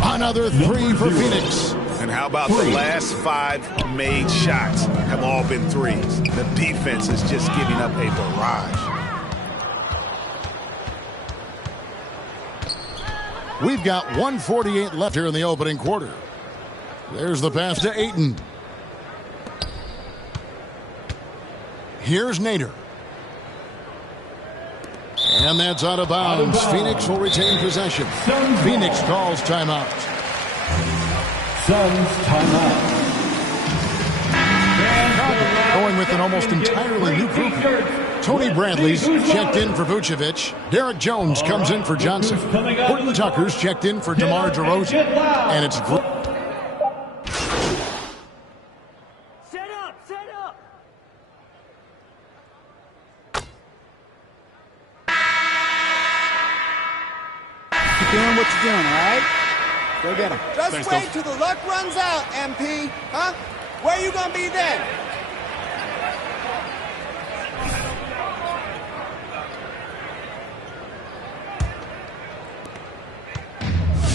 Another 3 for Phoenix. And how about the last 5 made shots have all been threes? The defense is just giving up a barrage. We've got 1:48 left here in the opening quarter. There's the pass to Ayton. Here's Nader. And that's out of bounds. Phoenix will retain possession. Phoenix calls timeout. Suns timeout. Going with an almost entirely new group. Tony Bradley's checked in for Vucevic. Derek Jones comes in for Johnson. Horton Tucker's checked in for DeMar DeRozan. And it's Set up! Keep doing what you're doing, all right? Go get him. Just wait till the luck runs out, MP. Huh? Where you gonna be then?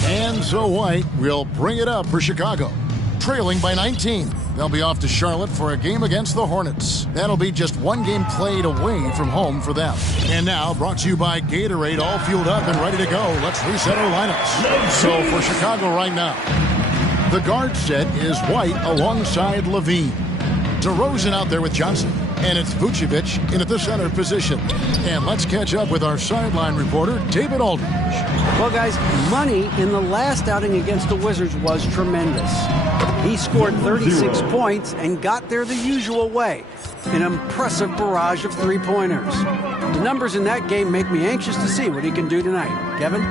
And so White will bring it up for Chicago. Trailing by 19. They'll be off to Charlotte for a game against the Hornets. That'll be just 1 game played away from home for them. And now, brought to you by Gatorade, all fueled up and ready to go. Let's reset our lineups. So for Chicago right now, the guard set is White alongside Levine. DeRozan out there with Johnson. And it's Vucevic in at the center position. And let's catch up with our sideline reporter, David Aldridge. Well, guys, Money in the last outing against the Wizards was tremendous. He scored 36 points and got there the usual way. An impressive barrage of 3-pointers. The numbers in that game make me anxious to see what he can do tonight. Kevin?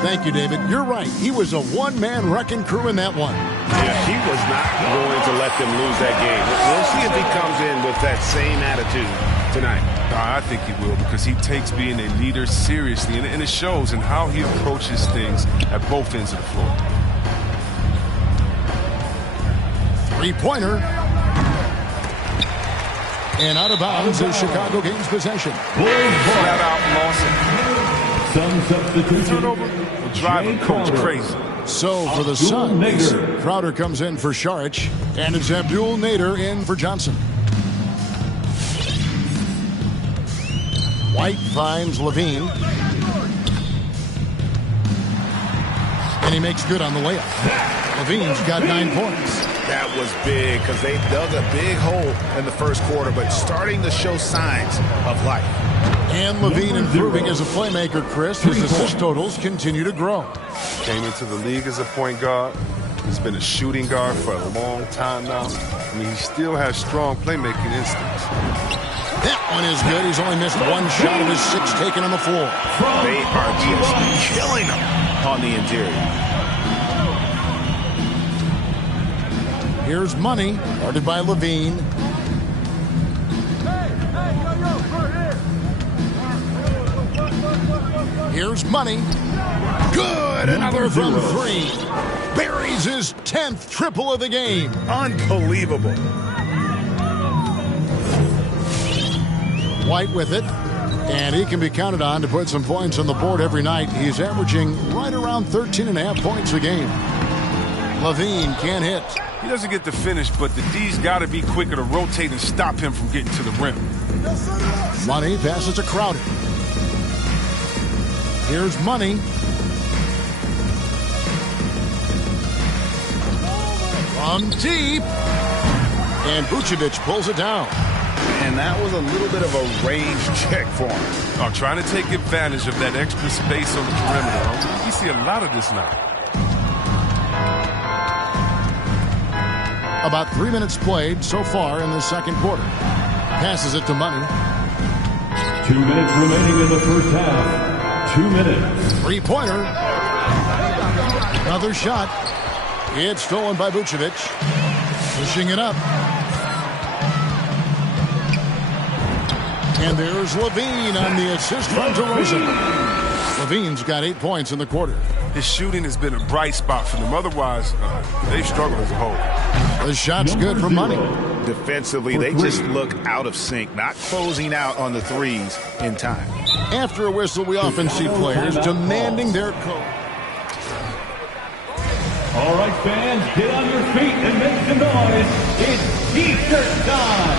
Thank you, David. You're right. He was a one-man wrecking crew in that one. Yeah, he was not going to let them lose that game. We'll see if he comes in with that same attitude tonight. I think he will, because he takes being a leader seriously, and it shows in how he approaches things at both ends of the floor. 3-pointer. And out of bounds as Chicago gains possession. Flat out loss. Sun substitution. Turnover will drive a coach crazy. So for the Suns, Crowder comes in for Šarić, and it's Abdul Nader in for Johnson. White finds Levine. And he makes good on the layup. Levine's got 9 points. That was big because they dug a big hole in the first quarter, but starting to show signs of life. And Levine improving as a playmaker, Chris. His assist totals continue to grow. Came into the league as a point guard. He's been a shooting guard for a long time now. I mean, he still has strong playmaking instincts. That one is good. He's only missed 1 shot of his 6 taken on the floor. They are just killing him on the interior. Here's Money, guarded by Levine. Here's Money. Good, another from 3. Buries his 10th triple of the game. Unbelievable. White with it, and he can be counted on to put some points on the board every night. He's averaging right around 13.5 points a game. Levine can't hit. He doesn't get the finish, but the D's got to be quicker to rotate and stop him from getting to the rim. Money passes to Crowder. Here's Money. From deep. And Vucevic pulls it down. And that was a little bit of a range check for him. Oh, trying to take advantage of that extra space on the perimeter. You see a lot of this now. About 3 minutes played so far in the second quarter. Passes it to Money. 2 minutes remaining in the first half. 2 minutes. 3-pointer. Another shot. It's stolen by Vucevic. Pushing it up. And there's Levine on the assist from DeRozan. Levine's got 8 points in the quarter. His shooting has been a bright spot for them. Otherwise, they've struggled as a whole. The shot's good for Money. Defensively, they just look out of sync, not closing out on the threes in time. After a whistle, we often see players demanding their coach. All right, fans, get on your feet and make some noise. It's T-shirt time.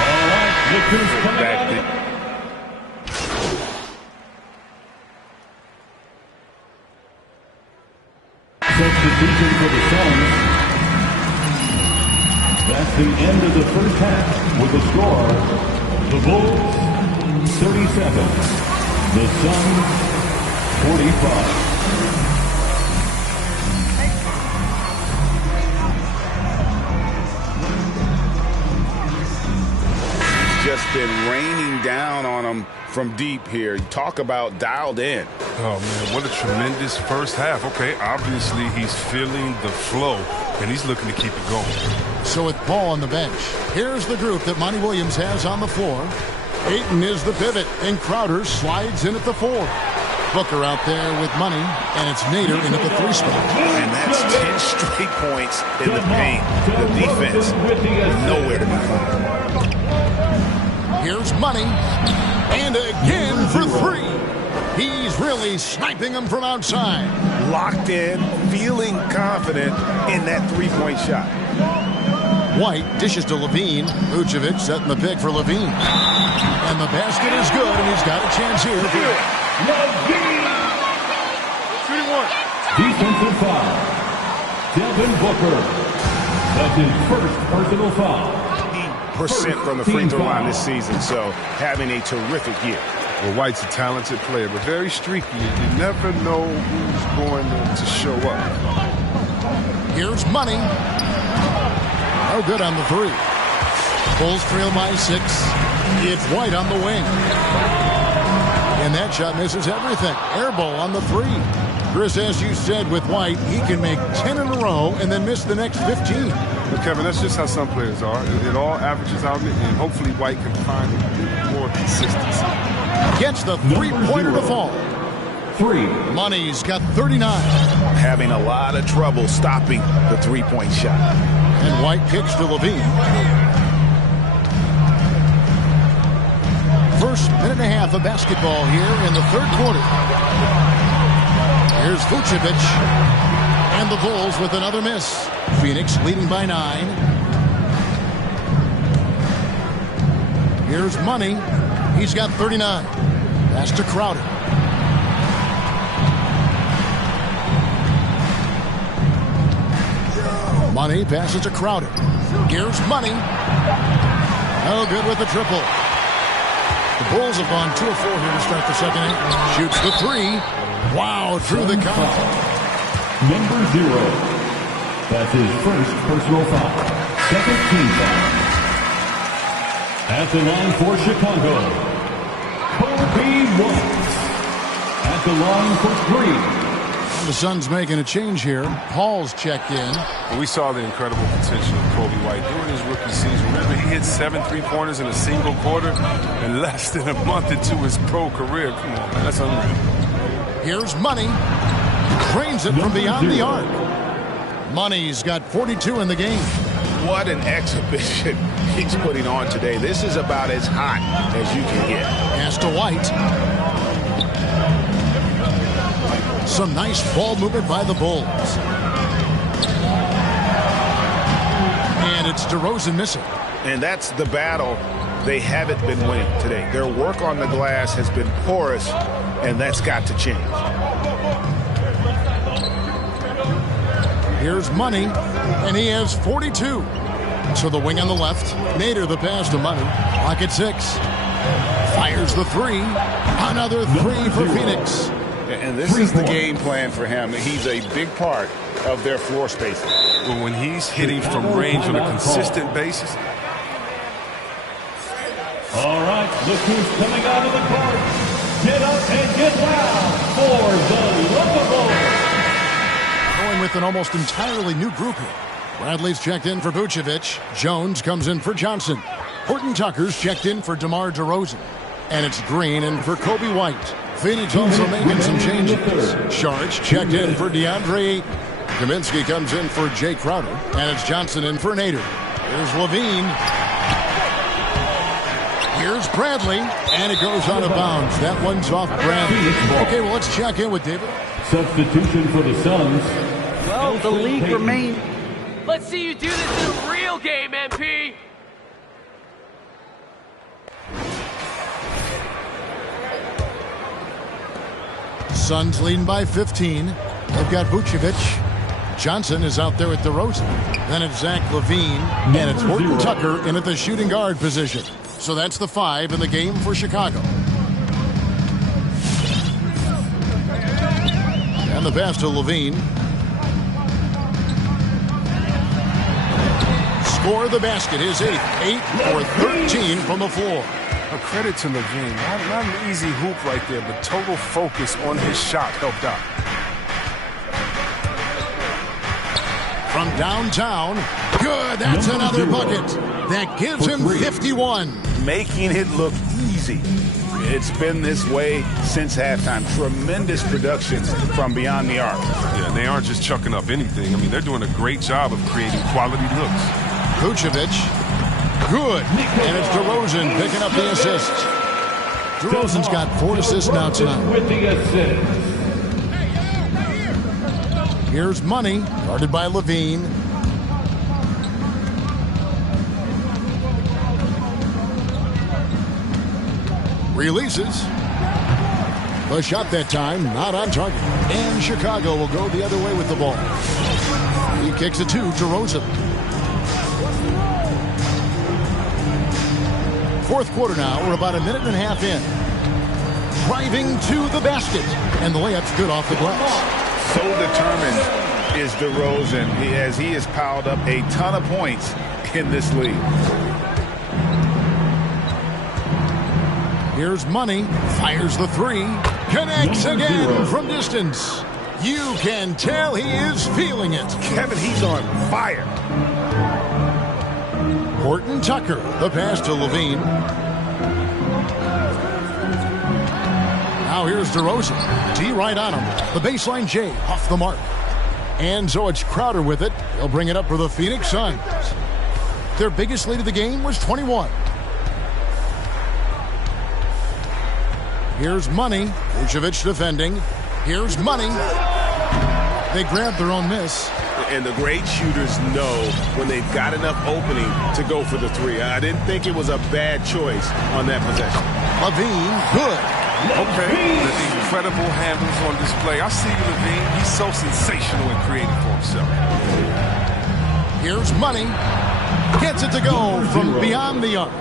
All right, look who's coming out of it. Substitution for the Suns. That's the end of the first half with the score. The Bulls 37. The Suns 45. Just been raining down on them from deep here. Talk about dialed in. Oh, man, what a tremendous first half. Okay, obviously he's feeling the flow, and he's looking to keep it going. So with Paul on the bench, here's the group that Monty Williams has on the floor. Ayton is the pivot, and Crowder slides in at the 4. Booker out there with Money, and it's Nader in at the 3 spot. And that's 10 straight points in the paint. The defense nowhere to be found. Here's Money, and again for 3. He's really sniping them from outside. Locked in, feeling confident in that 3-point shot. White dishes to Levine. Vucevic setting the pick for Levine. And the basket is good, and he's got a chance here. Shooting one. Defensive foul. Devin Booker. That's his first personal foul. Percent from the free throw line this season, so having a terrific year. Well, White's a talented player, but very streaky. You never know who's going to show up. Here's Money. No good on the 3. Bulls trail by 6. It's White on the wing. And that shot misses everything. Air ball on the 3. Chris, as you said with White, he can make 10 in a row and then miss the next 15. But Kevin, that's just how some players are. It all averages out, and hopefully White can find a bit more consistency. Gets the 3-pointer to fall. 3. Money's got 39. Having a lot of trouble stopping the 3-point shot. And White kicks to Levine. First minute and a half of basketball here in the 3rd quarter. Here's Vucevic. And the Bulls with another miss. Phoenix leading by 9. Here's Money. He's got 39. Pass to Crowder. Money passes to Crowder. Here's Money. No good with the triple. The Bulls have gone 2 of 4 here to start the second half. Shoots the 3. Wow, through the count. Number 0. That's his first personal foul. Second team foul. At the line for Chicago, Kobe White. At the line for 3. The Suns making a change here. Paul's checked in. Well, we saw the incredible potential of Kobe White during his rookie season. Remember, he hit 7 3-pointers in a single quarter in less than a month into his pro career. Come on, man, that's unreal. Here's Money. Drains it from beyond the arc. Money's got 42 in the game. What an exhibition he's putting on today. This is about as hot as you can get. Pass to White. Some nice ball movement by the Bulls. And it's DeRozan missing. And that's the battle they haven't been winning today. Their work on the glass has been porous, and that's got to change. Here's Money, and he has 42. So the wing on the left. Nader the pass to Money. Clock at 6. Fires the 3. Another 3 for Phoenix. And this is the game plan for him. He's a big part of their floor spacing. Well, when he's hitting from range on a consistent basis. All right, look who's coming out of the court. Get up and get loud for the Locables. Going with an almost entirely new group here. Bradley's checked in for Vucevic. Jones comes in for Johnson. Horton Tucker's checked in for DeMar DeRozan. And it's Green in for Kobe White. Phoenix also making some changes. Sharks checked in for DeAndre Ayton. Kaminsky comes in for Jay Crowder, and it's Johnson in for Nader. Here's Levine. Here's Bradley, and it goes out of bounds. That one's off Bradley. Okay, well, let's check in with David. Substitution for the Suns. Well, the league remains. Let's see you do this in a real game, MP. Suns leading by 15. They've got Vucevic. Johnson is out there with DeRozan. Then it's Zach LaVine, and it's Horton Tucker in at the shooting guard position. So that's the 5 in the game for Chicago. And the pass to LaVine. Score the basket, his 8th. 8 for 13 from the floor. A credit to LaVine. Not an easy hoop right there, but total focus on his shot helped out. From downtown, good, that's another bucket. That gives him 51. Making it look easy. It's been this way since halftime. Tremendous production from beyond the arc. Yeah, and they aren't just chucking up anything. I mean, they're doing a great job of creating quality looks. Vucevic, good. And it's DeRozan picking up the assist. DeRozan's got 4 assists now tonight. With the assist. Here's Money, guarded by LaVine. Releases. The shot that time, not on target. And Chicago will go the other way with the ball. He kicks it to DeRozan. Fourth quarter now, we're about a minute and a half in. Driving to the basket. And the layup's good off the glass. So determined is DeRozan as he has piled up a ton of points in this league. Here's Money, fires the 3, connects again from distance. You can tell he is feeling it. Kevin, he's on fire. Horton Tucker, the pass to LaVine. Now here's DeRozan. D right on him. The baseline J off the mark. And so it's Crowder with it. They'll bring it up for the Phoenix Suns. Their biggest lead of the game was 21. Here's Money. Vucevic defending. Here's Money. They grabbed their own miss. And the great shooters know when they've got enough opening to go for the 3. I didn't think it was a bad choice on that possession. LaVine, good. Okay, the incredible handles on display. I see LaVine. He's so sensational in creating for himself. Here's Money. Gets it to go from beyond the arc.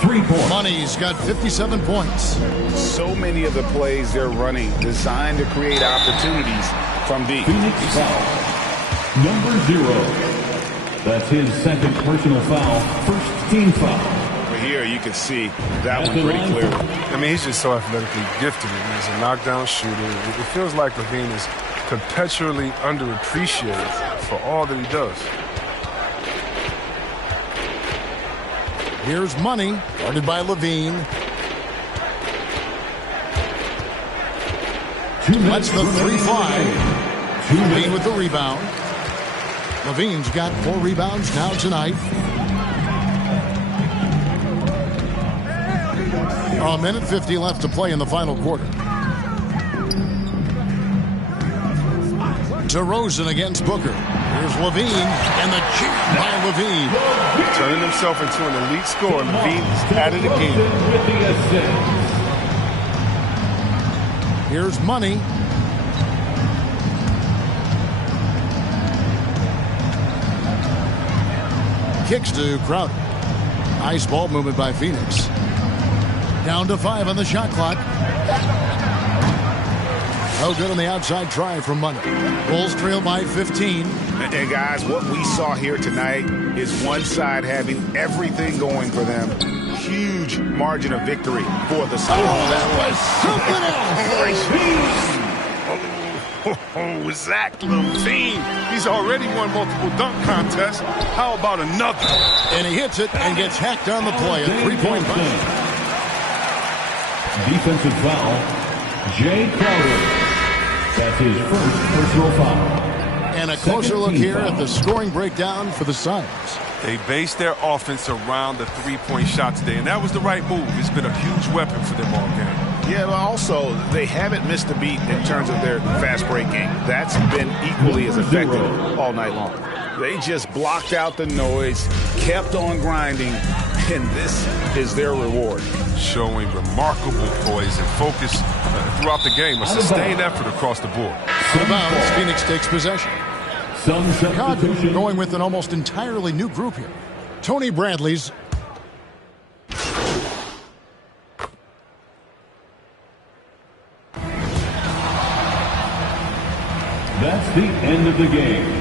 3 points. Money's got 57 points. So many of the plays they're running designed to create opportunities from deep. Phoenix foul. Number 0. That's his second personal foul. First team foul. Here you can see that one pretty clearly. I mean, he's just so athletically gifted. He's a knockdown shooter. It feels like LaVine is perpetually underappreciated for all that he does. Here's Money, guarded by LaVine. That's the 3-5. LaVine with the rebound. LaVine's got 4 rebounds now tonight. A minute 50 left to play in the final quarter. DeRozan against Booker. Here's LaVine, and the jam by LaVine. Turning himself into an elite scorer. LaVine's at it again. Here's Money. Kicks to Crowder. Nice ball movement by Phoenix. Down to 5 on the shot clock. Oh, good on the outside try from Money. Bulls trail by 15. And guys, what we saw here tonight is one side having everything going for them. Huge margin of victory for the Suns. Oh, that was Oh, something else. Zach LaVine. He's already won multiple dunk contests. How about another? And he hits it and gets hacked on the play. A 3-point play. Defensive foul, Jay Crowder. That's his first personal foul. And a closer look here at the scoring breakdown for the Suns. They based their offense around the three-point shot today, and that was the right move. It's been a huge weapon for them all game. Yeah, but also they haven't missed a beat in terms of their fast break game. That's been equally as effective all night long. They just blocked out the noise, kept on grinding, and this is their reward. Showing remarkable poise and focus throughout the game, a sustained effort across the board. Out of bounds, Phoenix takes possession. Chicago going with an almost entirely new group here. Tony Bradley's. That's the end of the game.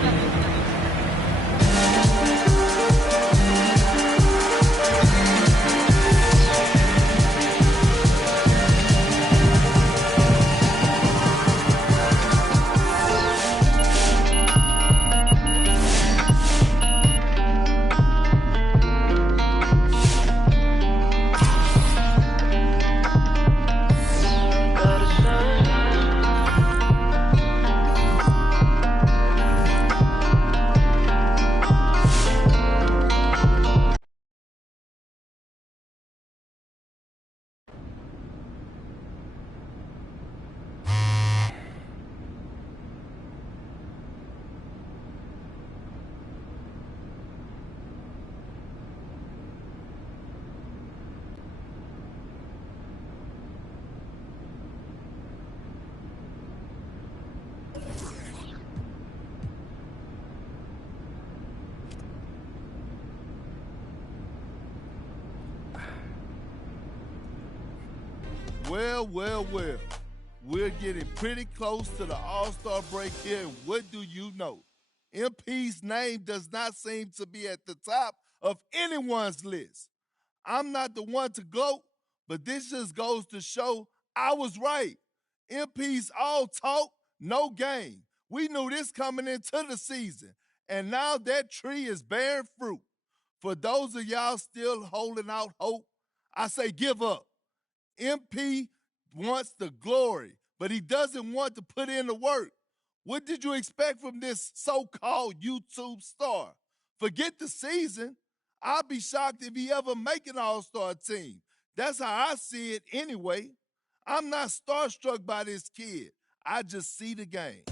Well. We're getting pretty close to the All-Star break here, and what do you know? MP's name does not seem to be at the top of anyone's list. I'm not the one to gloat, but this just goes to show I was right. MP's all talk, no game. We knew this coming into the season, and now that tree is bearing fruit. For those of y'all still holding out hope, I say give up. MP wants the glory, but he doesn't want to put in the work. What did you expect from this so-called YouTube star? Forget the season. I'll be shocked if he ever make an all-star team. That's how I see it anyway. I'm not starstruck by this kid. I just see the game.